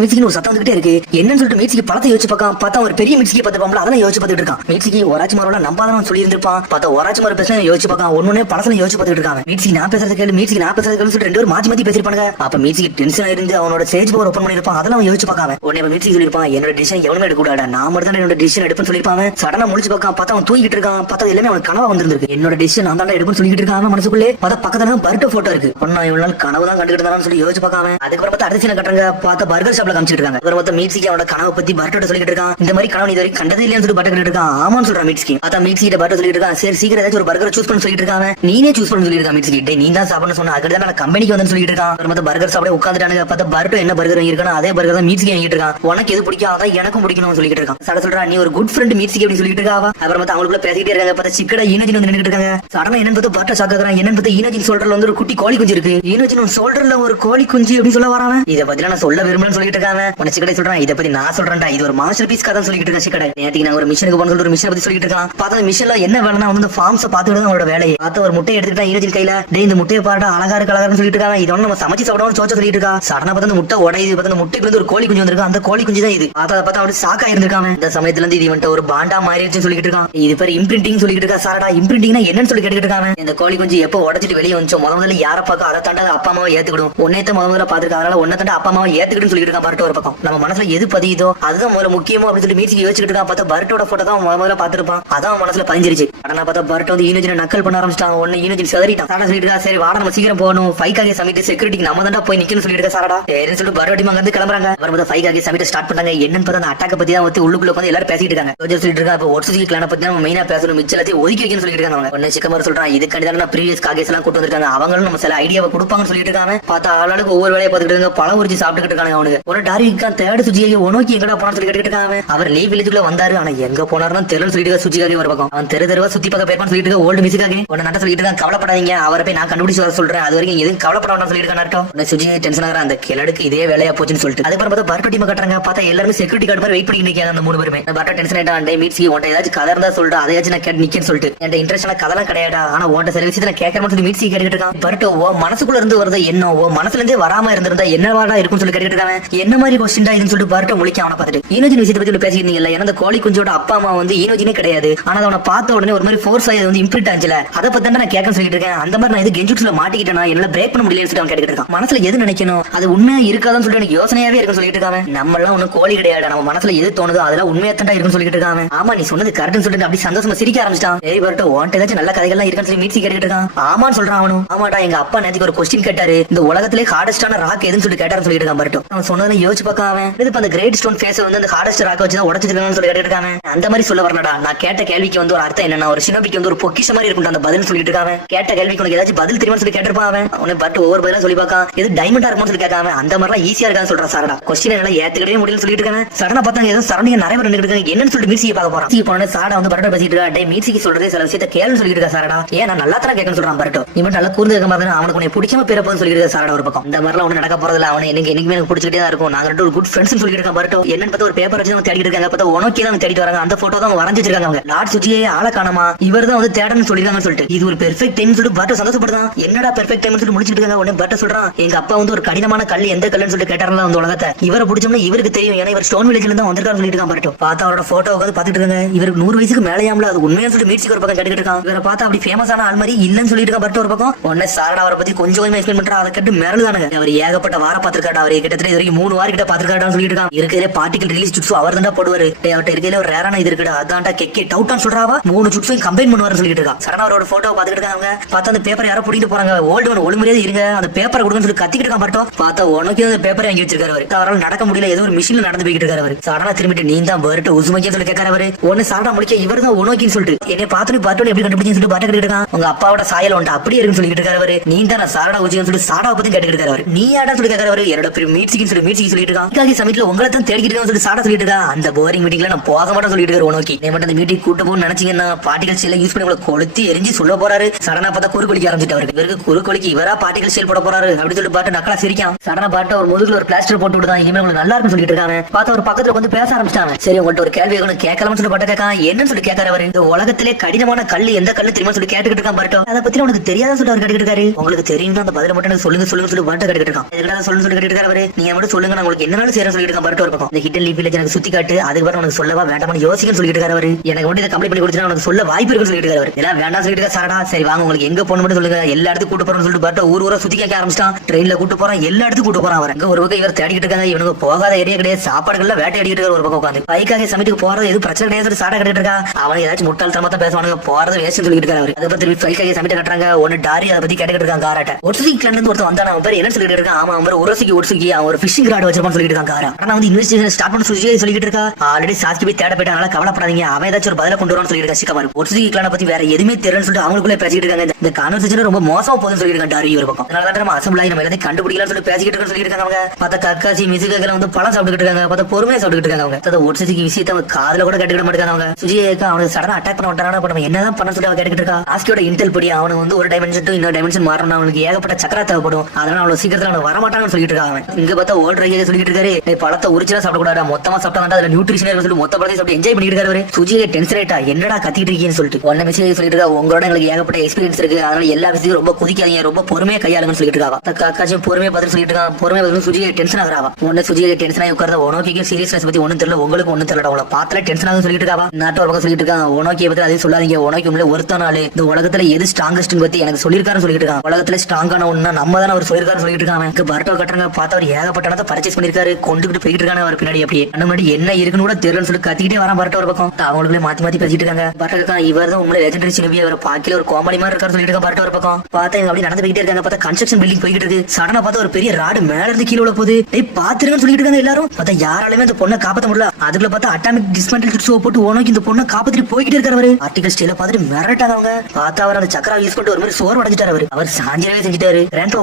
மியூசிக்னு ஒரு சத்தம் வந்துட்டே இருக்கு. என்னன்னு சொல்லிட்டு மியூசிக் பழத்தை யோசிச்சு பார்த்தா ஒரு பெரிய மியூசிக் பார்த்துப்பாங்களா, அதெல்லாம் யோசிச்சு பார்த்துட்டு இருக்கான். மியூசிக் ஒராச்சி மாரோட நம்பாதான் சொல்லி இருந்திருப்பான். பார்த்தா ஒராச்சி மாரோ பேச யோசிச்சு பார்க்கான். ஒன்னொன்னே பழசல யோசிச்சு பார்த்துட்டு இருக்காங்க. மியூசிக் நான் பேசுறது கேளு, மியூசிக் நான் பேசுறது கேளு சொல்லிட்டு ரெண்டு பேரும் மாத்தி மாத்தி பேசிருப்பாங்க. அப்ப மியூசிக் டென்ஷன் இருந்து அவனோட ஸ்டேஜ் போர் ஓபன் பண்ணிருப்பான். அதெல்லாம் அவன் யோசிச்சு பார்க்காம உடனே மியூசிக் சொல்லிருப்பான், என்னோட டிசிஷன் எவனுமே எடுக்க கூடாது, நான் மட்டும் தான் என்னோட டிசிஷன் எடுப்பேன்னு சொல்லிருப்பாங்க. சடனா முடிச்சு பார்க்கான். பார்த்தா அவன் தூங்கிட்டு இருக்கான். பார்த்தா எல்லாமே அவனுக்கு கனவா வந்திருக்கு. என்னோட டிசிஷன் நான் தான் எடுப்பேன்னு சொல்லிட்டு இருக்கான் மனசுக்குள்ளே. பார்த்தா பக்கத்துல பர்கர் போட்டோ இருக்கு. பொண்ணா இவ்வளவு நாள் கனவு தான் கண்டுகிட்டு இருந்தான்னு சொல்லி யோசிச்சு பார்க்காம அதுக்கப்புறம் பார்த்தா அடுத்த சீனை கட்டுறாங்க. பார்த்தா பர்கர் ஷாப்ல காமிச்சிட்டு இருக்காங்க. அப்புறம் பார்த்தா மியூசிக் அவனோட கனவை பத்தி பர்ட்டோட சொல்லிட்டு இருக்கான். இந்த மாதிரி கனவு இது வரைக்கும் கண்டதே இல்லைன்னு சொல்லி பர்ட்டர் இருக்கான். ஆமான்னு சொல்றான் மியூசிக். பார்த்தா மியூசிக் பர்ட்டர் சொல்லிட்டு இருக்கான். சரி சீக்கிரம் ஏதாச்சும் ஒரு பர்கர் சூஸ் பண்ணி சொல்லிட்டு இருக்காங்க. நீனே சூஸ் பண்ணி சொல்லிட்டு இருக்கான் மியூசிக். நீ தான் சாப்பிடணும் சொன்னா அதுக்கு தான் கம்பெனிக்கு வந்து சொல்லிட்டு இருக்கான். அப்புறம் பர்கர் சாப்பிட உட்காந்துட்டானுங்க. பார்த்தா பர்ட்டோ என்ன பர்கர் வாங்கிருக்கானோ அதே பர்கர் தான் மியூசிக் வாங்கிட்டு இருக்கான். உனக்கு எது பிடிக்கும் அதான் எனக்கும் பிடிக்கணும்னு சொல்லிட்டு இருக்கான். சட சொல்றா நீ ஒரு குட் ஃப்ரெண்ட் மியூசிக் அப்படி சொல்லிட்டு இருக்காவா. அப்புறம் பார்த்தா அவங்களுக்குள்ள பேசிட்டே இருக்காங்க. பார்த்தா சிக்கடா ஈனஜின் வந்து நின்னுட்டு இருக்காங்க. சடனா என்னன்னு பார்த்து பர்ட்டோ சாக்குறான். என்னன்னு பார்த்து ஈனஜின் சொல்றல வந்து ஒரு குட்டி கோழி குஞ்சு இருக்கு. ஈனஜின் சொல்றல ஒரு கோழி குஞ்சு அப்படின்னு சொல்ல வரானே. இதை பத்தி நான் சொல்ல விரும்பலன்னு சொல்லிட்டு இருக்காங்க. உன சிக்கடை சொல்றான், இதை பத்தி நான் சொல்றேன்டா, இது ஒரு மாஸ்டர் பீஸ் கதை சொல்லிட்டு இருக்கேன். சிக்கடை நேற்றுக்கு நான் ஒரு மிஷனுக்கு போன சொல்லிட்டு ஒரு மிஷனை பத்தி சொல்லிட்டு இருக்கான். பார்த்தா அந்த மிஷன்ல என்ன வேலைன்னா வந்து ஃபார்ம்ஸ் பார்த்துட்டு தான் அவனோட வேலையை. பார்த்து ஒரு முட்டையை எடுத்துக்கிட்டா ஈனஜின் கையில டே இந்த முட்டையை பாட்டா அழகா இருக்கு அழகான்னு சொல்லிட்டு இருக்காங்க. இதை நம்ம சமைச்சு சாப்பிடணும்னு சோச்ச சொல்லிட்டு இருக்கா. சடனா பார்த்து அந்த முட்டை உடையுது. பார்த்து அந்த முட்டைக்கு வந்து ஒரு கோழி குஞ்சு வந்திருக்கு. அந்த கோழி குஞ்சு தான் இது. பார்த்தா அவரு சாக்கா இருந்திருக்காங்க. இந்த சமயத்துல இருந்து இது வந்துட்டு ஒரு பாண்டா மாறிடுச்சுன்னு சொல்லிட்டு இருக்கான். இது பேர் இம்பிரிண்டிங் சொல்லிட்டு இருக்கா. சாரடா இம்பிரிண்டிங்னா என்னன்னு சொல்லி கேட்டுட்டு இருக்காங்க. இந்த கோழி குஞ்சு எப்போ உடச்சிட்டு வெளியே வந்துச்சோ முதல்ல யாரை பார்க்க அதை தாண்டா அப்பா அம்மாவை ஏத்துக்கிடும். ஒன்னேத்த முதல்ல பாத்துருக்கா. அதனால ஒன்ன தாண்டா அப்பா அம்மாவை ஏத்துக்கிட்டு சொல்லிட்டு இருக்கான். பர்ட்டோ ஒரு பக்கம் நம்ம மனசுல எது பதியுதோ அதுதான் முதல்ல முக்கியமோ அப்படின்னு சொல்லி மீச்சிக்கு யோசிச்சுட்டு இருக்கான். பார்த்தா பர்ட்டோட போட்டோ தான் முதல்ல பாத்துருப்பான். அதான் மனசுல பதிஞ்சிருச்சு. ஆனா பார்த்தா பர்ட்டோ வந்து ஈனஜினை நக்கல் பண்ண ஆரம்பிச்சிட்டான். ஒன்னு ஈனஜின் சதறிட்டான். சாரா சொல்லிட்டு இருக்கா, சரி வாடா நம்ம சீக்கிரம் போகணும், ஃபைக்காக சமிட் செக்யூரிட்டிக்கு நம்ம தாண்டா போய் நிக்கணும் சொல்லிட்டு இருக்கா. சாரடா சரின்னு சொல்லிட்டு பர்ட்டோ அங்க இருந்து கிளம்புறாங்க. அப்புறம் ஃபைக்காக சமிட் ஸ்டார்ட் பண்ணாங்க. என்னன்னு பார்த்தா அந்த அட்டாக்க பத்தி தான் வந்து உள்ளுக்குள்ள வந்து எல்லாரும் பேசிட்டு இருக்காங்க. சொல்லிட்டு இருக்கா, இப்போ ஒட்சுகி கிளான பத்தி நம்ம மெயினா பேசணும், மிச்ச எல்லாத்தையும் ஒதுக்கி வைக்கணும்னு சொல்லிட்டு இருக்காங்க. ஒன்னு சிக்கமர் சொல்றான், இதுக்காண்டி தான் ப்ரீவியஸ் காகேஸ் எல்லாம் கூட்டு வந்திருக்காங்க, அவங்களும் நம்ம சில ஐடியாவை கொடுப்பாங்கன்னு சொல்லிட்டு இருக்காங்க. பார்த்தா ஆளுக்கு ஒவ்வொரு வேலையை பார்த்துட்டு இருக்காங்க. பழம் உரிச்சு சாப்பிட்டுட்டு இருக்காங்க. அவனுக்கு ஒரு டாரிக்கான் தேர்ட் சுஜியை உனோக்கி எங்கடா போனான்னு சொல்லி கேட்டுட்டு இருக்காங்க. அவர் லீவ் வில்லேஜ்ல வந்தாரு. ஆனா எங்க போனாருன்னு தெரியல சொல்லிட்டு சுஜிக்காக ஒரு பக்கம் அவன் தெருவா சுத்தி பார்க்க பேப்பான்னு சொல்லிட்டு இருக்க. ஓல்டு மியூசிக்காக ஒன்னு நட்ட சொல்லிட்டு இருக்காங்க. கவலைப்படாதீங்க, அவரை போய் நான் கண்டுபிடிச்சு வர சொல்றேன், அது வரைக்கும் எதுவும் கவலைப்பட வேண்டாம் சொல்லிட்டு இருக்கான். சுஜி டென்ஷன் ஆகிற அந்த கிழடுக்கு இதே வேலையா போச்சுன்னு சொல்லிட்டு அதுக்கப்புறம் பார்த்தா பர்ட்டோ டீம் கட்டுறாங்க. பார்த்தா எல்லாரும் செக்யூரிட்டி கார்டு மாதிரி வெயிட் பண்ணி நிக்காங்க. அந்த மூணு பேருமே பர்ட்டோ டென்ஷன் ஆயிட்டான். மீட்ஸ்க்கு உன்ட்ட ஏதாச்சும் கதை இருந்தா சொல்லிட்டு அதையாச்சும் நான் கேட்டு நிக்கன்னு சொல்லிட்டு என் இன்ட்ரெஸ்டான கதெல்லாம் கிடையாடா, ஆனா உன்ட்ட சில விஷயத்தை நான் கேட்கறேன்னு சொல்லி மீட்ஸ்க்கு கேட்டுட்டு இருக்கான். பர்ட்டோ மனசுக்குள்ள இருந்து வருது என்ன மனசுல இருந்தே வராம இருந்திருந்தா என்னவாடா இருக்கும்னு சொல்லி கேட்டுட்டு இருக்காங்க. என்ன மாதிரி கொஸ்டின் இதுன்னு சொல்லிட்டு பர்ட்டோ முழிக்க அவனை பார்த்துட்டு ஈனோஜின் விஷயத்தை பத்தி பேசியிருந்தீங்கல்ல, ஏன்னா அந்த கோழி குஞ்சோட அப்பா அம்மா வந்து ஈனோஜினே கிடையாது, ஆனா அவனை பார்த்த உடனே ஒரு மாதிரி ஃபோர்ஸ் ஆகி வந்து இம்ப்ரிண்ட் ஆச்சுல, அதை பத்தி நான் கேட்கன்னு சொல்லிட்டு இருக்கேன். அந்த மாதிரி நான் இது கெஞ்சுட்ஸ்ல மாட்டிக்கிட்டேனா என்னால பிரேக் பண்ண முடியலன்னு சொல்லிட்டு அவன் கேட்டுட்டு இருக்கான். மனசுல எது நினைக்கணும் அது உண்மையா இருக்காதுன்னு சொல்லிட்டு எனக்கு யோசனையாவே இருக்குன்னு சொல்லிட்டு இருக்காங்க. நம்ம எல்லாம் ஒன்னும் கோழி கிடையாது, நம்ம மனசுல எது தோணுதோ அதெல்லாம் உண்மையா தான் இருக்குன்னு சொல்லிட்டு இருக்காங்க. ஆமா நீ சொன்னது கரெக்ட்னு சொல்லிட்டு அப்படி சந்தோஷமா சிரிக்க ஆரம்பிச்சிட்டான். சரி பர்ட்டோ உன்ட்ட ஏதாச்சும் நல்ல கதைகள்லாம் இருக்குன்னு சொல்லி மீட்சி கேட்டுட்டு இருக்கான். ஆமான்னு சொல்றான் அவனும். ஆமாட்டா எங்க அப்பா நேத்துக்கு ஒரு கொஸ்டின் கேட்டாரு, இந்த உலகத்திலே ஹார்டஸ்டான ராக் எதுன்னு சொல்லி கேட்டாருன்னு சொல்லிட்டு இருக்கான். பர்ட்டோ அவன் சொன்னதை யோசிச்சு பார்க்க அவன் இது அந்த கிரேட் ஸ்டோன் ஃபேஸ் வந்து அந்த ஹார்டஸ்ட் ராக் வச்சு தான் உடைச்சிருக்காங்கன்னு சொல்லி கேட்டுட்டு இருக்காங்க. அந்த மாதிரி சொல்ல வரலடா, நான் கேட்ட கேள்விக்கு வந்து ஒரு அர்த்தம் என்னன்னா ஒரு சினோபிக்கு வந்து ஒரு பொக்கிஷ மாதிரி இருக்கும் அந்த பதில் சொல்லிட்டு இருக்காங்க. கேட்ட கேள்விக்கு உனக்கு ஏதாச்சும் பதில் தெரியுமா சொல்லி கேட்டிருப்பான் அவன். அவனை பட் ஒவ்வொரு பதிலும் சொல்லி பார்க்கான். இது டைமண்டா இருக்கும்னு சொல்லி கேட்காம அந்த மாதிரிலாம் ஈஸியா இருக்கான்னு சொல்றான். சாரடா கொஸ்டின் என்னால ஏத்துக்கவே முடியல சொல்லிட்டு இருக்காங்க. சடனா பார்த்தாங்க ஏதோ சரௌண்டிங் நிறைய பேர் நின்னுட்டு இருக்காங்க. என்னன்னு சொல்லிட்டு மீட்சியை பார்க்க போறான். போன சாரடா வந்து பர்ட்டோ பேசிட்டு இருக்கா. டே மீட்சிக்கு சொல்றதே சில விஷயத்தை கேளுன்னு சொல்லிட்டு இருக்கா. சாரடா ஏன் நான் நல்லா தான் கேட்கணும்னு சொல்றான். பர்ட்டோ இவன் நல்லா கூர்ந்து இருக்க மாதிரி அவனுக்கு உன்னை பிடிக்காம பேரப்போன்னு சொல்லிட்டு இருக்கா. சாரடா ஒரு பக்கம் இந்த மாதிரிலாம் ஒண்ணு நடக்க போறதுல அவனை என்னைக்குமே எனக்கு பிடிச்சிட்டே தான் இருக்கும், நாங்க ரெண்டு ஒரு குட் ஃப்ரெண்ட்ஸ் சொல்லிட்டு இருக்கான். பர்ட்டோ என்னன்னு பார்த்தா ஒரு பேப்பர் வச்சு அவங்க தேடிட்டு இருக்காங்க. பார்த்தா உனக்கே தான் தேடிட்டு வராங்க. அந்த போட்டோ தான் வரைஞ்சு வச்சிருக்காங்க. அவங்க லார்ட் சுஜியை ஆள காணமா, இவர் தான் வந்து தேடன்னு சொல்லிருக்காங்கன்னு சொல்லிட்டு இது ஒரு பெர்ஃபெக்ட் டைம் சொல்லிட்டு பர்ட்டோ சந்தோஷப்படுதான். என்னடா பெர்ஃபெக்ட் டைம் சொல்லி முடிச்சிட்டு இருக்காங்க. உடனே பர்ட்டோ சொல்றான், எங்க அப்பா வந்து ஒரு கடினமான கல் எந்த கல்லுன்னு சொல்லிட்டு கேட்டாரலாம் அந்த உலகத்தை, இவரை பிடிச்சோம்னா இவருக்கு தெரியும், ஏன்னா இவர் ஸ்டோன் வில்லேஜ்ல இருந்து வந்திருக்காரு சொல்லிட்டு இருக்கான். பர்ட்டோ பார்த்தா அவரோட போட்டோ உட்காந்து பாத்துட்டு இருக்காங்க. இவருக்கு 100 வயசுக்கு மேலையாமல அது உண்மையா சொல்லிட்டு மீட்சிக்கு ஒரு பக்கம் கேட்டுட்டு இருக்கான். இவரை பார்த்தா அப்படி ஃபேமஸான ஆள் மாதிரி இல்லன்னு சொல்லிட்டு இருக்கான். பர்ட்டோ ஒரு பக்கம் உடனே சாரடா அவரை பத்தி கொஞ்சம் கொஞ்சம் எக்ஸ்பிளைன் பண்றா. அதை கேட்டு மிரளுதானுங்க. அவர் ஏகப்பட்ட வார பாத்துருக்காரு. அவர் கிட்டத்தட்ட இது வரைக்கும் 3 வாரம் கிட்ட பாத்துருக்காரு சொல்லிட்டு இருக்கான். இருக்கிற பார்ட்டிகல் ரிலீஸ் சுட்ஸ் அவர் தான் போடுவாரு. அவர்கிட்ட இருக்கிற ஒரு ரேரான இது இருக்குடா, அதான்டா கெக்கே டவுட்டான்னு சொல்றாவா 3 சுட்ஸையும் கம்பைன் பண்ணுவாரு சொல்லிட்டு இருக்கான். சடனா அவரோட போட்டோ பாத்துட்டு இருக்காங்க. பார்த்தா அந்த பேப்பர் யாரோ பிடிக்கிட்டு போறாங்க. ஓல்டு ஒன் ஒழுங்குமுறையா இருங்க, அந்த பேப்பரை கொடுங்கன்னு சொல்லி கத்திக்கிட்டு இருக்கான். பர்ட்டோ பார்த்தா உனக்கு அந்த பேப்பரை வாங்கி வச்சிருக்காரு. அவரு அவரால் நடக்க முடியல, ஏதோ ஒரு மிஷின்ல நடந்து போய்கிட்டு இருக்காரு. அவர் சடனா திரும்பிட்டு நீ தான் பர்ட்டோ உசுமைக்கே சொல்லி கேட்காரு. அவரு ஒன்னு சாப்பிட முடிக்க இவர் தான் உனோக்கின்னு சொல்லிட்டு என்னை பார்த்து பர்ட்டோ எப்படி கண்டுபிடிச்சு சொல்லிட்டு பாட்டு கேட்டு இருக்கான். உங்க அப்பாவோட சாயல் ஒன்று அப்படியே இருக்குன்னு சொல்லிட்டு இருக்காரு. அவரு நீ தான் நான் சாரடா உச்சின்னு சொல்லி சாரடா பத்தி கேட்டுக்கிட்டு இருக்காரு. அவர் நீ யாரா சொல்லி கேட்காரு. அவர் என்னோட மீட்சிக்கு சொல்லி மீட்சிக்கு சொல்லிட்டு இருக்கான். சமயத்துல உங்களை தான் தேடிக்கிட்டு இருக்கான்னு சொல்லி சாரடா சொல்லிட்டு இருக்கா. அந்த போரிங் மீட்டிங்ல நான் போக மாட்டேன் சொல்லிட்டு இருக்காரு. உனக்கு நீ மட்டும் அந்த மீட்டிங் கூட்ட போன்னு நினைச்சீங்கன்னா பார்ட்டிகல் ஷெல் யூஸ் பண்ணி உங்களை கொளுத்தி எரிஞ்சு சொல்ல போறாரு. சடனா பார்த்தா குறுக்கொலிக்க ஆரம்பிச்சிட்டு அவருக்கு இவருக்கு குறுக்கொலிக்கு இவரா பார்ட்டிகல் ஷெல் போட போறாரு அப்படின்னு சொல்லிட்டு பாட்டு நக்கலா சிரிக்கான். சடனா பாட்டு ஒரு முதுகுல ஒரு பிளாஸ்டர் போட்டு விடுதான். இனிமே உங்களுக்கு நல்லா இருக்குன்னு சொல்லிட்டு இருக்காங்க. பார்த்தா ஒரு பக்கத்துல வந்து பேச ஆரம்பிச்சிட்டாங்க. சரி உங்கள்ட்ட ஒரு கேள்வி கேட்கலாம்னு சொல்லி பாட்டு கேட்கான். என்னன்னு சொல்லி கேட்காரு. அவர் இந்த உலகத்திலே கடினமான கல் எந்த கல்லு தெரியுமா சொல்லி கேட்டுக்கிட்டு இருக்கான். பர்ட்டோ அதை பத்தி உனக்கு தெரியாத சொல்லி அவர் கேட்டுக்கிட்டு இருக்காரு. உங்களுக்கு தெரியும் அந்த பதில மட்டும் சொல்லுங்க சொல்லுங்க சொல்லி பாட்டு கேட்டுக்கிட்டு இருக்கான். எதுக்காக சொல்லுங்க சொல்லி கேட்டுட்டு இருக்காரு. நீங்க மட்டும் சொல்லுங்க சொல்லுங்க, நான் உங்களுக்கு என்னனாலும் செய்யறேன் சொல்லிட்டு இருக்கான் பரட்டோ ஒரு பக்கம். இந்த ஹிடன் லீஃப் வில்லேஜ் எனக்கு சுத்தி காட்டு, அதுக்கப்புறம் உனக்கு சொல்லவா வேண்டாம்னு யோசிக்கன்னு சொல்லிட்டு இருக்காரு அவரு. எனக்கு மட்டும் இதை கம்ப்ளீட் பண்ணி கொடுத்தா உனக்கு சொல்ல வாய்ப்பு இருக்குன்னு சொல்லிட்டு இருக்காரு. எல்லாம் வேண்டாம் சொல்லிட்டு இருக்கா சாரடா. சரி வாங்க உங்களுக்கு எங்க போகணும் மட்டும் சொல்லுங்க, எல்லா இடத்துக்கு கூட்டு போறோம்னு சொல்லிட்டு பரட்டோ ஊர் சுத்தி கேட்க ஆரம்பிச்சிட்டான். ட்ரெயின்ல கூட்டு போறான், எல்லா இடத்துக்கு கூட்டு போறான். அவர் இங்க ஒரு பக்கம் இவர் தேடிக்கிட்டு இருக்காங்க, இவனுக்கு போகாத ஏரியா கிடையாது, சாப்பாடுகள்ல வேட்டை அடிக்கிட்டு இருக்காரு ஒரு பக்கம் உட்காந்து. பைக்காக சமைட்டுக்கு போறது எது பிரச்சனை கிடையாது, சாட்டை கட்டிட்டு இருக்கா. அவன் ஏதாச்சும் முட்டாள்தனமா தான் பேசுவானுங்க, போறது வேஸ்ட் சொல்லிட்டு இருக்காரு. அதை பத்தி பைக்காக சமைட்டு கட்டுறாங்க. ஒன்னு டாரி அதை பத்தி கேட்டுக்கிட்டு இருக்காங்க காராட்ட. ஒருசிக்கு கிளான்ல இருந்து ஒருத்தன் வந்தான, அவன் பேர் என்ன சொல்லிட்டு இருக்கான். ஆமா அவன் ஒருசிக்கு அவன் ஒரு ஃபிஷிங் ராட் வச்சிருப்பான்னு சொல்லிட்டு இருக்கான் காரா. ஆனா வந்து இன்வெஸ்டிகேஷன் ஸ்டார்ட் பண்ண சொல்லிட்டு இருக்கா. ஆல்ரெடி சாஸ்கி போய் தேட போயிட்டு, அதனால கவலைப்படாதீங்க, அவன் ஏதாச்சும் ஒரு பதில கொண்டு வரான்னு சொல்லிட்டு இருக்கா சிக்கமாரு. ஒருசிக்கு கிளான பத்தி வேற எதுவுமே தெரியலன்னு சொல்லிட்டு அவங்களுக்குள்ள பேசிட்டு இருக்காங்க. இந்த கான்வர்சேஷன் ரொம்ப மோசமா போகுதுன்னு சொல்லிட்டு இருக்கான் டாரி ஒரு பக்கம். அதனால தான் நம்ம அசம்பிள் ஆகி நம்ம எல்லாத்தையும் கண்டுபிடிக்கலாம்னு சொல்லி பேசிக்கிட்டு இருக்கோம்னு சொல்லிட்டு இருக்காங்க. அவங்க பார்த்தா கக்காசி மிசுகளை வந்து பழம் சாப்பிட்டுட்டு இருக்காங்க, பார்த்தா பொறுமையா சாப்பிட்டுட்டு இருக்காங்க. அவங்க அதை ஒருசிக்கு விஷயத்தை அவங்க காதுல கூட கேட்டுக்கிட மாட்டாங்க. அவங்க சுஜியேக்கா அவனுக்கு சடனா அட்டாக் பண்ண விட்டானா, நம்ம என்னதான் பண்ண சொல்லி அவன் கேட்டுக்கிட்டு இருக்கா. ஆஸ்கியோட இன்டெல் படி அவனுக்கு வந்து ஒரு டைமென்ஷன் டு இன்னொரு டைமென்ஷன் மாறணும், அவனுக்கு ஏகப்பட்ட சக்கரா தேவைப்படும், அதனால அவ்வளவு சீக்கிரத்துல அவன் வரமாட்டாங்கன்னு சொல்லிட்டு இருக்காங்க. இங்க பார்த்தா ஓல்ட் ரைகே சொல்லிட்டு இருக்காரு, பழத்தை உரிச்சா சாப்பிடக்கூடாது, மொத்தமா சாப்பிட்டா அதுல நியூட்ரிஷன் சொல்லி மொத்த பழத்தை சாப்பிட்டு என்ஜாய் பண்ணிட்டு இருக்காரு. சுஜியை டென்ஷன் ஆயிட்டா, என்னடா கத்திட்டு இருக்கீங்கன்னு சொல்லிட்டு ஒன்ன மெசேஜ் சொல்லிட்டு இருக்கா. உங்களோட எங்களுக்கு ஏகப்பட்ட எக்ஸ்பீரியன்ஸ் இருக்கு, அதனால எல்லா விஷயத்தையும் ரொம்ப குதிக்காதீங்க, ரொம்ப பொறுமையா கையாளுங்கன்னு சொல்லிட்டு இருக்காங்க. அக்காச்சும் பொறுமையா பதில் சொல்லிட்டு இருக்கான். பொறுமையா பதில் சுஜியை டென்ஷன் ஆகுறாவா. ஒன்னு சுஜியை டென்ஷன் ஆகி உட்கார்ந்த உனக்கு சீரியஸ்னஸ் பத்தி ஒன்னும் தெரியல, உங்களுக்கு ஒன்னும் தெரியல, அவளை பார்த்தாலே டென்ஷன் ஆகும் சொல்லிட்டு இருக்காவா. நாட்டு ஒரு பக்கம் சொல்லிட்டு இருக்காங்க, உனக்கு பத்தி அதே சொல்லாதீங்க, உனக்கு உங்களே ஒருத்த நாள் இந்த உலகத்துல எது ஸ்ட்ராங்கஸ்ட் பத்தி எனக்கு சொல்லிருக்காரு சொல்லிட்டு இருக்காங்க. உலகத்துல ஸ்ட்ராங்கான ஒண்ணா நம்ம தானே அவர் சொல்லிருக்காரு சொல்லிட்டு இருக்காங்க. பரட்டோ கட்டுறாங்க, பார்த்தா அவர் ஏகப்பட்ட பர்ச்சேஸ் பண்ணிருக்காரு, கொண்டுகிட்டு போயிட்டு இருக்காங்க. அவர் பின்னாடி அப்படியே முன்னாடி என்ன இருக்குன்னு கூட தெரியலன்னு சொல்லி கத்திக்கிட்டே வரான் பரட்டோ ஒரு பக்கம். அவங்களுக்குள்ளே மாத்தி பேசிட்டு இருக்காங்க. பரட்டோ இவர் தான் உங்களை லெஜெண்டரி சினிவி, அவர் பாக்கில ஒரு காமெடி மாதிரி இருக்காரு சொல்லிட்டு இருக்காங்க. பரட்டோ ஒரு பக்கம் பார்த்தா இவங்க அப்படி நடந்து போயிட்டே இருக்காங்க. பார்த்தா கன்ஸ்ட்ரக்ஷன் பில்டிங் போயிட்டு இருக்கு. சடனா பார்த்தா ஒரு பெரிய ராடு மேல இருந்து கீழே போகுது. பாத்துருங்கன்னு சொல்லிட்டு இருக்காங்க எல்லாரும். பார்த்தா யாராலுமே அந்த பொண்ணை காப்பாற்ற முடியல. அதுக்குள்ள பார்த்தா அட்டாமிக் டிஸ்மெண்டல் ஷோ போட்டு உனக்கு இந்த பொண்ணை காப்பாத்திட்டு போய்கிட்டே இருக்காரு. அவரு ஆர்டிகல் ஸ்டைல பார்த்துட்டு மிரட்டாங்க அவங்க. பார்த்தா அவர் அந்த சக்கரா யூஸ் பண்ணிட்டு ஒரு மாதிரி சோர் அடைஞ்சிட்டாரு. அவர் சாஞ்சவே செஞ்சிட்டாரு. கிராண்ட்பா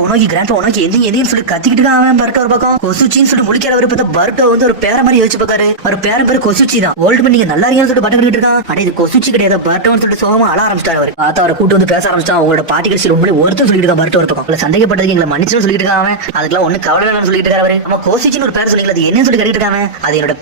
உனக்கு எந்தின்னு சொல்லி கத்திக்கிட்டு இருக்கான் பரட்டோ ஒரு பக்கம். கொசுச்சின்னு சொல்லிட்டு முடிக்கிறாரு. பார்த்தா பரட்டோ வந்து ஒரு பேர மாதிரி யோசிச்சு பாக்காரு. அவர் பேரு கொசுச்சி தான். ஓல்டு நீங்க நல்லா இருக்கீங்கன்னு சொல்லிட்டு பட்டம் கட்டிட்டு இருக்கான். அட இது கொசுச்சி கிடையாது, பரட்டோன்னு சொல்லிட்டு சோகமா அழ ஆரம்பிச்சிட்டாரு. அவர் பார்த்தா அவரை கூட்டு வந்து பேச ஆரம்பிச்சான். உங்களோட பார்ட்டிகல் ஸ்டைல் உண்மையிலே ஒருத்தர் சொல்லிட்டு இருக்கான் பரட்டோ ஒரு பக்கம். சந்தேகப்பட்டதுக்கு எங்களை மன்னிச்சுன்னு சொல்லிட்டு இருக்கான். அதுக்கெல்லாம் ஒண்ணு கவலை வேணும்னு சொல்லிட்டு இருக்காரு. நம்ம கோசிச்சின்னு ஒரு பேர் சொல்லிக்கல, அது என்னன்னு சொல்லி கட்டிட்டு இருக்காங்க. அது என்னோட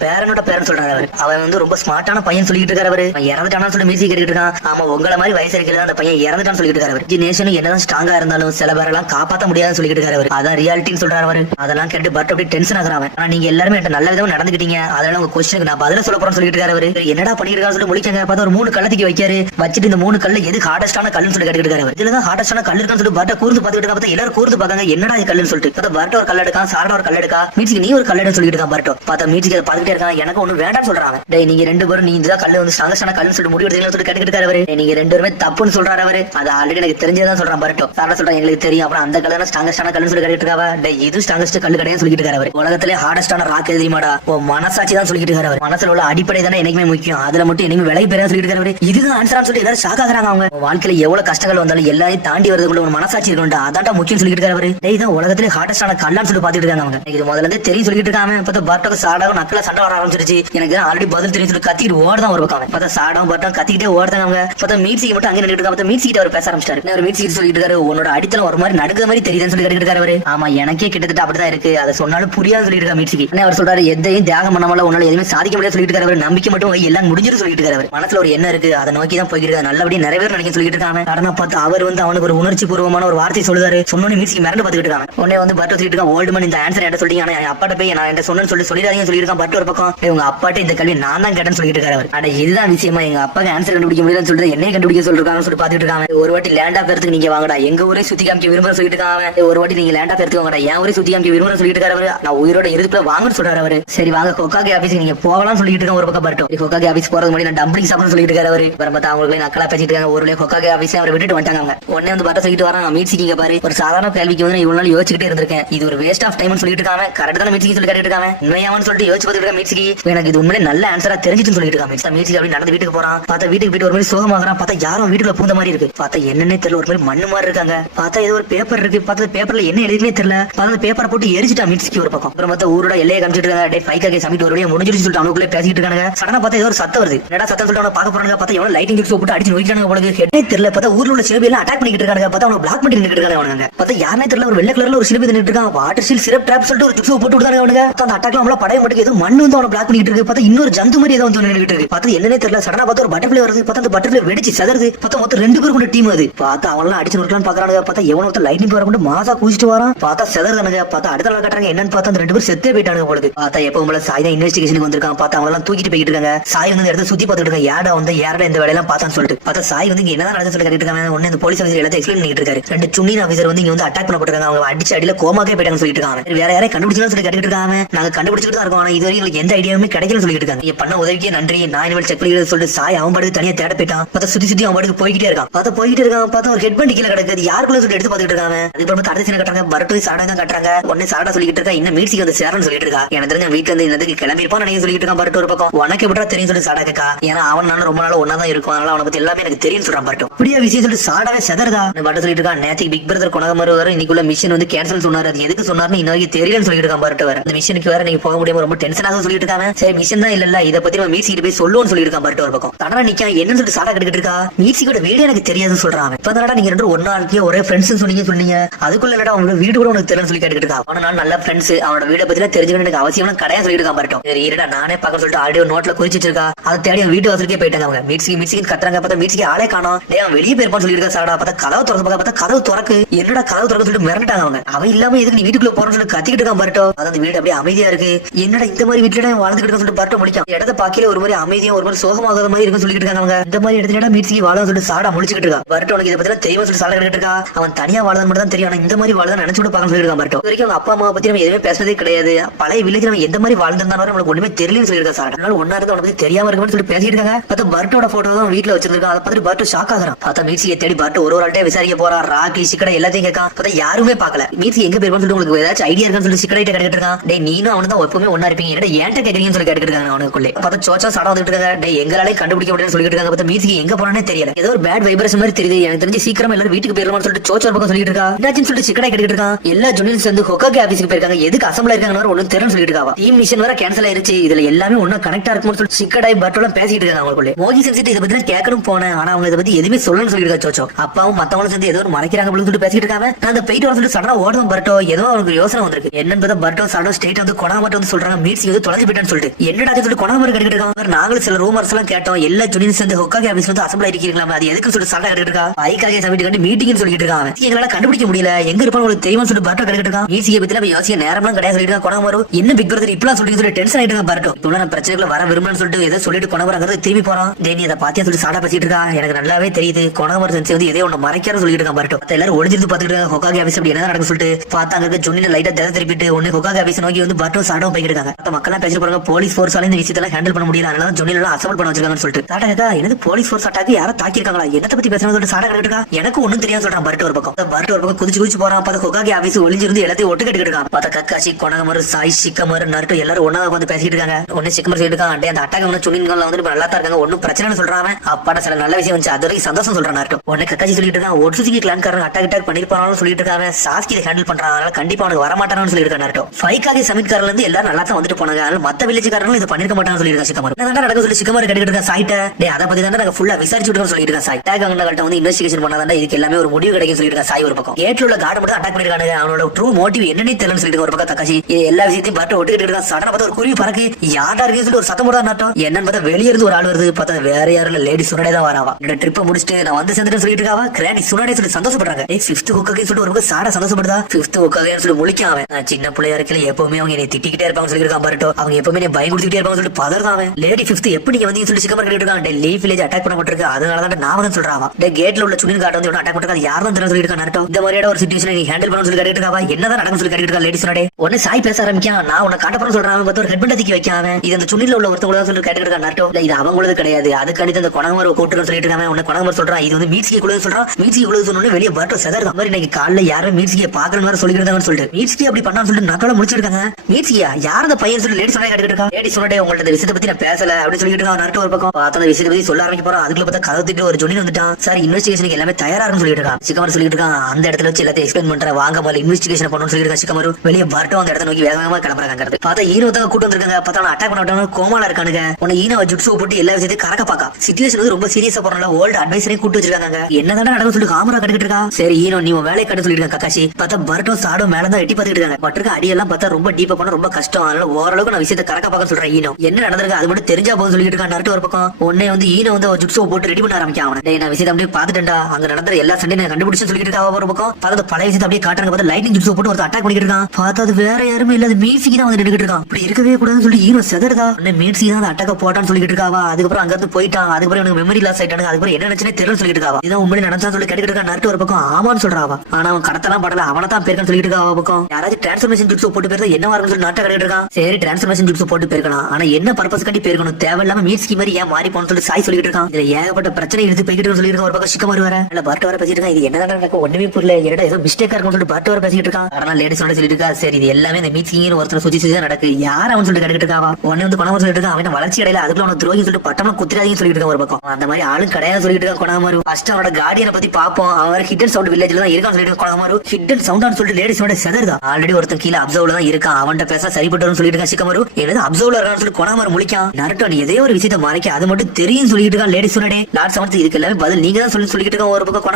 பேரன் சொல்றாரு. அவன் வந்து ரொம்ப ஸ்மார்ட்டான பையன் சொல்லிட்டு இருக்காரு. அவரு இறந்துட்டானு சொல்லி மியூசிக் கட்டிட்டு இருக்கான். ஆமா உங்களை மாதிரி வயசு இருக்கிறது அந்த பையன் இறந்துட்டான்னு சொல்லிட்டு இருக்காரு. நேஷனும் என்னதான் ஸ்ட்ராங்கா இருந்தாலும் சில பேரெல்லாம் காப்பாற்ற முடியாதுன்னு சொல்லிட்டு இருக்காரு. அதான் ரியாலிட்டின்னு சொல்றாரு அவரு. அதெல்லாம் கேட்டு பட் அப்படி டென்ஷன் ஆகுறாங்க. ஆனா நீங்க எல்லாருமே நல்ல விதமா நடந்துக்கிட்டீங்க, அதனால உங்க கொஸ்டினுக்கு நான் பதில சொல்ல போறேன்னு சொல்லிட்டு இருக்காரு. அவரு என்னடா பண்ணிருக்காரு சொல்லி முடிச்சாங்க. பார்த்தா ஒரு 3 கல்லத்துக்கு வைக்காரு. வச்சுட்டு இந்த 3 கல்ல எது ஹார்டஸ்டான கல்லுன்னு சொல்லி கேட்டுட்டு இருக்காரு. இதுலதான் ஹார்டஸ்டான கல்லு இருக்கான்னு சொல்லி பட்ட கூர்ந்து பாத்துக்கிட்டு பார்த்தா எல்லாரும் கூர்ந்து பாக்காங்க, என்னடா இது கல்லுன்னு சொல்லிட்டு. பார்த்தா பர்ட்டோ ஒரு கல் எடுக்கான், சாரடா ஒரு கல் எடுக்கா, மீட்சிக்கு நீ ஒரு கல் எடுன்னு சொல்லிட்டு இருக்கான் பர்ட்டோ. பார்த்தா மீட்சிக்கு அதை பாத்துக்கிட்டே இருக்கான். எனக்கு ஒண்ணு வேண்டாம்னு சொல்றாங்க. டேய் நீங்க 2 பேரும் நீ இதுதான் கல்லு வந்து ஸ்ட்ராங்கஸ்டான கல்லுன்னு சொல்லிட்டு முடிவு எடுத்தீங்கன்னு சொல்லி கேட்டுக்கிட்டு இருக்காரு. அவரு நீங்க 2 பேருமே தப்புன்னு சொல்றாரு. அவரு அது ஆல்ரெடி எனக்கு தெரிஞ்சதான் சொல்றான் பர்ட்டோ. சாரடா சொல்றான் எங்களுக்கு தெரியும், அப்புறம் அந்த கல்லுனா ஸ்ட்ராங்கஸ்டான கல்லுன்னு சொல்லி கேட்டுட்டு இருக்காவா. டேய் இது ஸ்ட்ராங்கஸ்ட் கல்லு கிடையாது சொல்லிட்டு இருக்காரு. அவரு உலகத்திலே ஹார்டஸ்டான ராக் எதிரிமாடா உன் மனசாட்சி தான் சொல்லிட்டு இருக்காரு. அவர் மனசுல உள்ள அடிப்படை தானே என்னைக்குமே முக்கியம், அதுல மட்டும் என்னைக்கு விலை பெற சொல்லிட்டு இருக்காரு. இதுதான் ஆன்சரான்னு சொல்லி எல்லாரும் ஷாக் ஆகுறாங்க. அவங்க வாழ்க்கையில எவ்வளவு கஷ்டங்கள் வந்தாலும் எல்லாரையும் தாண்டி வரதுக்குள்ள ஒரு மனசாட்சி இருக்கணும்டா, அதான்டா முக்கியம் சொல்லிட்டு இருக்காரு. டேய் இதான் உலகத்திலே ஹார்டஸ்டான கல்லான்னு சொல்லி பாத்துட்டு இருக்காங்க. அவங்க இது முதல்ல இருந்தே தெரியும் சொல்லிட்டு இருக்காங்க. பார்த்தா பர்ட்டோ சாடாவும் நக்கல சண்டை வர ஆரம்பிச்சிருச்சு. எனக்கு ஆல்ரெடி பதில் தெரியும் சொல்லி கத்திட்டு ஓடுதான் ஒரு பக்கம். பார்த்தா சாடாவும் பர்ட்டோ கத்திக்கிட்டே ஓடுதாங்க. அவங்க பார்த்தா மீட்சிக்கு மட்டும் அங்கே நின்றுட்டு இருக்காங்க. மீட்சிக்கிட்ட அவர் பேச ஆரம்பிச்சாரு. அவர் மீட்சிக்கிட்டு சொல்லிட்டு இருக்காரு, உன்னோட அடித்தளம் ஒரு மாதிரி நடுக்கிற மாதிரி தெரியுதுன்னு சொல்லி கேட்டுட்டு இருக்காரு. ஆமா எனக்கே கிட்டத்தட்ட அப்படிதான் இருக்கு, அதை சொன்னாலும் புரியாது சொல்லிட்டு இருக்கா மீட்சிக்கு. அவர் சொல்றாரு எதையும் தியாகம் பண்ணாமல உன்னால எதுவுமே சாதிக்க முடியாது சொல்லிட்டு இருக்காரு. நம்பிக்கை மட்டும் எல்லாம் முடிஞ்சிரு சொல்லிட்டு இருக்காரு. மனசுல ஒரு எண்ணம் இருக்கு, அதை நோக்கி தான் போய்கிட்டு நல்லபடியா நிறைவேற நினைக்க சொல்லிட்டு இருக்காங்க. கடனை பார்த்து அவர் வந்து அவனுக்கு ஒரு உணர்ச்சி பூர்வமான ஒரு வார்த்தை சொல்லுறாரு. சொன்னோன்னு மீட்சிக்கு மிரண்டு பார்த்துட்டு இருக்காங்க. உடனே வந்து பர்ட்டோ சொல்லிட்டு இருக்கான், ஓல்டு மேன் இந்த ஆன்சர் என்ன சொல்லிட்டு ஆனா என் அப்பாட்ட போய் நான் என்ன சொன்னேன்னு சொல்லிடாதீங்கன்னு சொல்லியிருக்கான். பர்ட்டோ ஒரு பக்கம் உங்க அப்பாட்ட இந்த கல்வி நான் தான் கேட்டேன்னு சொல்லிட்டு இருக்காரு. ஆனா இதுதான் விஷயமா, எங்க அப்பாக்கு ஆன்சர் கண்டுபிடிக்க முடியலன்னு சொல்லிட்டு என்னைய கண்டுபிடிக்க சொல்லிருக்காங்கன்னு சொல்லி பாத்துட்டு இருக்காங்க. ஒரு வாட்டி லேண்ட் ஆஃப் எர்த்துக்கு நீங்க வாங்கடா, எங்க ஊரே சுத்தி காமிக்க விரும்புற சொல்லிட்டு இருக்காங்க. ஒரு வாட்டி நீங்க லேண்ட் ஆஃப் எர்த்துக்கு வாங்கடா, என் ஊரே சுத்தி காமிக்க விரும்புற சொல்லிட்டு இருக்காரு. நான் உயிரோட இருக்குள்ள வாங்கன்னு சொல்றாரு. அவரு சரி வாங்க ஹோக்காகே ஆபீஸ்க்கு நீங்க போகலாம்னு சொல்லிட்டு இருக்காங்க. ஒரு பக்கம் பர்ட்டோ ஹோக்காகே ஆபீஸ் போறது முன்னாடி நான் டம்பிளிங் சாப்பிடணும்னு சொல்லிட்டு இருக்காரு. அவரு அப்புறம் பார்த்தா அவங்களுக்கு நக்கலா பேசிட்டு இருக்காங்க. ஒரு ஹோக்காகே ஆபீஸ் அவரை விட்டுட்டு வந்துட்டாங்க. உடனே வந்து பர்ட்டோ சொல்லிட்டு வரான், மீட்சிக்கிங்க பாரு ஒரு சாதாரண கேள்விக்கு வந்து இவ்வளவு நாள் யோசிச்சுட்டே இருந்திருக்கேன், இது ஒரு வேஸ்ட் ஆஃப் டைம்னு சொல்லிட்டு இருக்காங்க. கரெக்ட் தான மீட்சிக்கு சொல்லி கேட்டுட்டு இருக்காங்க. உண்மையாவன்னு சொல்லிட்டு யோசிச்சு பார்த்துட்டு இருக்க மீட்சிக்கு எனக்கு இது உண்மையிலே நல்ல ஆன்சரா தெரிஞ்சிட்டு சொல்லிட்டு இருக்காங்க. மீட்சிக்கு அப்படி நடந்து வீட்டுக்கு போறான். பார்த்தா வீட்டுக்கு போயிட்டு ஒரு மாதிரி சோகமாகறான். பார்த்தா யாரும் வீட்டுல பூந்த மாதிரி இருக்கு. பார்த்தா என்னன்னே தெரியல, ஒரு மாதிரி மண்ணு மாதிரி இருக்காங்க. பார்த்தா ஏதோ ஒரு பேப்பர் இருக்கு. பார்த்தா பேப்பர்ல என்ன எழுதினே தெரியல. பார்த்தா பேப்பரை போட்டு எரிச்சிட்டா மீட்சிக்கு ஒரு பக்கம். அப்புறம் பார்த்தா ஊரோட எல்லையை காமிச்சிட்டு இருக்காங்க. டே ஃபைக்காக சமிட் ஒரு வழியா முடிஞ்சிருச்சு சொல்லிட்டு அவனுக்குள்ளே பேசிட்டு இருக்காங்க. சடனா பார்த்தா ஏதோ ஒரு சத்தம் வருது. என்னடா சத்தம் சொல்லிட்டு அவனை பார்க்க போறாங்க. பார்த்தா எவ்வளவு லைட்டிங் டிப்ஸ் போட்டு அடிச்சு நோக்கிட்டாங்க போல ஹெட்டே தெரியல. பார்த்தா ஊர்ல உள்ள சிலபி எல்லாம் அட்டாக் பண்ணிட்டு இருக்காங்க. பார்த்தா அவனுக்கு பிளாக் பண்ணி நின்னுட்டு இருக்காங்க. அவனுங்க பார்த்தா யாருனே தெரியல, ஒரு வெள்ளை கலர்ல ஒரு சிலபி நின்னுட்டு இருக்கான். வாட்டர் ஷீல் சிரப் ட்ராப் சொல்லிட்டு ஒரு டிப்ஸ் போட்டு விட்டாங்க. அவனுங்க அந்த அட்டாக்ல அவள படைய மட்டும் ஏதோ மண்ணு வந்து அவனை பிளாக் பண்ணிட்டு இருக்கு. பார்த்தா இன்னொரு ஜந்து மாதிரி ஏதோ வந்து நின்னுட்டு இருக்கு. பார்த்தா என்னன்னே தெரியல. சடனா பார்த்தா ஒரு பட்டர்ஃப்ளை வருது. பார்த்தா அந்த பட்டர்ஃப்ளை வெடிச்சு சதறுது. பார்த்தா மொத்தம் 2 பேர் கொண்ட டீம் அது. பார்த்தா அவன் அடிச்சு நோக்கலாம்னு பாக்குறாங்க. பார்த்தா எவனோ ஒருத்தர் லைட்டிங் பவர் கொண்டு மாசா குடிச்சிட்டு வரான். பார்த்தா செதறுதானுங்க. பார்த்தா அடுத்த நாள் கட்டுறாங்க. என்ன என்னன்னு பார்த்தா அந்த 2 பேரும் செத்தே போயிட்டானுங்க பொழுது. பார்த்தா எப்பவும் போல சாய் தான் இன்வெஸ்டிகேஷனுக்கு வந்திருக்கான். பார்த்தா அவங்க எல்லாம் தூக்கிட்டு போயிட்டு இருக்காங்க. சாய் வந்து இடத்த சுத்தி பார்த்துட்டு இருக்காங்க. யாரா வந்து யாரா இந்த வேலையெல்லாம் பார்த்தான்னு சொல்லிட்டு பார்த்தா சாய் வந்து இங்க என்னதான் நடந்து சொல்லி கேட்டுட்டு இருக்காங்க. உடனே இந்த போலீஸ் ஆஃபீஸர் எல்லாத்தையும் எக்ஸ்பிளைன் பண்ணிட்டு இருக்காரு. 2 சுன்னி ஆஃபீஸர் வந்து இங்க வந்து அட்டாக் பண்ண போட்டுருக்காங்க. அவங்க அடிச்சு அடியில கோமாக்கே போயிட்டாங்கன்னு சொல்லிட்டு இருக்காங்க. வேற யாரையும் கண்டுபிடிச்சலாம் சொல்லி கேட்டுட்டு இருக்காங்க. நாங்க கண்டுபிடிச்சிட்டு தான் இருக்கோம். ஆனா இது வரைக்கும் எங்களுக்கு எந்த ஐடியாவுமே கிடைக்கலன்னு சொல்லிட்டு இருக்காங்க. நீ பண்ண உதவிக்கே நன்றி. நான் இனிமேல் செக் பண்ணிக்கிறேன் சொல்லிட்டு சாய் அவன் பாட்டுக்கு தனியா தேட போயிட்டான். பார்த்தா சுத்தி அவன் பாட்டுக்கு போய்கிட்டே இருக்கான். பார்த்தா போய்கிட்டே இருக்கான். பார்த்தா ஒரு ஹெட் பண்ட் கீழே கிடக்குது. யாருக்குள்ள சொல்லி எடுத்து பார்த்துட்டு இருக்காங்க. அதுக்கப்புறம் அடுத்த சீனை கட்டுறாங்க. பரட்டு சாடா தான் கட்டுறாங்க. உடனே சாடா சொல்லிட்டு இருக்கா. இன்னும் மீட்சிக்கு வந்து சேரன்னு சொல்லிட்டு இருக்கா. எனக்கு தெரிஞ்ச வீட்டுல இருந்து இந்த கிளம்பி இருப்பான் நினைக்க சொல்லிட்டு இருக்கான். பரட்டு ஒரு பக்கம் உனக்கு எப்படா தெரியும் சொல்லி சாடா கேக்கா. ஏன்னா அவன் நானும் ரொம்ப நாள் ஒன்னா தான் இருக்கும். அதனால அவனை பத்தி எல்லாமே எனக்கு தெரியும் சொல்றான். பரட்டு இப்படியா விஷயம் சொல்லிட்டு சாடாவே செதறதா பரட்டு சொல்லிட்டு இருக்கா. நேற்றுக்கு பிக் பிரதர் கொணகமரு வர இன்னைக்குள்ள மிஷன் வந்து கேன்சல் சொன்னாரு. அது எதுக்கு சொன்னாருன்னு இன்ன வரைக்கும் தெரியலன்னு சொல்லிட்டு இருக்கான். பரட்டு வர இந்த மிஷனுக்கு வேற நீங்க போக முடியாம ரொம்ப டென்ஷனாக சொல்லிட்டு இருக்காங்க. சரி மிஷன் தான் இல்ல இதை பத்தி நம்ம மீட்சிட்டு போய் சொல்லுவோம்னு சொல்லிட்டு இருக்கான். பரட்டு ஒரு பக்கம் தடவை நிக்க என்னன்னு சொல்லிட்டு சாடா கேட்டுட்டு இருக்கா. மீட்சியோட வீடு எனக்கு தெரியாதுன்னு சொல்றாங்க. இப்ப தானடா நீங்க 2 ஒன்னா இருக்கிய ஒரே ஃப்ரெண்ட்ஸ் சொன்னீங்க. அதுக்குள்ள என்னடா அவங்க வீடு கூட உனக்கு தெரியலன்னு சொல்லி கேட்டுட்டு இருக்கா. அவன நான் நல்ல ஃப்ரெண்ட்ஸ் அவனோட வீட பத்தி தெரிஞ்சுக்கணும் எனக்கு அவசியம் கிடையாது சொல்லிட்டு இருக்கான். பரட்டும் சரி இருடா நானே பார்க்க சொல்லிட்டு ஆடியோ நோட்ல குறிச்சிட்டு இருக்கா. அதை தேடி வீட்டு வாசலுக்கே போயிட்டாங்க. அவங்க மீட்சிக்கு கத்துறாங்க. பார்த்தா மீட்சிக்கு ஆளே காணோம். அவன் வெளியே போயிருப்பான்னு சொல்லிட்டு சாடா. பார்த்தா கதவு திறந்து பார்த்தா கதவு திறக்கு. என்னடா கதவு திறக்க சொல்லிட்டு மிரண்டாங்க. அவங்க அவன் இல்லாம எதுக்கு நீ வீட்டுக்குள்ள போறன்னு சொல்லி கத்திக்கிட்டு இருக்கான். பரட்டோ அந்த வீடு அப்படியே அமைதியா இருக்கு. என்னடா இந்த மாதிரி வீட்டுல வாழ்ந்துட்டு சொல்லிட்டு பரட்டோ முடிக்கும். இடத்த பாக்கல ஒரு மாதிரி அமைதியா ஒரு மாதிரி சோகமாகாத மாதிரி இருக்குன்னு சொல்லிட்டு இருக்காங்க. அவங்க இந்த மாதிரி இடத்துல மீட்சிக்கு வாழ சொல்லிட்டு சாடா முடிச்சுக்கிட்டு இருக்கா. பரட்டோ உனக்கு இதை பத்தி தெரியும் சொல்லிட்டு சாடா கேட்டு இருக்கா. அவன் தனியா வாழதான் மட்டும் தான் தெரியும். இந்த மாதிரி வாழதான் நினைச்சு கூட பார்க்க சொல்லிருக்கான். பரட்டோ வரைக்கும் அவங்க அப்பா அம்மா பத்தி நம்ம எதுவுமே பேசுறதே கிடையாது. பழைய வில்லேஜ் நம்ம எந்த மாதிரி வாழ்ந்திருந்தாலும் நம்மளுக்கு ஒண்ணுமே தெரியலன்னு சொல்லிருக்கா. சாடா அதனால ஒன்னா இருந்து அவனை பத்தி தெரியாம இருக்குன்னு சொல்லிட்டு பேசிட்டு இருக்காங்க. பார்த்தா பர்ட்டோட போட்டோ தான் வீட்டுல வச்சிருக்கான். அதை பார்த்துட்டு பர்ட்டோ ஷாக் ஆகிறான். பார்த்தா மீட்சியை தேடி பர்ட்டோ ஒரு ஆள்கிட்ட விசாரிக்க போறா. ராக்கி சிக்கடை எல்லாத்தையும் கேட்கான். பார்த்தா யாருமே பார்க்கல. மீட்சி எங்க போயிருப்பான்னு சொல்லிட்டு உங்களுக்கு ஏதாச்சும் ஐடியா இருக்கான்னு சொல்லி சிக்கடைட்ட கேட்டுட்டு இருக்கான். டே நீனும் அவனு தான் எப்பவுமே ஒன்னா இருப்பீங்க. என்னடா ஏன்ட்ட கேட்கறீங்கன்னு சொல்லி கேட்டுட்டு இருக்காங்க. அவனுக்குள்ளே பார்த்தா சோச்சா சாடா வந்துட்டு இருக்காங்க. டே எங்களாலே கண்டுபிடிக்க முடியும்னு சொல்லிட்டு இருக்காங்க. பார்த்தா மீட்சிக்கு எங்க போறானே தெரியல. ஏதோ ஒரு பேட் வைப்ரேஷன் மாதிரி தெரியுது. எனக்கு தெரிஞ்சு சீக்கிரமா எல்லாரும் வீட்டுக்கு போயிடலாம்னு சொல்லிட்டு சோச்சா பக்கம் சொல்லிட்டு இருக்கா. என்னாச்சுன்னு சொல்லிட்டு சிக்கடை கேட்டுட்டு இருக்கான். எல்லா ஜூனியர்ஸ் வந்து ஹொக்காகே ஆபீஸ்க்கு போயிருக்காங்க. எதுக்கு அசம்பிள் இருக்காங்கன்னு ஒன்னும் தெரியல சொல்லிட்டு இருக்காங்க. டீம் மிஷன் வேற கேன்சல் ஆயிருச்சு. இதுல எல்லாமே ஒண்ணு கனெக்டா இருக்கும்னு சொல்லிட்டு சிக்கடாய் பட்டோலாம் பேசிட்டு இருக்காங்க. அவங்களுக்குள்ளே மோகி செஞ்சுட்டு இதை பத்தி கேட்கணும் போனேன். ஆனா அவங்க இதை பத்தி எதுவுமே சொல்லணும்னு சொல்லிட்டு சோச்சோ. அப்பாவும் மத்தவங்களும் சேர்ந்து ஏதோ ஒரு மறைக்கிறாங்க அப்படின்னு சொல்லிட்டு பேசிட்டு இருக்காங்க. நான் அந்த போயிட்டு வர சொல்லிட்டு சடனா ஓடுவோம். பரட்டோ ஏதோ அவங்களுக்கு யோசனை வந்திருக்கு. என்னன்னு பார்த்தா பரட்டோ சடோ ஸ்டேட் வந்து கொணாமட்டு வந்து சொல்றாங்க. மீட்ஸ் வந்து தொலைஞ்சு போயிட்டான்னு சொல்லிட்டு என்னடா சொல்லிட்டு கொணாமட்டு கட்டிட்டு இருக்காங்க. நாங்களும் சில ரூமர்ஸ் எல்லாம் கேட்டோம். எல்லா ஜூனியர்ஸ் வந்து ஹொக்காகே ஆபீஸ் வந்து அசம்பிள் ஆயிருக்கீங்களா. அது எதுக்கு சொல்லிட்டு சண்டை கட்டிட்டு இருக்கா. ஐக்காகே சமிட் கட்டி மீட்டிங்னு சொல்லிட்டு இருக்காங்க. எங்களால கண்டுபிடிக்க முடியல. எங்க இருப்பான்னு உங்களுக்கு தெரியுமா சொல்லிட்டு பரட்டோ கட்டிட்டு இருக்கான். மீட்சியை பத்தி யோசிக்க நேரம்லாம் கிடையாது சொல்லிட்டு இருக்காங்க. கொணாமரு என்ன பிக் பிரதர் இப்பலாம் சொல்லி டென்ஷன் ஆயிட்டு இருக்கான். பரட்டோ இப்போ நான் பிரச்சனைக்குள்ள வர விரும்புறேன்னு சொல்லிட்டு ஏதோ சொல்லிட்டு கொணாமரு திரும்பி போறான். நீ அதை பாத்தியா சொல்லி சாடா பேசிட்டு இருக்கா. எனக்கு நல்லாவே தெரியுது கொணாமரு சென்ஸ் வந்து எதோ ஒண்ணு மறைக்காரு சொல்லிட்டு இருக்கான். பரட்டோ எல்லாரும் ஒளிஞ்சிருந்து பாத்துட்டு ஹொக்காகே ஆபீஸ் அப்படி என்ன நடக்கும் சொல்லிட்டு பார்த்தா அங்க ஜொன்னில லைட்டா திரை திருப்பிட்டு ஒண்ணு ஹொக்காகே ஆபீஸ் நோக்கி வந்து பரட்டோ சாடாவும் போய்கிட்டு இருக்காங்க. மக்கள் எல்லாம் பேசிட்டு போறாங்க. போலீஸ் ஃபோர்ஸால இந்த விஷயத்தெல்லாம் ஹேண்டில் பண்ண முடியல. அதனால ஜொன்னில எல்லாம் அசம்பிள் பண்ண வச்சிருக்காங்கன்னு சொல்லிட்டு சாடா கேட்டா என்னது போலீஸ் ஃபோர்ஸ் அட்டாக் யாரா தாக்கிருக்காங்களா என்னத்தை பத்தி பேசணும் சொல்லிட்டு சாடா கேட்டுட்டு இருக்கா. எனக்கு ஒண்ணும் தெரியாது சொல்றான். பரட்டோ ஒரு பக்கம் பரட்டோ ஒரு பக்கம் குதிச்சு போறான். பார்த்தா ஹொக்காகே ஆபீஸ் ஒளிஞ்சிருந்து எல்லாத்தையும் ஒட்டு கேட்டுட்டு இருக்கான். பார்த்தா கக்காஷி கொணகமரு சாய் சிக்கமரு நருட்டோ எல்லாரும் ஒன்னா வந்து பேசிட்டு இருக்காங்க. ஒன்னு சிக்கமர் சொல்லிட்டு இருக்கான். அந்த அட்டாக் வந்து சுனின்கள் வந்து நல்லா தான் இருக்காங்க. ஒன்னும் பிரச்சனை சொல்றான். அப்பாட சில நல்ல விஷயம் வந்து அது வரைக்கும் சந்தோஷம் சொல்றான். நருட்டோ உடனே கக்காஷி சொல்லிட்டு இருக்கான். ஒட்சுசிக்கு கிளான்காரங்க அட்டாக் பண்ணிருப்பானு சொல்லிட்டு இருக்காங்க. சாஸ்கி இதை ஹேண்டில் பண்றாங்க. அதனால கண்டிப்பா அவனுக்கு வரமாட்டானு சொல்லிட்டு இருக்கான். நருட்டோ ஃபைக்காகே சமிட்காரல இருந்து எல்லாரும் நல்லா தான் வந்துட்டு போனாங்க. அதனால மத்த வில்லேஜ்காரங்களும் இதை பண்ணிருக்க மாட்டாங்கன்னு சொல்லிட்டு இருக்கான். சிக்கமர் என்ன நடக்க சொல்லி சிக்கமர் கேட்டுட்டு இருக்கான். சாய்ட்ட டே அதை பத்தி தான் நாங்க ஃபுல்லா விசாரிச்சுட்டு சொல்லிட்டு இருக்கான். சாய் அட்டாக் அவங்கள்ட்ட வந்து இன்வெஸ்டிகேஷன் பண்ணாதான் இதுக்கு எல்லாமே ஒரு முடிவு கிடைக்கும் சொல்லிட்டு இருக்கான். சாய் ஒரு பக்கம் கேட்ல உள்ள கார்டு மட்டும் அட்டாக் பண்ணிருக்காங்க. அவனோட ட்ரூ மோட்டிவ் என்னன்னு தெரியலன்னு சொல்லிட்டு ஒரு பக்கம் தக்காசி எல்லா விஷயத்தையும் பட்டு ஒட்டுக்கிட்டு இருக்கான். சடனா பார்த்தா ஒரு குருவி பறக்கு. யாரா இருக்குன்னு சொல்லிட்டு ஒரு சத்தம் போட நாட்டம் என்னன்னு பார்த்தா வெளியே இருந்து ஒரு ஆள் வருது. பார்த்தா வேற யாரும் இல்ல லேடி சுனடே தான் வராவா. இந்த ட்ரிப்பை முடிச்சுட்டு நான் வந்து சேர்ந்துட்டு சொல்லிட்டு இருக்காவா. கிரானி சுனடே சொல்லி சந்தோஷப்படுறாங்க. ஃபிஃப்த் ஹொக்காகே சொல்லிட்டு ஒரு சாடா சந்தோஷப்படுதா. ஃபிஃப்த் ஹொக்காகேன்னு சொல்லி முழிக்காம நான் சின்ன பிள்ளையா இருக்கல எப்பவுமே அவங்க என்னை திட்டிக்கிட்டே இருப்பாங்க சொல்லிருக்கான். பரட்டோ அவங்க எப்பவுமே பயம் கொடுத்துட்டே இருப்பாங்க சொல்லிட்டு பதறாங்க. லேடி ஃபிஃப்த் எப்படி நீங்க வந்து சொல்லி சிக்கமர் கேட்டு இருக்கான். லீஃப் வில்லேஜ் அட்டாக் பண்ணப்பட்டிருக்கு. அதனாலதான் நான் சொல்றாவா. கேட்ல உள்ள சுனின் கார்டு வந்து அட்டாக் பண்ணிருக்காங்க. யாரும் தெரியும் சொல்லிட்டு இருக்கான். நருட்டோ இந்த மாதிரியான ஒரு சிச்சுவேஷன் நீ ஹேண்டில் பண்ண சொல்லி கேட்டுட்டு இருக்காவா. என்னதான் நடக்கும் சொல்லி கேட்டுட்டு இருக்கா. லேடி சுனடே உடனே சாய் பேச ஆரம்பிக்கான். நான் உன்னை காட்டப்பறம் சொல்றான். ஒரு ஹெட்பண்ட் தூக்கி வைக்காம இது அந்த சுனில உள்ள ஒருத்தவங்க சொல்லி கேட்டுட்டு இருக்கான். நருட்டோ இது அவங்களது கிடையாது. அதுக்காண்டி அந்த கொணகமர் கூட்டுன்னு சொல்லிட்டு இருக்காங்க. உன்னை கொணகமர் சொல்றான். இது வந்து மீட்சிக்கு குழு சொல்றான். மீட்சிக்கு குழு சொன்னோன்னு வெளியே பரட்டோ செதற மாதிரி இன்னைக்கு காலைல யாரும் மீட்சியை பாக்குற மாதிரி சொல்லிருக்காங்கன்னு சொல்லிட்டு மீட்சி அப்படி பண்ணான்னு சொல்லிட்டு நக்கல முடிச்சிருக்காங்க. மீட்சியா யார் அந்த பையன் சொல்லி லேடி சொன்னா கேட்டுட்டு இருக்கா. லேடி சொன்னே உங்கள்ட்ட இந்த விஷயத்தை பத்தி நான் பேசல அப்படின்னு சொல்லிட்டு இருக்கான். நருட்டோ ஒரு பக்கம் பார்த்த அந்த விஷயத்தை பத்தி சொல்ல ஆரம்பிக்க போறான். அதுக்குள்ள பார்த்தா கதை திட்டு ஒரு ஜொனி வந்துட்டான். சார் இன்வெஸ்டிகேஷனுக்கு எல்லாமே தயாரா இருக்குன்னு சொல்லிட்டு இருக்கான். சிக்கமர் சொல்லிட்டு இருக்கான். அந்த இடத்துல வச்சு எல்லாத்தையும் எக்ஸ்பிளைன் பண்ற வாங்க முதல்ல இன்வெஸ்டிகேஷன் பண்ணணும்னு சொல்லிட்டு இருக்கான். சிக்கமர் வெளியே பரட்டோ அந்த இடத்த நோக்கி வேகமா கிளம்புறாங்க. பார்த்தா ஈனோத்தங்க கூட்டு வந்திருக்காங்க. பார்த்தா அட்டாக் பண்ண கோமால இருக்கானுங்க. உன்னை ஈனோ ஜுட்ஸு போட்டு எல்லா விஷயத்தையும் கறக்க பாக்கா. சிச்சுவேஷன் வந்து ரொம்ப சீரியஸா போறனால ஓல்டு அட்வைசரையும் கூட்டு வச்சிருக்காங்க. என்னதான் நடக்கும் சொல்லிட்டு காமரா கட்டுக்கிட்டு இருக்கா. சரி ஈனோ நீ வேலையை கட்டு சொல்லிட்டு இருக்காங்க. கக்காஷி பார்த்தா பரட்டோ சாடோ மேலதான் எட்டி பார்த்துட்டு இருக்காங்க. பட் இருக்க அடியெல்லாம் பார்த்தா ரொம்ப டீப்பா பண்ண ரொம்ப கஷ்டம். அதனால ஓரளவுக்கு நான் விஷயத்தை கறக்க பார்க்க சொல்றேன். ஈனோ என்ன நடந்திருக்கு அது மட்டும் தெரிஞ்சா போதும் சொல்லிட்டு இருக்கான். நருட்டோ ஒரு பக்கம் உடனே வந்து ஈனோ வந்து ஜுட்ஸு போட்டு ரெடி பண்ண ஆரம்பிக்கான். அவனை நான் விஷயத்தை அப்படியே பாத்துட்டேன்டா. அங்க நடந்த எல்லா சண்டையும் நான் கண்டுபிடிச்சு சொல்லிட்டு இருக்கா. ஒரு பக்கம் பார்த்து பழைய விஷயத்தை அப்படியே காட்டுறாங்க. பார்த்தா லைட்டிங் ஜுட்ஸு போட்டு ஒரு அட்டாக் பண்ணிட்டு இருக்கான். பார்த்தா அது வேற யாருமே இல்ல, அது மீட்சிக்கு தான் வந்து நின்றுட்டு இருக்கான். இப்படி இருக்கவே கூடாதுன்னு சொல்லி ஹீரோ செதறதா உடனே மீட்சிக்கு தான் அட்டாக்க போட்டான்னு சொல்லிட்டு இருக்காவா. அதுக்கப்புறம் அங்க இருந்து போயிட்டான். அதுக்கப்புறம் எனக்கு மெமரி லாஸ் ஆயிட்டாங்க. அதுக்கப்புறம் என்ன நினைச்சனே தெரியல சொல்லிட்டு இருக்காவா. இதான் உண்மையில நடந்தா சொல்லி கேட்டுட்டு இருக்கா. நருட்டோ ஒரு பக்கம் ஆமான்னு சொல்றாவா. ஆனா அவன் கடத்தலாம் படல, அவனை தான் பேருக்கான்னு சொல்லிட்டு இருக்கா. பக்கம் யாராச்சும் டிரான்ஸ்ஃபர்மேஷன் ஜிப்ஸ் போட்டு பேர் என்ன வரும்னு சொல்லி நாட்டை கட்டிட்டு இருக்கான். சரி டிரான்ஸ்ஃபர்மேஷன் ஜிப்ஸ் போட்டு பேருக்கலாம், ஆனா என்ன பர்பஸ் கட்டி பேருக்கணும், தேவையில்லாம மீட்ஸ்கி மாதிரி ஏன் மாறி போன்னு சொல்லி சாய் சொல்லிட்டு இருக்கான். இதுல ஏகப்பட்ட பிரச்சனை எடுத்து போய்கிட்டு சொல்லிட்டு இருக்கான். ஒரு பக்கம் சிக்கமாரு வர இல்ல பர்ட் வர பேசிட்டு இருக்கான். இது என்ன நடக்கும் ஒண்ணுமே புரியல, என்னடா ஏதோ மிஸ்டேக்கா இருக்கும்னு சொல்லிட்டு பர்ட் வர பேசிட்டு இருக்கான். ஆனா லேடிஸ் சொல்லிட்டு இருக்கா. சரி இது எல்லாமே இந்த மீட்ஸ்கின்னு ஒருத்தர் சுத்தி சுத்தி தான் நடக்கு, யார் அவன் சொல்லிட்டு கட்டிட்டு இருக்காவா. உடனே வந்து கொணாமரு சொல்லிட்டு இருக்கான். அவன் வளர்ச்சி அடையில அதுக்குள்ள அவனை துரோகி சொல்லிட்டு பட்டமா குத்திராதீங்கன்னு சொல்லிட்டு இருக்கான். ஒரு பக்கம் அந்த மாதிரி ஆளும் கிடையாது சொல்லிட்டு இருக்கான் கொணாமரு. ஃபர்ஸ்ட் அவனோட கார்டியனை பத்தி பாப்போம். அவன் ஹிடன் சவுண்ட் வில்லேஜ்ல தான் இருக்கான்னு சொல்லிட்டு கொணாமரு. ஹிடன் சவுண்டான்னு சொல்லிட்டு லேடிஸோட செதறதா. ஆல்ரெடி ஒருத்தன் கீழே அப்சர்வ்ல தான் இருக்கான், அவன்கிட்ட பேச சரிப்பட்டு சொல்லிட்டு இருக்கான் சிக்கமரு. என்னது அப்சர்வ்ல இருக்கான்னு சொல்லி கொணாமரு முழிக்கான். நருட்டோ நீ எதையோ ஒரு விஷயத்தை மறைக்க, அது மட்டும் தெரியும் சொல்லிட்டு இருக்கான் லேடிஸ் சொன்னே. லார்ட் சமன்ஸ் இதுக்கு எல்லாமே பதில் நீங்க தான் சொல்லிட்டு இருக்கான். ஒரு பக்கம்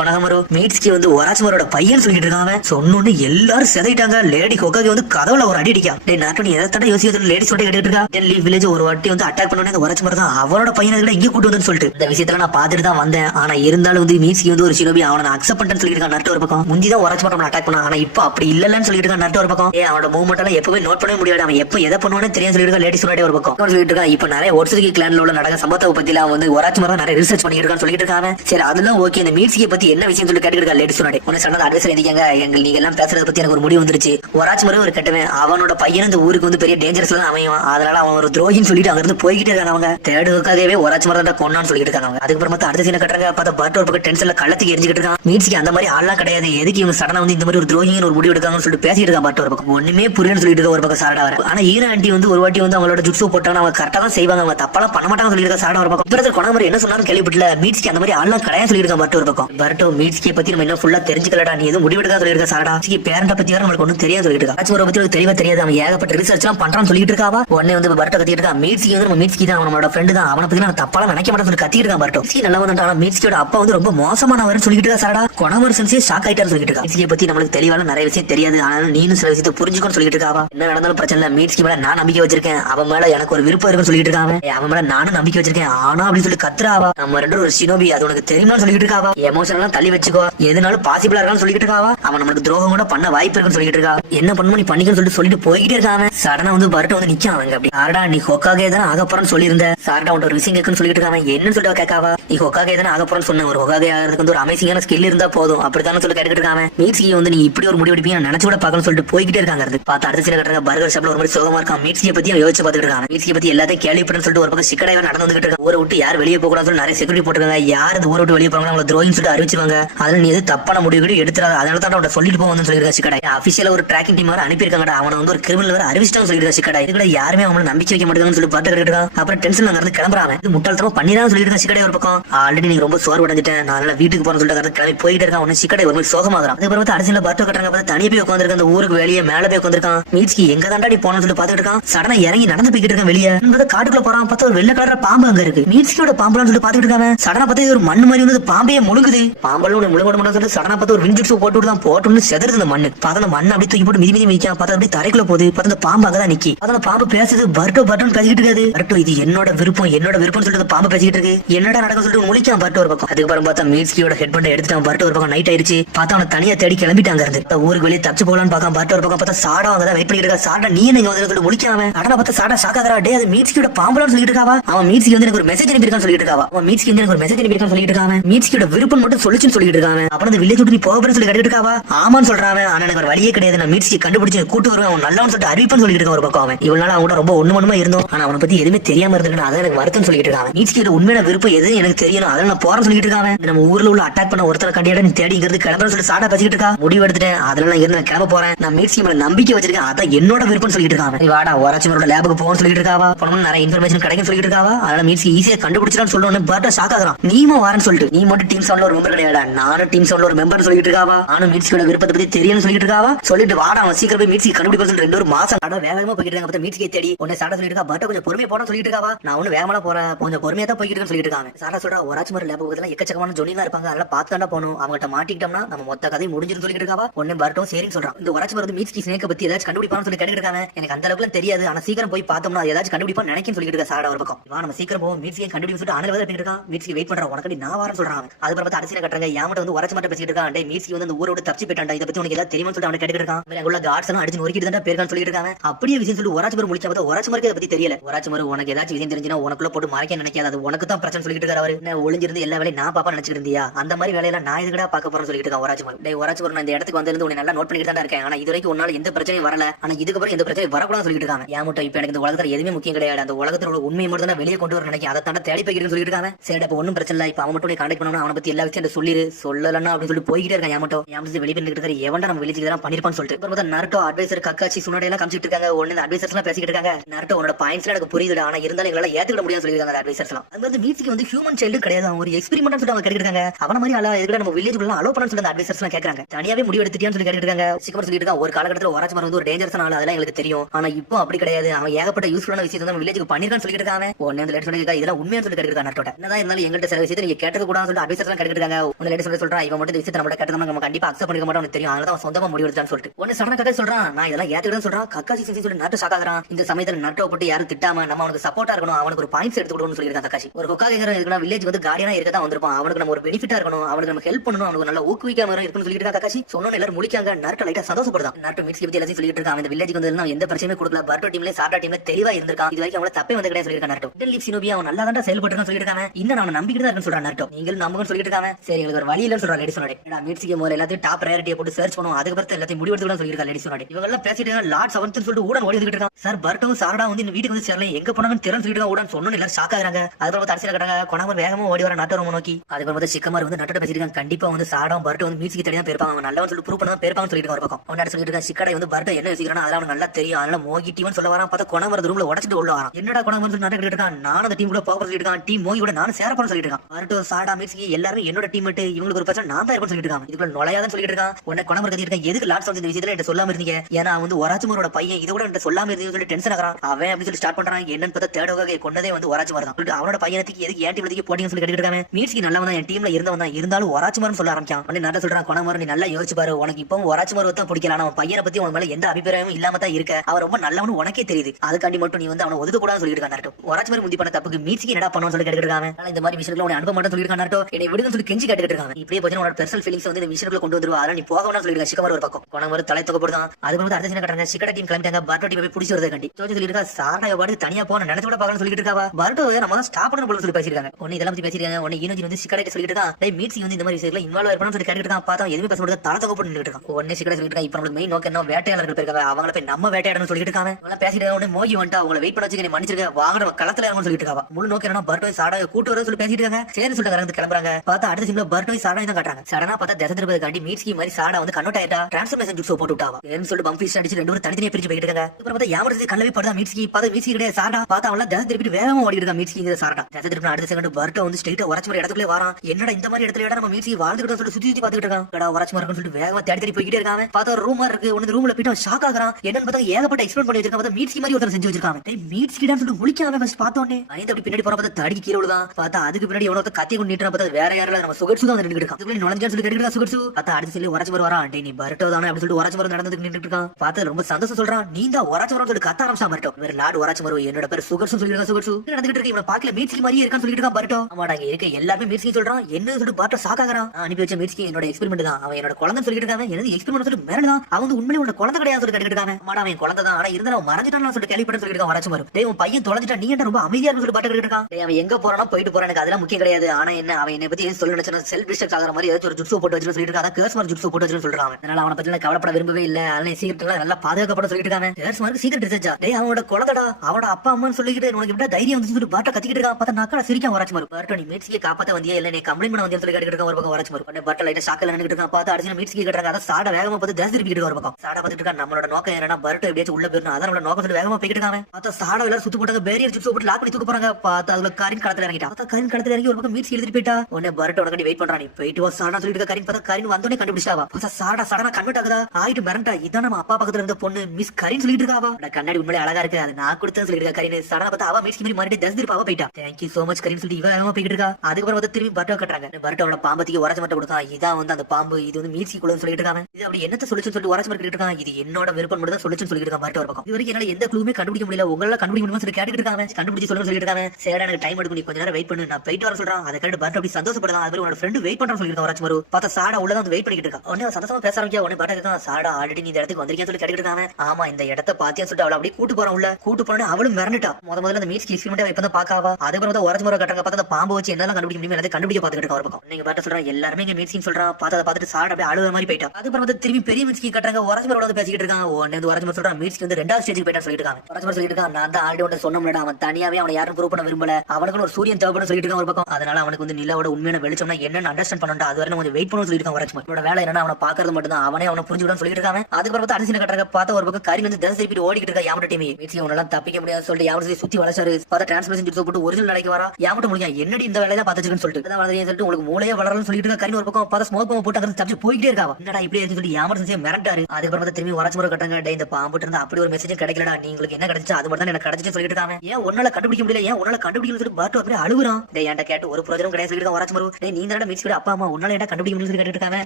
கொணாமரு மீட்ஸ்கி வந்து ஒராச்சிமரோட பையன் சொல்லிட்டு இருக்கான். சொன்னோன்னு எல்லாரும் செதைட்டாங்க. லேடி கொக்காகி வந்து கதவுல ஒரு அடி அடிக்கா. டேய் நருட்டோ நீ எதை தட்ட யோசிக்கிறது லேடிஸ் சொல்லிட்டு கேட்டுட்டு இருக்கா. டெல்லி வில்லேஜ் ஒரு வாட்டி வந்து அட்டாக் பண்ணோனே ஒராச்சிமர் தான் அவனோட பையனை கூட இங்க கூட்டு வந்து சொல்லிட்டு இந்த விஷயத்துல நான் பாத்துட்டு தான் வந்தேன். ஆனா இருந்தாலும் வந்து மீட்ஸ்கி வந்து ஒரு சினோபி அவனை அக்செப்ட் பண்ணு சொல்லிட்டு இருக்கான். நருட்டோ ஒரு பக்கம் முந்தி தான் ஒராச்சிமர் அட்டாக் பண்ணா, ஆனா இப்ப அப்படி இல்லன்னு சொல்லிட்டு இருக்கான். நருட்டோ ஒரு பக்கம் அவனோட மூவ்மெண்ட் எல்லாம் எப்பவுமே நோட் பண்ணவே முடியாது, அவன் எப்ப எதை பண்ணுவானே தெரியும் சொல்லிட்டு இருக்கான். லேடிஸ் சொல்லிட்டு ஒரு பக்கம் சொல்லிட்டு இருக்கான். இப்ப நிறைய ஒட்சுகி கிளான்ல உள்ள நடக்க சம்பவத்தை பத்தி எல்லாம் வந்து ஒராச்சிமர் நிறைய ரிசர்ச் பண்ணிட்டு இருக்கான்னு சொல்லிட்டு இருக்காங்க. சரி அதெல்லாம் ஓகே, இந்த மீட்ஸ்கியை பத்தி என்ன விஷயம் சொல்லி கேட்டுட்டு இருக்கா. லேடிஸ் சொன்னாடி உன்னை சொன்னது அட்வைஸ் எழுதிக்காங்க, எங்க நீங்க எல்லாம் பேசுறத பத்தி எனக்கு ஒரு முடிவு வந்துருச்சு. ஒராச்சிமர் ஒரு கெட்டவன், அவனோட பையன் இந்த ஊருக்கு வந்து பெரிய டேஞ்சரஸ்ல தான் அமையும், அதனால அவன் ஒரு துரோகின்னு சொல்லிட்டு அங்க இருந்து போய்கிட்டே இருக்காங்க. அவங்க தேடுக்காகவே ஒராச்சிமர் தான் கொண்டான்னு சொல்லிட்டு இருக்காங்க. அதுக்கப்புறம் அடுத்த சீன கட்டுறாங்க. பார்த்தா பட் ஒரு பக்கம் டென்ஷன்ல கள்ளத்துக்கு எரிஞ்சுக்கிட்டு இருக்கான். மீட்ஸ்கி அந்த மாதிரி ஆள்லாம் கிடையாது, எதுக்கு இவங்க சடனா வந்து இந்த மாதிரி ஒரு துரோகின்னு ஒரு முடிவு எடுக்காங்கன்னு சொல்லிட்டு பேசிட்டு இருக்கான். பட் ஒரு பக்கம் ஒண்ணுமே புரியலன்னு சொல்லிட்டு இருக்க. ஒரு பக்கம் சாரடா வர. ஆனா ஈரா ஆண்டி வந்து ஒரு வாட்டி வந்து அவங்களோட ஜுட்ஸு போட்டாங்க, அவங்க கரெக்டா தான் செய்வாங்க, அவங்க தப்பெல்லாம் பண்ண மாட்டாங்க சொல்லிட்டு இருக்க. சாரடா ஒரு பக்கம் இப்ப கொணாமரு என்ன சொன்னாலும் கேள்விப்பட்டல. மீட்ஸ்கி அந்த மாதிரி ஆள்லாம் கிடையாது சொல்லிட்டு இருக்கான். பட் ஒரு பக்கம் பர்ட்டோ மீட்ஸ்கியை பத்தி நம்ம என்ன ஃபுல்லா தெரிஞ்சுக்கலடா, நீ எதுவும் முடிவெடுக்கா சொல்லிருக்க. சாரடா பேரண்ட பத்தி வேற நமக்கு ஒன்னும் தெரியாது சொல்லிட்டு இருக்கா. ஆச்சு பத்தி தெளிவா தெரியாது, அவன் ஏகப்பட்ட ரிசர்ச் எல்லாம் பண்றான்னு சொல்லிட்டு இருக்காவா. உடனே வந்து பர்ட்டோ கத்திட்டு இருக்கா. மீட்ஸ்கி வந்து நம்ம மீட்ஸ்கி தான் நம்மளோட ஃப்ரெண்டு தான், அவனை பத்தி நான் தப்பாலாம் நினைக்க மாட்டேன் சொல்லி கத்திட்டு இருக்கான். பர்ட்டோ நல்லா வந்து ஆனா மீட்ஸ்கியோட அப்பா வந்து ரொம்ப மோசமானவர் சொல்லிட்டு இருக்கா. சாரடா கொணாமரு சென்சே ஷாக் ஆயிட்டான்னு சொல்லிட்டு இருக்கா. மீட்ஸ்கியை பத்தி நம்மளுக்கு தெளிவான நிறைய விஷயம் தெரியாது, ஆனாலும் நீனும் சில விஷயத்தை புரிஞ்சுக்கணும்னு சொல்லிட்டு இருக்காவா. என்ன நடந்தாலும் பிரச்சனை இல்ல, மீட்ஸ்கி மேல நான் நம்பிக்கை வச்சிருக்கேன், அவன் மேல எனக்கு ஒரு விருப்பம் இருக்குன்னு சொல்லிட்டு இருக்காங்க. அவன் மேல நானும் நம்பிக்கை வச்சிருக்கேன், ஆனா அப்படின்னு சொல்லி கத்துறாவா. நம்ம ரெண்டு ஒரு சினோபி, அது உனக்கு தெரியுமா சொல்லிட்டு இருக்காவா. எமோஷன் எல்லாம் தள்ளி வச்சுக்கோ, எதுனாலும் பாசிபிளா இருக்கான்னு சொல்லிட்டு இருக்காவா. அவன் நமக்கு துரோகம் கூட பண்ண வாய்ப்பு இருக்குன்னு சொல்லிட்டு இருக்கா. என்ன பண்ணுமோ நீ பண்ணிக்கன்னு சொல்லிட்டு போய்கிட்டே இருக்காங்க. சடனா வந்து பர்ட்டோ வந்து நிக்கான். அவங்க அப்படி ஆடா நீ ஹொக்காகே தானே ஆக போறன்னு சொல்லியிருந்த. சாரடா உன்ட்ட ஒரு விஷயம் கேட்குன்னு சொல்லிட்டு இருக்காங்க. என்னன்னு சொல்லிட்டு கேட்காவா. நீ ஹொக்காகே தானே ஆக போறன்னு சொன்ன, ஒரு ஹொக்காகே ஆகிறதுக்கு வந்து ஒரு அமேசிங்கான ஸ்கில் இருந்தா போதும் அப்படித்தானே சொல்லி கேட்டுட்டு இருக்காங்க. மீட்ஸ்கி வந்து நீ இப்படி ஒரு முடிவு எடுப்பீங்க நினைச்சு கூட பாக்கணும்னு சொல்லிட்டு போய்கிட்டே இருக்காங்க. பார்த்தா அடுத்த சில கட்டுறாங்க. பர்கர் ஷாப்ல ஒரு மாதிரி சோகமா இருக்கான். மீட்ஸ்கியை பத்தி யோசிச்சு பார்த்துட்டு இருக்காங்க. மீட்ஸ்கியை பத்தி எல்லாத்தையும் கேள்விப்பட்டேன்னு சொல்லிட்டு ஒரு பக்கம் சிக்கடையா நடந்து வந்துட்டு இருக்காங்க. ஊரை விட்டு யார் வெளியே போக கூடாதுன்னு நிறைய செக்யூரிட்டி போட்டுருக்காங்க. யார் இந்த ஊரை விட்டு வெளியே போறாங்க அவங்க துரோகின்னு சொல்லிட்டு அறிவிச்சுவாங்க. அதுல நீ எது தப்பான முடிவு எடுத்துறாங்க, அதனால தான் அவன் சொல்லிட்டு போவான்னு சொல்லிருக்கா. சிக்கடை அபிஷியலா ஒரு ட்ராக்கிங் டீம் வர அனுப்பியிருக்காங்க. அவனை வந்து ஒரு கிரிமினல் வர அறிவிச்சிட்டான்னு சொல்லிருக்கா. சிக்கடை இதுல யாருமே அவங்களை நம்பிக்கை வைக்க மாட்டாங்கன்னு சொல்லி பாட்டு இருக்கான். அப்புறம் டென்ஷன் அங்க இருந்து கிளம்புறாங்க. இது முட்டாள்தனமா பண்ணிதான் சொல்லிருக்கா. சிக்கடை ஒரு பக்கம் ஆல்ரெடி நீங்க ரொம்ப சோர்வு அடைஞ்சிட்டேன், நான் அதனால வீட்டுக்கு போறேன்னு சொல்லிட்டு கிளம்பி போயிட்டு இருக்கான். உடனே சிக்கடை ஒரு மாதிரி சோகமாகறான். அதுக்கப்புறம் அரசியல பாட்டு கட்டுறாங்க. பார்த்தா தனியா போய் உட்காந்துருக்க. அந்த ஊருக்கு வெளியே மேல போய் உட்காந்துருக்கான். மீட்ஸ்கி எங்க தாண்டாடி போனு சொல்லிட்டு பாத்துட்டு இருக்கான். சடனா இறங்கி நடந்து போய்கிட்டு இருக்கான். வெளியே காட்டுக்குள்ள போறான். பார்த்தா ஒரு வெள்ளை கலர் பாம்பு அங்க இருக்கு. மீட்ஸ்கியோட பாம்புலாம் சொல்லிட்டு பாத்துட்டு இருக்காங்க. சடனா பார்த்தா ஒரு மண்ணு மாதிரி வந்து பாம்பையே முழுகுது. பாம்பெல்லாம் முழுங்க மாட்டேன்னு சொல்லிட்டு சடனா பார்த்து ஒரு விஞ்சுட்ஸ் போட்டு தான் போட்டு செதறுது அந்த மண்ணு. பார்த்தா அந்த மண்ணு அப்படி தூக்கி போட்டு மிதி மிதி மிதிக்கான். பார்த்தா அப்படி தரைக்குள்ள போகுது. பார்த்தா அந்த பாம்பு அங்கதான் நிக்கி. அந்த பாம்பு பேசுது. பர்ட்டோ பர்ட்டோன்னு பேசிக்கிட்டு இருக்காது. பர்ட்டோ இது என்னோட விருப்பம் சொல்லிட்டு பாம்பு பேசிக்கிட்டு இருக்கு. என்னடா நடக்க சொல்லிட்டு முழிக்கான் பர்ட்டோ ஒரு பக்கம். அதுக்கப்புறம் பார்த்தா மீட்ஸ்கியோட ஹெட் பண்ண எடுத்துட்டான். பர்ட்டோ ஒரு பக்கம் நைட் ஆயிடுச்சு. பார்த்தா அவனை தனியா தேடி கிளம்பிட்டாங்க. இருந்து ஊருக்கு வெளியே தப்பிச்சு போலான்னு பார்க்கான். பர்ட்டோ ஒரு பக்கம் பார்த்தா சாடா அங்கதான் வெயிட் பண்ணிட்டு இருக்கா. சாடா நீ என்ன வந்து சொல்லிட்டு முழிக்காம அடனா பார்த்தா சாடா ஷாக்காதரா. டே அது மீட்ஸ்கியோட பாம்புலான்னு சொல்லிட்டு இருக்காவா. அவன் மீட்ஸ்கி வந்து எனக்கு ஒரு மெசேஜ் அனுப்பியிருக்கான்னு சொல்லிட்டு இருக்காவா. அவன் மீட்ஸ்கி வந்து எனக்கு ஒரு மெசேஜ் அனுப்பியிருக்கான்னு சொல்லிட்டு இருக்காங்க. மீட்ஸ்கியோட விருப்பம் மட்டும் சொல்லிச்சுன்னு சொல்லிட்டு இருக்காங்க. அப்புறம் அந்த வில்லேஜ் விட்டு நீ போகணும்னு சொல்லி கேட்டுட்டு இருக்காவா. ஆமான்னு சொல்றான். ஆனா எனக்கு ஒரு வழியே கிடையாது, நான் மீட்ஸ்கி கண்டுபிடிச்சு கூட்டு வருவேன், அவன் நல்லவன்னு சொல்லிட்டு அறிவிப்புன்னு சொல்லிட்டு இருக்கான். ஒரு பக்கம் அவன் இவ்வளவு நாள் அவங்க ரொம்ப ஒண்ணுமணுமா இருந்தோம், ஆனா அவனை பத்தி எதுவுமே தெரியாம இருந்திருக்கேன், அதான் எனக்கு வருத்தம் சொல்லிட்டு இருக்காங்க. மீட்ஸ்கியோட உண்மையான விருப்பம் எது எனக்கு தெரியணும், அதனால நான் போறேன்னு சொல்லிட்டு இருக்காங்க. நம்ம ஊர்ல உள்ள அட்டாக் பண்ண ஒருத்தர கண்டியாட நீ தேடிங்கிறது கிளம்புறன்னு சொல்லிட்டு சாடா பேசிட்டு இருக்கா. முடிவு எடுத்துட்டேன், அதனால நான் இருந்து கிளம்ப போறேன், நான் மீட்ஸ்கி மேல நம்பிக்கை வச்சிருக்கேன், அதான் என்னோட விருப்பம் சொல்லிட்டு இருக்காங்க. நீ வாடா ஒராச்சிமரோட லேபுக்கு போன்னு சொல்லிட்டு இருக்காவா. போனோம்னு நிறைய இன்ஃபர்மேஷன் கிடைக்கும் சொல்லிட்டு இருக்காவா. அதனால மீட்ஸ்கி ஈஸியா கண்டுபிடிச்சிடான்னு சொல்லணும். பர்ட்டோ ஷாக் ஆகுறான். நீமா வாரன்னு சொல்லிட்டு நீ மட்டும் டீம் சவுண்ட்ல ஒரு மெம்பர் கிடையாடா, நானும் டீம் சவுண்ட்ல ஒரு மெம்பர் சொல்லிட்டு இருக்காவா. நானும் மீட்ஸ்கியோட விருப்பத்தை பத்தி தெரியும்னு சொல்லிட்டு இருக்காவா. சொல்லிட்டு வாடா அவன் சீக்கிரம் போய் மீட்ஸ்கி கண்டுபிடிக்க சொல்லி 2 மாசம் வேகமா போயிட்டு இருக்காங்க. மீட்ஸ்கி தேடி உடனே சாடா சொல்லிட்டு இருக்கா. பர்ட்டோ கொஞ்சம் பொறுமையா போட சொல்லிட்டு இருக்காவா. நான் ஒண்ணு வேகமா போறேன், கொஞ்சம் பொறுமையா தான் போய்கிட்டு சொல்லிட்டு இருக்காங்க. சாடா சொல்றா ஒராச்சிமர் லேப் பக்கத்துல எக்கச்சக்கமான ஜொனி தான் இருப்பாங்க, அதனால பார்த்துட்டா போகணும், அவங்ககிட்ட மாட்டிக்கிட்டோம்னா நம்ம மொத்த கதையும் முடிஞ்சிரும் சொல்லிட்டு இருக்காவா. உடனே பர்ட்டோ சரின்னு சொல்றான். இந்த ஒராச்சிமர் வந்து மீட்ஸ்கி ஸ்னேக்க பத்தி ஏதாச்சும் கண்டுபிடிப்பான்னு சொல்லி கேட்டுட்டு இருக்காங்க. எனக்கு அந்த அளவுக்கு தெரியாது, ஆனா சீக்கிரம் போய் பார்த்தோம்னா ஏதாச்சும் கண்டுபிடிப்பான்னு நினைக்கும் சொல்லிட்டு இருக்கா. சாடா ஒரு பக்கம் வா நம்ம சீக்கிரம் போவோம், மீட்ஸ்கி கண்டுபிடிச்சு சொல்லிட்டு அனல் வந்து இருக்கான். மீட்ஸ்கி வெயிட் பண்றான், உனக்கு நான் வரேன்னு சொல்றாங்க. அதுக்கப்புறம் பார்த்து அரசியல கட்டுறாங்க. யாமட்ட வந்து ஒராச்சிமர் பேசிட்டு இருக்கான். டேய் மீட்ஸ்கி வந்து அந்த ஊரோட தப்பிச்சு போயிட்டான்டா, இதை பத்தி உனக்கு ஏதாவது தெரியுமான்னு சொல்லிட்டு அவன் கேட்டுட்டு இருக்கான். அங்குள்ள கார்ட்ஸ் எல்லாம் அடிச்சு நொறுக்கிட்டு தான் பேருக்கான்னு சொல்லிட்டு இருக்காங்க. அப்படியே விஷயம் சொல்லி ஒராச்சுமார் முடிச்சா பார்த்தா ஒராச்சுமாருக்கு அதை பத்தி தெரியல. ஒராச்சுமார் உனக்கு ஏதாச்சும் விஷயம் தெரிஞ்சுனா உனக்குள்ள போட்டு மறைக்க நினைக்காது, அது உனக்கு தான் பிரச்சனை சொல்லிட்டு இருக்காரு அவரு. என்ன ஒளிஞ்சிருந்து எல்லா வேலையும் நான் பாப்பா நினைச்சிட்டு இருந்தியா? அந்த மாதிரி வேலையெல்லாம் நான் எதுக்கடா பார்க்க போறேன்னு சொல்லிட்டு இருக்கான் ஒராச்சுமார். டேய் ஒராச்சுமார், நான் இந்த இடத்துக்கு வந்திருந்து உன்னை நல்லா நோட் பண்ணிட்டு தான் இருக்கேன். ஆனா இதுவரைக்கும் உன்னால எந்த பிரச்சனையும் வரல. ஆனா இதுக்கப்புறம் எந்த பிரச்சனையும் வரக்கூடாதுன்னு சொல்லிட்டு இருக்காங்க. ஏன் மட்டும் இப்ப எனக்கு இந்த உலகத்துல எதுவுமே முக்கியம் கிடையாது, அந்த உலகத்துல உள்ள உண்மையை மட்டும் தான் வெளியே கொண்டு வர நினைக்கிறேன், அதை தாண்ட தேடி போய்க்கிறேன்னு சொல்லிட்டு இருக்காங்க. சரி அப்ப ஒன்னும் பிரச்சனை இல்ல, இப்ப அவன் மட்டும் கான்டாக்ட் பண்ணணும், அவனை பத்தி எல்லா விஷயம் சொல்லிரு, சொல்லலன்னா அப்படின்னு சொல்லி போய்கிட்டே இருக்கான். ஏன் மட்டும் வெளியே பண்ணிட்டு இருக்காரு, எவன்டா நம்ம வெளியே தான் பண்ணிருப்பான்னு சொல்லிட்டு அப்புறம் நருட்டோ அட்வைசர் கக்காச்சி சுனாடே எல்லாம் காமிச்சிட்டு இருக்காங்க. ஒன்னு அட்வைசர்ஸ் எல்லாம் பேசிட்டு இருக்காங்க. நருட்டோ உன்னோட பாயிண்ட்ஸ் எனக்கு புரியுது, ஆனா இருந்தாலும் எங்களால ஏத்துக்கிட முடியாது சொல்லிருக்காங்க அட்வைசர்ஸ் எல்லாம். அது வந்து மீட்சிக்கு வந்து ஹியூமன் சைல்டு கிடையாது, அவங்க ஒரு எக்ஸ்பெரிமெண்ட் சொல்லி அவங்க கேட்டுருக்காங்க. அவன மாதிரி ஆளா எதுக்கு நம்ம வில்லேஜ் உள்ள அலோ பண்ண சொல்லி அட்வைசர்ஸ் எல்லாம் கேக்குறாங்க. தனியாவே முடிவு எடுத்துட்டியான்னு சொல்லி கேட்டுருக்காங்க. சிக்கமர் சொல்லிட்டு இருக்காங்க, ஒரு காலகட்டத்தில் ஒராச்சுமார் வந்து ஒரு டேஞ்சரஸ் ஆளு, அதெல்லாம் எங்களுக்கு தெரியும். ஆனா இப்போ அப்படி கிடையாது, அவன் ஏகப்பட்ட யூஸ்ஃபுல்லான விஷயத்தை தான் வில்லேஜுக்கு பண்ணிருக்கான்னு சொல்லிட்டு இருக்காங்க. ஒன்னு லேட் சொல்லிருக்கா, இதெல்லாம் உண்மையா சொல்லி கேட்டுருக்காங்க. நருட்டோட என்னதான் இருந்தாலும் எங்கள்கிட்ட சில விஷயத்தை நீங்க கேட்டது கூட சொல்லி அட்வைசர்ஸ் எல்லாம் கேட்டுருக்காங்க. ஒன்னு லேட் சொல்றான், இவன் மட்டும் விஷயத்தை நம்ம கேட்டது நம்ம கண்டிப்பா அக்செப்ட் பண்ணிக்க மாட்டோம், தெரியும், அதனால அவன் சொந்தமா முடிவு எடுத்தான்னு சொல்லிட்டு ஒன்னு சடனா கதை சொல்றான். நான் இதெல்லாம் ஏத்துக்கிட்டு சொல்றான். கக்காசி சொல்லி நட்டு ஷாக்காகிறான். இந்த சமயத்துல நட்டோ போட்டு யாரும் திட்டாம நம்ம அவனுக்கு சப்போர்ட்டா இருக்கணும், அவனுக்கு ஒரு பாயிண்ட்ஸ் எடுத்து கொடுக்கணும்னு சொல்லியிருக்கான் கக்காசி. ஒரு கொக்காக இருக்கணும், வில்லேஜ் வந்து கார்டியனா இருக்க தான் வந்திருப்பான், அவனுக்கு நம்ம ஒரு பெனிஃபிட்டா இருக்கணும், அவனுக்கு நம்ம ஹெல்ப் பண்ணணும், அவனுக்கு நல்ல ஊக்குவிக்காம இருக்குன்னு சொல்லிட்டு இருக்கா கக்காசி. சொன்னோன்னு எல்லாரும் முழிக்காங்க. நருட்டோ லைட்டா சந்தோஷப்படுதான். நருட்டோ மீட்ஸ் பத்தி எல்லாத்தையும் சொல்லிட்டு இருக்கான். இந்த வில்லேஜ் வந்து எந்த பிரச்சனையும் கொடுக்கல, பர்டோ டீம்ல சார்டா டீம்ல தெளிவா இருந்திருக்கான், இது வரைக்கும் அவன தப்பே வந்து கிடையாது சொல்லியிருக்கான் நருட்டோ. டெல்லி சினோபி அவன் நல்லா தான் செயல்பட்டுன்னு சொல்லிட்டு இருக்காங்க. இன்னும் நான் நம்பிக்கிட்டு தான் இருக்குன்னு சொல்றான் நருட்டோ. நீங்கள் நம்புங்கன்னு சொல்லிட்டு இருக்காங்க. சரி எங்களுக்கு ஒரு வழி இல்லன்னு சொல்றான் லேடி சொன்னாடே. மீட்ஸ்க்கு முதல்ல எல்லாத்தையும் டாப் ப்ரையாரிட்டியை போட்டு சர்ச் பண்ணுவோம், அதுக்கப்புறம் எல்லாத்தையும் முடிவெடுத்துக்கலாம் சொல்லியிருக்கா லேடி சொன்னாடே. இவங்க எல்லாம் பேசிட்டு லார்ட் செவன்த் சொல்லிட்டு ஊடன் ஓடி வந்துட்டு இருக்கான். சார் பர்டோ சாரடா வந்து இந்த வீட்டுக்கு வந்து சேரல, எங்க போனாங்கன்னு திறன் சொல்லிட்டு ஊடன் சொன்னோன்னு எல்லாரும் ஷாக் ஆகுறாங்க. அதுக்கப்புறம் தரிசன கட்டாங்க. கொணாமர் வேகமா ஓடி வர நட்டோ ரொம்ப நோக்கி. அதுக்கப்புறம் சிக்கமார் வந்து நட்டோட பேசிட்டு இருக்காங்க. கண்டிப்பா வந்து சாரடா பர்டோ வந்து மீட்ஸ்க்கு தனியா பேர்ப்பாங்க, அவன் நல்லவன் சொல்லி ப்ரூவ் பண்ணா பேர்ப்பாங்க சொல்லிட்டு ஒரு பக்கம் அவன் சொல்லிட்டு இருக்கான். சிக்கடை வந்து பர்டோ என்ன யோசிக்கிறான் அதெல்லாம் அவனுக்கு நல்லா தெரியும், அதனால மோகி டீம்னு சொல்ல வரான். பார்த்தா கொணாமர் ரூம்ல உடச்சிட்டு உள்ள வரான். என்னடா கொணாமர் சொல்லி நட்டோ இருக்கான், நானும் அந்த டீம் கூட போக சொல்லிட்டு இருக்கான், டீம் மோகி கூட நானும் சேர போறேன்னு சொல்லிட்டு இருக்கான். பர்டோ சாரடா மீட்ஸ்க்கு எல்லாரும் என்னோட டீம் மேட், இவங்களுக்கு ஒரு பிரச்சனை நான் தான் இருப்பேன்னு சொல்லிட்டு இருக்கான். இதுக்குள்ள நுழையாதன்னு சொல்லிட்டு இருக்கான். உடனே கொணாமர் கத்திட்டு இருக்கான், எதுக்கு லார்ட் இந்த விஷயத்துல என்கிட்ட சொல்லாம இருந்தீங்க, ஏன்னா வந்து ஒராச்சுமாரோட பையன் இதை கூட என்கிட்ட சொல்லாம இருந்தீங்கன்னு சொல்லி டென்ஷன் ஆகிறான். அவன் அப்படி சொல்லி ஸ்டார்ட் பண்றான். என்னன்னு பார்த்தா தேடோக கொண்டதே வந்து ஒராச்சுமார் தான். அவனோட பையனத்துக்கு எதுக்கு ஏன் டீம்ல போட்டீங்கன்னு சொல்லி கேட்டுட்டு இருக்காங்க. மீட்ஸ்க்கு நல்லவன் தான், என் டீம்ல இருந்தவன் தான், இருந்தாலும் ஒராச்சுமார்னு சொல்ல ஆரம்பிச்சான். உடனே நான் சொல்றான், கொணாமர் நீ நல்லா யோசிச்சு பாரு, உனக்கு இப்போ ஒராச்சுமார் தான் பிடிக்கல, அவன் பையனை பத்தி உன் மேல எந்த அபிப்பிராயமும் இல்லாம தான் இருக்க, அவன் ரொம்ப நல்லவனு உனக்கே தெரியுது, அதுக்காண்டி மட்டும் நீ வந்து அவனை ஒதுக்க கூடாதுன்னு சொல்லிட்டு இருக்கான். ஒராச்சுமார் முந்தி பண்ண தப்புக்கு மீட்ஸ்க்கு என்னடா பண்ணுன்னு சொல்லி கேட்டுட்டு இருக்காங்க. இந்த மாதிரி விஷயத்துல உன்னை அனுப்ப மாட்டேன்னு சொல்லியிருக்கான் நருட்டோ. என்னை விடுன்னு சொல்லி கெஞ்சி கேட்டுட்டு இருக்காங்க. இப்படியே போச்சு உனோட பர்சனல் ஃபீலிங்ஸ் வந்து இந்த விஷயத்துல கொண்டு வந்துருவா, அதனால நீ போக வேணாம்னு சொல்லிருக்கான். சிக்கமார் ஒரு பக்கம் கொணாமர் தலை தொகப்படுதான். அதுக்கு வந்து அடுத்த சின்ன கட்டுறாங்க. சிக்கடா டீம் கிளம்பிட்டாங்க. பர்டோ டீம் போய் பிடிச்சி வரதை கண்டி ஜோஜி சொல்லிட்டு இருக்கா. சாரடா பாடு தனியா போன நினைச்சு கூட பார்க்கணும்னு சொல்லிட்டு இருக்காவா. பர்டோ நம்ம தான் ஸ்டாப் பண்ணணும் சொல்லி பேசியிருக்காங்க. ஒன்னு இதெல்லாம் பத்தி பேசியிருக்காங்க. ஒன்னு ஈனோஜி வந்து சிக்கடா சொல்லிட்டு இருக்கான், டேய் மீட்ஸ் வந்து இந்த மாதிரி விஷயத்துல இன்வால்வ் ஆயிருப்பான்னு சொல்லி கேட்டுட்டு இருக்கான். பார்த்தா எதுவுமே பேச முடியாது, தலை தொகப்பட்டு நின்னுட்டு இருக்கான். ஒன்னு சிக்கடா சொல்லிட்டு இருக்கான், இப்போ நம்மளுக்கு மெயின் நோக்கம் என்ன, வேட்டையாளர்கள் இருக்காங்க, அவங்கள போய் நம்ம வேட்டையாடணும்னு சொல்லிட்டு இருக்காங்க. நல்லா பேசிட்டு உடனே மோகி வந்துட்டு அவங்கள வெயிட் பண்ண வச்சு நீ மன்னிச்சிருக்க, வாங்க களத்துல இறங்கணும்னு சொல்லிட்டு இருக்காவா. முழு நோக்கம் என்ன, பர்டோ சாரடா கூட்டு வரது சொல்லி பேசிட்டு இருக்காங்க. சரி சொல்லிட்டு கிளம்புறாங்க. பார்த்தா அடுத்த சிம்ல பர்டோ சாரடா தான் காட்டுறாங்க. சடனா பார்த்தா தேச திருப்பதி காண்டி மீட்ஸ்க்கு மாதிரி சாரடா வந்து கன்வெர்ட் ஆயிட்டா, டிரான்ஸ்ஃபர்மேஷன் ஜூஸ் போட்டு விட்டாவா. ஏன்னு சொல்லிட்டு பம்ப் ஃபீஸ் அடிச்சு ரெண்டு பேரும் தனித்தனியா பிரிச்சு போயிட்டு இருக்காங்க. அப்புறம் பார்த்தா யாமரது கல்லவே படுதா மீட்ஸ்க்கு. பார்த்தா மீட்ஸ்க்கு கிடையாது சாரடா. பார்த்தா அவள தேச திருப்பி வேகமா ஓடி இருக்கா மீட்ஸ்க்கு. சாரடா தேச திருப்பி அடுத்த செகண்ட் பர்டோ வந்து ஸ்ட்ரைட்டா ஒராச்சுமார் இடத்துக்குள்ளே வரான். என்னடா இந்த மாதிரி இடத்துல நம்ம மீட்ஸ்க்கு வாழ்ந்துட்டு சொல்லி சுத்தி சுத்தி பாத்துட்டு இருக்கான். கடா ஒராச்சுமார் சொல்லிட்டு வேகமா தேடி தேடி போயிட்டே இருக்காங்க. பார்த்தா ஒரு ரூமா இருக்கு. ஒன்னு ரூம்ல போயிட்டு ஷாக் ஆகுறான். என்னன்னு பார்த்தா ஏகப்பட்ட எக்ஸ்பிளைன் பண்ணி வச்சிருக்காங்க. பார்த்தா மீட்ஸ்க்கு மாதிரி ஒருத்தர் செஞ்சு வச்சிருக்காங்க. டேய் மீட்ஸ்க்கு டான்னு சொல்லிட்டு முழிக்காம ஃபர்ஸ்ட் பார்த்தோனே ஐந்து அப்படி பின்னாடி போற பார்த்தா தடிக்கு கீழ விழுதான். பார்த்தா அதுக்கு பின்னாடி எவனோ கத்தி கொண்டு நின்றா. பார்த்தா வேற யாரும் நம்ம சுகர்சு தான் நின்னுட்டு இருக்கான். அதுக்குள்ள நுழைஞ்சான்னு சொல்லி கேட்டுட்டு சுகர்சு. பார்த்தா அடுத்து சொல்லி ஒராச்சுமார் வரான். டேய் நீ பர்டோ தானே அப்படி சொல்லிட்டு ஒராச்சுமார் நடந்துட்டு நின்னுட்டு இருக்கான். பார்த்தா ரொம்ப சந்தோஷம் சொல்றான், நீ தான் ஒராச்சுமார் சொல்லி கத்த ஆரம்பிச்சா பர்டோ. வேற லார்ட் ஒராச்சுமார் என்னோட பேர் சுகர்சு சொல்லிருக்கா. சுகர்சு நடந்துட்டு இருக்கு. இவன் பாக்கல மீட்ஸ்க்கு மாதிரியே இருக்கான்னு சொல்லிட்டு இருக்கான் பர்டோ. ஆமாடா இங்க இருக்க எல்லாரும் மீட்ஸ்க்கு சொல்றான். என்ன சொல்லிட்டு பர்டோ ஷாக் ஆகுறான். அனுப்பி வச்ச மீட்ஸ்க்கு என்னோட எக்ஸ்பெரிமெண்ட் தான், அவன் என்னோட குழந்தை சொல்லிட்டு இருக்காங்க. என்னது எக்ஸ்பெரிமெண்ட் சொல்லிட்டு மிரளதான், அவன் உண்மையிலே உன்னோட குழந்தை கிடையாது சொல்லி கேட்டுட்டு இருக்காங்க. ஆமாடா அவன் குழந்தை தான், ஆனா இருந்தாலும் அவன் மறைஞ்சிட்டான்னு சொல்லிட்டு கேள்விப்பட்டு சொல்லிட்டு இருக்கான் ஒராச்சுமார். டேய் உன் பையன் தொலைஞ்சிட்டா, நீ என்ன ரொம்ப அமைதியா சொல்லி பாட்டு கேட்டுட்டு இருக்கான். அவன் எங்க போறானோ போயிட்டு போறான், எனக்கு அதெல்லாம் முக்கியம் கிடையாது. ஆனா என்ன அவன் என்னை பத்தி சொல்லி நினைச்சா செல்ஃப் டிஸ்ட்ரக்ட் ஆகிற மாதிரி ஏதாச்சும் ஒரு ஜுட்ஸு போட்டு வச்சு சொல்லிட்டு இருக்கான். கேர்ஸ்மார் ஜுட்ஸு போட்டு வச்சு சொல்றான். அதனால அவனை பத்தி கவலைப்பட விரும்பவே இல்ல, அதனால சீக்கிரட் எல்லாம் நல்லா பாதுகாக்கப்பட சொல்லிட்டு இருக்காங்க. கேர்ஸ்மாருக்கு சீக்கிரட் ரிசர்ச்சா. டேய் அவனோட குழந்தைடா, அவனோட அப்பா அம்மான்னு சொல்லிட்டு உனக்கு எப்படி தைரியம் வந்து சொல்லிட்டு பாட்டை கத்திக்கிட்டு இருக்கான். பார்த்தா நக்கடா சிரிக்கான் ஒராச்சுமார். பர்டோ நீ மீட்ஸ்க்கு காப்பாத்த வந்தியா இல்ல நீ கம்ப்ளைண்ட் பண்ண வந்தியா சொல்லி கேட்டுட்டு இருக்கான் ஒரு பக்கம் ஒராச்சுமார். உடனே பர்டோ லைட்டா ஷாக்ல நின்னுட்டு இருக்கான். பார்த்தா அடுத்து மீட்ஸ்க்கு கேட்றாங்க. அத சாட வேகமா பார்த்து தேச திருப்பிட்டு இருக்க ஒரு பக்கம். சாட பார்த்துட்டு இருக்கான். நம்மளோட நோக்கம் என்னன்னா பர்டோ எப்படியாச்சும் உள்ள போயிடணும், அதான் நம்மளோட நோக்கம் சொல்லி வேகமா போய்கிட்டு இருக்காங்க. பார்த்தா சாட எல்லாரும் சுத்து போட்டாங்க, பேரியர் ஜிப்ஸ் போட்டு லாக் பண்ணி தூக்க போறாங்க. பார்த்தா அதுல கரின் களத்துல இறங்கிட்டா. பார்த்தா கரின் களத்துல இறங்கி ஒரு பக்கம் மீட்ஸ் எழுதிட்டு போயிட்டா. உடனே பர்டோ உனக்கு வெயிட் பண்றான். நீ போயிட்டு வா சாடா சொல்லிட்டு இருக்க. கரின் பார்த்தா கரின் வந்தோடனே கண்டுபிடிச்சாவா. பார்த்தா சாடா சடனா கன்வெர்ட் ஆகுதா, ஆயிட்டு மிரண்டா. இதான் நம்ம அப்பா பக்கத்துல இருந்த பொண்ணு மிஸ் கரின் சொல்லிட்டு இருக்காவா. கண்ணாடி உண்மையிலே அழகா இருக்கு, அது நான் கொடுத்தேன்னு சொல்லிட்டு இருக்கா கரின். சடனா பார்த்தா அவ மீட்ஸ் மாதிரி மாறிட்டு தேச திருப்பி அவ போயிட்டா. தேங்க்யூ சோ மச் கரின் சொல்லிட்டு இவ வேகமா போய்கிட்டு இருக்கா. அதுக்கப்புறம் வந்து திரும்பி பர்டோ கட்டுறாங்க. பர்டோட பாம்பத்துக்கு ஒராச்சுமார் கொடுத்தான். இதான் வந்து அந்த பாம்பு, இது வந்து மீட்ஸ்க்கு கூட சொல்லிட்டு இருக்காங்க. இது அப்படி என்னத்த சொல்லுச்சுன்னு சொல்லிட்டு ஒராச்சுமார் கேட்டு இருக்கான். இது என்னோட விருப்பம் மட்டும் தான் சொல்லுச்சுன்னு சொல்லிட்டு இருக்கான் பர்டோ ஒரு பக்கம். இது வரைக்கும் என்னால எந்த க்ளூமே கண்டுபிடிக்க முடியல, உங்களால கண்டுபிடிக்க முடியுமா சொல்லி கேட்டுட்டு இருக்காங்க. கண்டுபிடிச்சு சொல்லுங்க சொல்லிட்டு இருக்காங்க. சேடா எனக்கு டைம் எடுக்கும், நீ கொஞ்ச நேரம் வெயிட் பண்ணு, நான் போயிட்டு வர சொல்றான். அதை கேட்டு பர்டோ அப்படி சந்தோஷப்படுறான். அது உன்னோட ஃப்ரெண்ட் வெயிட் பண்றான்னு சொல்லிட்டு ஒராச்சுமார். பார்த்தா சாடா உள்ள வந்து வெயிட் பண்ணிட்டு இருக்கா. உடனே சந்தோஷமா பேச ஆரம்பிச்சா. உடனே பர்டோ கேட்கான், சாடா ஆல்ரெடி நீ இந்த இடத்துக்கு வந்திருக்கேன்னு சொல்லி கேட்டுட்டு இருக்காங்க. ஆமா இந்த இடத்த பாத்தியா சொல்லிட்டு அவளை அப்படியே கூட்டு போறான் உள்ள. கூட்டு போனே அவளும் மிரண்டுட்டா. முதல்ல அந்த மீட்ஸ்க்கு எக்ஸ்பெரிமெண்ட் இப்பதான் பாக்காவா. அதுக்கப்புறம் தான் உரச்சு முறை கட்டுறாங்க. பார்த்தா அந்த பாம்பு வச்சு என்னெல்லாம் கண்டுபிடிக்க முடியும் அதை கண்டுபிடிக்க பாத்துக்கிட்டு இருக்கா ஒரு பக்கம். நீங்க பாட்ட சொல்றாங்க எல்லாருமே இங்க மீட்ஸ்க்கு சொல்றான். பார்த்தா அதை பார்த்துட்டு சாடா அப்படியே அழுகுற மாதிரி போயிட்டா. அதுக்கப்புறம் வந்து திரும்பி பெரிய மீட்ஸ்க்கு கட்டுறாங்க. உரச்சு முறை வந்து பேசிக்கிட்டு இருக்காங்க. உடனே வந்து உரச்சு முறை சொல்றான் மீட்ஸ்க்கு வந்து ரெண்டாவது ஸ்டேஜுக்கு போயிட்டா சொல்லிட்டு இருக்காங்க. உரச்சு முறை சொல்லிட்டு இருக்கான் நான் தான் ஆல்ரெடி ஒன்று சொன்னோம்ல அவன் தனியாவே அவனை யாரும் ப்ரூவ் பண்ண விரும்பல. அவனுக்கு ஒரு சூரியன் தேவைப்படும் சொல்லிட்டு இருக்கான் ஒரு பக்கம். அதனால அவனுக்கு வந்து நிலவோட உண்மையான வெளிச்சம்னா என்னன்னு அண்டர்ஸ்டாண்ட் பண்ணா அது வரை கொஞ்சம் வெயிட் பண்ணணும் சொல்லிட்டு இருக்கான் உரச்சு முறை. வேலை என்னன்னா அவனை பாக்குறது மட்டும் தான் அவனே அவனை புரிஞ்சுக்கிட்டு சொல்லிட்டு இருக்காங்க. அதுக்கப்புறம் பார்த்து அரிசி கட்டுறாங்க. பார்த்தா ஒரு பக்கம் கறி வந்து திசை திருப்பி ஓடிக்கிட்டு இருக்கா யாமட்ட டீம். மீட்ஸ்க்கு அவனால தப்பிக்க முடியாது சொல்லிட்டு யாமட்ட சுத்தி வளர்ச்சாரு. பார்த்தா டிரான்ஸ்மிஷன் ஜூஸ் போட்டு ஒரிஜினல் நிலைக்கு வரா. யாமட்ட முடியும் என்னடி இந்த வேலையை தான் பார்த்துச்சுன்னு சொல்லிட்டு அதான் வளர்ந்து சொல்லிட்டு உங்களுக்கு மூளையே வளரலன்னு சொல்லிட்டு இருக்கா. கறி ஒரு பக்கம் பார்த்தா ஸ்மோக் பம்பு போட்டு அங்க தப்பிச்சு போயிட்டே இருக்காவா. என்னடா இப்படி இருக்கு சொல்லி யாமட்ட மிரட்டாரு. அதுக்கப்புறம் பார்த்து திரும்பி உரச்சு முறை கட்டுறாங்க. டே இந்த பாம்பு இருந்து அப்படி ஒரு மெசேஜ் கிடைக்கலடா நீங்களுக்கு என்ன கிடைச்சு அது மட்டும் தான் எனக்கு கிடைச்சு சொல்லிட்டு இருக்காங்க. ஏன் உன்னால கண்டுபிடிக்க முடியல ஏன் உன்னால கண்டுபிடிக்கணும் சொல்லிட்டு பாட்டு அப்படியே அழுகுறான். டே என்கிட்ட கேட்டு ஒரு பிரோஜனம் கிடையாது சொல்லிட்டு உரச்சு முறை. டே நீ தான் மீட்ஸ் அப்பா அம்மா உன்னால என்ன கண்டுபிடிக்க முடியும் கேட்டு இருக்காங்க.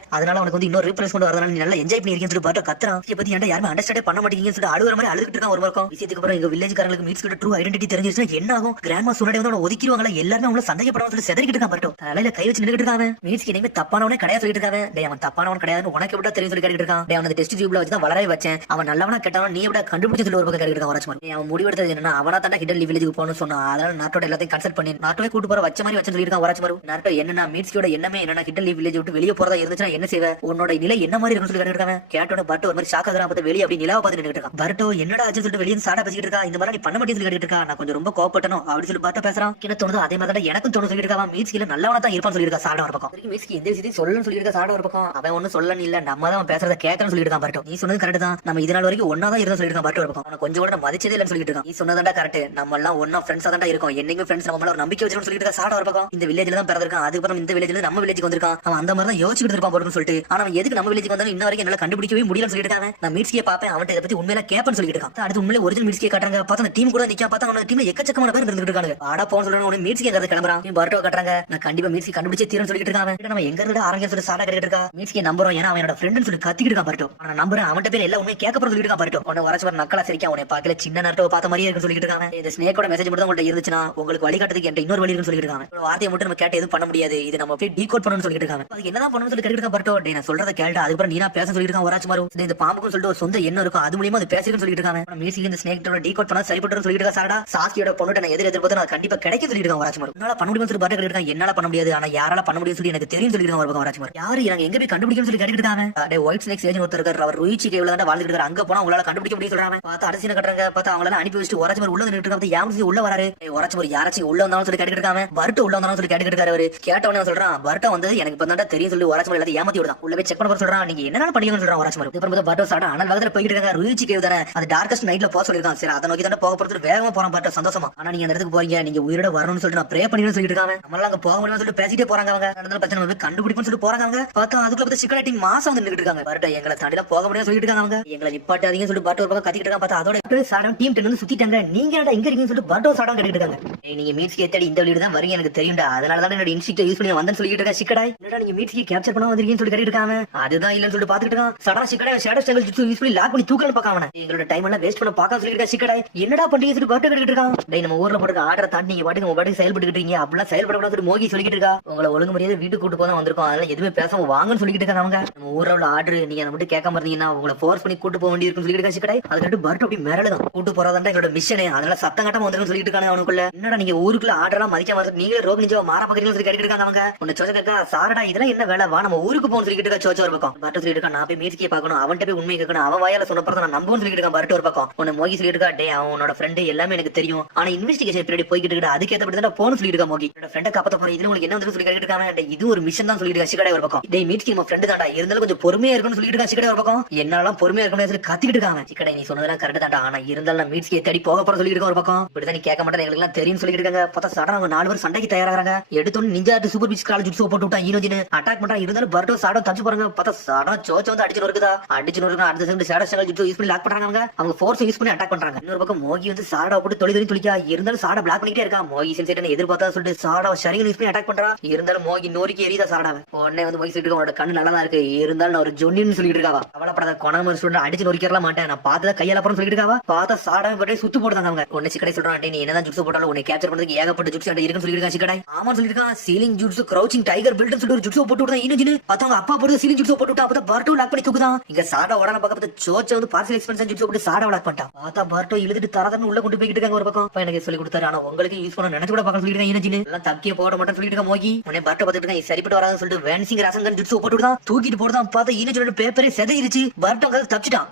அதனால உனக்கு வந்து இன்னொரு ரீப்ளேஸ் கொண்டு வரதுனால நீ நல்லா என்ஜாய் பண்ணி இருக்கேன்னு சொல்லிட்டு பாட்டு கத்துறான். இதை பத்தி ஏன்டா யாருமே அண்டர்ஸ்டாண்டே பண்ண மாட்டேங்கன்னு சொல்லிட்டு அழுகுற மாதிரி அழுதுட்டு இருக்கான் ஒரு பக்கம். விஷயத்துக்கு அப்புறம் எங்க வில்லேஜ்காரங்களுக்கு மீட்ஸ் கிட்ட ட்ரூ ஐடென்டிட்டி தெரிஞ்சிருச்சுன்னா என்ன ஆகும். கிராண்ட்மா சொன்னதே வந்து ஒதுக்கிடுவாங்களா எல்லாருமே அவங்கள சந்தேகப்படாம சொல்லி செதறிக்கிட்டு இருக்கான் பாட்டு. தலையில கை வச்சு நின்னுட்டு இருக்காங்க. மீட்ஸ்க்கு இனிமே தப்பானவனே கிடையாது சொல்லிட்டு இருக்காங்க. டே அவன் தப்பானவன் கிடையாது உனக்கு எப்படி தெரியும் சொல்லி கேட்டுட்டு இருக்கான். டே அவன் டெஸ்ட் டியூப்ல வச்சு தான் வளரவே வச்சேன். அவன் நல்லவனா கெட்டவனா நீ எப்படி கண்டுபிடிச்சு சொல்லி ஒரு பக்கம் கேட்டுட்டு இருக்கான் உரச்சு முறை. அவன் முடிவெடுத்தது என்னன்னா அவனா தான் ஹிடன் வில்லேஜுக்கு போகணும்னு சொன்னா. அதனால நாட்டோட எல்லாத்தையும் கன்சல்ட் பண்ணி நாட்டோவே கூட்டு போற வச்ச மாதிரி வச்சு சொல்லிட்டு இருக்கான் உரச்சு முறை. நாட்டோ என்னன்னா மீட்ஸ்கோட எண்ணமே என்னன்னா ஹிடன் வில்லேஜ் விட்டு வெளியே போறதா இருந்துச்சுன்னா என்ன செய்வ உன்னோட நிலை என்ன மாதிரி இருக்குன்னு சொல்லி கேட்டுட்டு இருக்காங்க. கேட்டோட பட்டு ஒரு மாதிரி ஷாக் ஆகுறான். பார்த்து வெளியே அப்படி நிலாவை பார்த்து நின்னுட்டு இருக்கான். பர்ட்டோ என்னடா ஆச்சு சொல்லிட்டு வெளியே சாடா பேசிட்டு இருக்கா. இந்த மாதிரி நீ பண்ண மாட்டேன்னு சொல்லி கேட்டுட்டு இருக்கா. நான் கொஞ்சம் ரொம்ப கோவப்பட்டனும் அப்படி சொல்லி பர்ட்டோ பேசுறான். என்ன தோணுது அதே மாதிரி தான் எனக்கும் தோணு சொல்லிட்டு இருக்கா. மீட்ஸ்கில நல்லவனா தான் இருப்பான்னு சொல்லிட்டு இருக்கா சாடா ஒரு பக்கம். மீட்ஸ்க்கு எந்த விஷயத்தையும் சொல்லணும்னு சொல்லிட்டு இருக்கா சாடா ஒரு பக்கம். அவன் ஒன்னும் சொல்லணும் இல்ல நம்ம தான் அவன் பேசுறத கேட்கணும்னு சொல்லிட்டு இருக்கான் பர்ட்டோ. நீ சொன்னது கரெக்ட் தான் நம்ம இதனால வரைக்கும் ஒன்னா தான் இருந்தா சொல்லிட்டு இருக்கான் பர்ட்டோ ஒரு பக்கம். அவனை கொஞ்சம் கூட மதிச்சதே இல்லன்னு சொல்லிட்டு இருக்கான். நீ சொன்னதாண்டா கரெக்ட் நம்ம எல்லாம் ஒன்னா ஃப்ரெண்ட்ஸா தான் இருக்கோம் என்னைக்குமே ஃப்ரெண்ட்ஸ் நம்ம ஒரு நம்பிக்கை வச்சிருக்கோம் சொல்லிட்டு இருக்கா சாடா ஒரு பக்கம். இந்த வில்லேஜ்ல தான் பிறந்திருக்கான். அதுக்கப்புறம் இந்த வில்லேஜ்ல நம்ம வில்லேஜுக்கு வந்திருக்கான். அவன் அந்த மாதிரி தான் யோசிச்சுட்டு இருப்பான் போறன்னு சொல்லிட்டு. ஆனா அவன் எதுக்கு நம்ம வில்லேஜுக்கு வந்தாலும் இன்ன வரைக்கும் என்னால கண்டுபிடிக்கவே முடியலன்னு சொல்லிட்டு இருக்காங்க. நான் மீட்ஸ்கே பாப்பேன் அவன்கிட்ட இதை பத்தி உண்மையில கேப்பன்னு சொல்லிட்டு இருக்கான். அடுத்து உண்மையில ஒரிஜினல் மீட்ஸ்கே காட்டுறாங்க. பார்த்தா அந்த டீம் கூட நிக்க பார்த்தா அவனோட டீம்ல எக்கச்சக்கமான பேர் இருந்துட்டு இருக்காங்க. ஆடா போன்னு சொல்றாங்க உடனே மீட்ஸ்கே கதை கிளம்புறான். பர்ட்டோ கட்டுறாங்க. நான் கண்டிப்பா மீட்ஸ்கே கண்டுபிடிச்சே தீரன்னு சொல்லிட்டு இருக்காங்க. நம்ம எங்க இருந்து ஆரம்பிக்க சொல்லி சாடா கேட்டுட்டு இருக்கா. மீட்ஸ்கே நம்புறோம் ஏன்னா அவனோட ஃப்ரெண்ட்னு சொல்லி கத்திக்கிட்டு இருக்கான் பர்ட்டோ. ஆனா நம்புறேன் அவன்கிட்ட பேர் எல்லாம் உண்மை கேட்க போற சொல்லிட்டு இருக்கான் பர்ட்டோ. உன்னை வரச்சு வர நக்கலா சரிக்கா உன்னை பார்க்கல சின்ன நர்ட்டோ பார்த்த மாதிரியே இருக்குன்னு சொல்லிட்டு இருக்காங்க. இந்த ஸ்னேக்கோட மெசேஜ் மட்டும் உங்கள்ட்ட இருந்துச்சுன்னா உங்களுக்கு வழிகாட்டுறதுக்கு என்கிட்ட இன்னொரு வழி இருக்குன்னு சொல்லிட்டு இருக்காங்க. ஒரு வார்த்தையை மட்டும் நம்ம கேட்டு எதுவும் பண்ண முடியாது இது நம்ம போய் டீகோட் பண்ணணும்னு சொல்லிட்டு இருக்காங்க. அதுக்கு என்னதான் பண்ணணும்னு சொல்லி கேட்டுட்டு இருக்கான் பர்ட்டோ. டே நான் சொல்றத கேள்டா அதுக்கப்புறம் நீனா பேச சொல்லிட்டு இருக்கான் வராச்சு மாறு. இந்த பாம்புக்கு சொல்லிட்டு ஒரு சொந்த எண்ணம் இருக்கும் அது மூலமா அது பேசுறேன்னு சொல்லிட்டு இருக்காங்க. மீட்ஸ்க்கு இந்த ஸ்னேக்கோட டீகோட் பண்ணா சரிப்பட்டு சொல்லிட்டு இருக்கா சாடா. சாஸ்கியோட பொண்ணுட்ட நான் எதிர்பார்த்து நான் கண்டிப்பா கிடைக்க சொல்லிட்டு இருக்கான் வராச்சு மாறு. என்னால பண்ண முடியும்னு சொல்லி பர்ட்டோ கேட்டுட்டு என்னால பண்ண முடியாது ஆனா யாரால பண்ண முடியும்னு சொல்லி எனக்கு தெரியும் சொல்லிட்டு இருக்கான் வராச்சு மாறு. யாரு எனக்கு எங்க போய் கண்டுபிடிக்கணும்னு சொல்லி கேட்டுட்டு இருக்காங்க. டே ஒயிட் ஸ்னேக் சேஜ் ஒருத்தர் இருக்காரு அவர் ருயிச்சி கேவ்ல தான் வாழ்ந்துட்டு இருக்காரு. அங்க போனா உங்களால கண்டுபிடிக்க முடியும் சொல்றாங்க. பார்த்தா அரசியல் கட்டுறாங்க. பார்த்தா அவங்கள அனுப்பி வச்சுட்டு உரச்சு மாறு உள்ள நின்னுட்டு இருக்காங்க. யாமசி உள்ள வராரு. உரச்சு மாறு யாராச்சும் உள்ள வந்தாலும் சொல்லி கேட்டுட்டு இருக்காங்க. பர்ட்டோ உள்ள வந்தாலும் சொல்லி கேட்டுட்டு இருக்காரு. அவரு கேட்டவனே சொல்றான் பர்ட்டோ வந்து எனக்கு இப்ப தான் தெரியும் சொல்லி உரச்சு மாறு எல்லாத்தையும் ஏமாத்தி விடுறான். உள்ள போய் செக் பண்ண போற சொல்றான். நீங்க என்னென்ன பண்ணீங்கன்னு சொல்றான் உரச்சு மாறு. அப்புறம் பர்ட்டோ சாடா அனல் வேகத்துல போயிட்டு இருக்காங்க. ருயிச்சி கேவ் தானே அது டார்க்கஸ்ட் நைட்ல போக சொல்லிருக்கான். சரி அதை நோக்கி தானே போக போறது வேகமா போறான் பர்ட்டோ சந்தோஷமா. ஆனா நீங்க அந்த இடத்துக்கு போறீங்க நீங்க உயிரோட வரணும்னு சொல்லிட்டு நான் ப்ரே பண்ணிட்டு சொல்லிட்டு இருக்காங்க. நம்மளால அங்க போக முடியும்னு சொல்லிட்டு பேசிட்டே போறாங்க. அவங்க நடந்த பிரச்சனை போய் கண்டுபிடிப்புன்னு சொல்லிட்டு போறாங்க. அவங்க பார்த்தா அதுக்குள்ள பார்த்து சிக்கலாட்டிங் மாசம் வந்து நின்னுட்டு இருக்காங்க. பர்ட்டோ எங்களை தாண்டில போக முடியும்னு சொல்லிட்டு இருக்காங்க. அவங்க எங்களை நிப்பாட்டாதீங்கன்னு சொல்லிட்டு பர்ட்டோ ஒரு பக்கம் கத்திட்டு இருக்கான். பார்த்தா அதோட சாடம் டீம் 10 வந்து சுத்திட்டாங்க. நீங்க என்னடா எங்க இருக்கீங்கன்னு சொல்லிட்டு பர்ட்டோ சாடம் கேட்டுட்டு இருக்காங்க. நீங்க மீட்ஸ்கே தேடி இந்த வழியில தான் வரீங்க எனக்கு தெரியும்டா அதனால தான் என்னோட இன்ஸ்டிக்ட் யூஸ் பண்ணி வந்தேன்னு சொல்லிட்டு இருக்கா. சிக்கடாய் என்னடா நீங்க மீட்ஸ்கே கேப்சர் பண்ண வந்திருக்கீங்கன்னு சொல்லி கேட்டுட்டு இருக்காங்க. அதுதான் இல்லன்னு சொல்லிட்டு பாத்துட்டு இருக்கான். சடா சிக்கடாய் ஷேடோ ஸ்டேபிள் யூஸ் பண்ணி லாக் பண்ணி தூக்கல பார்க்காம எங்களோட டைம் எல்லாம் வேஸ்ட் பண்ண பார்க்க சொல்லிட்டு இருக்கா. சிக்கடாய் என்னடா பண்றீங்க சொல்லி பர்ட்டோ கேட்டுட்டு இருக்கான். டேய் நம்ம ஊர்ல போட்டு ஆர்டர் தாண்டி நீங்க பாட்டுக்கு உங்க பாட்டுக்கு செயல்பட்டு இருக்கீங்க அப்படிலாம் செயல்படக்கூடாது சொல்லி மோகி சொல்லிட்டு இருக்கா. உங்களை ஒழுங்கு மரியாதை வீட்டுக்கு கூட்டு போதான் வந்திருக்கோம் அதனால எதுவுமே பேசாம வாங்கன்னு சொல்லிட்டு இருக்காங்க. அவங்க நம்ம ஊர்ல உள்ள ஆர்டர் நீங்க அதை மட்டும் கேட்காம இருந்தீங்கன்னா உங்களை ஃபோர்ஸ் பண்ணி கூட்டு போக வேண்டியிருக்கும் சொல்லிட்டு இருக்கா. சிக்கடாய் அது கேட்டு பர்ட்டோ அப்படி மிரளுதான். கூட்டு போறதாண்டா எங்களோட மிஷனே அதனால சத்தம் கட்டமா வந்துருன்னு சொல்லிட்டு இருக்காங்க. அவனுக்குள்ள என்னடா நீங்க ஊருக்குள்ள ஆர்டர் எல்லாம் மதிக்க மாதிரி நீங்களே ரோக் நிஜமா மாற பாக்குறீங்கன்னு சொல்லி கேட்டுட்டு இருக்காங்க. அவங்க உன்னை சோச்சா கேட்கா சாரடா இதெல்லாம் என்ன வேலை வா நம்ம ஊருக்கு போகணும்னு சொல்லிட்டு இருக்கா. சோச்சா ஒரு பக்கம் பர்ட்டோ சொல்லிட்டு இருக்கா நான் போய் மீட்ஸ்கே பார்க்கணும் அவன்கிட்ட போய் உண்மை கேட்கணும் அவன் வாயால சொன்னப்பறம் நான் நம்புன்னு சொல்லிட்டு இருக்கான். பர்ட்டோ ஒரு பக்கம் உன்னை மோகி சொல்லிட்டு இருக்கா. டே அவனோட ஃப்ரெண்டு எல்லாமே எனக்கு தெரியும் ஆனா இன்வெஸ்டிகேஷன் பீரியட் போய்கிட்டு இருக்கா அதுக்கேற்றப்பட்டு தான் போன்னு சொல்லிட்டு இருக்கா. மோகி என்னோட ஃப்ரெண்டை காப்பாத்த போறேன் இதுல உங்களுக்கு என்ன வந்து சொல்லி கேட்டுட்டு இருக்காங்க. இது ஒரு மிஷன் தான் சொல்லிட்டு இருக்கா. சிக்கடை ஒரு பக்கம் டே மீட்ஸ்கே நம்ம ஃப்ரெண்டு தான்டா இருந்தாலும் கொஞ்சம் பொறுமையா இருக்குன்னு சொல்லிட்டு இருக்கா. சிக்கடை ஒரு பக்கம் என்னாலும் பொறுமையா இருக்கணும் சொல்லி கத்திக்கிட்டு இருக்காங்க. சிக்கடை நீ சொன்னதெல்லாம் கரெக்ட் தான்டா ஆனா இருந்தாலும் நான் மீட்ஸ்கே தேடி போக போற சொல்லிட்டு இருக்க ஒரு பக்கம் இப்படிதான் நீ கேட்க மாட்டேன் எங்களுக்கு எல்லாம் தெரியும் சொல்லிட்டு இருக்காங்க. பார்த்தா சடனா அவங்க 4 பேர் சண்டைக்கு தயாராகிறாங்க. எடுத்தோன்னு நிஞ்சா சூப்பர் பீச் காலேஜ் ஜுட்ஸு போட்டு விட்டா ஈனோஜின்னு அட்டாக் பண்றான். இருந்தாலும் பர்ட்டோ சாடோ தச்சு போறாங்க. பார்த்தா சாடா சோச்ச வந்து அடிச்சு இருக்குதா அடிச்சு அடுத்த second shadow stable jutsu use பண்ணி லாக் பண்றாங்க. அவங்க ஃபோர்ஸ் யூஸ் பண்ணி அட்டாக் பண்றாங்க. இன்னொரு பக்கம் மோகி வந்து சாடா போட்டு தொழில் துளிக்கா இருந்தாலும் சாடா பிளாக் பண்ணிட்டே இருக்கா. மோகி சென்சேட் எதிர்பார்த்தா சொல்லிட்டு சாடா ஷரிங் யூஸ் பண்ணி அட்டாக் பண்றா. இருந்தாலும் மோகி நோரிக்கு எரியுதா சாடாவை. உடனே வந்து மோகி சொல்லிட்டு அவனோட கண்ணு நல்லா தான் இருக்கு இருந்தாலும் நான் ஒரு ஜொன்னின்னு சொல்லிட்டு இருக்காவா. அவளப்படாத கொணம் சொல்லிட்டு அடிச்சு நோரிக்கலாம் மாட்டேன் நான் பார்த்தா கையால அப்புறம் சொல்லிட்டு இருக்காவா. பார்த்தா சாடா பட்டே சுத்து போடுறாங்க. அவங்க உடனே சிக்கடை சொல்றான் நீ என்னதான் ஜுட்ஸு போட்டாலும் உன்னை கேப்சர் பண்றதுக்கு ஏகப்பட்ட ஜுட்ஸ் இருக்குன்னு சொல்லிட்டு சிக்கடை ஆமா சொல்லிருக்கான். சீலிங் ஜுட்ஸு கிரௌச்சிங் டைகர் பில்ட் சொல்லிட்டு ஒரு ஜுட்ஸு போட்டு விட்டா ஈனோஜின்னு பார்த்தவங்க அப்பா போட்டு சீலிங் ஜுட்ஸு போட்டு விட்டா அப்பதான் பர்ட்டோ லாக் பண்ணி தூக்கு தூக்குதான். இங்க சாடா உடனே பக்கத்து சோச்ச வந்து பார்சல் எக்ஸ்பென்ஷன் ஜூஸ் போட்டு சாடா விளாக் பண்ணிட்டான். பார்த்தா பர்ட்டோ இழுத்துட்டு தரதன்னு உள்ள கொண்டு போய்கிட்டு இருக்காங்க ஒரு பக்கம். எனக்கு சொல்லி கொடுத்தாரு. ஆனா உங்களுக்கு யூஸ் பண்ண நினைச்சு கூட பார்க்க சொல்லிட்டு ஈனஜின்னு எல்லாம் தக்கிய போட மாட்டேன் சொல்லிட்டு இருக்க மோகி. உடனே பர்ட்டோ பார்த்துட்டு இருக்கான். சரிப்பட்டு வராதுன்னு சொல்லிட்டு வேன்சிங் ராசங்கன் ஜூஸ் போட்டு தான் தூக்கிட்டு போடுதான். பார்த்தா ஈனஜியோட பேப்பரே செதறிச்சு. பர்ட்டோ தப்பிச்சிட்டான்.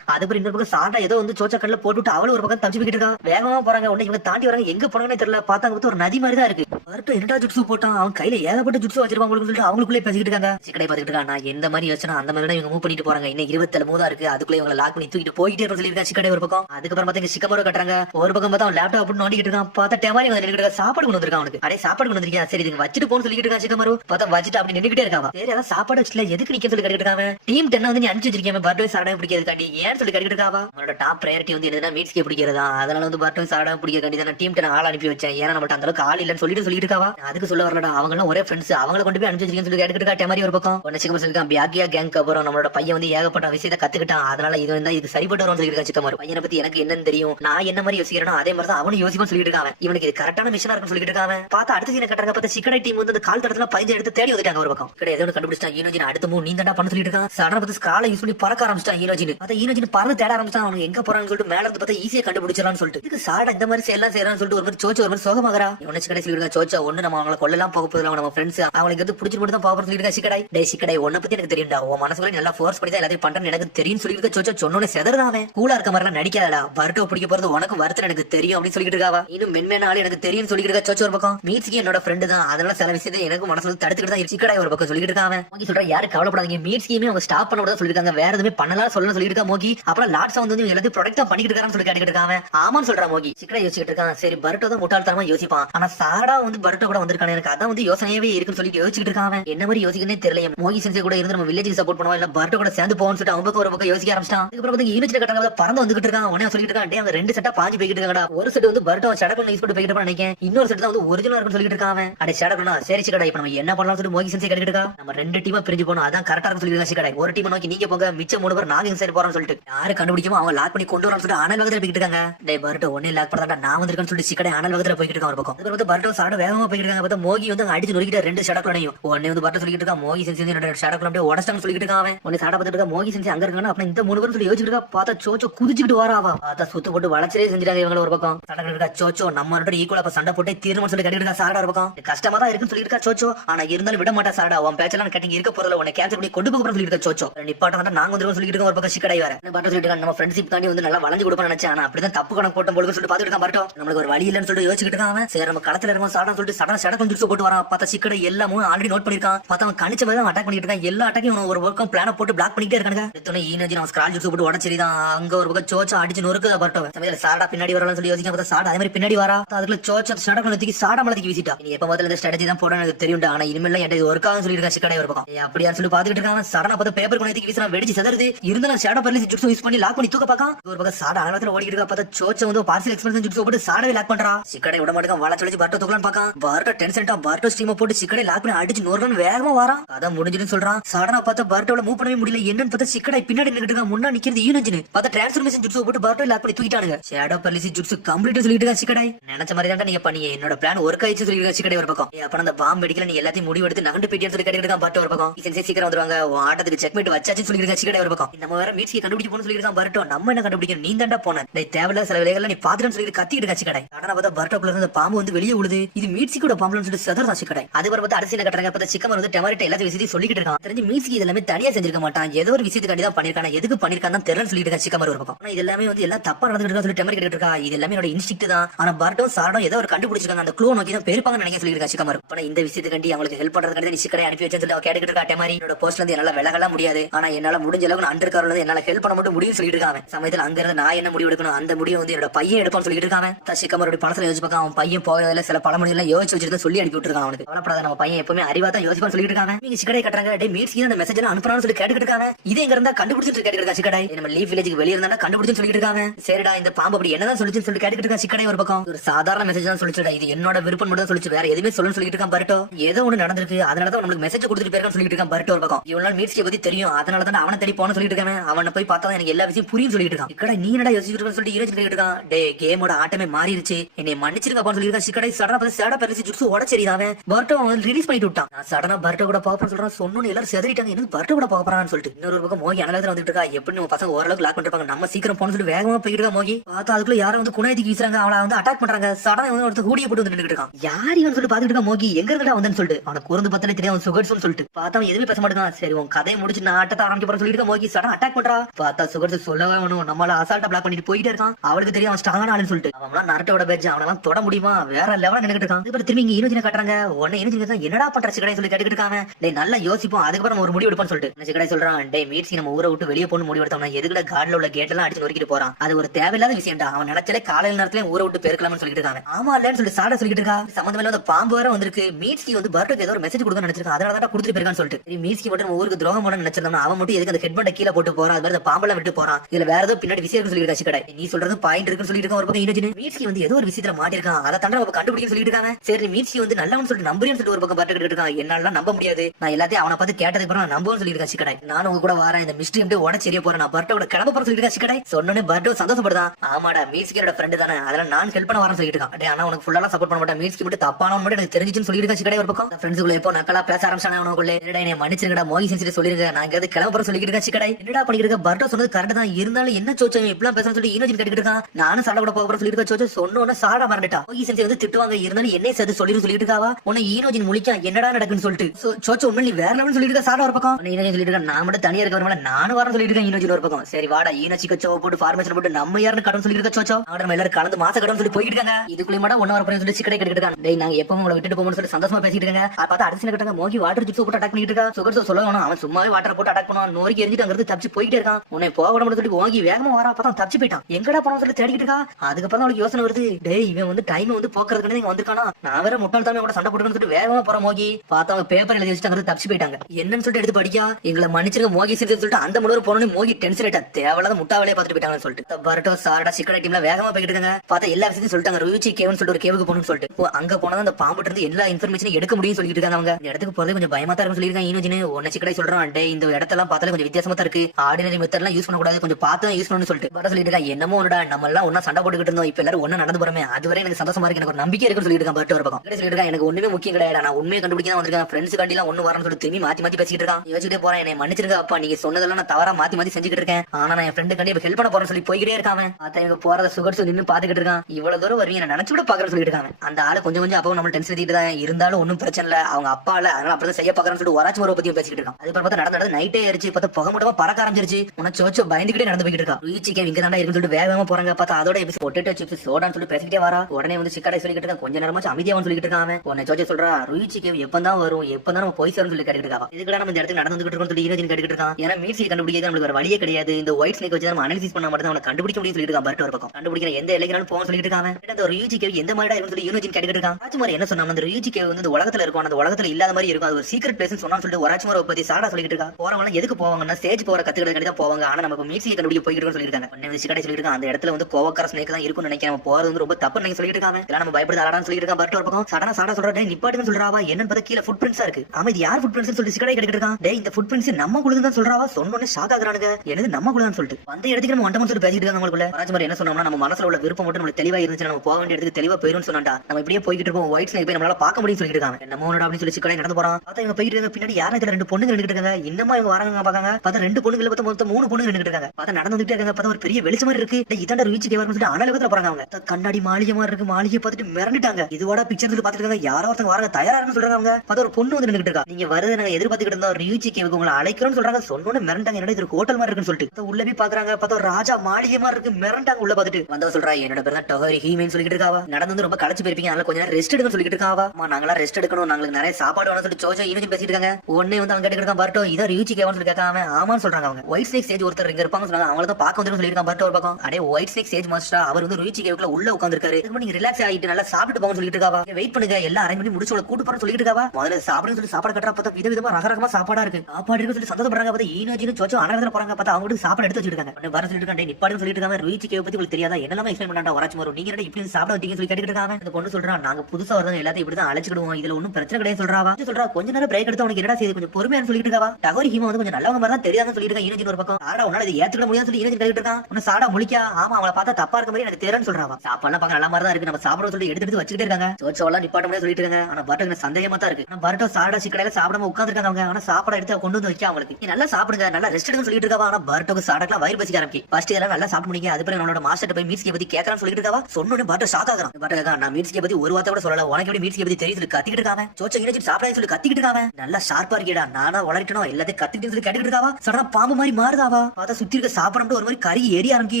அதுக்கு இன்னொரு பக்கம் சாடா ஏதோ வந்து சோச்சா கல்ல போட்டுட்டு அவளும் ஒரு பக்கம் தப்பிச்சு போயிட்டு இருக்கா. வேகமா போறாங்க. உடனே இவங்க தாண்டி வராங்க. எங்க போறாங்கன்னு தெரியல. பார்த்தாங்க ஒரு நதி மாதிரி தான் இருக்கு. பர்ட்டோ என்னடா ஜூஸ் போட்டான். அவன் கையில ஏகப்பட்ட ஜூஸ் வச்சிருப்பான் சொல்லிட்டு அவங்களுக்குள்ளே பேசிக்கிட்டு இருக்காங்க. சிக்கடை பார்த்துட்டு இருக்கான். நான் எந்த மாதிரி யோசனை அந்த மாதிரி இவங்க மூவ் பண்ணிட்டு போறாங்க. இன்னும் 27 மூதா இருக்கு. அதுக்குள்ள இவங்க லாக் பண்ணி தூக்கிட்டு போயிட்டே இருக்க சொல்லிருக்கா சிக்கடை ஒரு பக்கம். அதுக்கப்புறம் பார்த்தா சிக்கமரோ கட்டுறாங்க. ஒரு பக்கம் பார்த்தா அவன் லேப்டாப் போட்டு நோண்டிட்டு இருக்கான். பார்த்தா டெமாரி வந்து நின்னுட்டு சாப்பாடு கொண்டு வந்திருக்கான். அவனுக்கு அடே சாப்பாடு கொண்டு வந்திருக்கியா, சரி இதுங்க வச்சுட்டு போன்னு சொல்லிட்டு இருக்கான் சிக்கமரோ. பார்த்தா வச்சுட்டு அப்படி நின்னுக்கிட்டே இருக்கான். சரி அதான் சாப்பாடு வச்சுல எதுக்கு நிக்க சொல்லி கேட்டுட்டு இருக்கான். டீம் 10 வந்து நீ அனுப்பிச்சு வச்சிருக்கேன். பர்ட்டோ சாடா பிடிக்கிறதுக்காண்டி ஏன்னு சொல்லி கேட்டுட்டு இருக்காவா. அவனோட டாப் பிரையாரிட்டி வந்து என்னன்னா மீட்ஸ்கே பிடிக்கிறதா. அதனால வந்து பர்ட்டோ சாடா பிடிக்கிறதுக்காண்டி தான் டீம் 10 ஆள் அனுப்பி வச்சேன். ஏன்னா நம்மட்ட அந்த அளவுக்கு ஆள் இல்லன்னு சொல்லிட்டு இருக்காவா. அதுக்கு சொல்ல வரலடா. அவங்க எல்லாம் ஒரே ஃப்ரெண்ட்ஸ். அவங்கள கொண்டு போய் அனுப்பிச்சு வச்சிருக்கேன்னு சொல்லி கேட்டுட்டு இருக்கா டெமாரி ஒரு பக்கம். உடனே சிக்கமரோ சொல்லிருக்கான். பியாகியா கேங்க் அப்புறம் நம்மளோட பையன் வந்து ஏகப்பட்ட விஷயத்தை கத்துக்கிட்டான். அதனால இது வந்து இது சரிப்பட்டு வரும்னு சொல்லிருக்கா சிக்கமரோ. பையனை பத்தி எனக்கு என்னன்னு தெரியும். நான் என்ன மாதிரி யோசிக்கிறேனோ அதே மாதிரி தான் அவனும் யோசிப்பான்னு சொல்லிட்டு இருக்கான். இவனுக்கு இது கரெக்டான மிஷனா இருக்குன்னு சொல்லிட்டு இருக்கான். பார்த்தா அடுத்த சீனை கட்டுறாங்க. பார்த்தா சிக்கடை டீம் வந்து அந்த கால் தடத்துல பதிஞ்சு எடுத்து தேடி வந்துட்டாங்க ஒரு பக்கம். கிடையாது எதோ கண்டுபிடிச்சான். ஈனோஜின் அடுத்த மூணு நீ தாண்டா பண்ண சொல்லிட்டு இருக்கான். சடனா பார்த்து ஸ்காலை யூஸ் பண்ணி பறக்க ஆரம்பிச்சான் ஈனோஜின். அதை ஈனோஜின் பறந்து தேட ஆரம்பிச்சான். அவனுக்கு எங்க போறான்னு சொல்லிட்டு மேல இருந்து பார்த்தா ஈஸியா கண்டுபிடிச்சான்னு சொல்லிட்டு இதுக்கு சாடா இந்த மாதிரி எல்லாம் செய்யறான்னு சொல்லிட்டு ஒரு மாதிரி சோச்சா ஒரு மாதிரி சோகமாகறா. இவனை சிக்கடை சொல்லிட்டு சோச்சா ஒண்ணு நம்ம அவங்களை கொள்ளலாம் போக போதுல நம்ம ஃப்ரெண்ட்ஸ் அவங்களுக்கு வந்து பிடிச்சிட்டு மட்டும் தான் பாப்பா சொல்லிட்டு சிக்கடை. டே சிக்கடை உன்னை பத்தி எனக்கு தெரியும்டா. உன் மனசுல நல்லா ஃபோர்ஸ் பண்ணி தான் எல்லாத்தையும் பண்றேன்னு எனக்கு தெரியும் சொல்லிட்டு சோச்சா சொன்னோன்னே செதறாவே. கூலா இருக்க மாதிரி நடிக்காதடா. பர்ட்டோ பிடிக்க போறது உனக்கு வருத்தம் எனக்கு தெரியும் அப்படின்னு சொல்லிட்டு இருக்காவா. இன்னும் மென்மேனாலும் எனக்கு தெரியும் சொல்லிட்டு இருக்கா சோச்சா ஒரு பக்கம். மீட்ஸ்கி என்னோட ஃப்ரெண்டு தான். அதனால சில விஷயத்தை எனக்கு மனசுல தடுத்துக்கிட்டு தான் சிக்கடை ஒரு பக்கம் சொல்லிட்டு இருக்காங்க. மோகி சொல்றா யாரு கவலைப்படாதீங்க. மீட்ஸ்கியுமே அவங்க ஸ்டாப் பண்ண கூட சொல்லிருக்காங்க. வேற எதுவுமே பண்ணலாம் சொல்லணும் சொல்லிட்டு இருக்கா மோகி. அப்புறம் லாட்ஸ் வந்து எல்லாத்தையும் ப்ரொடெக்ட் தான் பண்ணிட்டு இருக்கான்னு சொல்லி கேட்டுக்கிட்டு இருக்காங்க. ஆமான்னு சொல்றா மோகி. சிக்கடை யோசிச்சுட்டு இருக்கான். சரி பர்ட்டோ தான் முட்டாள்தனமா யோசிப்பான். ஆனா சாடா வந்து பர்ட்டோ கூட வந்திருக்கானே எனக்கு அதான் வந்து யோசனையாவே இருக்குன்னு சொல்லிட்டு யோசிச்சுட்டு இருக்காங்க. என்ன மாதிரி யோசிக்கனே தெரியல. மோகி சென்சே கூட இருந்து நம்ம வில்லேஜுக்கு சப்போர்ட் பண்ணுவோம் இல்ல பர்ட்டோ கூட சேர்ந்து போவோம்னு சொல்லிட்டு அவங்க ஒரு பக்கம் யோசிக்க ஆரம்பிச்சான். அதுக்கப்புறம் வந்து யூனிட் கட்டாங்க பறந்து வந்துகிட்டு இருக்கான். உடனே சொல்லிட்டு இருக்கான். டே அவங்க ரெண்டு செட்டா பாஞ்சு போய்கிட்டு இருக்காங்கடா. ஒரு செட் வந்து பர்ட்டோ ஷடக்கன் யூஸ் பண்ணி போய்கிட்டு நினைக்கிறேன். இன்னொரு செட் தான் வந்து ஒரிஜினல் இருக்குன்னு சொல்லிட்டு இருக்கான். அடே ஷடக்கனா சரி சிக்கடா இப்ப நம்ம என்ன பண்ணலாம் சொல்லிட்டு மோகி சென்சே கேட்டுட்டு இருக்கா. நம்ம ரெண்டு டீமா பிரிஞ்சு போனோம் அதான் கரெக்டா இருக்கும் சொல்லிருக்காங்க சிக்கடா. ஒரு டீம் நோக்கி நீங்க போங்க மிச்சம் 3 பேர் நாங்க இந்த சைடு போறோம்னு சொல்லிட்டு யாரு கண்டுபிடிக்குமோ அவங்க லாக் பண்ணி கொண்டு வரோம்னு சொல்லிட்டு ஆனல் வகத்துல போய்கிட்டு இருக்காங்க. டே பர்ட்டோ ஒன்னே லாக் பண்ணாடா நான் வந்திருக்கேன்னு சொல்லிட்டு சிக்கடா ஆனல் வகத்துல போய்கிட்டு இருக்கான் ஒரு பக்கம். அதுக்கு வந்து பர்ட்டோ சாட வேகமா போய்கிட்டு இருக்காங்க. பார்த்தா மோகி வந்து அடிச்சு நொறுக்கிட்ட ரெண்டு ஷடக்கனையும். உடனே வந்து பர்ட்டோ சொல்லிட்டு இருக்கா மோகி சென்சே என்னோட ஷடக்கன் அப்படியே உடச்சான்னு சொல்லிட்டு இருக்கான். உடனே சாட பார்த்துட்டு இருக்கா மோகி சென்சே அங்க இருக்காங்க. அப்ப இந்த 3 பேரும் சொல்லி யோசிச்சுட்டு இருக்கா. பார்த்தா சோச்சோ குதிச்சுட்டு வராவா. பார்த்தா சுத்து போட்டு வளச்சலே செஞ்சிட்டாங்க இவங்க ஒரு பக்கம். சடக்கு இருக்கா சோச்சோ நம்ம ஈக்குவலா சண்டை போட்டு தீர்மானம் சொல்லி கட்டிட்டு இருக்கா சாடா ஒரு பக்கம். கஷ்டமா தான் இருக்குன்னு சொல்லிட்டு இருக்கா சோச்சோ. ஆனா இருந்தாலும் விட மாட்டா சாடா. உன் பேச்செல்லாம் கட்டிங்க இருக்க போறல உன்னை கேன்சல் பண்ணி கொண்டு போக சொல்லிட்டு இருக்கா சோச்சோ. நிப்பாட்டம் நாங்க வந்து சொல்லிட்டு இருக்கோம் ஒரு பக்கம் சிக்கடை வேற. பர்ட்டோ சொல்லிட்டு இருக்கா நம்ம ஃப்ரெண்ட்ஷிப் காண்டி வந்து நல்லா வளைஞ்சு கொடுப்பேன்னு நினைச்சேன். ஆனா அப்படிதான் தப்பு கணக்கு போட்ட போல சொல்லிட்டு பாத்துட்டு இருக்கான் பர்ட்டோ. நம்மளுக்கு ஒரு வழி இல்லன்னு சொல்லிட்டு யோசிச்சுட்டு இருக்கான். சரி நம்ம களத்துல இருக்கோம் சாடா சொல்லிட்டு சடன சடக்கம் ஜூஸ் போட்டு வரான். பார்த்தா சிக்கடை எல்லாமும் ஆல்ரெடி நோட் பண்ணிருக்கான். பார்த்தா அவன் கணிச்ச மாதிரி அட்டாக் பண்ணிட்டு இருக்கான். எல்லா அட்டாக்கையும் ஒரு பக்கம் பிளான போட்டு பிளாக் பண்ணிட்டே இருக்காங்க. ஈனஜி நம்ம ஸ்கிரால் ஜூஸ் போட்டு உடச்சிரிதான். அங்க ஒரு பக்கம் சோச்சா அடிச்சு நொறுக்குதா பர்ட்டோ. சமயத்துல சாடா பின்னாடி வரலாம்னு சொல்லி யோசிக்க பார்த்தா சாடா அதே மாதிரி பின்னாடி வரா. அதுக்குள்ள சோச்சா சடக்கம் தூக்கி சாடா மலத்துக்கு வீசிட்டா. நீ எப்ப முதல்ல இந்த ஸ்ட்ராட்டஜி தான் போட எனக்கு தெரியும்டா. ஆனா இனிமேல் என்கிட்ட ஒர்க் ஆகும் சொல்லிட்டு இருக்கா சிக்கடை ஒரு பக்கம். அப்படியா சொல்லி பாத்துக்கிட்டு இருக்காங்க. சடனா பார்த்து பேப்பர் கொண்டு வீசினா வெடிச்சு செதறுது. இருந்தாலும் ஷேடோ பர்லிஸ் ஜூஸ் யூஸ் பண்ணி லாக் பண்ணி தூக்க பாக்கான். ஒரு பக்கம் சாடா அனலத்துல ஓடிட்டு இருக்கா. பார்த்தா சோச்சா வந்து பார்சல் எக்ஸ்பென்ஷன் ஜூஸ் போட்டு சாடவே லாக் பண்றா. சிக்கடை விட மாட்டேங்க வள சொல்லி பர்ட்டோ தூக்கலான்னு பாக்கான். பர்ட்டோ டென்ஷன்டா பர்ட்டோ ஸ்டீம் போட்டு சிக்கடை லாக் பண்ணி அடிச்சு நொறுன்னு வேகமா வாரான். அதான் முடிஞ்சுன்னு சொல்றான். சடனா பார்த்தா பர்ட்டோல மூவ் பண்ணவே முடியல. என்னன்னு பார்த்தா சிக்கடை பின்னாடி நின்னுட்டு இருக்கா. முன்னா நிக்கிறது ஈனஜின். பார்த்தா டிரான்ஸ்ஃபர்மேஷன் ஜூஸ் போட்டு பர்ட்டோ லாக் பண்ணி தூக்கிட்டானுங்க. ஷேடோ பர்லிஸ் ஜூஸ் கம்ப்ளீட் சொல்லிட்டு இருக்கா சிக்கடை. நினைச்ச மாதிரி தான் நீங்க பண்ணி என்னோட பிளான் ஒர்க் ஆயிடுச்சு சொல்லி இருக்கா சிக்கடை ஒரு பக்கம். அப்ப அந்த பாம்பு மெடிக்கல நீ எல்லாத்தையும் முடிவு எடுத்து நகண்டு போயிட்டு சொல்லி கேட்டுட்டு இருக்கான் பர்ட்டோ ஒரு பக்கம். சீக்கிரம் வந்துருவாங்க ஆட்டத்துக்கு செக்மேட் வச்சாச்சுன்னு சொல்லி இருக்கா சிக்கடை ஒரு பக்கம். நம்ம வேற மீட்ஸ்கி கண்டுபிடிச்சு போன்னு சொல்லி இருக்கான் பர்ட்டோ. நம்ம என்ன கண்டுபிடிக்கணும் நீ தாண்டா போன தேவையில்ல சில வேலைகள் நீ பாத்துட்டு சொல்லி கத்திட்டு இருக்கா சிக்கடை. ஆனா பார்த்தா பர்ட்டோக்குள்ள இருந்து பாம்பு வந்து வெளியே உழுது. இது மீட்ஸ்கியோட பாம்புன்னு சொல்லிட்டு செதறா சிக்கடை. அது பார்த்து அரசியல கட்டுறாங்க. பார்த்தா சிக்கமர் வந்து டெமாரிட்ட எல்லாத்தையும் விஷயத்தையும் சொல்லிட்டு இருக்கான். தெரிஞ்சு மீட்ஸ்கி இதெல்லாமே தனியா செஞ்சிருக்க மாட்டான். ஏதோ ஒரு விஷயத்துக்காண்டி தான் பண்ணிருக்கான். எதுக்கு பண்ணிருக்கான்னு தெரியல சொல்லிட்டு இருக்கா சிக்கமர் ஒரு பக்கம். ஆனா இது எல்லாமே வந்து எல்லாம் தப்பா நடந்துட்டு சொல்லி டெமாரி கேட்டு இருக்கா. இது எல்லாமே என்னோட இன்ஸ்டிக்ட் தான். ஆனா பர்ட்டோ சாடோ ஏதோ ஒரு கண்டுபிடிச்சிருக்காங்க. அந்த க்ளூ நோக்கி தான் பெருப்பாங்க நினைக்க சொல்லி இருக்கா சிக்கமர். ஆனா இந்த விஷயத்துக்காண்டி அவங்களுக்கு ஹெல்ப் பண்றதுக்காண்டி நீ சிக்கடை அனுப்பி வச்சு சொல்லி அவ கேட்டுக்கிட்டு இருக்கா. டெமாரி என்னோட போஸ்ட்ல இருந்து என்னால விலகலாம் முடியாது. ஆனா என்னால முடிஞ்ச அளவுக்கு அண்டர் கவர்ல என்னால ஹெல்ப் பண்ண மட்டும் முடியும் சொல்லிட்டு இருக்காங்க. சமயத்துல அங்க இருந்து நான் என்ன முடிவு எடுக்கணும் அந்த முடிவு வந்து என்னோட பையன் எடுப்பான்னு சொல்லிட்டு இருக்காங்க. சிக்கமரோட பணத்துல யோசிச்சு பார்க்க அவன் பையன் போவதில்ல சில பழமொழி எல்லாம் யோசிச்சு வச்சிருந்தா சொல்லி அனுப்பி விட்டுருக்கான். அவனுக்கு கவலைப்படாத நம்ம பையன் எப்பவுமே அறிவா தான் யோசிப்பான்னு சொல்லிட்டு இருக்காங்க. நீங்க சிக்கடை கட்டுறாங்க. டே மீட்ஸ்கி அந்த மெசேஜ் எல்லாம் அனுப்புறான்னு சொல்லி கேட்டுக்கிட்டு இருக்காங்க. இதே எங்க இருந்தா கண்டுபிடிச்சிட்டு கேட்டுக்கிட்டு இருக்கா சிக்கடை. நம்ம லீவ் வில்லேஜுக்கு வெளியே இருந்தா கண்டுபிடிச்சு சொல்லிட்டு இருக்காங்க. சரிடா இந்த பாம்பு அப்படி என்னதான் சொல்லிச்சு சொல்லி கேட்டுக்கிட்டு இருக்கா சிக்கடை ஒரு பக்கம். ஒரு சாதாரண மெசேஜ் தான் சொல்லிச்சுடா. இது என்னோட விருப்பம் மட்டும் தான் சொல்லிச்சு. வேற எதுவுமே சொல்லணும்னு சொல்லிட்டு இருக்கான் பர்ட்டோ. ஏதோ ஒண்ணு நடந்திருக்கு அதனாலதான் உங்களுக்கு மெசேஜ் கொடுத்துட்டு போயிருக்கான்னு சொல்லிட்டு இருக்கான் பர்ட்டோ ஒரு பக்கம். இவ்வளவு நாள் மீட்ஸ்கியை பத்தி தெரியும் அதனால தான் அவனை தேடி போன சொல்லிட்டு இருக்காங்க. அவனை போய் பார்த்தா எனக்கு எல்லா விஷயம் புரியும் சொல்லிட்டு இருக்கான். சிக்கடை நீ என்னடா யோசிச்சுட்டு சொல்லிட்டு யோசிச்சு கேட்டு இருக்கான். டே கேமோட ஆட்டமே மாறிடுச்சு என்னை மன்னிச்சிருக்கான்னு சொல்லிருக்கான். சிக்கடை சடனா பார்த்து சேடா பரிசு ஜுக்ஸ் உடச்சரிதாவே பர்ட்டோ ரிலீஸ் பண்ணிட்டு விட்டான். சடனா பர்ட்டோ கூட பாப்பா சொல்றான். சொன்னு எல்லாரும் செதறிட்டாங்க. எனக்கு பர்ட்டோ கூட பாப்பறான்னு சொல்லிட்டு இன்னொரு பக்கம் மோகி அனலத்துல வந்துட்டு இருக்கா. எப்படி நம்ம பசங்க ஓரளவுக்கு லாக் பண்ணிருப்பாங்க, நம்ம சீக்கிரம் போன சொல்லி வேகமா போயிட்டு இருக்கா மோகி. பார்த்தா அதுக்குள்ள யாரும் வந்து குணாயத்துக்கு வீசுறாங்க, அவளை வந்து அட்டாக் பண்றாங்க. சடனா வந்து ஒருத்தர் ஹூடியை போட்டு வந்துட்டு இருக்கான். யார் இவன் சொல்லி பாத்துட்டு இருக்கா மோகி. எங்க இருக்கா வந்து சொல்லிட்டு அவனை குறந்து பத்தல தெரியும் சுகர்ஸ் சொல்லிட்டு பார்த்தா அவன் எதுவுமே பேச மாட்டான். சரி உன் கதையை முடிச்சு நான் ஆட்டத்தை ஆரம்பிக்க போற சொல்லிட்டு மோகி சடனா அட்டாக் பண்றா. பார்த்தா சுகர்ஸ் சொல்லவே வேணும், நம்மளால அசால்ட்டா பிளாக் பண்ணிட்டு போயிட்டே இருக்கான். அவளுக்கு தெரியும் அவன் ஸ்ட்ராங்கான ஆளுன்னு சொல்லிட்டு. அவன் நரட்டோட பேட்ச் அவனெல்லாம் தொட முடியுமா, வேற லெவலா நின்னுட்டு இருக்கான். இப்ப திரும்பி இங்க ஈனோஜினை காட்டுறாங்க. உடனே ஈனோஜினை என்னடா பண்ற சிக்கடை சொல்லி கேட்டுக்கிட்டு இருக்காங்க. டேய் நல்லா யோசிப்போம், அதுக்கப்புறம் ஒரு முடிவு எடுப்பான்னு சொல்லிட்டு சிக்கடை சொல்றான். டேய் மீட்சி நம்ம ஊரை விட்டு வெளியே போன முடிவு எடுத்தோம்னா எதுக்குட கார்டுல உள்ள கேட் எல்லாம் அடிச்சு நொறுக்கிட்டு போறான், அது ஒரு தேவையில்லாத விஷயம்டா. அவன் நினைச்சாலே காலையில நேரத்துல ஊரை விட்டு பெருக்கலாம்னு சொல்லிட்டு இருக்காங்க. ஆமா இல்லன்னு சொல்லி சாட சொல்லிட்டு இருக்கா. சம்பந்தம் இல்லாத பாம்பு வேற வந்திருக்கு. மீட்சி வந்து பர்த்டேக்கு ஏதோ ஒரு மெசேஜ் கொடுக்க நினைச்சிருக்கான், அதனால தான் கொடுத்துட்டு போயிருக்கான்னு சொல்லிட்டு மீட்சி மட்டும் நம்ம ஊருக்கு துரோகம் பண்ண நினைச்சிருந்தோம். அவன் மட்டும் எதுக்கு அந்த ஹெட்பண்ட கீழே போட்டு போறான், அது மாதிரி பாம்பெல்லாம் விட்டு போறான். இதுல வேற ஏதோ பின்னாடி விஷயம் சொல்லிட்டு சிக்கடை. நீ சொல்றது பாயிண்ட் இருக்குன்னு சொல்லிட்டு இருக்கான். ஒரு பக்கம் ஈனோஜின் மீட்சி வந்து ஏதோ ஒரு விஷயத்துல மாட்டிருக்கான், அதை தாண்ட நம்ம கண்டுபிடிக்க சொல்லிட்டு இருக்காங்க. சரி மீட்சி வந்து நல்லவன் சொல்லிட்டு நம்புறேன்னு சொல்லிட்டு ஒரு பக்கம் பர்த்டே இருக்கான். என்னால நம்ப முடியாது, நான் எல்லாத்தையும் அவனை பார்த்து கேட்டதுக்கு அப்புறம் நான் நம்புவேன்னு சொல்லியிருக்கேன் சிக்கடை. நான் உங்க கூட வரேன், இந்த மிஸ்டரி எப்படி உடச்செறிய போறேன், நான் பர்த்டோட கிளம்ப போற சொல்லியிருக்கேன் சிக்கடை. சொன்னோன்னே பர்த்டே சந்தோஷப்படுதான். ஆமாடா மீட்சியோட ஃப்ரெண்டு தானே, அதெல்லாம் நான் ஹெல்ப் பண்ண வரேன்னு சொல்லிட்டு இருக்கான். ஆனா உனக்கு ஃபுல்லா சப்போர்ட் பண்ண மாட்டேன், மீட்சி மட்டும் தப்பானவன் மட்டும் எனக்கு தெரிஞ்சுன்னு சொல்லியிருக்கேன் சிக்கடை. ஒரு பக்கம் ஃப்ரெண்ட்ஸுக்குள்ள எப்போ நக்கலா பேச ஆரம்பிச்சானே அவனுக்குள்ள என்னடா மன்னிச்சிருக்கடா மோகி செஞ்சுட்டு சொல்லிருங்க, நான் எங்கேயாவது கிளம்ப போற சொல்லிட்டு இருக்கேன் சிக்கடை. என்னடா பண்ணிருக்க பர்த்டே சொன்னது கரெக்ட் தான், இருந்தாலும் என்ன சோச்சம் இப்பெல்லாம் பேச சொல்லி ஈனோஜின் கேட்டுக்கிட்டு இருக்கான். நானும் சாட கூட போக சொல்லிருக்க சோச்சம் சொன்னோன்னு சாட மறந்துட்டா. மோகி செஞ்சு வந்து திட்டுவாங்க, இருந்தாலும் என்னை சேர்த்து சொல்லிட்டு இருக்காவா. உன்னை ஈனோஜின் முழிக்கா என்னடா நடக்குன்னு சொல்லிட்டு சோச்சம் உண்மை நீ வேற லெவல் சொல்லிட்டு இருக்க. சாட ஒரு பக்கம் ஈனோஜின் சொல்லிட்டு இருக்கேன், நான் மட்டும் தனியா இருக்க வரமாட நானும் வரேன் சொல்லிட்டு இருக்கேன். ஈனோஜின் ஒரு பக்கம் சரி வாடா ஈனோச்சி கச்சோ போட்டு ஃபார்மேஷன் போட்டு நம்ம யாருன்னு கடன் சொல்லிட்டு இருக்க சோச்சோ. அவட நம்ம எல்லாரும் கலந்து மாச கடன் சொல்லி போயிட்டு இருக்காங்க. இதுக்குள்ளே மட்டும் ஒன்னு வர சொல்லி சிக்கடை கேட்டுட்டு இருக்காங்க. டேய் நாங்க எப்பவும் உங்களை விட்டுட்டு போகணும்னு சொல்லி சந்தோஷமா பேசிட்டு இருக்காங்க. பார்த்தா அடுத்த கட்டாங்க மோகி வாட்டர் ஜிப்ஸ் போட்டு அட்டாக் பண்ணிட்டு இருக்கா. சுகர்ஸ் சொல்ல வேணும், அவன் சும்மாவே வாட்டர் போட்டு அட்டாக் பண்ணுவான். நோரிக்கு எரிஞ்சிட்டு அங்கிருந்து தப்பிச்சு போயிட்டே இருக்கான். உன்னை போக விட சொல்லி மோகி வேகமா வரா, பார்த்தா தப்பிச்சு போயிட்டான். எங்கடா போன சொல்லி தேடிக்கிட்டு இருக்கா. அதுக்கப்புறம் அவளுக்கு யோசனை வருது, டேய் இவன் வந்து டைம் வந்து போக்குறதுக்கு இங்க வந்திருக்கானா, நான் வேற முட்டாள் தாமே கூட சண்டை போட்டுன்னு சொல்லிட்டு வேகமா போற மோகி. பார்த்தா அவங்க பேப்பர் எழுதி வச்சுட்டு அங்கிருந்து தப்பிச்சு போயிட்டாங்க. என்னன்னு சொல்லிட்டு எடுத்து படிக்கா எங்களை மன்னிச்சிருக்க மோகி சொல்லிட்டு அந்த முன்னூறு போனோன்னு மோகி டென்ஷன் ஆயிட்டா. தேவையில்லாத முட்டா வேலையை பார்த்துட்டு போயிட்டாங்கன்னு சொல்லிட்டு பர்டோ சாரடா சிக்கடை டீம்ல வேகமா போயிட்டு இருக்காங்க. பார்த்தா எல்லா விஷயத்தையும் சொல்லிட்டாங்க. ருச்சி கேவன் சொல்லிட்டு ஒரு கேவுக்கு போகணும்னு சொல்லிட்டு அங்க போனா அந்த பாம்பு இருந்து எல்லா இன்ஃபர்மேஷனும் எடுக்க முடியும் சொல்லிட்டு இருக்காங்க. அவங்க இந்த இடத்துக்கு போறது கொஞ்சம் பயமா தான் இருக்கும் சொல்லிருக்காங்க. ஈனோஜின் ஒன்னு சிக்கடை சொல்றான், டே இந்த இடத்தெல்லாம் பார்த்தாலே கொஞ்சம் வித்தியாசமா தான் இருக்கு, ஆர்டினரி மெத்தட் எல்லாம் யூஸ் பண்ணக்கூடாது, கொஞ்சம் பார்த்து யூஸ் பண்ணணும்னு சொல்லிட்டு பட சொல்லிட்டு இருக்காங்க. என்னமோ ஒன்னுடா நம்ம எல்லாம் ஒன்னா சண்டை போட்டுக்கிட்டு இருந்தோம், இப்ப எல்லாரும் ஒண்ணா நடந்து போறமே, அதுவரை எனக்கு சந்தோஷமா இருக்கு, எனக்கு ஒரு நம்பிக்கை இருக்குன்னு சொல்லிட்டு இருக்கான். பட் ஒரு பக்கம் சொல்லிட்டு இருக்கான், எனக்கு ஒண்ணுமே முக்கியம் கிடையாது, நான் உண்மையை கண்டுபிடிக்க தான் வந்திருக்கேன், ஃப்ரெண்ட்ஸ் கண்டி எல்லாம் ஒண்ணு வரணும்னு சொல்லிட்டு திரும்பி மாத்தி பேசிட்டு இருக்கான். யோசிச்சுட்டே போறேன், என்னை மன்னிச்சிருங்க அப்பா, நீங்க சொன்னதெல்லாம் நான் தவறா மாத்தி செஞ்சுக்கிட்டு இருக்கேன், ஆனா நான் என் ஃப்ரெண்டு கண்டி ஹெல்ப் பண்ண போறேன்னு சொல்லி போய்கிட்டே இருக்கான். பார்த்தா இவங்க போறத சுகர்ஸ் நின்று பாத்துக்கிட்டு இருக்கான். இவ்வளவு தூரம் வருவீங்க நான் நினைச்சு கூட பாக்குறேன்னு சொல்லிட்டு இருக்காங்க. அந்த ஆளு கொஞ்சம் அப்பவும் நம்ம டென்ஷன் எடுத்துட்டு தான் இருந்தாலும் ஒன்னும் பிரச்சனை இல்ல, அவங்க அப்பா இல்ல அதனால அப்படிதான் செய்ய பாக்குறேன்னு சொல்லிட்டு ஒராச்சு மரம் பத்தியும் பேசிட்டு இருக்கான். அதுக்கப்புறம் பார்த்தா நடந்து நைட்டே ஆயிருச்சு. பார்த்தா புகை மூட்டமா பறக்க ஆரம்பிச்சிருச்சு. உனக்கு சோச்சோ பயந்துகிட்டே நடந்து போயிட்டு இருக்கா. ருச்சி இங்க தான் இருக்குன்னு சொல்லிட்டு வேகமா போறாங்க. பார்த்தா அதோட பொட்டேட்டோ சிப்ஸ் சோடான்னு சொல்லிட்டு பேசிக்கிட்டே வரா. உடனே வந்து சிக்கடை சொல்லிட்டு இருக்கான், கொஞ்ச நேரமாச்சு அமைதியாவும் சொல்லிட்டு இருக்கான். உடனே சோச்சோ சொல்றா, ருச்சி கேவ் எப்பதான் வரும், எப்பதான் நம்ம போய் சேரும் சொல்லி கேட்டுட்டு இருக்கா. இதுக்கெல்லாம் நம்ம இந்த இடத்துக்கு நடந்து வந்துட்டு இருக்கோம் சொல்லி ஈனோஜின் கேட்டுட்டு இருக்கான். ஏன்னா மீட்சியை கண்டுபிடிக்கிறது நம்மளுக்கு ஒரு வழியே கிடையாது, இந்த ஒயிட் ஸ்னேக் வச்சு நம்ம அனாலிசிஸ் பண்ண மட்டும் அவனை கண்டுபிடிக்க முடியும் சொல்லிட்டு இருக்கான். பட் ஒரு பக்கம் கண்டுபிடிக்கிற எந்த எல்லைக்கு போக சொல்லிட்டு இருக்காங்க. அந்த ருச்சி கேவ் எந்த மாதிரி இருக்கும் சொல்லி ஈனோஜின் கேட்டுட்டு இருக்கான். ஆச்சுமாரி என்ன சொன்னா, அந்த ருச்சி கேவ் வந்து இந்த உலகத்துல இருக்கும், அந்த உலகத்துல இல்லாத மாதிரி இருக்கும், அது ஒரு சீக்ரெட் பிளேஸ் சொன்னா சொல்லிட்டு ஒராச்சுமாரை பத்தி சாடா சொல்லிட்டு இருக்கா. போறவங்க எதுக்கு போவாங்கன்னா ஸ்டேஜ் போற கத்துக்கிறது தான் போவாங்க, ஆனா நமக்கு மீட்சியை கண்டுபிடிக்க போயிட்டு இருக்கோம்னு சொல்லிருக்காங்க. உடனே சிக்கடை சொல்லிட்டு இருக்கான், அந்த இடத்துல வந்து கோவக்கார ஸ்னேக் தான் இருக்கும்னு நினைக்கிறேன், நம்ம போறது வந்து ரொம்ப தப்பு நீங்க சொல்லிட்டு இருக்காங்க. எல்லாம் நம்ம பயப்படுது அடான்னு சொல்லிட்டு இருக்கான். பட் ஒரு பக்கம் சடனா சாடா சொல்றேன் நிப்பாட்டுன்னு சொல்றாவா. என்னன்னு பார்த்தா கீழே ஃபுட் பிரிண்ட்ஸா இருக்கு. ஆமா இது யார் ஃபுட் பிரிண்ட்ஸ் சொல்லி சிக்கடை கேட்டுட்டு இருக்கான். டேய் இந்த ஃபுட் பிரிண்ட்ஸ் நம்ம குழுதான் தான் சொல்றாவா. சொன்னோனே ஷாக் ஆகுறானுங்க, என்னது நம்ம குழுதான் சொல்லிட்டு அந்த இடத்துக்கு நம்ம வண்டமன் சொல்லி பேசிட்டு இருக்காங்க. உங்களுக்குள்ள ராஜ்மாரி என்ன சொன்னோம்னா, நம்ம மனசுல உள்ள விருப்பம் மட்டும் நம்ம தெளிவா இருந்துச்சு, நம்ம போக வேண்டிய இடத்துக்கு தெளிவா போயிடும் சொன்னாண்டா, நம்ம இப்படியே போய்கிட்டு இருக்கோம், ஒயிட் ஸ்னேக் போய் நம்மளால பார்க்க முடியும் சொல்லிட்டு இருக்காங்க. என்னமோ அப்படின்னு சொல்லி சிக்கடை நடந்து போறான். பார்த்தா இவங்க போயிட்டு இருக்காங்க. பின்னாடி யாரும் தெரியல, ரெண்டு பொண்ணுங்க நின்னுட்டு இருக்காங்க. இன்னமா இவங்க வராங்க பாக்காங்க. பார்த்தா ரெண்டு பொண்ணுங்களை பார்த்தா மொத்தம் 3 பொண்ணுங்க நின்னுட்டு இருக்காங்க. பார்த்தா நடந்து வந்துட்டே இருக்காங்க. பார்த்தா ஒரு பெரிய வெளிச்சம் மாதிரி இருக்கு. இதாண்ட ருச்சி கேவர்னு சொல்லிட்டு அனலகத்துல போறாங்க. அவங்க கண்ணாடி மாளிகை மாதிரி இருக்கு, மாளிகை பார்த்துட்டு மிரண்டுட்டாங்க. இதுவோட பிக்சர் எடுத்து பார்த்துட்டு இருக்காங்க. யாரோ ஒருத்தங்க வராங்க, தயாரா இருக்குன்னு சொல்றாங்க. அவங்க பார்த்தா ஒரு பொண்ணு வந்து நின்னுட்டு இருக்கா. நீங்க வருது நாங்க எதிர்பார்த்துக்கிட்டு இருந்தோம், ருச்சி கேவுக்கு உங்களை அழைக்கிறோம்னு சொல்றாங்க. சொன்னோன்னு மிரண்டாங்க, என்னடா இது ஹோட்டல் மாதிரி இருக்குன்னு சொல்லிட்டு உள்ள போய் பாக்குறாங்க. பார்த்தா ஒரு ராஜா மாளிகை மாதிரி இருக்கு, மிரண்டாங்க. உள்ள பார்த்துட்டு வந்தவ சொல்றா, என்னோட பேர் தான் டொஹரி ஹீமேன்னு சொல்லிட்டு இருக்காவா. நடந்து வந்து ரொம்ப களைச்சு போயிருப்பீங்க, அதனால கொஞ்ச நேரம் ரெஸ்ட் எடுக்கணும்னு சொல்லிட்டு இருக்காவா. நாங்களா ரெஸ்ட் எடுக்கணும், நாங்களுக்கு நிறைய சாப்பாடு வேணும்னு சொல்லிட்டு சோச்சோ ஈனோஜின் பேசிட்டு இருக்காங்க. உடனே வந்து அவங்க கேட்டுக்கிட்டு பர்ட்டோ இதான் ருச்சி கேவன்னு சொல்லி கேட்காம ஆமான்னு சொல்றாங்க. அவங்க ஒயிட் ஸ்னேக் ஸ்டேஜ் ஒருத்தர் இங்க இருப்பாங்க சொன்னாங்க, அவங்கள தான் பார்க்க வந்து சொல்லிருக்காங்க. பர்ட்டோ ஒரு பக்கம் அடே ஒயிட் ஸ்னேக் ஸ்டேஜ் மாஸ்டரா, அவர் வந்து ருச்சி கேவுக்குள்ள உள்ள உட்கார்ந்திருக்காரு, நீங்க ரிலாக்ஸ் ஆகிட்டு நல்லா சாப்பிட்டு போங்கன்னு சொல்லிட்டு இருக்காவா. வெயிட் பண்ணுங்க எல்லாம் அரேஞ்ச் பண்ணி முடிச்சு கூட்டு போறேன்னு சொல்லிட்டு இருக்காவா. முதல்ல சாப்பிடுன்னு சொல்லி சாப்பாடு கட்டுறா. பார்த்தா விதவிதமா ரகரகமா சாப்பாடா இருக்கு, சாப்பாடு இருக்கு சொல்லி சந்தோஷப்படுறாங்க. பார்த்தா ஈனோஜின் சோச்சோ அனகத்துல போறாங்க. பார்த்தா அவங்க சாப்பாடு எடுத்து வச்சிருக்காங்க. வர சொல்லிட்டு இருக்காங்க, நிப்பாடுன்னு சொல்லிட்டு இருக்காங்க. ருச்சி கேவ் பத்தி உங்களுக்கு தெரியாதா, என்னெல்லாம் எக்ஸ்பிளைன் பண்ணாண்டா ஒராச்சு வரும், நீங்க என்ன இப்படி சாப்பிட வந்தீங்கன்னு சொல்லி கேட்டுட்டு இருக்காங்க. அந்த பொண்ணு சொல்றா, நாங்க புதுசா வரது எல்லாத்தையும் இப்படிதான் அழைச்சிடுவோம், இதுல ஒன்னும் பிரச்சனை கிடையாது சொல்றாவா. சொல்றா கொஞ்ச நேரம் பிரேக் எடுத்து உனக்கு என்னடா செய்யுது, கொஞ்சம் பொறுமையா சொல்லிட்டு இருக்காவா. டகோரி ஹீமா வந்து கொஞ்சம் நல்லவங்க மாதிரி தான் தெரியாதுன்னு சொல்லிட்டு இருக்காங்க. ஈனோஜின் ஒரு பக்கம் ஆடா உன்னால இதை ஏத்துக்க முடியாதுன்னு சொல்லி ஈனோஜின் கேட்டுட்டு இருக்கான். உன்ன சாடா முழிக்கா, ஆமா அவளை பார்த்தா தப்பா இருக்க மாதிரி எனக்கு தெரியும்னு சொல்றாவா. சாப்பாடுலாம் பார்க்க நல்ல மாதிரி தான் இருக்கு, நம்ம சாப்பிட சொல்லி எடுத்து வச்சுக்கிட்டே இருக்காங்க. சோச்சோலாம் நிப்பாட்ட முடியாது சொல்லிட்டு இருக்காங்க. ஆனா பர்ட்டோ சந்தேகமா தான் இருக்கு. ஆனா பர்ட்டோ சாடா சிக்கடையில சாப்பிடாம உட்காந்துருக்காங்க. அவங்க ஆனா சாப்பாடு எடுத்து கொண்டு வந்து வைக்க அவங்களுக்கு அவளுக்கு. நீ நல்லா சாப்பிடுங்க, நல்லா ரெஸ்ட் எடுங்க சொல்லிட்டு இருக்காவா. ஆனா பர்ட்டோக்கு சாடக்கெல்லாம் வயிறு பசிக்க ஆரம்பிக்கு. ஃபர்ஸ்ட் இதெல்லாம் நல்லா சாப்பிட்டு முடிங்க, அதுக்கப்புறம் நம்மளோட மாஸ்டர் போய் மீட்ஸ்கே பத்தி கேட்கறான்னு சொல்லிட்டு இருக்காவா. சொன்னோட பர்ட்டோ ஷாக் ஆகுறான். பர்ட்டோ நான் மீட்ஸ்கே பத்தி ஒரு வார்த்தை கூட சொல்லல, உனக்கு எப்படி மீட்ஸ்கே பத்தி தெரியுது கத்திக்கிட்டு இருக்காவன். சோச்சோ இனஜி சாப்பிடான்னு சொல்லி கத்திக்கிட்டு இருக்காவன். நல்லா ஷார்ப்பா இருக்கேடா, நானா வளரட்டணும் எல்லாத்தையும் கத்திக்கிட்டு சொல்லி கேட்டுக்கிட்டு இருக்காவா. சடனா பாம்பு மாதிரி மாறுதாவா. பார்த்தா சுத்தி இருக்க சாப்பிட ஒரு மாதிரி கறி ஏறி ஆரம்பி.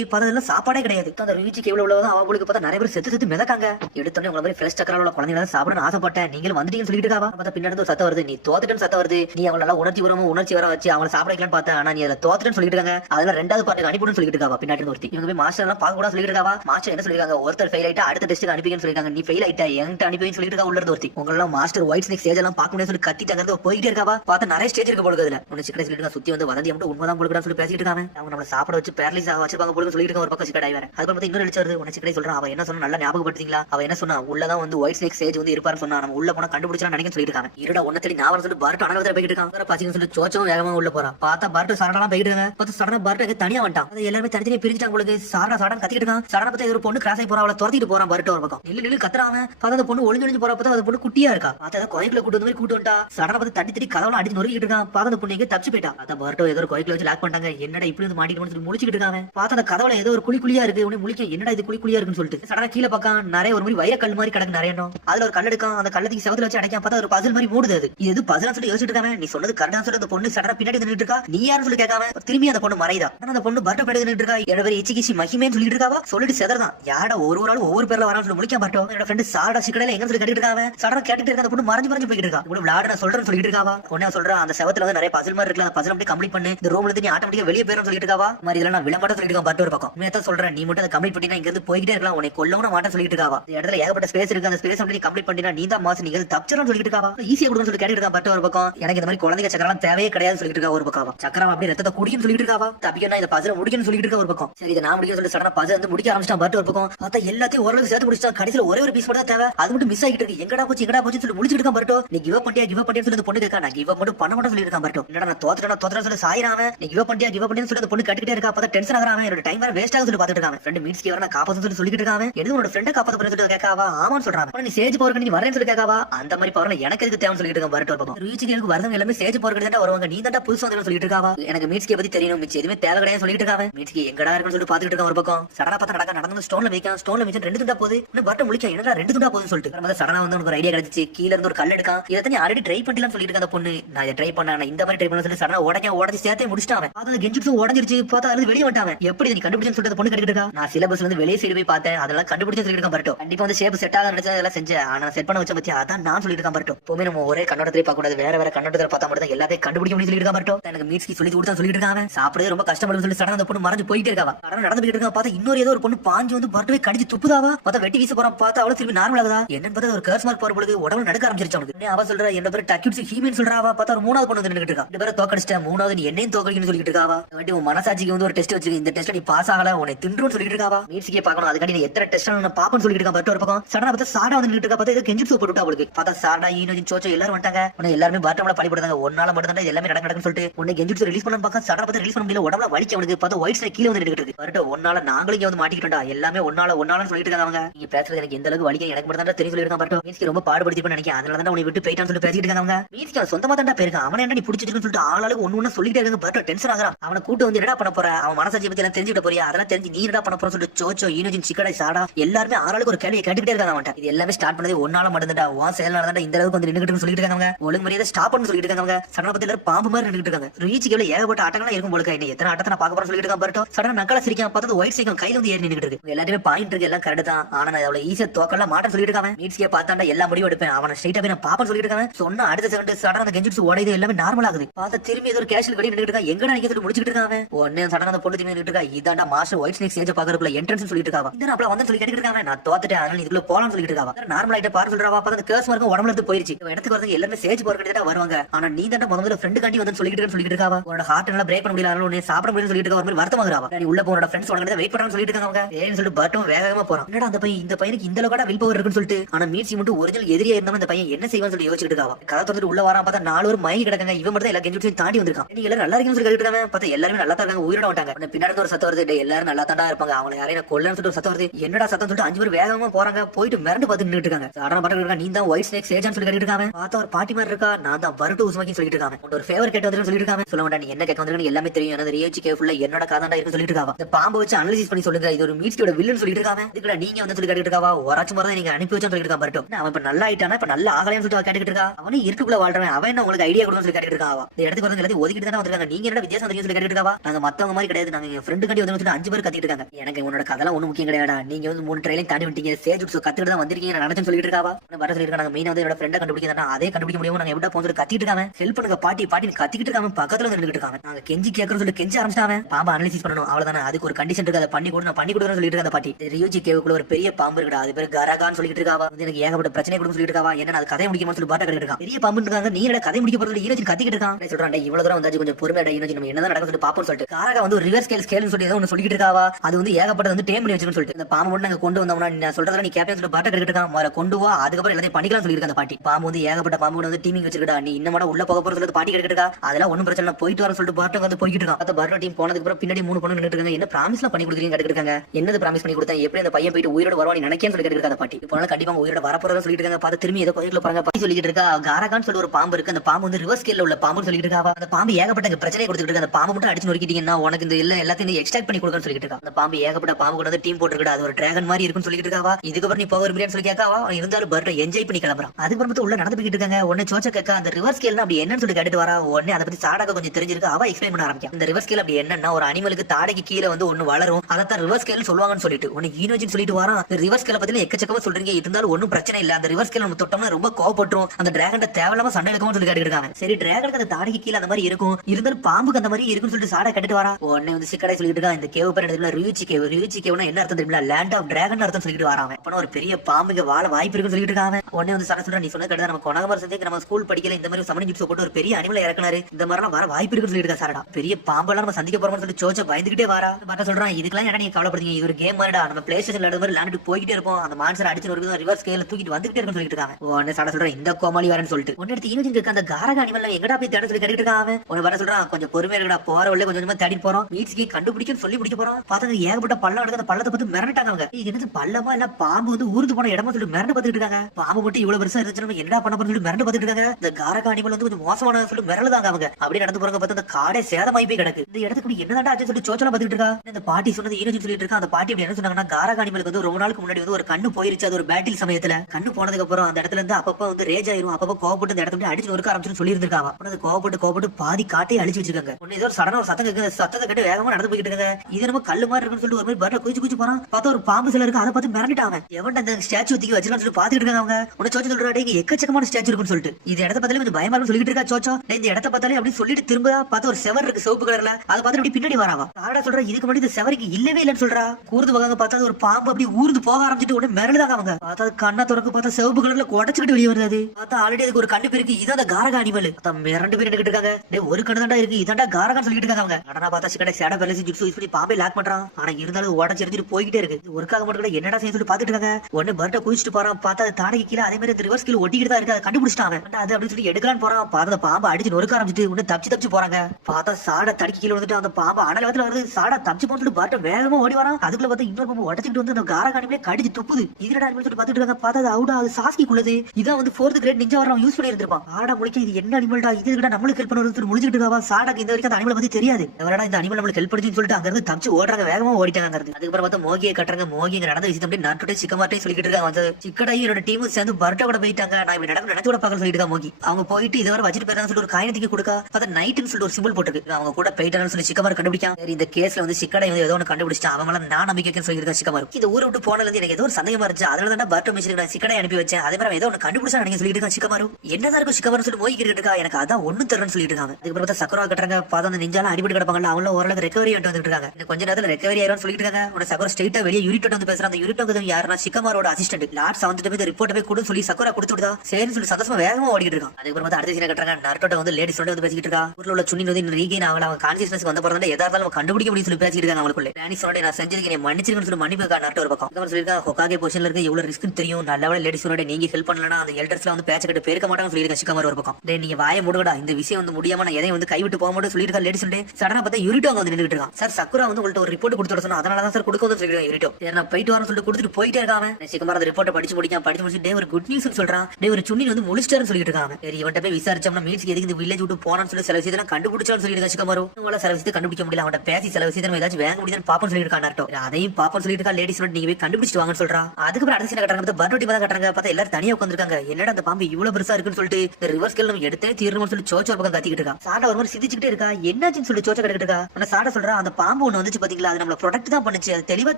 பார்த்தா எல்லாம் சாப்பாடே கிடையாது. அந்த ரீச்சுக்கு எவ்வளவு உள்ளதான் அவங்களுக்கு பார்த்தா நிறைய பேர் செத்து மிதக்காங்க. எடுத்தோடனே உங்களை மாதிரி ஃப்ரெஷ் சக்கரால குழந்தைங்க சாப்பிடணும்னு ஆசைப்பட்டேன், நீங்களும் வந்துட்டீங்கன்னு சொல்லிட்டு இருக்காவா. பார்த்தா பின்னாடி சத்தம் வருது, நீ தோத்துட்டேன்னு சத்தம் வருது. நீ அவங்களை நல்லா உணர்ச்சி வர வச்சு அவங்களை சாப்பிட வைக்கலான்னு பார்த்தா, ஆனா நீ அதை தோத்துட்டேன்னு சொல்லிட்டு இருக்காங்க. அதெல்லாம் ரெண்டாவது பாட்டுக்கு அனுப்பிடுன்னு சொல்லிட்டு இருக்காவா. பின்னாடி ஒருத்தி இவங்க போய் மாஸ்டர் எல்லாம் பார்க்க கூட சொல்லிட்டு இருக்காவா. மாஸ்டர் என்ன சொல்லிருக்காங்க, ஒருத்தர் ஃபெயில் ஆயிட்டா அடுத்த டெஸ்ட்டுக்கு அனுப்பிங்கன்னு சொல்லிருக்காங்க. நீ ஃபெயில் ஆயிட்டா என்கிட்ட அனுப்பின்னு சொல்லிட்டு இருக்கா. உள்ள இருந்து ஒருத்தி உங்களெல்லாம் மாஸ்டர் ஒயிட் ஸ்னேக் ஸ்டேஜ் எல்லாம் பார்க்கணும்னு சொல்லி கத்திட்டாங்க. போயிட்டே இருக்காவா. பார்த்தா நிறைய ஸ்டேஜ் இருக்க போல அதுல ஒன்னு சிக்கடை சொல்லிட்டு சுத்தி வந்து வதந்தி மட்டும் உண்மைதான் போலுக்கு சொல்லி பேசிட்டு இருக்காங்க. அவங்க நம்ம சாப்பிட வச்சு பேரலைஸ் வச்சிருப்பாங்க போல சொல்லிட்டு இருக்க. ஒரு பக்கம் சிக்கடை வேற அதுக்கு வந்து இன்னொரு எழுச்சி உன்னை சிக்கடை சொல்றான். அவன் என்ன சொன்னா நல்லா ஞாபகப்படுத்தீங்களா. அவன் என்ன சொன்னா, உள்ளதான் வந்து ஒயிட் ஸ்னேக் ஸ்டேஜ் வந்து இருப்பாரு சொன்னா, நம்ம உள்ள போனா கண்டுபிடிச்சா நினைக்க சொல்லிட்டு இருக்காங்க. இருடா ஒன்ன தேடி நான் சொல்லி பார்ட்டு அனவதர போயிட்டு இருக்காங்க. பாத்தீங்கன்னு சொல்லி சோச்சம் வேகமா உள்ள போறான். பார்த்தா பார்ட்டு சடனா போயிட்டு இருக்காங்க. பார்த்து சடனா பார்ட்டு தனியா வந்துட்டான். அது எல்லாருமே தனித்தனியா பிரிஞ்சாங்க போல. சடனா கத்திட்டு இருக்கான். சடனா பார்த்து ஒரு பொண்ணு கிராஸ் ஆகி போறா. அவளை துரத்திட்டு போறான். பார்ட்டு ஒரு பக்கம் நில்லு கத்துறாங்க. பார்த்தா அந்த பொண்ணு ஒளிஞ்சு போறா. பார்த்தா அந்த பொண்ணு குட்டியா இருக்கா. பார்த்தா கோயிலுக்குள்ள கூட்டு வந்து கூட்டு வந்துட்டா. சடனா பார்த்து தட்டி கதவுல அடிச்சு நொறுக்கிட்டு இருக்கான். பார்த்தா அந்த பொண்ணு தப்பிச்சு போயிட்டா. பார்த்தா பார்ட்டு ஏதோ கோயிலுக்குள்ள வச்சு லாக் பண்ணிட்டாங்க. என்னடா இப்படி வந்து மாட்டிட்டு சொல்லி முழிச்சிட்டு இருக்காங்க. பார்த்தா அந்த கதவுல ஏதோ ஒரு குழியா இருக்கு. உடனே முழிக்க என்னடா இது குழியா இருக்குன்னு சொல்லிட்டு சடனா கீழே பக்கம் நிறைய ஒரு மாதிரி வைர கல் மாதிரி கிடக்கு நிறைய. அதுல ஒரு கல் எடுக்கும். அந்த கல்லத்துக்கு செவத்துல வச்சு அடைக்காம பார்த்தா ஒரு பசில் மாதிரி மூடுது. அது இது பசில் சொல்லி யோசிச்சுட்டு இருக்காங்க. நீ சொன்னது கரெக்டா சொல்லி அந்த பொண்ணு சடனா பின்னாடி நின்னுட்டு இருக்கா. நீ யாரும் சொல்லி கேட்காம திரும்பி அந்த பொண்ணு மறைதா. அந்த பொண்ணு பர்ட்டோ பேடு நின்னுட்டு இருக்கா. என்னோட பேர் இச்சிகிச்சி மகிமேன்னு சொல்லிட்டு இருக்காவா. சொல்லிட்டு செதறதான் யாரா ஒரு ஆள் ஒவ்வொரு பேர்ல வரான்னு சொல்லி முழிக்க மாட்டோம். என்னோட ஃப்ரெண்ட் சாடா சிக்கடையில எங்க சொல்லி கேட்டுட்டு இருக்காங்க. சடனா கேட்டுட்டு இருக்க. அந்த பொண்ணு மறைஞ்சு போயிட்டு இருக்கா. இவ்வளவு விளையாட நான் சொல்றேன்னு சொல்லிட்டு இருக்காவா. உடனே சொல்றா அந்த செவத்துல வந்து நிறைய பசில் மாதிரி இருக்கு. அந்த பசில் அப்படியே கம்ப்ளீட் பண்ணு. இந்த ரூம்ல இருந்து நீ ஆட்டோமேட்டிக்கா வெளியே போயிரும் சொல்லிட்டு இருக்காவா. மாதிரி இதெல்லாம் நான் விளம்பரம் சொல்லிட்டு இருக்கேன். பர்ட்டோ ஒரு பக்கம் மேத்தான் சொல்றேன். நீ மட்டும் அதை கம்ப்ளீட் பண்ணினா இங்க இருந்து போய்கிட்டே இருக்கலாம். உன்னை கொல்லவும் மாட்டேன் சொல்லிட்டு இருக்காவா. இந்த இடத்துல ஏகப்பட்ட ஸ்பேஸ் இருக்கு. அந்த ஸ்பேஸ் அப்படி கம்ப்ளீட் பண்ணினா நீ தான் மாசம் நீங்க தப்பிச்சிரும் சொல்லிட்டு இருக்காவா. ஈஸியா கொடுன்னு சொல்லி கேட்டுட்டு இருக்கா. பர்ட்டோ ஒரு பக்கம் எனக்கு இந்த மாதிரி குழந்தைங்க சக்கரம் தேவையே கிடையாது சொல்லிட்டு இருக்கா. ஒரு பக்கம் சக்கரம் அப்படியே ரத்தத்தை குடிக்குன்னு சொல்லிட்டு இருக்காவா. தப்பிக்கணும் இந்த பசில முடிக்கணும்னு சொல்லிட்டு இருக்கா. ஒரு பக்கம் சரி இதை நான் முடிக்க சொல்லி சடனா பசில் வந்து முடிக்க ஆரம்பிச்சிட்டான். பர்ட்டோ ஒரு பக்கம் பார்த்தா எல்லாத்தையும் ஓரளவுக்கு சேர்த்து முடிச்சிட்டா. கடைசியில் ஒரே ஒரு பீஸ் மட்டும் தேவை. அது மட்டும் மிஸ் ஆகிட்டு இருக்கு. எங்கடா போச்சு சொல்லி முடிச்சிட்டு இருக்கான். பர்ட்டோ நீ கிவ் அப் பண்ணியா சொல்லி பொண்ணு கேட்கா. நான் கிவ் அப் மட்டும் பண்ண மாட்டேன் சொல்லிட்டு இருக்கான். பர்ட்டோ என்னடா நான் தோத்துறேன் சொல்லி சாயிராம நீ கிவ் அப் பண்ணியா சொல்லி அந்த பொண்ணு கட்டிட்டே இருக்கா. பார்த்தா டென்ஷன் ஆகறான். என்னோட டைம் வேற வேஸ்ட் ஆகுது சொல்லி பார்த்துட்டு இருக்கான். ஃப்ரெண்ட் மீட்ஸ்கே வர நான் காப்பாத்து சொல்லி சொல்லிட்டு இருக்கான். எது உன்னோட ஃப்ரெண்டை காப்பாத்து பண்ணி சொல்லி கேட்காவா. ஆமான்னு சொல்றான். நீ சேஜ் பவர் நீ வரேன்னு சொல்லி கேட்காவா. அந்த மாதிரி பவர் எனக்கு எதுக்கு தேவைன்னு சொல்லிட்டு இருக்கான். பர்ட்டோ பக்கம் ரீச்சுக்கு வரவங்க எல்லாமே சேஜ் பவர் தான் வருவாங்க. நீ தான் புதுசு வந்து சொல்லிட்டு இருக்காவா. எனக்கு மீட்ஸ்கே பத்தி தெரியும். மிச்சம் எதுவுமே தேவை கிடையாது சொல்லிட்டு இருக்காங்க. மீட்ஸ்கே எங்கடா இருக்குன்னு சொல்லி பாத்துட்டு இருக்கான். ஒரு பக்கம் சடனா பார்த்தா நடந்து ஸ்டோன்ல வைக்கான். ஸ்டோன்ல வச்சு 2 துண்டா போகுது. பர்ட்டோ முழிக்க என்னடா 2 துண்டா போகுதுன்னு சொல்லிட்டு நம்ம சடனா வந்து ஒரு ஐடியா கிடைச்சு கீழ இருந்து ஒரு கல் எடுக்கான். இதை நீ ஆல்ரெடி ட்ரை பண்ணிடலாம்னு சொல்லிட்டு இருக்க. அந்த பொண்ணு நான் இதை ட்ரை பண்ணேன் இந்த மாதிரி ட்ரை பண்ண சொல்லி சடனா உடச்சி சேர்த்தே முடிச்சிட்டான். பார்த்தா கெஞ்சிட்டு உடஞ்சிருச்சு. பார்த்தா அது வெளியே வந்துட்டான். எப்படி நீ கண்டுபிடிச்சு சொல்லிட்டு பொண்ணு கட்டிட்டு இருக்கா. நான் சிலபஸ் வந்து வெளியே சைடு போய் பார்த்தேன். அதெல்லாம் கண்டுபிடிச்சு சொல்லிட்டு இருக்கான். பர்ட்டோ கண்டிப்பா வந்து ஷேப் செட் ஆக நினைச்சா அதெல்லாம் செஞ்சேன். ஆனா செட் பண்ண வச்ச பத்தி அதான் நான் சொல்லிட்டு இருக்கான். பர்ட்டோ எப்பவுமே நம்ம ஒரே கண்ணோட்டத்திலே பார்க்க கூடாது. வேற கண்ணோட்டத்தில் பார்த்தா மட்டும் எல்லாத்தையும் கண்டுபிடிக்க முடியும் சொல்லிட்டு இருக்கான். பர்ட்டோ எனக்கு மீட்ஸ்கி சொல்லி கொடுத்தா சொல்லிட்டு இருக்காங்க. சாப்பிடவே ரொம்ப கஷ்டப்படும் சொல்லி சடனா அந்த பொண்ணு மறைஞ்சு போயிட்டே இருக்காவா. சடனா நடந்து போயிட்டு இருக்கா. பார்த்தா இன்னொரு ஏதோ ஒரு பொண்ணு பாஞ்சு வந்து பர்ட்டோவே கடிச்சு துப்புதாவா. பார்த்தா வெட்டி வீச போறான். பார்த்தா அவளை திரும்பி நார்மல் ஆகுதா. என்னன்னு பார்த்தா ஒரு கர்ஸ் மார்க் போற பொழுது உடம்பு நடக்க ஆரம்பிச்சிருச்சு. அவனுக்கு அவ சொல்றா என்ன பேர் டக்யூட்ஸ் ஹீமன் சொல்றாவா. பார்த்தா ஒரு 3வது பொண்ணு வந்து நின்னுட்டு இருக்கா. இந்த பேரை தோக்கடிச்சிட்டேன். 3வது நீ என்னையும் தோக்கடிக்கணும்னு சொல்லிட்டு இருக்காவா. உன் மனசாட்சிக்கு வந்து ஒரு டெஸ்ட் வச்சிருக்கு. இந்த டெஸ்ட் நீ பாஸ் ஆகல உன்னை தின்றுன்னு சொல்லிட்டு இருக்காவா. மீட்ஸ்கே பார்க்கணும். அதுக்காண்டி நீ எத்தனை டெஸ்ட் நான் பாப்பன்னு சொல்லிட்டு இருக்கா. பர்ட்டோ ஒரு பக்கம் சடனா பார்த்தா சாடா வந்து நின்னுட்டு இருக்கா. பார்த்தா ஏதோ கெஞ்சிட்டு போட்டுட்டா. அவளுக்கு பார்த்தா சாடா ஈனோஜி சோச்சோ எல்லாரும் வந்துட்டாங்க. உன்னை எல்லாருமே பாட்டம்ல படிப்படுறாங்க. ஒன்னால மட்டும் தான் எல்லாமே நடக்குன்னு சொல்லிட்டு உன்னை கெஞ்சிட்டு ரிலீஸ் பண்ண பார்க்க சடனா பார்த்து ரிலீஸ் பண்ண முடியல. உடம்புல வலிச்சு அவனுக்கு பார்த்தா ஒயிட் ஸ்னேக் கீழே வந்து நின்னுட்டு இருக்கு. பர்ட்டோ ஒன்னால நாங்களும் இங்க வந்து மாட்டிக்கிட்டோம்டா. எல்லாமே ஒன்னால சொல்லிட்டு இருக்காங்க. அவங்க நீங்க பேசுறது எனக்கு எந்த அளவுக்கு வலிக்க எனக்கு மட்டும் தான் தெரியும் சொல்லிருக்கான். பர்ட்டோ மீட்ஸ்கே ரொம்ப பாடுபடுத்திப்பேன்னு நினைக்கிறேன். அதனால தான் உன்னை விட்டு போயிட்டான்னு சொல்லி பேசிட்டு இருக்காங்க. மீட்ஸ்கே சொந்தமா தான் போயிருக்கான். அவனை என்ன நீ பிடிச்சிருக்குன்னு சொல்லிட்டு ஆளாளுக்கு ஒண்ணு சொல்லிட்டே இருக்காங்க. பர்ட்டோ டென்ஷன் ஆகுறான். அவனை கூட்டு வந்து என்னடா பண்ண போற. அவன் மனசாட்சி பத்தி எல்லாம் தெரிஞ்சுக்கிட்ட போறியா. அதெல்லாம் தெரிஞ்சு நீ என்னடா பண்ண போறன்னு சொல்லிட்டு சோச்சோ ஈனோஜின் சிக்கடை சாடா எல்லாருமே ஆளாளுக்கு ஒரு கேள்வியை கேட்டுக்கிட்டே இருக்காங்க. அவன்ட்ட இது எல்லாமே ஸ்டார்ட் பண்ணது ஒன்னால மட்டும்டா. உன் செயல்னால தான் இந்த அளவுக்கு வந்து நின்னுட்டு சொல்லிட்டு இருக்காங்க. ஒழுங்கு மரியாதை ஸ்டாப் பண்ணு சொல்லிட்டு இருக்காங்க. சடனா பத்தி எல்லாரும் பாம்பு மாதிரி நின்னுட்டு இருக்காங்க. ரீச்சுக்கு எவ்வளவு ஏகப்பட்ட ஆட்டங்களா இருக்கும் போல. என்ன எத்தனை ஆட்டத்தை நான் பார்க்க போறேன்னு சொல்லிட்டு இருக்கான். பர்ட்டோ சடனா நக்கலா சிரிக்காம பார்த்தது ஒயிட் சைக்கிள் கையில வந்து ஏறி நின்னுட்டு இருக்கு. எல்லாருமே பாயிண்ட் இருக்கு எல்லாம் கரெக்ட் தான். ஆனா நான் அவ்வளவு ஈஸியா தோக்கல மாட்டேன்னு சொல்லிட்டு இருக்காங்க. மீட்ஸ்கே பார்த்தாண்டா எல்லா முடிவும் எடுப்பேன். அவனை ஸ்ட்ரைட்டா போய் நான் பாப்பன்னு சொல்லிட்டு இருக்காங்க. சொன்ன அடுத்த செகண்ட் சடனா அந்த கெஞ்சிட்ஸ் ஓடைது எல்லாமே நார்மல் ஆகுது. பார்த்தா திரும்பி ஏதோ ஒரு கேஷுவல் கடி நின்னுட்டு இருக்கா. எங்கடா நிக்க சொல்லி முடிச்சிட்டு இருக்காங்க. உடனே சடனா அந்த பொண்ணு திரும்பி நின்னுட்டு இருக்கா. இதாண்டா மாஸ்டர் ஒயிட் ஸ்னேக் ஸ்டேஜ் பாக்குறதுல என்ட்ரன்ஸ் சொல்லிட்டு இருக்காங்க. இந்த அப்பல வந்து சொல்லி கேட்டுட்டு இருக்காங்க. நான் தோத்துட்டேன் அதனால இதுக்குள்ள போலாம்னு சொல்லிட்டு இருக்காங்க. நார்மல் ஆயிட்ட பாரு சொல்றாவா. பார்த்தா அந்த கேர்ஸ் மார்க்கும் உடம்புல இருந்து போயிருச்சு. இடத்துக்கு வரது எல்லாமே சேஜ் போற கிட்ட வருவாங்க. ஆனா நீ தான் முதல்ல ஃப்ரெண்ட் காண்டி வந்து சொல்லிட்டு இருக்காவா. உன்னோட ஹார்ட் எல்லாம் பிரேக் பண்ண முடியல. அதனால உன்னை சாப்பிட முடியல சொல்லிட்டு இருக்க. ஒரு மாதிரி வருத்தமாகறாவா. நீ உள்ள போனோட ஃப்ரெண்ட்ஸ் உனக்கு வெயிட் பண்றான்னு சொல்லிட்டு இருக்காங்க. ஏன்னு சொல்லிட்டு பர்ட்டோ வேகமா போறான். என்னடா அந்த பையன் இந்த பையனுக்கு இந்த அளவுக்கு வில் பவர் இருக்குன்னு சொல்லிட்டு. ஆனா மீட்சி மட்டும் ஒரிஜினல் எதிரியா இருந்தாலும் இந்த பையன் என்ன செய்வான்னு சொல்லி யோசிச்சுட்டு இருக்காவா. கதை திறந்துட்டு உள்ள வரான். பார்த்தா 4 பேர் மயங்கி கிடக்காங்க. இவன் மட்டும் எல்லா கெஞ்சி தாண்டி வந்திருக்கான். நீங்க எல்லாரும் நல்லா இருக்கீங்கன்னு சொல்லி கேட்டுட்டு இருக்காங்க. பார்த்தா எல்லாரும் நல்லா தான் இருக்காங்க. உயிரோட மாட்டாங்க. பின்னாடி ஒரு சத்தம் வருது. எல்லாரும் நல்லா தாண்டா இருப்பாங்க. அவங்க யாரையும் கொல்லன்னு சொல்லிட்டு சத்தம் வருது. என்னடா சத்தம் சொல்லிட்டு 5 பேர் வேகமா போறாங்க. போயிட்டு மிரண்டு பார்த்து நின்னுட்டு இருக்காங்க. சடனா பட்டன் இருக்கா. நீ தான் ஒயிட் ஸ்னேக் சேஜான்னு சொல்லி கேட்டுட்டு இருக்காங்க. பார்த்தா ஒரு பாட்டி மாதிரி இருக்கா. நான் தான் பர்ட்டோ உஸ்மாக்கின்னு சொல்லிட்டு இருக்காங்க. ஒரு ஃபேவர் கேட்டு வந்து சொல்லிட்டு இருக்காங்க. சொல்ல வேண்டாம், நீ என்ன கேட்க வந்திருக்கன்னு எல்லாமே தெரியும். அந்த ரியோச்சி கேவ் ஃபுல்லா என்னோட கதை இருக்கு சொல்லிட்டு இருக்காவா. இந்த பாம்பை வச்சு அனலைஸ் பண்ணி சொல்லுங்க, இது ஒரு மீட்சியோட வில்லன் சொல்லிட்டு இருக்காங்க. இதுக்குடா நீங்க வந்து சொல்லி கேட்டுட்டு இருக்காவா, ஒராச்சு மாதிரி நீங்க அனுப்பி வச்சு சொல்லிட்டு இருக்கா. பரட்டும் அவன் இப்ப நல்லா ஆயிட்டானா, இப்ப நல்ல ஆகலைன்னு சொல்லிட்டு கேட்டுட்டு இருக்கா. அவனே இருக்குள்ள வாழ்றவன், அவன் என்ன உங்களுக்கு ஐடியா கொடுன்னு சொல்லி கேட்டுட்டு இருக்காவா. இந்த இடத்துக்கு வந்து எல்லாத்தையும் ஒதுக்கிட்டு தானே வந்திருக்காங்க. நீங்க என்ன வித்தியாசம் தெரியும் சொல்லி கேட்டுட்டு இருக்காவா. நாங்க மத்தவங்க மாதிரி கிடையாது, நாங்க என் ஃப்ரெண்டு கண்டி வந்து 5 பேர் கத்திட்டு இருக்காங்க. எனக்கு உன்னோட கதெல்லாம் ஒண்ணு முக்கியம் கிடையாடா. நீங்க வந்து 3 ட்ரைலையும் தாண்டி விட்டீங்க, சேஜுட்சு கத்துட்டு தான் வந்திருக்கீங்க நினைச்சு சொல்லிட்டு இருக்காவா. வர சொல்லிருக்காங்க. நாங்க மெயினா வந்து என்னோட ஃப்ரெண்டை கண்டுபிடிக்கிறதா, அதே கண்டுபிடிக்க முடியும். நாங்க எப்படி போந்து கத்திட்டு இருக்காங்க. ஹெல்ப் பண்ணுங்க பாட்டி பாட்டி கத்திக்கிட்டு இருக்காங்க. பக்கத்துல வந்து நின்னுட்டு இருக்காங்க. நாங்க கெஞ்சி கேட்கறோம் சொல்லி கெஞ்சி ஆரம்பிச்சாங்க. பாம்பை அனலைசிஸ் பண்ணணும், அவ்வளவுதானே. அதுக்கு ஒரு கண்டிஷன் இருக்கு, அதை பண்ணி கூட நான் பண்ணி கொடுக்குறேன்னு சொல்லிட்டு இருக்க பாட்டி. ரியோஜி கேவுக்குள்ள ஒரு பெரிய பாம்பு இருக்குடா, அது பேர் கரகான்னு சொல்லிட்டு இருக்காவா. வந்து எனக்கு ஏகப்பட்ட பிரச்சனை கொடுன்னு சொல்லிட்டு இருக்காவா. என்ன அது கதை முடிக்குமா சொல்லி பாட்டா கேட்டு இருக்கான். பெரிய பாம்பு இருக்காங்க, நீ என்ன கதை முடிக்க போறது ஈரோஜி கத்திக்கிட்டு இருக்கான். சொல்றான், இவ்வளவு தூரம் வந்தாச்சு, கொஞ்சம் பொறுமையா ஈரோஜி, நம்ம என்னதான் நடக்கும் சொல்லிட்டு பாப்போம்னு சொல்லிட்டு காரகா வந்து ஒரு ரிவர்ஸ் ஸ்கேல் சொல்லி ஏதோ ஒன்னு சொல்லிட்டு இருக்காவா. அது வந்து ஏகப்பட்டது வந்து டேம் பண்ணி வச்சுன்னு சொல்லிட்டு இந்த பாம்பு மட்டும் நாங்க கொண்டு வந்தோம்னா நான் சொல்றதா நீ கேப்பேன்னு சொல்லிட்டு பாட்டா கேட்டு இருக்கான். முதல்ல கொண்டு வா, அதுக்கப்புறம் எல்லாத்தையும் பண்ணிக்கலாம் சொல்லியிருக்க அந்த பாட்டி. பாம்பு வந்து ஏகப்பட்ட பாம்பு வந்து டீமிங் வச்சிருக்கா. நீ இன்னும் உள்ள போக போறது சொல்லிட்டு பாட்டி கேட்டு இருக்கா. அதெல்லாம் ஒன்னும் பிரச்சனை, போயிட்டு வர சொல்லிட்டு பாட்டு வந்து போயிட்டு இருக்கான். அந்த பர்டோ டீம் போனதுக்கு அப்புறம் பின்னாடி 3 பொண்ணு நின்னுட்டு இருக்காங்க. என்ன ப்ராமிஸ்லாம் பண்ணி கொடுக்குறீங்க கேட்டு இருக்காங்க. என்னது ப்ராமிஸ் பண்ணி கொடுத்தேன், எப்படி அந்த பையன் போயிட்டு உயிரோட வருவான் நீ நினைக்கேன்னு சொல்லி கேட்டு இருக்காங்க பாட்டி. இப்போ கண்டிப்பா உயிரோட வரப்போறதா சொல்லிட்டு இருக்காங்க. பார்த்து திரும்பி ஏதோ கோயிலுக்குள்ள போறாங்க. பாட்டி சொல்லிட்டு இருக்கா. காரகான்னு சொல்லி ஒரு பாம்பு இருக்கு, அந்த பாம்பு வந்து ரிவர்ஸ் ஸ்கேல்ல உள்ள பாம்புன்னு சொல்லிட்டு இருக்கா. அந்த பாம்பு ஏகப்பட்ட பிரச்சனை கொடுத்துட்டு இருக்கு. அந்த பாம்பு மட்டும் அடிச்சு நொறுக்கிட்டீங்கன்னா உனக்கு இந்த எல்லாத்தையும் எக்ஸ்ட்ராக்ட் பண்ணி கொடுக்கணும்னு சொல்லிட்டு இருக்கா. அந்த பாம்பு ஏகப்பட்ட பாம்பு கூட வந்து டீம் போட்டுருக்கா. அது ஒரு டிராகன் மாதிரி இருக்குன்னு சொல்லிட்டு இருக்காவா. இதுக்கப்புறம் நீ போக விரும்புறேன்னு சொல்லி கேட்காவா. இருந்தாலும் பர்டோ என்ஜாய் பண்ணி கிளம்புறான். அதுக்கப்புறம் உள்ள நடந்து போயிட்டு இருக்காங்க. உடனே சோச்சா கேட்கா, அந்த ரிவர்ஸ் ஸ்கேல் அப்படி என்னன்னு சொல்லி கேட்டுட்டு வரா. உடனே அதை பத்தி சாடாக கொஞ்சம் தெரிஞ்சிருக்கு. அவ எக்ஸ்பிளைன் பண்ண ஆரம்பிக்கும். இந்த ரிவர்ஸ் ஸ்கேல் அப்படி என்னன்னா, ஒரு அனிமலுக்கு தாடைக்கு கீழே வந்து ஒன்னு வளரும், அதான் ரிவர்ஸ் ஸ்கேல் சொல்லுவாங்கன்னு சொல்லிட்டு உனக்கு ஈனோஜின் சொல்லிட்டு வரா. ரிவர்ஸ் ஸ்கேல பத்தி எக்கச்சக்கமா சொல்றீங்க, இருந்தாலும் ஒன்னும் பிரச்சனை இல்ல. அந்த ரிவர்ஸ் ஸ்கேல் நம்ம தொட்டோம்னா ரொம்ப கோவப்பட்டுரும், அந்த டிராகன் தேவையில்லாம சண்டை எடுக்கும்னு சொல்லி கேட்டு இருக்காங்க. சரி, டிராகனுக்கு அந்த தாடைக்கு கீழே அந்த மாதிரி இருக்கும், இருந்தாலும் பாம்புக்கு அந்த மாதிரி இருக்குன்னு சொல்லிட்டு சாடா கேட்டுட்டு வரா. உடனே வந்து சிக்கடை சொல்லிட்டு இருக்கா. இந்த கேவ் பேர் எடுத்துல ரியூச்சி கேவ். ரியூச்சி கேவ்னா என்ன அர்த்தம் தெரியுமா, லேண்ட் ஆஃப் டிராகன் அர்த்தம் சொல்லிட்டு வராங்க. அப்ப ஒரு பெரிய பாம்புக்கு வாழ வாய்ப்பு இருக்குன்னு சொல்லிட்டு இருக்காங்க. உடனே வந்து சாடா சொல்ற, நீ சொன்ன கேட்டா நம்ம கொனகமர் செஞ்சு நம்ம ஸ்கூல் படிக்கல, இந்த மாதிரி சமணி ஜிப்ஸ் போட்டு ஒரு பெரிய அனிமலை இறக்குனாரு, இந்த மாதிரி வர வாய்ப்பு இருக்குன்னு சொல்லிட்டு இருக்கா. சாரடா பெரிய பாம்பெல்லாம் நம்ம சந்திக்க போறோம்னு சொல்லி சோச்சா பயந்துகிட்டே வரா. பாட்டா சொல்றான், இதுக்கெல்லாம் ஏன்னா நீங்க கவலைப்படுறீங்க, இது ஒரு கேம் மாதிரிடா, நம்ம பிளே ஸ்டேஷன்ல விளையாடுற மாதிரி விளையாண்டு போய்கிட்டே இருப்போம், அந்த மான்சர் அடிச்சு ஒரு ரிவர்ஸ் ஸ்கேல்ல தூக்கிட்டு வந்துகிட்டே இருக்குன்னு சொல்லிட்டு இருக்காங்க. உடனே சாடா சொல்றான், இந்த கோமாளி வரேன்னு சொல்லிட்டு ஒன்னு எடுத்து ஈனோஜின் இருக்க அந்த காரக அனிமல் எங்கடா போய் தேட சொல்லி கேட்டுட்டு இருக்காங்க. உடனே வர சொல்றான், கொஞ்சம் பொறுமையா இருக்கடா, போற வழியில கொஞ்சம் கொஞ்சமா தேடி போறோம், மீட்ஸ்க்கு கண்டுபிடிக்கும் சொல்லி பிடிக்க போறோம். பார்த்தாங்க ஏகப்பட்ட பள்ளம் எடுக்க, அந்த பள்ளத்தை பார்த்து மிரண்டாங்க. அவங்க என்னது பள்ளமா இல்ல பாம்பு வந்து ஊர்ந்து போன இடமா சொல்லிட்டு மிரண்டு பார்த்துட்டு இருக்காங்க. பாம்பு மட்டும் இவ்வளவு பெருசா இருந்துச்சு, நம்ம என்னடா பண்ண போறோம் சொல்லி மிரண்டு பார்த்துட்டு இருக்காங்க. இந்த காரக அனிமல் வந்து கொஞ்சம் மோசமான சொல்லி மிரளுதாங்க. அவங்க அப்படி நடந்து போறாங்க. பார்த்து அந்த காடே சேதமாயி போய் கிடக்கு. இந்த இடத்துக்கு என்னதான் ஆச்சு சொல்லி சோச்சனா பார்த்துட்டு இருக்கா. இந்த பாட்டி சொன்னது ஈனோஜின் சொல்லிட்டு இருக்கா. அந்த பாட்டி அப்படி என்ன சொன்னாங்கன்னா, காரக அனிமலுக்கு வந்து ரொம்ப நாளுக்கு முன்னாடி வந்து ஒரு கண்ணு போயிருச்சு. அது ஒரு பேட்டில் சமயத்துல கண்ணு போனதுக்கு அப்புறம் அந்த இடத்துல இருந்து அப்பப்ப வந்து ரேஜ் ஆயிரும், அப்பப்ப கோவப்பட்டு அந்த இடத்துல அடிச்சு நொறுக்க ஆரம்பிச்சு சொல்லி இருந்திருக்காங்க. கோவப்பட்டு பாதி காட்டையை அழிச்சு வச்சிருக்காங்க. ஒன்னு ஏதோ சடனா ஒரு சத்தம் கேட்க, சத்தத்தை கேட்டு வேகமா நடந்து போயிட்டு இருக்காங்க. இது நம்ம கல்லு மாதிரி இருக்குன்னு சொல்லிட்டு ஒரு மாதிரி பர்ல குதிச்சு போறான். பார்த்தா ஒரு பாம்பு சில இருக்கு, அதை பார்த்து மிரண்டிட்டாங்க. எவன் அந்த ஸ்டாச்சு தூக்கி வச்சிருக்கான்னு சொல்லி பாத்துட்டு இருக்காங்க. அவங்க உன்ன சோச்சா சொல்றாடே, எக்கச்சக்கமான ஸ்டாச்சு இருக்குன்னு சொல்லிட்டு இந்த இடத்த பார்த்தாலே கொஞ்சம் பயமா இருக்குன்னு சொல்லிட்டு இருக்கா சோச்சா. இந்த இடத்த பார்த்தாலே அப்படி சொல்லிட்டு திரும்ப பார்த்தா ஒரு செவர் இருக்கு சிவப்பு கலர்ல, அதை பார்த்து அப்படி பின்னாடி வராவா. ஆடா சொல்றா, இதுக்கு முன்னாடி இந்த செவருக்கு இல்லவே இல்லன்னு சொல்றா. கூர்ந்து வகாங்க பார்த்தா ஒரு பாம்பு அப்படி ஊர்ந்து போக ஆரம்பிச்சுட்டு உடனே மிரளுதாங்க. அவங்க பார்த்தா கண்ணா துறக்க பார்த்தா சிவப்பு கலர்ல உடச்சுக்கிட்டு வெளியே வருது. பார்த்தா ஆல்ரெடி அதுக்கு ஒரு கண்ணு இருக்கு, இதான் அந்த காரக அனிமல். மிரண்டு பேர் எடுக்கிட்டு இருக்காங்க. ஒரு கண்ணு தாண்டா இருக்கு, இதாண்டா காரகான்னு சொல்லிட்டு இருக்காங்க. அவங்க கடனா பார்த்தா சிக்கடை சேட பேலசி ஜிப்ஸ் யூஸ் பண்ணி பாம்பை லாக் பண்றான். ஆனா இருந்தாலும் உடச்சு எடுத்துட்டு போய்கிட்டே இருக்கு. ஒர்க்காக மட்டும் என்னடா செய்ய சொல்லி பாத்துட்டு இருக்காங்க. உடனே பர்ட்ட குதிச்சுட்டு போறான். பார்த்தா தாடைக்கு கீழே அதே மாதிரி ரிவர்ஸ் கீழே ஒட்டிக்கிட்டு தான் இருக்கு. அதை கண்டுபிடிச்சிட்டாங்க. அது அப்படின்னு சொல்லி எடுக்கலான்னு போறான். பார்த்தா பாம்பை அடிச்சு நொறுக்க ஆரம்பிச்சுட்டு உடனே தப்பிச்சு போறாங்க. பார்த்தா சாடா தடிக்கு கீழே வந்துட்டு அந்த பாம்பு அனலத்துல வருது. சாடா தப்பிச்சு போன்னு சொல்லி பர்ட்ட வேகமா ஓடி வரான். அதுக்குள்ள பார்த்தா இன்னொரு பாம்பு உடச்சிட்டு வந்து அந்த காரக அனிமலே கடிச்சு துப்புது. இதுடா அனிமல் சொல்லி பாத்துட்டு இருக்காங்க. பார்த்தா அது அவுடா, அது சாஸ்கிக்குள்ளது. இதான் வந்து 4th கிரேட் நிஞ்சா வரலாம் யூஸ் பண்ணி இருந்திருப்பான். ஆடா முழிக்க, இது என்ன அனிமல்டா, இது கிட்ட நம்மளுக்கு ஹெல்ப் பண்ண முடிஞ்சிட்டு இருக்காவா. சாடாக்கு இந்த வரைக்கும் அந்த அனிமலை பத்தி தெரியாது. எவரடா இந்த அனிமல் நம்மளுக்கு ஹெல்ப் பண்ணுன்னு சொல்லிட்டு அங்க இருந்து தப்பிச்சு ஓடுறாங்க, வேகமா ஓடிட்டாங்க. அதுக்கப்புறம் பார்த்தா மோகியை கட்டுறாங்க. மோகி நடந்த விஷயம் அப்படி நட்டுட்டு சிக்கமாட்டே சொல்லிட்டு இருக்காங்க. வந்து சிக்கடாயும் என்னோட டீமும் சேர்ந்து பர்ட்டா கூட போயிட்டாங்க. நான் இப்படி நடந்து கூட பார்க்க சொல்லிட்டு இருக்கா மோகி. அவங்க போயிட்டு இதுவரை வச்சுட்டு போயிருந்தாங்க சொல்லிட்டு ஒரு காயினத்துக்கு கொடுக்க பார்த்தா நைட்னு சொல்லிட்டு ஒரு சிம்பிள் போட்டுருக்கு. அவங்க கூட போயிட்டாங்கன்னு சொல்லி சிக்கமார் கண்டுபிடிக்கான். இந்த கேஸ்ல வந்து சிக்கடை வந்து ஏதோ ஒன்று கண்டுபிடிச்சா அவங்கள நான் நம்பிக்கைன்னு சொல்லியிருக்கேன் சிக்கமார். இந்த ஊரை விட்டு போனதுல இருந்து எனக்கு ஏதோ ஒரு சந்தேகமா இருந்துச்சு, அதனால தான் பர்ட்டா மிஸ் சிக்கடை அனுப்பி வச்சேன். அதே மாதிரி ஏதோ ஒன்று கண்டுபிடிச்சா நீங்க சொல்லிட்டு இருக்கா சிக்கமாரு. என்னதான் இருக்கும் சிக்கமார் சொல்லி மோகி கேட்டு இருக்கா. எனக்கு அதான் ஒன்னும் தரேன்னு சொல்லிட்டு இருக்காங்க. அதுக்கப்புறம் பார்த்தா சக்கரவா கட்டுறாங்க. பார்த்தா அந்த நெஞ்சால அடிபட்டு கிடப்பாங்கல்ல, அவங்கள ஓரளவுக்கு ரெக்கவரி ஆகிட்டு வந்துட்டு இருக்காங்க. இன்னும் கொஞ்ச நேரத்தில் ரெக்கவரி ஆயிரும் சொல்லிட்டு இருக்காங்க. உன சக்கர ஸ்ட்ரெயிட்டா வெளியே யூரிட் வந்து பேசுறாங்க. அந்த யூரிட் யாருன்னா சிக்கமாரோட அசிஸ்டன்ட் லார்ட் 7 ரிப்போர்ட் போய் கொடுன்னு சொல்லி சக்கரா கொடுத்து விடுதா. சரின்னு சொல்லி சந்தோஷமா வேகமா ஓடிட்டு இருக்கான். அதுக்கப்புறம் வந்து அடுத்த சீனை கட்டுறாங்க. நருட்டோட்ட வந்து லேடிஸ் வந்து பேசிட்டு இருக்கா. ஊர்ல உள்ள சுண்ணி வந்து ரீகெயின் ஆகல, அவங்க கான்சியஸ்னஸ் வந்த போறதா எதா இருந்தாலும் கண்டுபிடிக்க முடியும் சொல்லி பேசிட்டு இருக்காங்க. அவங்களுக்குள்ள டேனி சொன்னே நான் செஞ்சதுக்கு நீ மன்னிச்சிருக்கேன்னு சொல்லி மன்னிப்பு நருட்டோ ஒரு பக்கம் சொல்லிருக்கா. ஹொகாகே பொசிஷன்ல இருக்க எவ்வளவு ரிஸ்க் தெரியும், நல்லவள லேடிஸ் சொன்னே நீங்க ஹெல்ப் பண்ணலனா அந்த எல்டர்ஸ்ல வந்து பேச்ச கட்டு பேர்க்க மாட்டாங்க சொல்லிருக்கா சிக்கமார் ஒரு பக்கம். டேய் நீங்க வாயை மூடுங்கடா, இந்த விஷயம் வந்து முடியாம நான் எதையும் வந்து கைவிட்டு போக மாட்டேன்னு சொல்லிருக்கா லேடிஸ் சொன்னே. சடனா பார்த்தா யூரிட்டோ அங்க வந்து நின்னுட்டு இருக்கான். சார் சக்குரா வந்து உங்கள்ட்ட ஒரு ரிப்போர்ட் கொடுத்து சொன்னா, அதனால தான் சார் கொடுக்கணும்னு சொல்லிருக்காங்க யூரிட்டோ. நான் போயிட்டு வரேன்னு சொல்லிட்டு கொடுத்துட்டு போயிட்டே இருக்காங்க. சிக்கமார் அந்த ரிப்போர்ட்டை படிச்சு முடிச்சு டே ஒரு குட் நியூஸ் சொல்றான். டே ஒரு சுண்ணி வந்து முழிச்சிட்டாருன்னு சொல்லிட்டு இருக்காங்க. சரி இவன்ட்ட போய் விசாரிச்சோம்னா மீட்ஸ்க்கு எதுக்கு இந்த வில்லேஜ் விட்டு போனான்னு சொல்லி சில விஷயத்தை கண்டுபிடிச்சான்னு சொல்லி சிக்கமாரு உங்களால சில விஷயத்தை கண்டுபிடிக்க முடியல அவன் பேசி சில விஷயத்தை ஏதாச்சும் வேங்க முடியுதுன்னு பாப்போம் சொல்லியிருக்கான் நாட்டோ அதையும் பாப்போம் சொல்லிட்டு லேடிஸ் நீங்க போய் கண்டுபிடிச்சு வாங்கன்னு சொல்றா அதுக்கப்புறம் அடுத்த சீனை கட்டுறாங்க பர்த்டே தான் கட்டுறாங்க பார்த்தா எல்லாரும் தனியா உட்காந்துருக்காங்க என்னடா அந்த பாம்பு இவ்வளவு பெருசா இருக்குன்னு சொல்லிட்டு ரிவர்ஸ் கேள் நம்ம எடுத்தே தீரணும்னு சொல்லி சோச்சோ பக்கம் கத்திக்கிட்டு இருக்கா சாடா ஒரு மாதிரி சிந்திச்சுக்கிட்டே இருக்கா என்னாச்சுன்னு சொல்லி சோச்சோ கட்டிட்டு இருக்கா ஆனா சாடா சொல்றா அந்த பாம்பு ஒண்ணு வந்துச்சு பாத்தீங்களா அது நம்மள ப்ரொடக்ட் தான் பண்ணுச்சு அது தெளிவா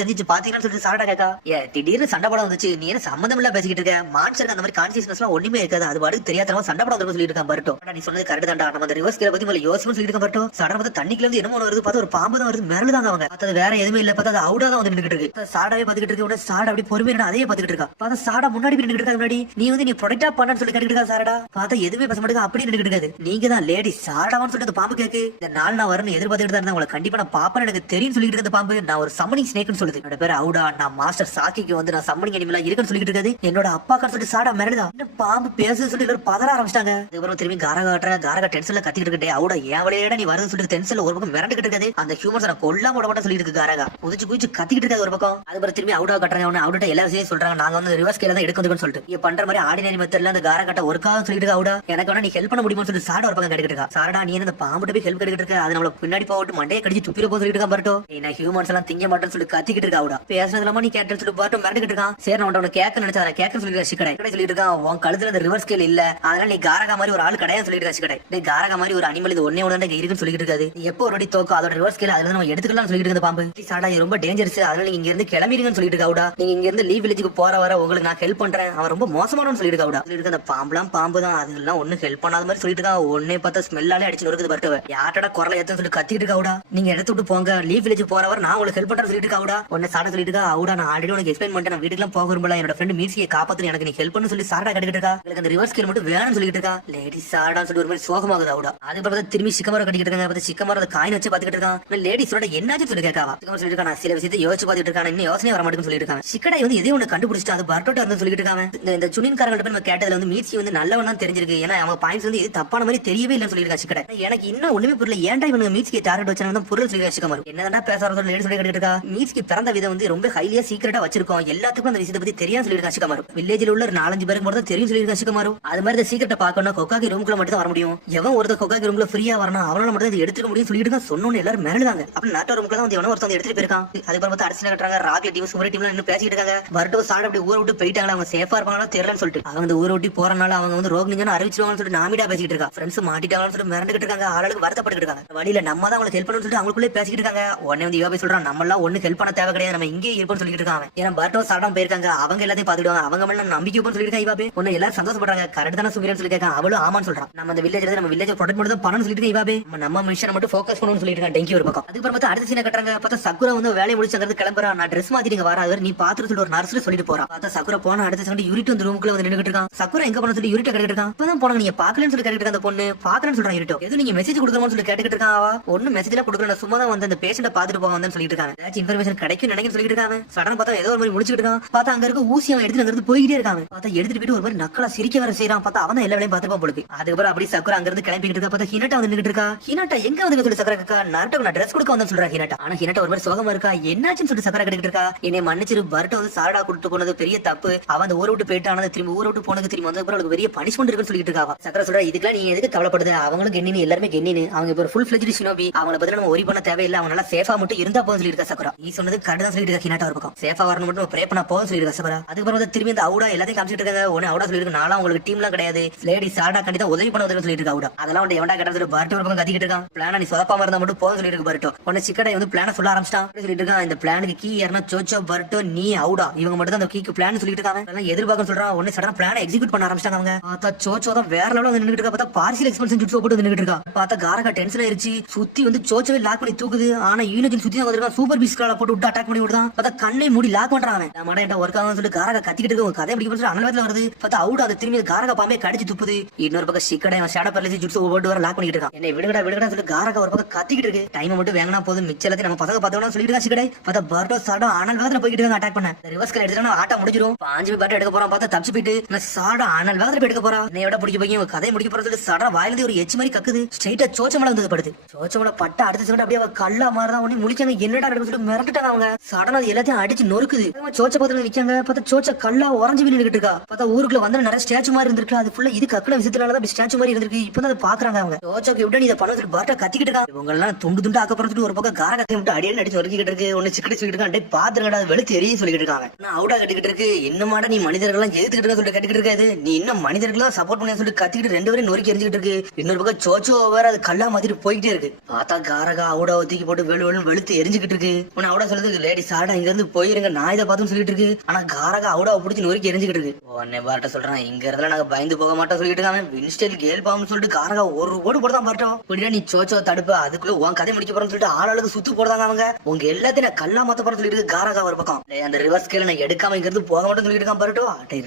தெரிஞ்சிச்சு பாத்தீங்கன்னு சொல்லிட்டு சாடா கேக்கா திடீர்னு சண்டை படம் வந்துச்சு நீ என்ன சம்பந்தம் இல்ல பேசிக்கிட்டு இருக்க மான்சருக்கு அந்த மாதிரி கான்சியஸ்னஸ் எல்லாம் ஒண்ணுமே இருக்காது அது பாடு தெரியாதவங்க சண்டை படம் வந்து சொல்லிட்டு இருக்கான் பர்ட்டோ நீ சொன்னது கரெக்ட் தான்டா நம்ம அந்த ரிவர்ஸ் கேல பத்தி மேல யோசிச்சு சொல்லிட்டு இருக்க பர்ட்டோ சடா பார்த்து தண்ணிக்குள்ள இருந்து என்னமோ வருது பார்த்தா ஒரு பாம்பு தான் வருது மிரளுதாங்க அவங்க அது வேற எதுவுமே இல்ல பார்த்தா அது அவுடா தான் வந்து நின்னுட்டு இருக்கு சாடாவே பாத்துக்கிட்டு இருக்க உடனே சாடா அப்படி பொறுமையா அதே பாத்துக்கிட்டு இருக்கா பார்த்தா சாடா முன்னாடி நின்னுட்டு இருக்கா முன்னாடி நீ வந்து நீ ப்ரொடக்டா பண்ணன்னு சொல்லி கேட்டுட்டு இருக்கா சாடா பார்த்தா எதுவுமே பேச மாட்டேங்க அப்படி நின்னுட்டு இருக்காது நீங்க தான் லேடி சாடாவான்னு சொல்லிட்டு பாம்பு கேக்கு இந்த நாள் நான் வரணும் எதிர்பார்த்துட்டு தான் உங்களை கண்டிப்பா நான் பாப்பேன்னு எனக்கு தெரியும் சொல்லிட்டு இருக்க பாம்பு நான் ஒரு சம்மனிங் ஸ்னேக்னு சொல்லுது என்னோட பேர் அவுடா நான் மாஸ்டர் சாக்கிக்கு வந்து நான் சம்மனிங் அனிமலா இருக்குன்னு சொல்லிட்டு இருக்காது என்னோட அப்பாக்கான்னு சொல்லிட்டு சாடா மிரளுதா இன்னும் பாம்பு பேச சொல்லி எல்லாரும் பதற ஆரம்பிச்சிட்டாங்க அதுக்கப்புறம் திரும்பி காரகா டென்ஷன்ல கத்திக்கிட்டு இருக்கே அவுடா ஏன் வழியேடா நீ வருதுன்னு சொல்லிட்டு டென்ஷன்ல ஒரு பக்கம் மிரண்டுகிட்டு இருக்காது அந்த ஹியூமன்ஸ் நான் கொல்லாம விட மாட்டேன் சொல்லிட்டு இருக்கு காரகா குதிச்சு குதிச்சு கத்திக்கிட்டு இருக்காது ஒரு பக்கம் அதுக்கப்புறம் திரும்பி அவுடா கட்டுறாங்க அவுடா எல்லா விஷயம் சொல்றாங்க நாங்க வந்து ரிவர்ஸ் கேல தான் எடுக்கணும்னு சொல்லிட்டு நீ பண்ற மாதிரி ஆர்டினரி மெத்தட்ல அந்த காரகட்ட ஒர்க்காக சொல்லிட்டு அவுடா எனக்கு வேணா நீ ஹெல்ப் பண்ண முடியும்னு சொல்லிட்டு சாடா ஒரு பக்கம் கேட்டுக்கிட்டு இருக்கா சாடா நீ அந்த பாம்புட்ட போய் ஹெல்ப் கேட்டுக்கிட்டு இருக்க அது நம்மள பின்னாடி போட்டு மண்டையை கடிச்சு துப்பில போய் சொல்லிட்டு இருக்கா பர்ட்டோ நான் ஹியூமன்ஸ் எல்லாம் திங்க மாட்டேன்னு சொல்லி கத்திக்கிட்டு இருக்கா அவுடா பேசுனதுலாமா நீ கேட்டேன்னு சொல்லி பர்ட்டோ மிரண்டுக்கிட்டு இருக்கான் சரி நான் உன்னை கேட்க நினைச்சா அதை கேட்க சொல்லிட்டு சிக்கடை சொல்லிட்டு இருக்கான் உன் கழுத்துல அந்த ரிவர்ஸ் கேல் இல்ல அதனால நீ காரகா மாதிரி ஒரு ஆள் கிடையாது சொல்லிட்டு சிக்கடை நீ காரகா மாதிரி ஒரு அனிமல் இது ஒன்னே ஒன்று இருக்குன்னு சொல்லிட்டு இருக்காது நீ எப்போ ஒரு வாட்டி தோக்கோ அதோட ரிவர்ஸ் கேல் அதுல நம்ம எடுத்துக்கலாம் சொல்லிட்டு இருக்க பாம்பு சாடா இது ரொம்ப டேஞ்சரஸ் அதனால நீங்க இங்க இருந்து கிளம்பிடுங்கன்னு சொல்லிட்டு இருக்கா நீங்க இங்க இருந்து லீவ் வில்லேஜுக்கு போற வர உங்களுக்கு நான் ஹெல்ப் பண்றேன் அவன் ரொம்ப மோசமானு சொல்லிட்டு இருக்கா சொல்லிட்டு அந்த பாம்புலாம் பாம்பு தான் அதெல்லாம் ஒண்ணு ஹெல்ப் பண்ணாத மாதிரி சொல்லிட்டு இருக்கா ஒன்னே பார்த்தா ஸ்மெல்லாலே அடிச்சு இருக்குது பர்ட்டோ யார்ட்டா குரலை ஏத்த சொல்லிட்டு கத்திட்டு இருக்கா நீங்க எடுத்து விட்டு போங்க லீவ் வில்லேஜ் போற வர நான் உங்களுக்கு ஹெல்ப் பண்றேன் சொல்லிட்டு இருக்கா ஒன்னு சாடா சொல்லிட்டு இருக்கா அவுடா நான் ஆல்ரெடி உனக்கு எக்ஸ்பிளைன் பண்ணிட்டேன் நான் வீட்டுக்கு போக விரும்பல என்னோட ஃப்ரெண்ட் மீட்சியை காப்பாத்து எனக்கு நீ ஹெல்ப் பண்ணு சொல்லி சாடா கட்டிட்டு இருக்கா எனக்கு அந்த ரிவர்ஸ் கேல் மட்டும் வேணும்னு சொல்லிட்டு இருக்கா லேடி சாடா சொல்லி ஒரு மாதிரி சோகமாகுது அவுடா அதுக்கப்புறம் திரும்பி சிக்கமரம் கட்டிக்கிட்டு இருக்காங்க சிக்கமரம் காயின் வச்சு பாத்துக்கிட்டு இருக்கான் லேடி சொல்ல என்னாச்சு சொல்லி கேட்காவா சிக்கமரம் சொல்லிட்டு இருக்கா நான் சில விஷயத்தை யோசிச்சு பாத்துட்டு இருக்கான் இன்னும் யோசனை வர மாட்டேன்னு சொல்லிட்டு இருக்காங்க சிக்கடை வந்து எதையும் ஒன்று கண்டுபிடிச்சிட்டு அது பர்ட்டோட்டா இருந்து சொல்லிட்டு இருக்காங்க இந்த சுனின்காரங்கள்ட்ட நம்ம கேட்டதுல வந்து மீட்சி வந்து நல்லவனா தெரிஞ்சிருக்கு ஏன்னா அவங்க பாயிண்ட்ஸ் வந்து இது தப்பான மாதிரி தெரியவே இல்லைன்னு சொல்லியிருக்கா சிக்கடை எனக்கு இன்னும் ஒண்ணுமே புரியல ஏன்டா இவங்க மீட்சிக்கு டார்கெட் வச்சாங்க பொருள் சொல்லி சிக்கமரம் என்னடா பேச லேடி சொல்லி கேட்டு இருக்கா மீட்சிக்கு பிறந்த விதம் வந்து ரொம்ப ஹைலியா சீக்கிரட்டா வச்சிருக்கோம் எல்லாத்துக்கும் அந்த விஷயத்தை பத்தி தெரியாது சொல்லியிருக்கா சிக்கமரம் வில்லேஜில் உள்ள ஒரு 4-5 பேருக்கு மட்டும் தெரியும் சொல்லியிருக்கா சிக்கமரம் அது மாதிரி சீக்கிரட்டை பார்க்கணும் கொக்காக்கி ரூம்குள்ள மட்டும் தான் வர முடியும் எவன் ஒருத்தர் கொக்காக்கி ரூம்ல ஃப்ரீயா வரணும் அவனால மட்டும் இதை எடுத்துக்க முடியும் சொல்லிட்டு தான் சொன்னோன்னு எல்லாரும் மிரளுதாங்க அப்படி நாட்டோ ரூம்குள்ள தான் வந்து எவனோ ஒருத்தவங்க எடுத்துட்டு போயிருக்கான் அதுக்கப்புறம் பார்த்து அரசியல் கட்டுறாங்க ராக்ல டீம் சூப்பர் டீம்ல இன்னும் பேசிட்டு இருக்காங்க பர்ட்டோ சாட அப்படி ஊரை விட்டு போயிட்டாங்க அவங்க சேஃபா இருப்பாங்களோ தெரியலன்னு சொல்லிட்டு அவங்க அந்த ஊரை விட்டு போறனால அவங்க வந்து ரோக் நீங்க அறிவிச்சிருவாங்கன்னு சொல்லிட்டு நாமிடா பேசிட்டு இருக்கா ஃப்ரெண்ட்ஸ் மாட்டிட்டாங்கன்னு சொல்லிட்டு மிரண்டுகிட்டு இருக்காங்க ஆளுக்கு வருத்தப்பட்டு இருக்காங்க வழியில நம்ம தான் அவங்களுக்கு ஹெல்ப் பண்ணணும்னு சொல்லிட்டு அவங்களுக்குள்ளே பேசிட்டு இருக்காங்க உடனே வந்து இவா போய் சொல்றான் நம்ம எல்லாம் ஒண்ணு ஹெல்ப் பண்ண தேவை கிடையாது நம்ம இங்கே இருப்போம்னு சொல்லிட்டு இருக்காங்க ஏன்னா பர்ட்டோ சாடம் போயிருக்காங்க அவங்க எல்லாத்தையும் பாத்துடுவாங்க அவங்க மேல நம்பிக்கை வைப்போம்னு சொல்லிட்டு இவாபே ஒன்னு எல்லாரும் சந்தோஷப்படுறாங்க கரெக்ட் தானே சுமீரன் சொல்லி கேட்காங்க அவளும் ஆமான்னு சொல்றான் நம்ம அந்த வில்லேஜ் நம்ம வில்லேஜ் ப்ரொடெக்ட் மட்டும் தான் பண்ணணும்னு சொல்லிட்டு இவாபே நம்ம மிஷனை மட்டும் ஃபோக்கஸ் பண்ணணும்னு சொல்லிட்டு இருக்காங்க டெங்கி ஒரு பக்கம் அதுக்கப்புறம் பார்த்தா அடுத்த சீனை கட்டுறாங்க பார்த்தா சக்குரா வந்து வேலையை முடிச்சு கிளம்புறா நான் ட்ரெஸ் மாத்திட்டு வர அவர் நீ பாத்துட்டு சொல்லி ஒரு நர்ஸ் சொல்லிட்டு போறா பார்த்தா சக்குரா போன அடுத்த செகண்ட் யூரிட் வந்து ரூமுக்குள்ள வந்து நின்னுட்டு இருக்கான் சக்குரா எங்க போன சொல்லி யூரிட் கேட்டுட்டு இருக்கான் இப்பதான் போனாங்க நீங்க பாக்கலன்னு சொல்லி கேட்டுட்டு அந்த பொண்ணு பாக்கலன்னு சொல்றான் யூரிட்டோ எது நீங்க மெசேஜ் கொடுக்கணும்னு சொல்லி கேட்டுட்டு இருக்கான் அவ ஒன்னும் மெசேஜ் எல்லாம் கொடுக்கல சும்மா தான் வந்து அந்த பேஷண்ட பாத்துட்டு போவாங்க வந்து சொல்லிட்டு இருக்காங்க ஏதாச்சும் இன்ஃபர்மேஷன் கிடைக்கும் நினைக்க சொல்லிட்டு இருக்காங்க சடன் பார்த்தா ஏதோ ஒரு மாதிரி முடிச்சுட்டு இருக்கான் பார்த்தா அங்க இருக்க ஊசி அவன் எடுத்துட்டு அங்கிருந்து போயிட்டே இருக்காங்க பார்த்தா எடுத்துட்டு போயிட்டு ஒரு மாதிரி நக்கலா சிரிக்க வர செய்யறான் பார்த்தா அவன் எல்லா வேலையும் பாத்துப்பா போலுக்கு அதுக்கப்புறம் அப்படி சக்குரா அங்க இருந்து கிளம்பிட்டு இருக்கா பார்த்தா ஹினட்டா வந்து நின்னுட்டு இருக்கா ஹினட்டா எங்க வந்து சொல்லி சக்கரா இருக்கா நாட்டோ நான் ட்ரெஸ் கொடுக்க வந்து சொல்றா ஹினட்டா ஆனா ஹினட்டா ஒரு மாதிரி சோகமா இருக்கா என்னாச்சுன்னு சொல்லிட்டு சக்கரா கிட்ட இருக்கா என்னை மன்னிச்சிரு பர்ட்டோ வந்து சாரடா கூட்டு போனது பெரிய தப்பு அவன் அந்த ஊரை விட்டு போயிட்டானது திரும்பி ஊரை விட்டு போனது திரும்பி வந்ததுக்கு அவளுக்கு பெரிய பனிஷ்மெண்ட் இருக்குன்னு சொல்லிட்டு இருக்கா சக்கரா சொல்றா இதுக்கெல்லாம் நீ எதுக்கு கவலைப்படுது அவங்களும் கென்னின்னு எல்லாருமே கென்னின்னு அவங்க இப்ப ஃபுல் ஃபிளெஜ்டு ஷினோபி அவங்கள பத்தி நம்ம ஒரி பண்ண தேவையில்லை அவங்க நல்லா சேஃபா மட்டும் இருந்தா போதும் சொல்லிட்டு சக்கரா நீ சொன்னது கரெக்ட் தான் சொல்லிட்டு இருக்கா ஹினட்டா ஒரு பக்கம் சேஃபா வரணும் மட்டும் ப்ரே பண்ண போதும் சொல்லிட்டு சக்கரா அதுக்கப்புறம் திரும்பி இந்த அவுடா எல்லாத்தையும் காமிச்சிட்டு இருக்காங்க ஒன்னு அவுடா சொல்லிட்டு நாளா உங்களுக்கு டீம்லாம் கிடையாது லேடி சாரடா கண்டிப்பா உதவி பண்ண உதவி சொல்லிட்டு இருக்கா அவுடா அதெல்லாம் வந்து எவன்டா கேட்டது பர்ட்டோ ஒரு பக்கம் கத்திக்கிட்டு இருக்கான் பிளான நீ சொதப்பாம இருந்தா மட்டும் போதும் சொல்லிட்டு இருக்கு பர்ட்டோ உடனே சிக்கடை வந்து பிளான சொல்ல ஆரம்பிச்சிட்டான் சொல்லிட்டு இருக்கான் இந்த பிளானுக்கு கீ யாருன்னா சோச்சோ பர்ட்டோ நீ அவுடா இவங்க மட்டும் தான் அந்த கீக்கு பிளான் சொல்லிட்டு இருக்காங்க எதிர்பார்க்க சொல்றான் உடனே சடனா பிளான எக்ஸிக்யூட் பண்ண ஆரம்பிச்சிட்டாங்க அவங்க பார்த்தா சோச்சோ தான் வேற லெவல்ல நின்னுட்டு இருக்கா பார்த்தா பார்சியல் எக்ஸ்பென்ஷன் ஜுட்ஸோ போட்டு நின்னுட்டு இருக்கா பார்த்தா காரகா டென்ஷன் ஆயிருச்சு சுத்தி வந்து சோச்சோவே லாக் பண்ணி தூக்குது ஆனா யூனிஜன் சுத்தி வந்திருக்கான் சூப்பர் பீஸ்கால போட்டு விட்டு அட்டாக் பண்ணி விடுதான் பார்த்தா கண்ணை மூடி லாக் பண்றாங்க நம்ம என்ன ஒர்க் ஆகும் சொல்லிட்டு காரகா கத்திக்கிட்டு இருக்க கதை எப்படி பண்ணி அனலத்துல வருது பார்த்தா அவுட் அது திரும்பி காரகா பாம்பே கடிச்சு துப்புது இன்னொரு பக்கம் சிக்கடை ஷேடோ பரலிசி ஜுட்ஸோ போட்டு வர லாக் பண்ணிட்டு இருக்கான் என்ன விடுகடா சொல்லி காரகா ஒரு பக்கம் கத்திக்கிட்டு இருக்கு டைம் மட்டும் வேங்கனா போதும் மிச்ச எல்லாத்தையும் நம்ம பசங்க பார்த்தோம்னா சொல்லிட்டு இருக்கா சிக்கடை பார்த்தா பர்ட்டோ சாடோ ஆனல் வேகத்துல போய்கிட்டு இருக்காங்க அட்டாக் பண்ண ரிவர்ஸ் கல் எடுத்துட்டா ஆட்டம் முடிஞ்சிரும் 5 பேட் எடுக்க போறான் பார்த்தா தப்பிச்சு போயிட்டு சாடா ஆனல் வேகத்துல எடுக்க போறா என்னையோட பிடிக்க போய் கதை முடிக்க போறது சடா வாயிலிருந்து ஒரு எச்சு மாதிரி கக்குது ஸ்ட்ரைட்டா சோச்சமலை வந்து படுது சோச்சமலை பட்ட அடுத்த செகண்ட் அப்படியே கல்லா மாறதான் உடனே முழிச்சாங்க என்னடா சொல்லிட்டு மிரட்டுட்டாங்க அவங்க சடனா அது எல்லாத்தையும் அடிச்சு நொறுக்குது சோச்ச பக்கத்துல நிக்காங்க பார்த்தா சோச்ச கல்லா உறஞ்சு நின்னுட்டு இருக்கா பார்த்தா ஊருக்குள்ள வந்து நிறைய ஸ்டாச்சு மாதிரி இருந்திருக்கு அது ஃபுல்லா இது கக்குன விஷயத்துலதான் ஸ்டாச்சு மாதிரி இருந்திருக்கு இப்பதான் அதை பாக்குறாங்க அவங்க. யோசோக்கு எப்படி இதை பண்ண சொல்லி பாட்டா கத்திக்கிட்டு இருக்காங்க. இவங்க எல்லாம் துண்டு துண்டு ஆக்கப்படுறதுக்கு ஒரு பக்கம் காரகத்தை விட்டு அடியே அடிச்சு வரைக்கிட்டு இருக்கு. ஒன்னு சிக்கடி சொல்லிட்டு இருக்கான். பாத்துருக்கடா வெளுத்து எரியும் சொல்லிட்டு இருக்காங்க. நான் அவுட்டா கட்டிக்கிட்டு இருக்கு. இன்னமாட நீ மனிதர்கள் எல்லாம் எதிர்த்துக்கிட்டு இருக்க சொல்லிட்டு கட்டிக்கிட்டு இருக்காது. நீ இன்னும் மனிதர்கள் சப்போர்ட் பண்ணி சொல்லி கத்திக்கிட்டு ரெண்டு பேரும் நொறுக்கி எரிஞ்சுக்கிட்டு இருக்கு. இன்னொரு பக்கம் சோச்சோ வேற அது கல்லா மாதிரி போயிட்டே இருக்கு. பார்த்தா காரகா அவுடா தூக்கி போட்டு வெளுத்து எரிஞ்சுக்கிட்டு இருக்கு. உன்னை அவுடா சொல்லுது லேடி சாடா இங்க இருந்து போயிருங்க நான் இதை பார்த்து சொல்லிட்டு இருக்கு. ஆனா காரகா அவுடா பிடிச்சி நொறுக்கி எரிஞ்சுக்கிட்டு இருக்கு. உடனே பாட்ட சொல்றான் இங்க இருந்தா நாங்க பயந்து போக மாட்டோம் சொல்லிட்டு இருக்காங்க. வின்ஸ்டைல் கேள் பாவம்னு சொல்லிட்டு காரகா ஒரு ஓடு போடுதான் பாட்டோம். இப்படியா நீ சோச்சோ தடுப்பு அதுக்குள்ள உன் கதை முடிக்க போறோம்னு சொல்லிட்டு ஆளுக்கு சுத்து போடுறாங்க அவங்க. உங்க எல்லாத்தையும் நான் கல்லா மாத்த போறேன்னு சொல்லிட்டு காரகா ஒரு பக்கம். அந்த ரிவர்ஸ் ஸ்கேல நான் எடுக்காம இங்கிறது போக மாட்டேன்னு சொல்லிட்டு இருக்கான் பாருட்டோ.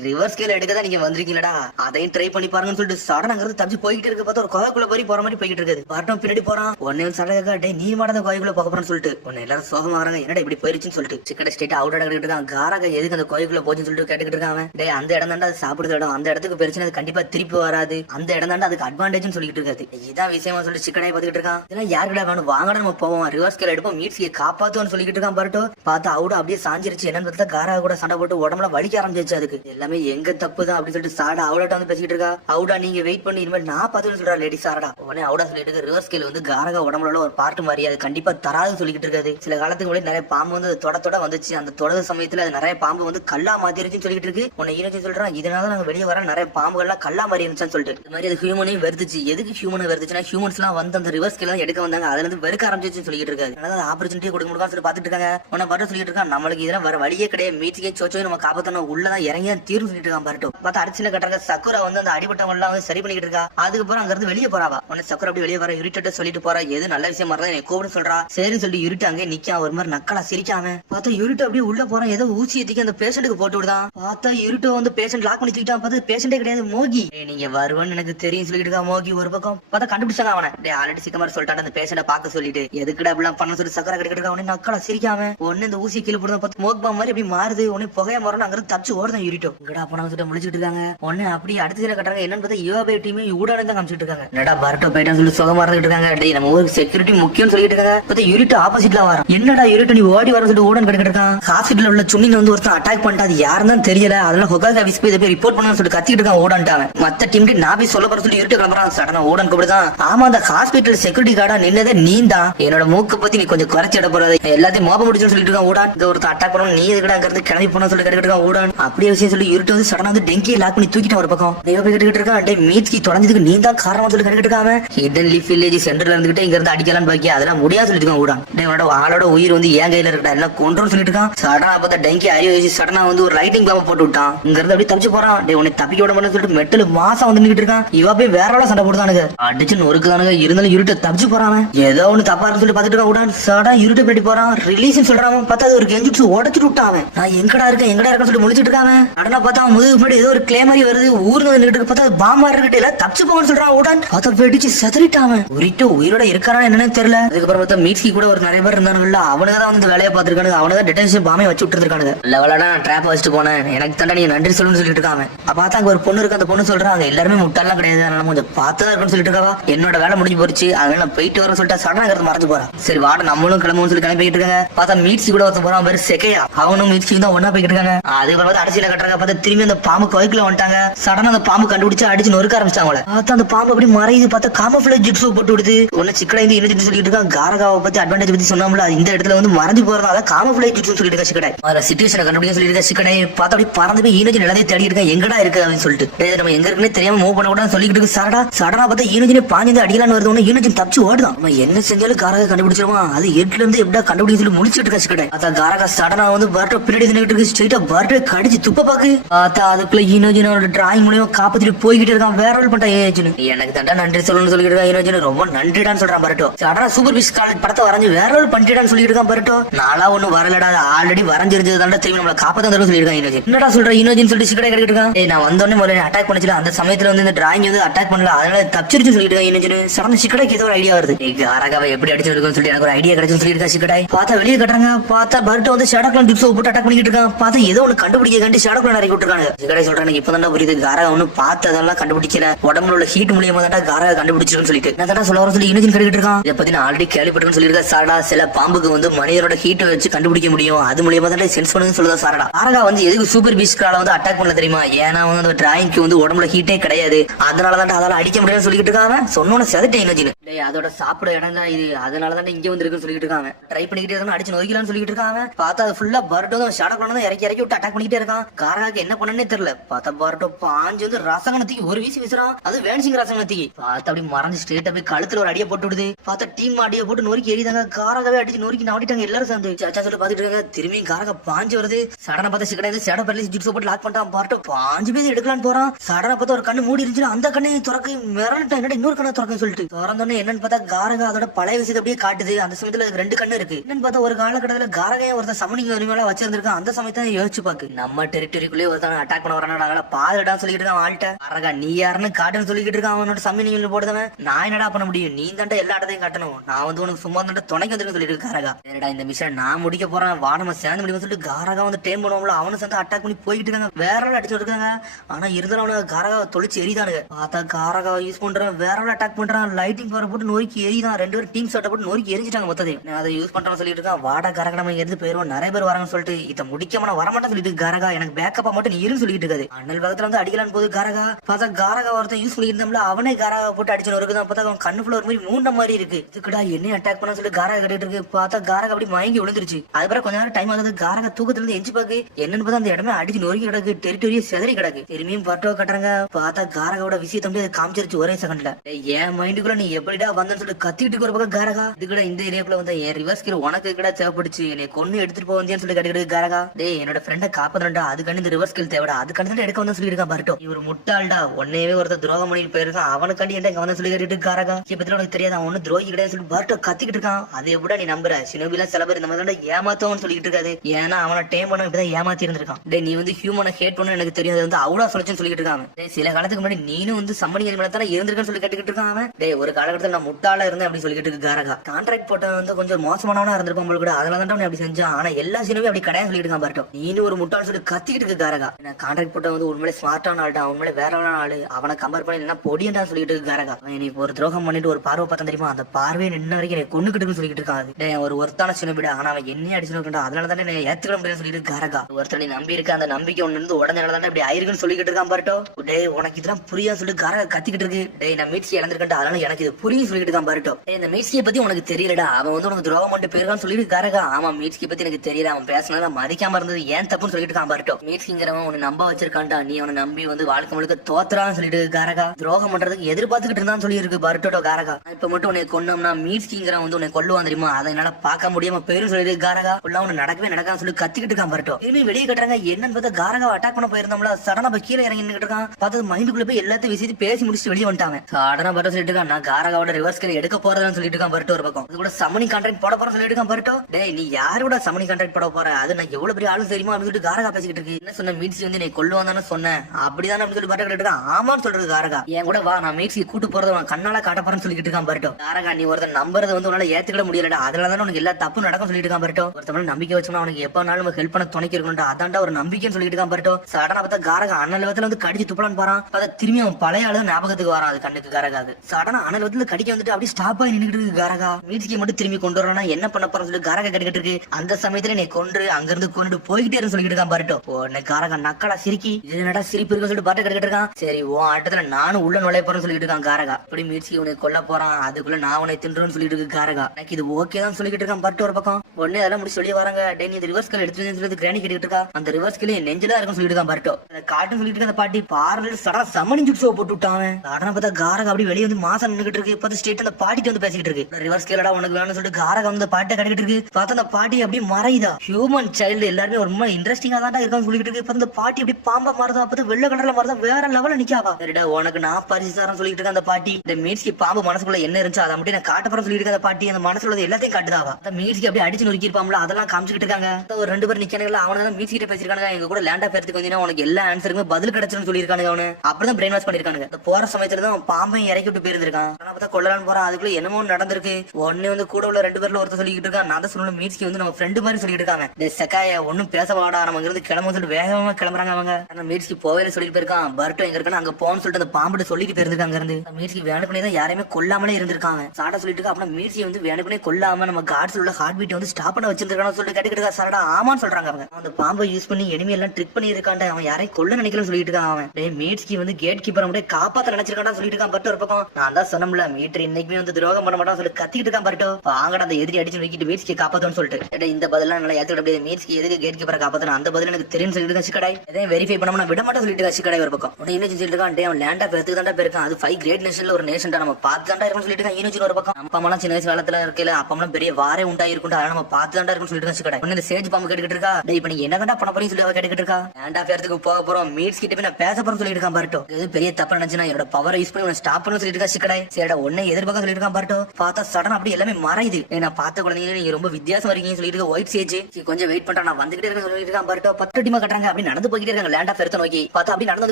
ரிவர்ஸ் ஸ்கேல எடுக்கதான் நீங்க வந்திருக்கீங்களா அதையும் ட்ரை பண்ணி பாருங்கன்னு சொல்லிட்டு சடனாங்கிறது தப்பிச்சு போய்கிட்டு இருக்க பார்த்தா ஒரு கோயக்குள்ள போய் போற மாதிரி போய்கிட்டு இருக்கு. பாட்டம் பின்னாடி போறான். உடனே சடகா டே நீ மாட கோயக்குள்ள போக போறேன்னு சொல்லிட்டு உன்னை எல்லாரும் சோகமா வராங்க. என்னடா இப்படி போயிருச்சுன்னு சொல்லிட்டு சிக்கட ஸ்டேட் அவுட் ஆகிட்டு இருக்கான். காரகா எதுக்கு அந்த கோயக்குள்ள போச்சுன்னு சொல்லிட்டு கேட்டுக்கிட்டு இருக்காங்க. டே அந்த இடம் தாண்டா அது சாப்பிடுற இடம். அந்த இடத்துக்கு பிரச்சனை அது கண்டிப்பா திருப்பி வராது. அந்த இடம் தாண்டா அதுக்கு அட்வான்டேஜ் சொல்லிட்டு இருக்காது. இதான் விஷயமா சொல்லிட்டு சிக்கடாய் பாத்துக்கிட்டு இருக்கான். இதெல்லாம் யாருக்கடா வேணும் வாங்கடா நம்ம போவோம் ரிவர்ஸ் கேல எடுப்போம் மீட்ஸியை காப்பாத்துவோம்னு சொல்லிட்டு இருக்கான் பாருட்டோ. பார்த்தா அவுட் அப்படியே சாஞ்சிருச்சு. என்னன்னு பார்த்தா காரகா கூட சண்டை போட்டு உடம்புல வலிக்க ஆரம்பிச்சு. அதுக்கு எல்லாமே எங்க தப்பு தான் அப்படின்னு சொல்லிட்டு சாடா அவுடா வந்து பேசிக்கிட்டு இருக்கா. அவுடா நீங்க வெயிட் பண்ணி இனிமேல் நான் பார்த்து சொல்றா லேடி சாரடா. உடனே அவுடா சொல்லிட்டு ரிவர்ஸ் கேல வந்து காரகா உடம்புல ஒரு பார்ட் மாதிரி அது கண்டிப்பா தராது சொல்லிட்டு இருக்காது. சில காலத்துக்கு முன்னாடி நிறைய பாம்பு வந்து தொட வந்துச்சு. அந்த தொடர் சமயத்துல அது நிறைய பாம்பு வந்து கல்லா மாத்திருச்சுன்னு சொல்லிட்டு இருக்கு. உன்னை ஈனச்சு சொல்றான் இதனால நாங்க வெளியே வர நிறைய பாம்புகள்லாம் கல்லா மாறி இருந்துச்சுன்னு சொல்லிட்டு இது மாதிரி அது ஹியூமனையும் வெறுத்துச்சு. எதுக்கு ஹியூமனை வெறுத்துச்சுன்னா ஹியூமன்ஸ் எல்லாம் வந்து அந்த ரிவர்ஸ் கேல எடுக்க வந்தாங்க. அதுல இருந்து வெறுக்க ஆரம்பிச்சு சொல்லிட்டு இருக்காது. அதனால ஆப்பர்ச்சுனிட்டி கொடுக்க முடியும் சொல்லி பாத்துட்டு இருக்காங்க. உன்னை பாட்டு சொல்லிட்டு இருக்கான் நம்மளுக்கு இதெல்லாம் வர வழியே கிடையாது. மீட்சிக்கே சோச்சோ நம்ம காப்பாத்தணும் உள்ளதான் இறங்கி தீர்வு சொல்லிட்டு இருக்கான் பாருட்டோ. பார்த்தா அடிச்சுல கட்டுறாங்க. சக்குரா வந்து அந்த அடிபட்டவங்க எல்லாம் வந்து சரி பண்ணிட்டு இருக்கா. அதுக்கப்புறம் அங்க இருந்து வெளியே போறாவா. உடனே சக்குரா அப்படி வெளியே வர இருட்ட சொல்லிட்டு போறா. எது நல்ல விஷயம் மாதிரி தான் கூப்பிட்டு சொல்றா. சரின்னு சொல்லி இருட்டு அங்கே நிக்க ஒரு மாதிரி நக்கலா சிரிக்காம பார்த்தா இருட்டு அப்படியே உள்ள போறான். ஏதோ ஊசி ஏத்திக்கு அந்த பேஷண்ட்டுக்கு போட்டு விடுதான். பார்த்தா இருட்டு வந்து பேஷண்ட் லாக் பண்ணி தூக்கிட்டான். பார்த்தா பேஷண்டே கிடையாது மோகி. நீங்க வருவன்னு எனக்கு தெரியும் சொல்லிட்டு இருக்கா மோகி ஒரு பக்கம். பார்த்தா கண்டுபிடிச்சாங்க அவனை. ஆல்ரெடி சிக்கமாரி சொல்லிட்டான் அந்த பேஷண்ட பாக்க சொல்லிட்டு எதுக்குடா அப்படிலாம் பண்ண சொல்லி சக்கரை கிடைக்கிட்டு அவனே நக்கலா சிரிக்காம ஒன்னு இந்த ஊசி கீழே போடுறத பார்த்து மோக் பாம் மாதிரி அப்படி மாறுது. உடனே புகையா மாறணும் அங்க தப்பிச்சு ஓடுதான் இருட்டோ. இங்கடா போனா சொல்லிட்டு முடிச்சுட்டு இருக்காங்க. உடனே அப்படி அடுத்த சீல கட்டுறாங்க. என்னன்னு பார்த்தா யோபே டீமே ஊடான தான் காமிச்சிட்டு இருக்காங்க. என்னடா பரட்டோ போயிட்டான்னு சொல்லி சுகமா இருந்துட்டு இருக்காங்க. டேய் நம்ம ஊருக்கு செக்யூரிட்டி முக்கியம் சொல்லிட்டு இருக்காங்க. பார்த்தா இருட்டு ஆப்போசிட்ல வரும். என்னடா இருட்டு நீ ஓடி வர சொல்லிட்டு ஓடன் கிடக்கிட்டு இருக்கான். ஹாஸ்பிட்டல் உள்ள சுண்ணிங்க வந்து ஒருத்தன் அட்டாக் பண்ணிட்டு அது யாருன்னு தெரியல. அதெல்லாம் ஹொகாஸ் ஆபீஸ் போய் போய் ரிப்போர்ட் பண்ணணும்னு சொல்லிட்டு கத்திட்டு இருக்கான். ஓடான்ட்டாங்க. மத்த டீம் நான் போய் சொல்ல போற சொல்லி இருட்டு கிளம்புறான். சடனா ஓடன் கூப்பிடுதான். ஆமா அந்த ஹாஸ்பிட்டல் செக்யூரிட்டி கார்டா நின்னதே நீ தான். என்னோட மூக்க பத்தி நீ கொஞ்சம் குறைச்சி இட போறது எல்லாத்தையும் மோப்ப முடிச்சுன்னு சொல்லிட்டு இருக்கான். ஓடான் ஒருத்தர் அட்டாக் பண்ணணும் நீ எதுக்கடா அங்க இருந்து கிளம்பி போன சொல்லி கேட்டுக்கிட்டு இருக்கான். ஓடான் அப்படியே விஷயம் சொல்லி இருட்டு வந்து சடனா வந்து டெங்கியை லாக் பண்ணி தூக்கிட்டான் ஒரு பக்கம். கேட்டுக்கிட்டு இருக்கான். டே மீட்ஸ்கி தொடர்ந்ததுக்கு நீ தான் காரணம் சொல்லி கேட்டுக்கிட்டு இருக்காம ஹிடன் லீஃப் வில்லேஜ் சென்டர்ல இருந்துகிட்டு இங்க இருந்து அடிக்கலான்னு பாக்கி அதெல்லாம் முடியாது சொல்லிட்டு இருக்கான். ஓடான் டே ஆளோட உயிர் வந்து ஏன் கையில இருக்கா எல்லாம் கொன்றோம் சொல்லிட்டு இருக்கான். சடனா பார்த்தா டெங்கி அறிவு வச்சு சடனா வந்து ஒரு ரைட்டிங் பாம்பை போட்டு விட்டான். இங்க இருந்து அப்படியே தப்பிச்சு போறான். டே உன்னை தப்பிக்க விட மாட்டேன்னு சொல்லிட்டு மெட்டல் மாசம் வந்து நிக்கிட்டு இருக்கான். இவ போய் வேற சண்டை போடுதானுங்க. அடிச்சு நொறுக்குதானுங்க. இருந்தாலும் இருட்டை தப்பிச்சு போறான். ஏதோ ஒண்ணு தப்பா இருக்கு சொல்லி பாத்துட்டு இருக்கான். சடா இருட்டை போயிட்டு போறான். ரிலீஸ் சொல்றான். பார்த்தா அது ஒரு கெஞ்சிட்டு உடச்சிட்டு விட்டான். நான் எங்கடா இருக்கேன்னு சொல்லி முடிச்சிட்டு இருக்காங்க. உடனே பார்த்தா முதுகு முன்னாடி ஏதோ ஒரு கிளே மாதிரி வருது. ஊர்ல நின்றுட்டு பார்த்தா பாம்பா இருக்கிட்ட எல்லாம் தப்பிச்சு போங்கன்னு சொல்றான். உடன் அதை வெடிச்சு செதறிட்டான். உரிட்டு உயிரோட இருக்கானா என்னன்னு தெரியல. அதுக்கப்புறம் பார்த்தா மீட்ஸ்கி கூட ஒரு நிறைய பேர் இருந்தானுங்கல்ல அவனுக்கு தான் வந்து வேலையை பார்த்திருக்கானுங்க. அவனதான் டிடென்ஷன் பாமே வச்சு விட்டுருக்கானுங்க. லெவலடா நான் ட்ராப் வச்சுட்டு போனேன் எனக்கு தாண்டா நீ நன்றி சொல்லணும்னு சொல்லிட்டு இருக்காங்க. பார்த்தா அங்க ஒரு பொண்ணு இருக்கு. அந்த பொண்ணு சொல்றாங்க எல்லாருமே முட்டாலாம் கிடையாது. நம்ம கொஞ்சம் பார்த்துதான் இருக்குன்னு சொல்லிட்டு இருக்காவா. என்னோட வேலை முடிஞ்சு போச்சு அதனால நான் போயிட்டு வரேன் சொல்லிட்டு சடனா மறைஞ்சு போறான். சரி வாட நம்மளும் கிளம்புன்னு சொல்லி கிளம்பி போயிட்டு இருக்காங்க. பார்த்தா மீட்ஸி கூட ஒருத்தன் போறான் பேரு செகையா. அவனும் மீட்ஸி தான் ஒன்னா போயிட்டு இருக்காங்க. அதுக்கப்புறம் பார்த்து அடிச்சில கட்டுறாங்க. பார்த்தா திரும்பி அந்த பாம்பு கோயிக்குள்ள வந்துட்டாங்க. சடனா அந்த பாம்பு கண்டுபிடிச்சு அடிச்சு நொறுக்க ஆரம்பிச்சாங்க. பார்த்தா அந்த பாம்பு அப்படி மறையுது. பார்த்தா காமஃபிளேஜ் ஜிப்ஸோ போட்டு விடுது. ஒன்னு சிக்கடை இருந்து சொல்லிட்டு இருக்காங்க. காரகாவை பத்தி அட்வான்டேஜ் பத்தி சொன்னோம்ல இந்த இடத்துல வந்து மறைஞ்சு போறதால காமஃபிளேஜ் ஜிப்ஸோ சொல்லிட்டு இருக்க சிக்கடை. அதுல சிச்சுவேஷனை கண்டுபிடிக்க சொல்லிட்டு சிக்கடை. பார்த்தா அப்படி பறந்து போய் ஈனஜி நிலத்தை தேடி இருக்கா. எங்கடா இருக்கு அப்படின்னு சொல்லிட்டு நம்ம எங்க இருக்குன்னு தெரியாம மூவ் பண்ண கூட சொல்லிட்டு இருக்கு. சடனா பார்த்தா ஈனஜினே பாஞ்சு அடிக்கலான்னு வருது. ஈனஜி தப்பிச்சு ஓடுதான். நம்ம என்ன செஞ்சாலும் காரகா கண்டுபிடிச்சிருமா. அது எட்டுல இருந்து எப்படா கண்டுபிடிக்க சொல்லி முடிச்சுட்டு இருக்கா சிக்கடை. அதான் காரகா சடனா வந்து பர்ட்டோ பின்னாடி நின்னுட்டு இருக்கு. ஸ்ட்ரைட்டா பர்ட்டோ கடிச்சு துப்ப பாக்கு. பார்த்தா அதுக்குள்ள ஈனோஜினோட டிராயிங் மூலியமா காப்பாத்திட்டு போய்கிட்டு இருக்கான். வேற ரோல் பண்ணிட்டா ஈனோஜின். எனக்கு தாண்டா நன்றி சொல்லணும்னு சொல்லிட்டு இருக்கா. ஈனோஜின் ரொம்ப நன்றிடான்னு சொல்றான் பர்ட்டோ. சடனா சூப்பர் பிஸ் காலேஜ் படத்தை வரைஞ்சு வேற ரோல் பண்ணிட்டான்னு சொல்லிட்டு இருக்கான் பர்ட்டோ. நாளா ஒண்ணு வரலடா ஆல்ரெடி வரைஞ்சிருந்தது தாண்டா திரும்பி நம்மள காப்பாத்தான் சொல்லிருக்கான் ஈனோஜின். என்னடா சொல்ற ஈனோஜின் சொல்லிட்டு சிக்கடை கிடைக்கிட்டு இருக்கான். நான் வந்தோடனே முதல்ல அட்டாக் பண்ணிச்சுல அந்த சமயத்துல வந்து இந்த டிராயிங் வந்து அட்டாக் பண்ணல அதனால தப்பிச்சிருச்சு சொல்லிட்டு ஈனோஜின். சடனா சிக்கடைக்கு ஏதோ ஒரு ஐடியா வருது. காரகாவை எப்படி அடிச்சிருக்கோன்னு சொல்லி எனக்கு ஒரு ஐடியா கிடைச்சு சொல்லிருக்கா சிக்கடை. பார்த்தா வெளியே கட்டுறாங்க. பார்த்தா பர்ட்டோ வந்து ஷேடோக்லான் டிப்ஸ் போட்டு அட்டாக் பண்ணிட்டு இருக்கான். பார்த்தா ஏதோ ஒண்ணு கண்டுபிடிக்காண்டி ஷேடோக்லான் இறக்கி விட்டுருக்காங்க. சிக்கடை சொல்றாங்க இப்பதான் புரியுது காரகா ஒண்ணு பார்த்து அதெல்லாம் கண்டுபிடிக்கல உடம்புல உள்ள ஹீட் மூலியமா தான் காரகா கண்டுபிடிச்சிருக்குன்னு சொல்லிட்டு நான் தான் சொல்ல வர சொல்லி ஈனோஜின் கிடைக்கிட்டு இருக்கான். இதை பத்தி நான் ஆல்ரெடி கேள்விப்பட்டேன்னு சொல்லியிருக்கா. சாரடா சில பாம்புக்கு வந்து மனிதனோட ஹீட்டை வச்சு கண்டுபிடிக்க முடியும் அது மூலியமா தான் சென்ஸ் பண்ணுன்னு சொல்லுதா சாரடா. காரகா வந்து எதுக்கு சூப்பர் பீஸ்டால வந்து அட்டாக் பண்ணல தெரியுமா. ஏன்னா வந்து அந்த டிராயிங்க்கு வந்து உடம்புல ஹீட்டே கிடையாது அதனாலதான் அதை அதால அடிக்க முடியாதுன்னு சொல்லிட்டு இருக்காங்க. சொன்னோன்னு செதட்டேன். டேய் அதோட சாப்பிட இடம் தான் இது, அதனாலதான் இங்க வந்துருக்குன்னு சொல்லிட்டு இருக்காங்க. ட்ரை பண்ணிக்கிட்டே இருந்தா அடிச்சு நோய்க்கலாம்னு சொல்லிட்டு இருக்காங்க. பார்த்தா அது ஃபுல்லா பர்டோ தான் ஷார்ட் பண்ணதான் இறக்கி விட்டு அட்டாக் பண்ணிட்டே இருக்கான். காராக்கு என்ன பண்ணனே தெரியல. பார்த்தா பர்டோ பாஞ்சு வந்து ரசகணத்துக்கு ஒரு வீசி வீசுறான். அது வேன்சிங் ரசகணத்துக்கு பார்த்தா அப்படி மறைஞ்சு ஸ்ட்ரெயிட்டா போய் கழுத்துல ஒரு அடியை போட்டு விடுது. பார்த்தா டீம் அடியை போட்டு நொறுக்கி எரிதாங்க. காராகவே அடிச்சு நொறுக்கி நாட்டிட்டாங்க எல்லாரும் சேர்ந்து. சாச்சா சொல்லி பாத்துட்டு இருக்காங்க. திரும்பி காராக பாஞ்சு வருது. சடனை பார்த்தா சிக்கடை சேட பரலி ஜிப்ஸ் போட்டு லாக் பண்ணிட்டான். பர்டோ பாஞ்சு பேர் எடுக்கலான்னு போறான். சடனை பார்த்தா ஒரு கண்ணு மூடி இருந்துச்சு. அந்த கண்ணை திறக்க மிரண்டா என்னடா இன்னொரு கண்ணை திறக்க சொல்லிட்டு திறந்தோன்னு என்னன்னு பார்த்தா காரகா அதோட பழைய விஷயத்தை அப்படியே காட்டுது. அந்த சமயத்துல ரெண்டு கண்ணு இருக்கு. என்னன்னு பார்த்தா ஒரு காலகட்டத்துல காரகையை ஒருத்தர் சமனிங் உரிமையில வச்சிருந்திருக்கான். அந்த சமயத்தை யோசிச்சு பாக்கு. நம்ம டெரிட்டரிக்குள்ளே ஒருத்தன் அட்டாக் பண்ண வரான பாதுடா சொல்லிட்டு இருக்கான். ஆள்கிட்ட காரகா நீ யாருன்னு காட்டுன்னு சொல்லிட்டு இருக்கான். அவனோட சமனிங் போடுதவன் நான் என்னடா பண்ண முடியும், நீ தாண்டா எல்லா இடத்தையும் காட்டணும், நான் வந்து உனக்கு சும்மா தாண்டா துணைக்கு வந்துருக்கேன் சொல்லிட்டு காரகா. சரிடா இந்த மிஷன் நான் முடிக்க போறேன், வா நம்ம சேர்ந்து முடியும் சொல்லிட்டு காரகா வந்து டைம் பண்ணுவோம்ல அவனு சேர்ந்து அட்டாக் பண்ணி போயிட்டு இருக்காங்க. வேற அடிச்சு இருக்காங்க. ஆனா இருந்தாலும் அவனுக்கு காரகாவை தொலைச்சு எரிதானுங்க. பார்த்தா காரகாவை யூஸ் பண்றான், வேற அட்டாக் பண்றான். லைட்டிங் பவர் போட்டு நோக்கி எரிதான். ரெண்டு பேரும் டீம் ஷாட் போட்டு நோக்கி எரிஞ்சிட்டாங்க மொத்தத்தையும். நான் அதை யூஸ் பண்றேன்னு சொல்லிட்டு இருக்கேன். வாடா காரகா நம்ம இருந்து போயிருவோம், நிறைய பேர் வராங்கன்னு சொல்லிட்டு இதை முடிக்காம நான் வரமாட்டேன் சொல்லிட்டு காரகா எனக்கு பேக்கப்பா மட்டும் நீ இருந்து சொல்லிட்டு இருக்காது. அண்ணல் பக்கத்துல வந்து அடிக்கலான்னு போது காரகா. பார்த்தா காரகா ஒருத்தன் யூஸ் பண்ணி இருந்தோம்ல அவனே காரகா போட்டு அடிச்சு இருக்குதான். பார்த்தா அவன் கண்ணுக்குள்ள ஒரு மாதிரி மூண்ட மாதிரி இருக்கு. இதுக்குடா என்ன அட்டாக் பண்ண சொல்லி காரகா கட்டிட்டு இருக்கு. பார்த்தா காரகா அப்படி மயங்கி விழுந்துருச்சு. அதுக்கப்புறம் கொஞ்ச நேரம் டைம் ஆகுது. காரகா தூக்கத்துல இருந்து எஞ்சி பாக்கு என்னன்னு பார்த்தா அந்த இடமே அடிச்சு நொறுக்கி கிடக்கு. டெரிட்டோரியே செதறி கிடக்கு. திரும்பியும் பட்டோ கட்டுறாங்க. பார்த்தா காரகாவோட விஷயத்தை வந்து காமிச்சிருச்சு ஒரே செகண்ட்ல. என் மைண்டுக்குள்ள நீ எப்படிடா வந்தன்னு சொல்லி கத்திட்டு ஒரு பக்கம் காரகா. இதுக்கட இந்த ஏரியாக்குள்ள வந்து என் ரிவர்ஸ் கீழ உனக்கு கூட தேவைப்படுச்சு, என்னை கொண்டு எடுத்துட்டு போவந்தியான்னு சொல்லி கட்டிக்கிட்டு காரகா. டேய் என்னோட ஃப்ரெண்டை காப்பாத்துறா, அதுக்காண்டி இந்த ரிவர்ஸ் கீழ் தேவைடா, அதுக்காண்டி எடுக்க வந்து சொல்லியிருக்கான் பர்டோ. இவர் முட்டாள்டா, உன்னையவே ஒருத்தர் துரோகம் பண்ணிட்டு போயிருக்கான், அவனுக்காண்டி என்ன வந்து சொல்லி கட்டிட்டு காரகா. பத்தி உனக்கு தெரியாது அவன் ஒண்ணு துரோகி கிடையாது சொல்லி பர்டோ கத்திக்கிட்டு இருக்கான். அதை எப்படி நீ நம்புற? சினோபில சில பேர் இந்த மாதிரி ஏமாத்தவன்னு சொல்லிட்டு இருக்காது. ஏன்னா அவனை டைம் பண்ண இப்பதான் ஏமாத்தி இருந்திருக்கான். டே நீ வந்து ஹியூமனை ஹேட் பண்ண எனக்கு தெரியாது வந்து அவ்வளவு சொல்லிச்சுன்னு சொல்லிட்டு இருக்காங்க. சில காலத்துக்கு முன்னாடி நீனும் வந்து சம்மணி மேல தானே இருந்திருக்கன்னு சொல்லி கட்டிக்கிட்டு இருக்கான். டே ஒரு காலகட்டத்தில் நான் முட்டாளா இருந்தேன் அப்படி சொல்லிட்டு இருக்கு காரகா. கான்ட்ராக்ட் போட்ட வந்து கொஞ்சம் மோசமானவனா இருந்திருப்பான் கூட, அதனால தான் அப்படி செஞ்சான். ஆனா எல்லா சீனுமே அப்படி கிடையாது சொல்லிட்டு இருக்கான் பர்டோ. நீனும் ஒரு முட்டாள் சொல்லி கத்திக்கிட்டு இருக்கு காரகா. கான்ட்ராக்ட் போட்ட வந்து உண்மையிலே ஸ்மார்ட்டான ஆள்டா, உண்மையிலே வேற ஆளு, அவனை கம்பேர் பண்ணி என்ன பொடியண்டா சொல்லிட்டு இருக்கு காரகா. நீ ஒரு துரோகம் பண்ணிட்டு ஒரு பார்வை பார்த்தா தெரியுமா, அந்த பார்வையை நின்ன வரைக்கும் என்னை கொண்டுகிட்டு சொல்லிட்டு இருக்காது. ஒரு ஒருத்தான சின்னபிட, ஆனா அவன் என்ன அடிச்சுட்டா அதனால தானே ஏத்துக்கிட முடியாது சொல்லிட்டு காரகா. ஒருத்தனை நம்பி இருக்க அந்த நம்பிக்கை ஒண்ணு இருந்து உடனே தான் இப்படி ஆயிருக்குன்னு சொல்லிட்டு இருக்கான் பர்டோ. டே உனக்கு இதெல்லாம் புரியா சொல்லி காரகா கத்திக்கிட்டு இருக்கு. டே நான் மீட்சி இழந்திருக்கேன் அதனால எனக்கு இது புரியும் சொல்லிட்டு இருக்கான் பர்டோ. இந்த மீட்சியை பத்தி உனக்கு தெரியலடா, அவன் வந்து உனக்கு துரோகம் பண்ணிட்டு போயிருக்கான்னு சொல்லிட்டு காரகா. ஆமா மீட்சியை பத்தி எனக்கு தெரியல, அவன் பேசினதா மதிக்காம இருந்தது ஏன் தப்புன்னு சொல்லிட்டு இருக்கான் பர்டோ. மீட்சிங்கிறவன் உன்னை நம்ப வச்சிருக்கான்டா, நீ அவனை நம்பி வந்து வாழ்க்கை முழுக்க தோத்துறான்னு சொல்லிட்டு காரகா. துரோகம் பண்றதுக்கு எதிர்பார்த்துக்கிட்டு இருந்தான்னு சொல்லி இருக்கு பர்டோ காரகா. இப்ப மட்டும் உன்னை கொன்னோம்னா மீட்சிங்கிறவன் வந்து உன்னை கொல்லுவான் தெரியுமா, அதை என்னால பார்க்க முடியாம பேரும் சொல்லிட்டு காரகா. உள்ள அவனு நடக்கவே நடக்கான்னு சொல்லி கத்திக்கிட்டு இருக்கான் பர்டோ. திரும்பி வெளியே கட்டுறாங்க. என்னன்னு பார்த்தா காரகா அட்டாக் பண்ண போயிருந்தோம்ல, சடனா போய் கீழே இறங்கி நின்னுட்டு இருக்கான். பார்த்தது மைண்டுக்குள்ள போய் எல்லாத்தையும் விசிட்டு பேசி முடிச்சுட்டு வெளியே வந்துட்டாங்க. சடனா பர்டோ சொல்லிட்டு இருக்கான் நான் காரகாவோட ரிவர்ஸ் கேர் எடுக்க போறதான்னு சொல்லிட்டு இருக்கான் பர்டோ. ஒரு பக்கம் அது கூட சமனி கான்ட்ராக்ட் போட போறேன்னு சொல்லிட்டு இருக்கான் பர்டோ. டேய் நீ யாரோட சமனி கான்ட்ராக்ட் போட போற, அது நான் எவ்வளவு பெரிய ஆளு தெரியுமா அப்படின்னு சொல்லிட்டு காரகா பேசிக்கிட்டு இருக்கு. என்ன சொன்ன மீட்சி வந்து நீ கொல்லுவான்னு சொன்னேன் அப்படிதான் அப்படின்னு சொல்லி பர்டோ கேட்டு இருக்கான். ஆமான்னு சொல்றது காரகா. என் கூட வா நான் மீட்சி கூட்டு போறத கண்ணால காட்ட போறேன்னு சொல்லிட்டு இருக்கான் பர்டோ. காரகா நீ ஒருத்தர் நம்புறத வந்து உன்னால ஏத்துக்கிட முடியலடா, அதனாலதான் உனக்கு எல்லா தப்பு நடக்கும் சொல்லிட்டு இருக்கான் பர்டோ. ஒருத்தவங்க நம்பிக்கை வச்சோம்னா அவனுக்கு எப்பனாலும் நம்ம ஹெல்ப் பண்ண துணைக்கு இருக்கணும், அதான்டா ஒரு நம்பிக்கைன்னு சொல்லிட்டு இருக்கான் பர்டோ. சடனா பார்த்தா காரகா அண்ணலவத்துல வந்து கடிச்சு துப்பலான்னு போறான். பார்த்தா திரும்பி அவன் பழைய ஆளு ஞாபகத்துக்கு வரான். அது கண்ணுக்கு காரகாது. சடனா அண்ணலவத்துல கடிக்க வந்துட்டு அப்படி ஸ்டாப் ஆகி நின்னுட்டு இருக்கு காரகா. மீட்சிக்கு மட்டும் திரும்பி கொண்டு வரனா என்ன பண்ண போறன்னு சொல்லி காரகா கட்டிக்கிட்டு இருக்கு. அந்த சமயத்துல நீ கொண்டு அங்க இருந்து கொண்டு போய்கிட்டே இருந்து சொல்லிட்டு இருக்கான் பர்டோ. உடனே காரகா நக்கலா சிரிக்கி இது என்னடா சிரிப்பு இருக்குன்னு சொல்லிட்டு பர்டோ கட்டிக்கிட்டு இருக்கான். சரி உன் ஆட்டத்துல நானும் உள்ள நுழைய போறேன்னு சொல்லிட்டு இருக்கான் காரகா. இப்படி மீட்சி உனக்கு கொல்ல போறான், அதுக்குள்ள நான் உன்னை தின்றோன்னு சொல்லிட்டு இருக்கு காரகா. எனக்கு இது ஓகே தான் சொல்லிக்கிட்டு இருக்கான் பர்டோ ஒரு பக்கம். உடனே அதெல்லாம் முடிச்சு சொல்லி வராங்க. டே நீ ரிவர்ஸ் கல் எடுத்து சொல்லி கிராணி கேட்டுட்டு இருக்கா. அந்த ரிவர்ஸ் கல் நெஞ்சில இருக்குன்னு சொல்லிட்டு இருக்கான் பர்டோ. காட்டுன்னு சொல்லிட்டு இருக்க அந்த பாட்டி பார்லர் சடா சமணி ஜுட்ஸோ போட்டு விட்டான். சடனா பார்த்தா காரகா அப்படி வெளியே வந்து மாசம் நின்னுகிட்டு இருக்கு. இப்ப ஸ்டேட் அந்த பாட்டிட்டு வந்து பேசிக்கிட்டு இருக்கு. ரிவர்ஸ் கேலடா உனக்கு வேணும்னு சொல்லிட்டு காரகா வந்து பாட்டை கட்டிக்கிட்டு இருக்கு. பார்த்தா அந்த பாட்டி அப்படி மறையுதா. ஹியூமன் சைல்டு எல்லாருமே ரொம்ப இன்ட்ரெஸ்டிங்கா தான் இருக்கான்னு சொல்லிட்டு இருக்கு. இப்ப அந்த பாட்டி அப்படி பாம்பா மாறுதா, அப்ப வெள்ளை கலர்ல மாறுதா, வேற லெவல்ல நிக்காவா. சரிடா உனக்கு நான் பரிசு தரேன்னு சொல்லிட்டு இருக்க அந்த பாட்டி. இந்த மீட்ஸ்க்கு பாம்பு மனசுக்குள்ள என்ன இருந்துச்சு அதை மட்டும் நான் காட்ட போறேன்னு சொல்லிட்டு இருக்க அந்த பாட்டி. அந்த மனசுல எல்லாத்தையும் காட்டுதாவா. அந்த மீட்ஸ்க்கு அப்படியே அடிச்சு நொறுக்கி இருப்பாங்களா அதெல்லாம் காமிச்சுக்கிட்டு இருக்காங்க. ஒரு ரெண்டு பேர் நிக்கணுங்களா அவனதான் மீட்ஸ் கிட்ட பேசிருக்காங்க. எங்க கூட லேண்டா பேரத்துக்கு வந்தீங்கன்னா உனக்கு எல்லா ஆன்சருமே பதில் கிடைச்சுன்னு சொல்லியிருக்காங்க. அவனு அப்படிதான் பிரெயின் வாஷ் பண்ணிருக்காங்க. போற சமயத்துல தான் பாம்பையும் இறக்கி விட்டு போயிருந்திருக்கான். பார்த்தா கொள்ளலான்னு போறான். அதுக்குள்ள என்னமோ நடந்திருக்கு. உடனே வந்து கூட உள்ள ரெண்டு பேர்ல ஒருத்தர் சொல்லிட்டு இருக்கான். நான் தான் சொல்லணும் மீட்ஸ்க்கு வந்து நம்ம ஃப்ரெண்டு மாதிரி சொல்லிட்டு இருக்காங்க. செக்காய ஒன்னும் பேச வாடா நம்ம இருந்து கிளம்ப சொல்லிட்டு வேகமா கிளம்புறாங்க அவங்க. ஆனா மீட்ஸ்க்கு போவே சொல்லிட்டு போயிருக்கான். பர்டோ எங்க இருக்கான்னு அங்க போன்னு சொல்லிட்டு அந்த பாம்பு சொல்லிட்டு போயிருந்திருக்காங்க. இருந்து மீட்ஸ்க்கு வேணு பண்ணி தான் யாரையுமே கொல்லாமலே இருந்திருக்காங்க. சாட்டா சொல்லிட்டு இருக்கா. அப்படின்னா மீட்ஸ்க்கு வந்து வேணு பண்ணி கொல்லாம நம்ம காட்ஸ்ல உள்ள ஹார்ட் பீட் வந்து ஸ்டாப் பண்ண வச்சிருக்கான்னு சொல்லிட்டு கேட்டுக்கிட்டு இருக்கா. சரடா ஆமான்னு சொல்றாங்க அவங்க. அந்த பாம்பை யூஸ் பண்ணி எனிமி எல்லாம் ட்ரிக் பண்ணி இருக்கான்டா. அவன் யாரையும் கொல்ல நினைக்கலன்னு சொல்லிட்டு இருக்கான் அவன். மீட்ஸ்க்கு வந்து கேட் கீப்பர் அப்படியே காப்பாத்து காப்பாத்த நினைச்சிருக்கான் சொல்லிட்டு இருக்கான் பட்டு ஒரு பக்கம். நான் தான் சொன்னோம்ல மீட்டர் இன்னைக்குமே வந்து துரோகம் பண்ண மாட்டான் சொல்லி கத்திட்டு இருக்கான் பட்டு. ஆங்கட அந்த எதிரி அடிச்சு வைக்கிட்டு மீட்ஸ்கி காப்பாத்தணும்னு சொல்லிட்டு இந்த பதிலாம் நல்லா ஏத்துக்கிட முடியாது. மீட்ஸ்கி எதுக்கு கேட் கீப்பரை காப்பாத்தணும் அந்த பதில் எனக்கு தெரியும் சொல்லிட்டு கட்சிக்கடை எதையும் வெரிஃபை பண்ணாம விட மாட்டேன் சொல்லிட்டு கட்சிக்கடை ஒரு பக்கம். உடனே இன்னும் சொல்லிட்டு இருக்கான் அவன் லேண்ட் ஆஃப் எடுத்துக்கு தான் போயிருக்கான். அது 5 கிரேட் நேஷன்ல ஒரு நேஷன் நம்ம பார்த்து தான் இருக்கும்னு சொல்லிட்டு இருக்கான். இன்னும் ஒரு பக்கம் அப்பா அம்மா சின்ன வயசு காலத்துல இருக்கல அப்பா பெரிய வாரே உண்டாயிருக்கும் அதை நம்ம பார்த்து தான் இருக்கும்னு சொல்லிட்டு கட்சிக்கடை. உடனே இந்த சேஜ் பாம்பு கேட்டுக்கிட்டு இருக்கா. டேய் இப்ப நீ என்னடா பண்ண போறீங்க சொல்லி அவ கேட்டுக்கிட்டு இருக்கா. லேண்ட் ஆஃப் எடுத்துக்கு போக போறோம் மீட்ஸ் கிட்ட போய் நான் பேச போறேன்னு சொல்லிட்டு இருக்கான் பாருட்டோ. இது பெரிய தப்பு நினைச்சுனா என்னோட பவரை யூஸ் பண்ணி ஸ்டாப் பண்ணு சொல்லிட்டு இருக்கா சிக்கடை. சரிடா ஒன்னே எதிர்பார்க்க சொல்லிட்டு இருக்கான் பாருட்டோ. பார்த்தா சடன் அப்படி எல்லாமே மறையுது. நான் பார்த்த குழந்தைங்க நீங்க ரொம்ப வித்தியாசம் இருக்கீங்கன்னு சொல்லிட்டு இருக்க. ஒயிட் சேஜ் கொஞ்சம் வெயிட் பண்றா நான் வந்துகிட்டே இருக்கேன் சொல்லிட்டு இருக்கான் பாருட்டோ. 10 டீமா கட்டுறாங்க அப்படி நடந்து போயிட்டே இருக்காங்க. லேண்ட் ஆஃப் எடுத்து நோக்கி பார்த்தா அப்படி நடந்து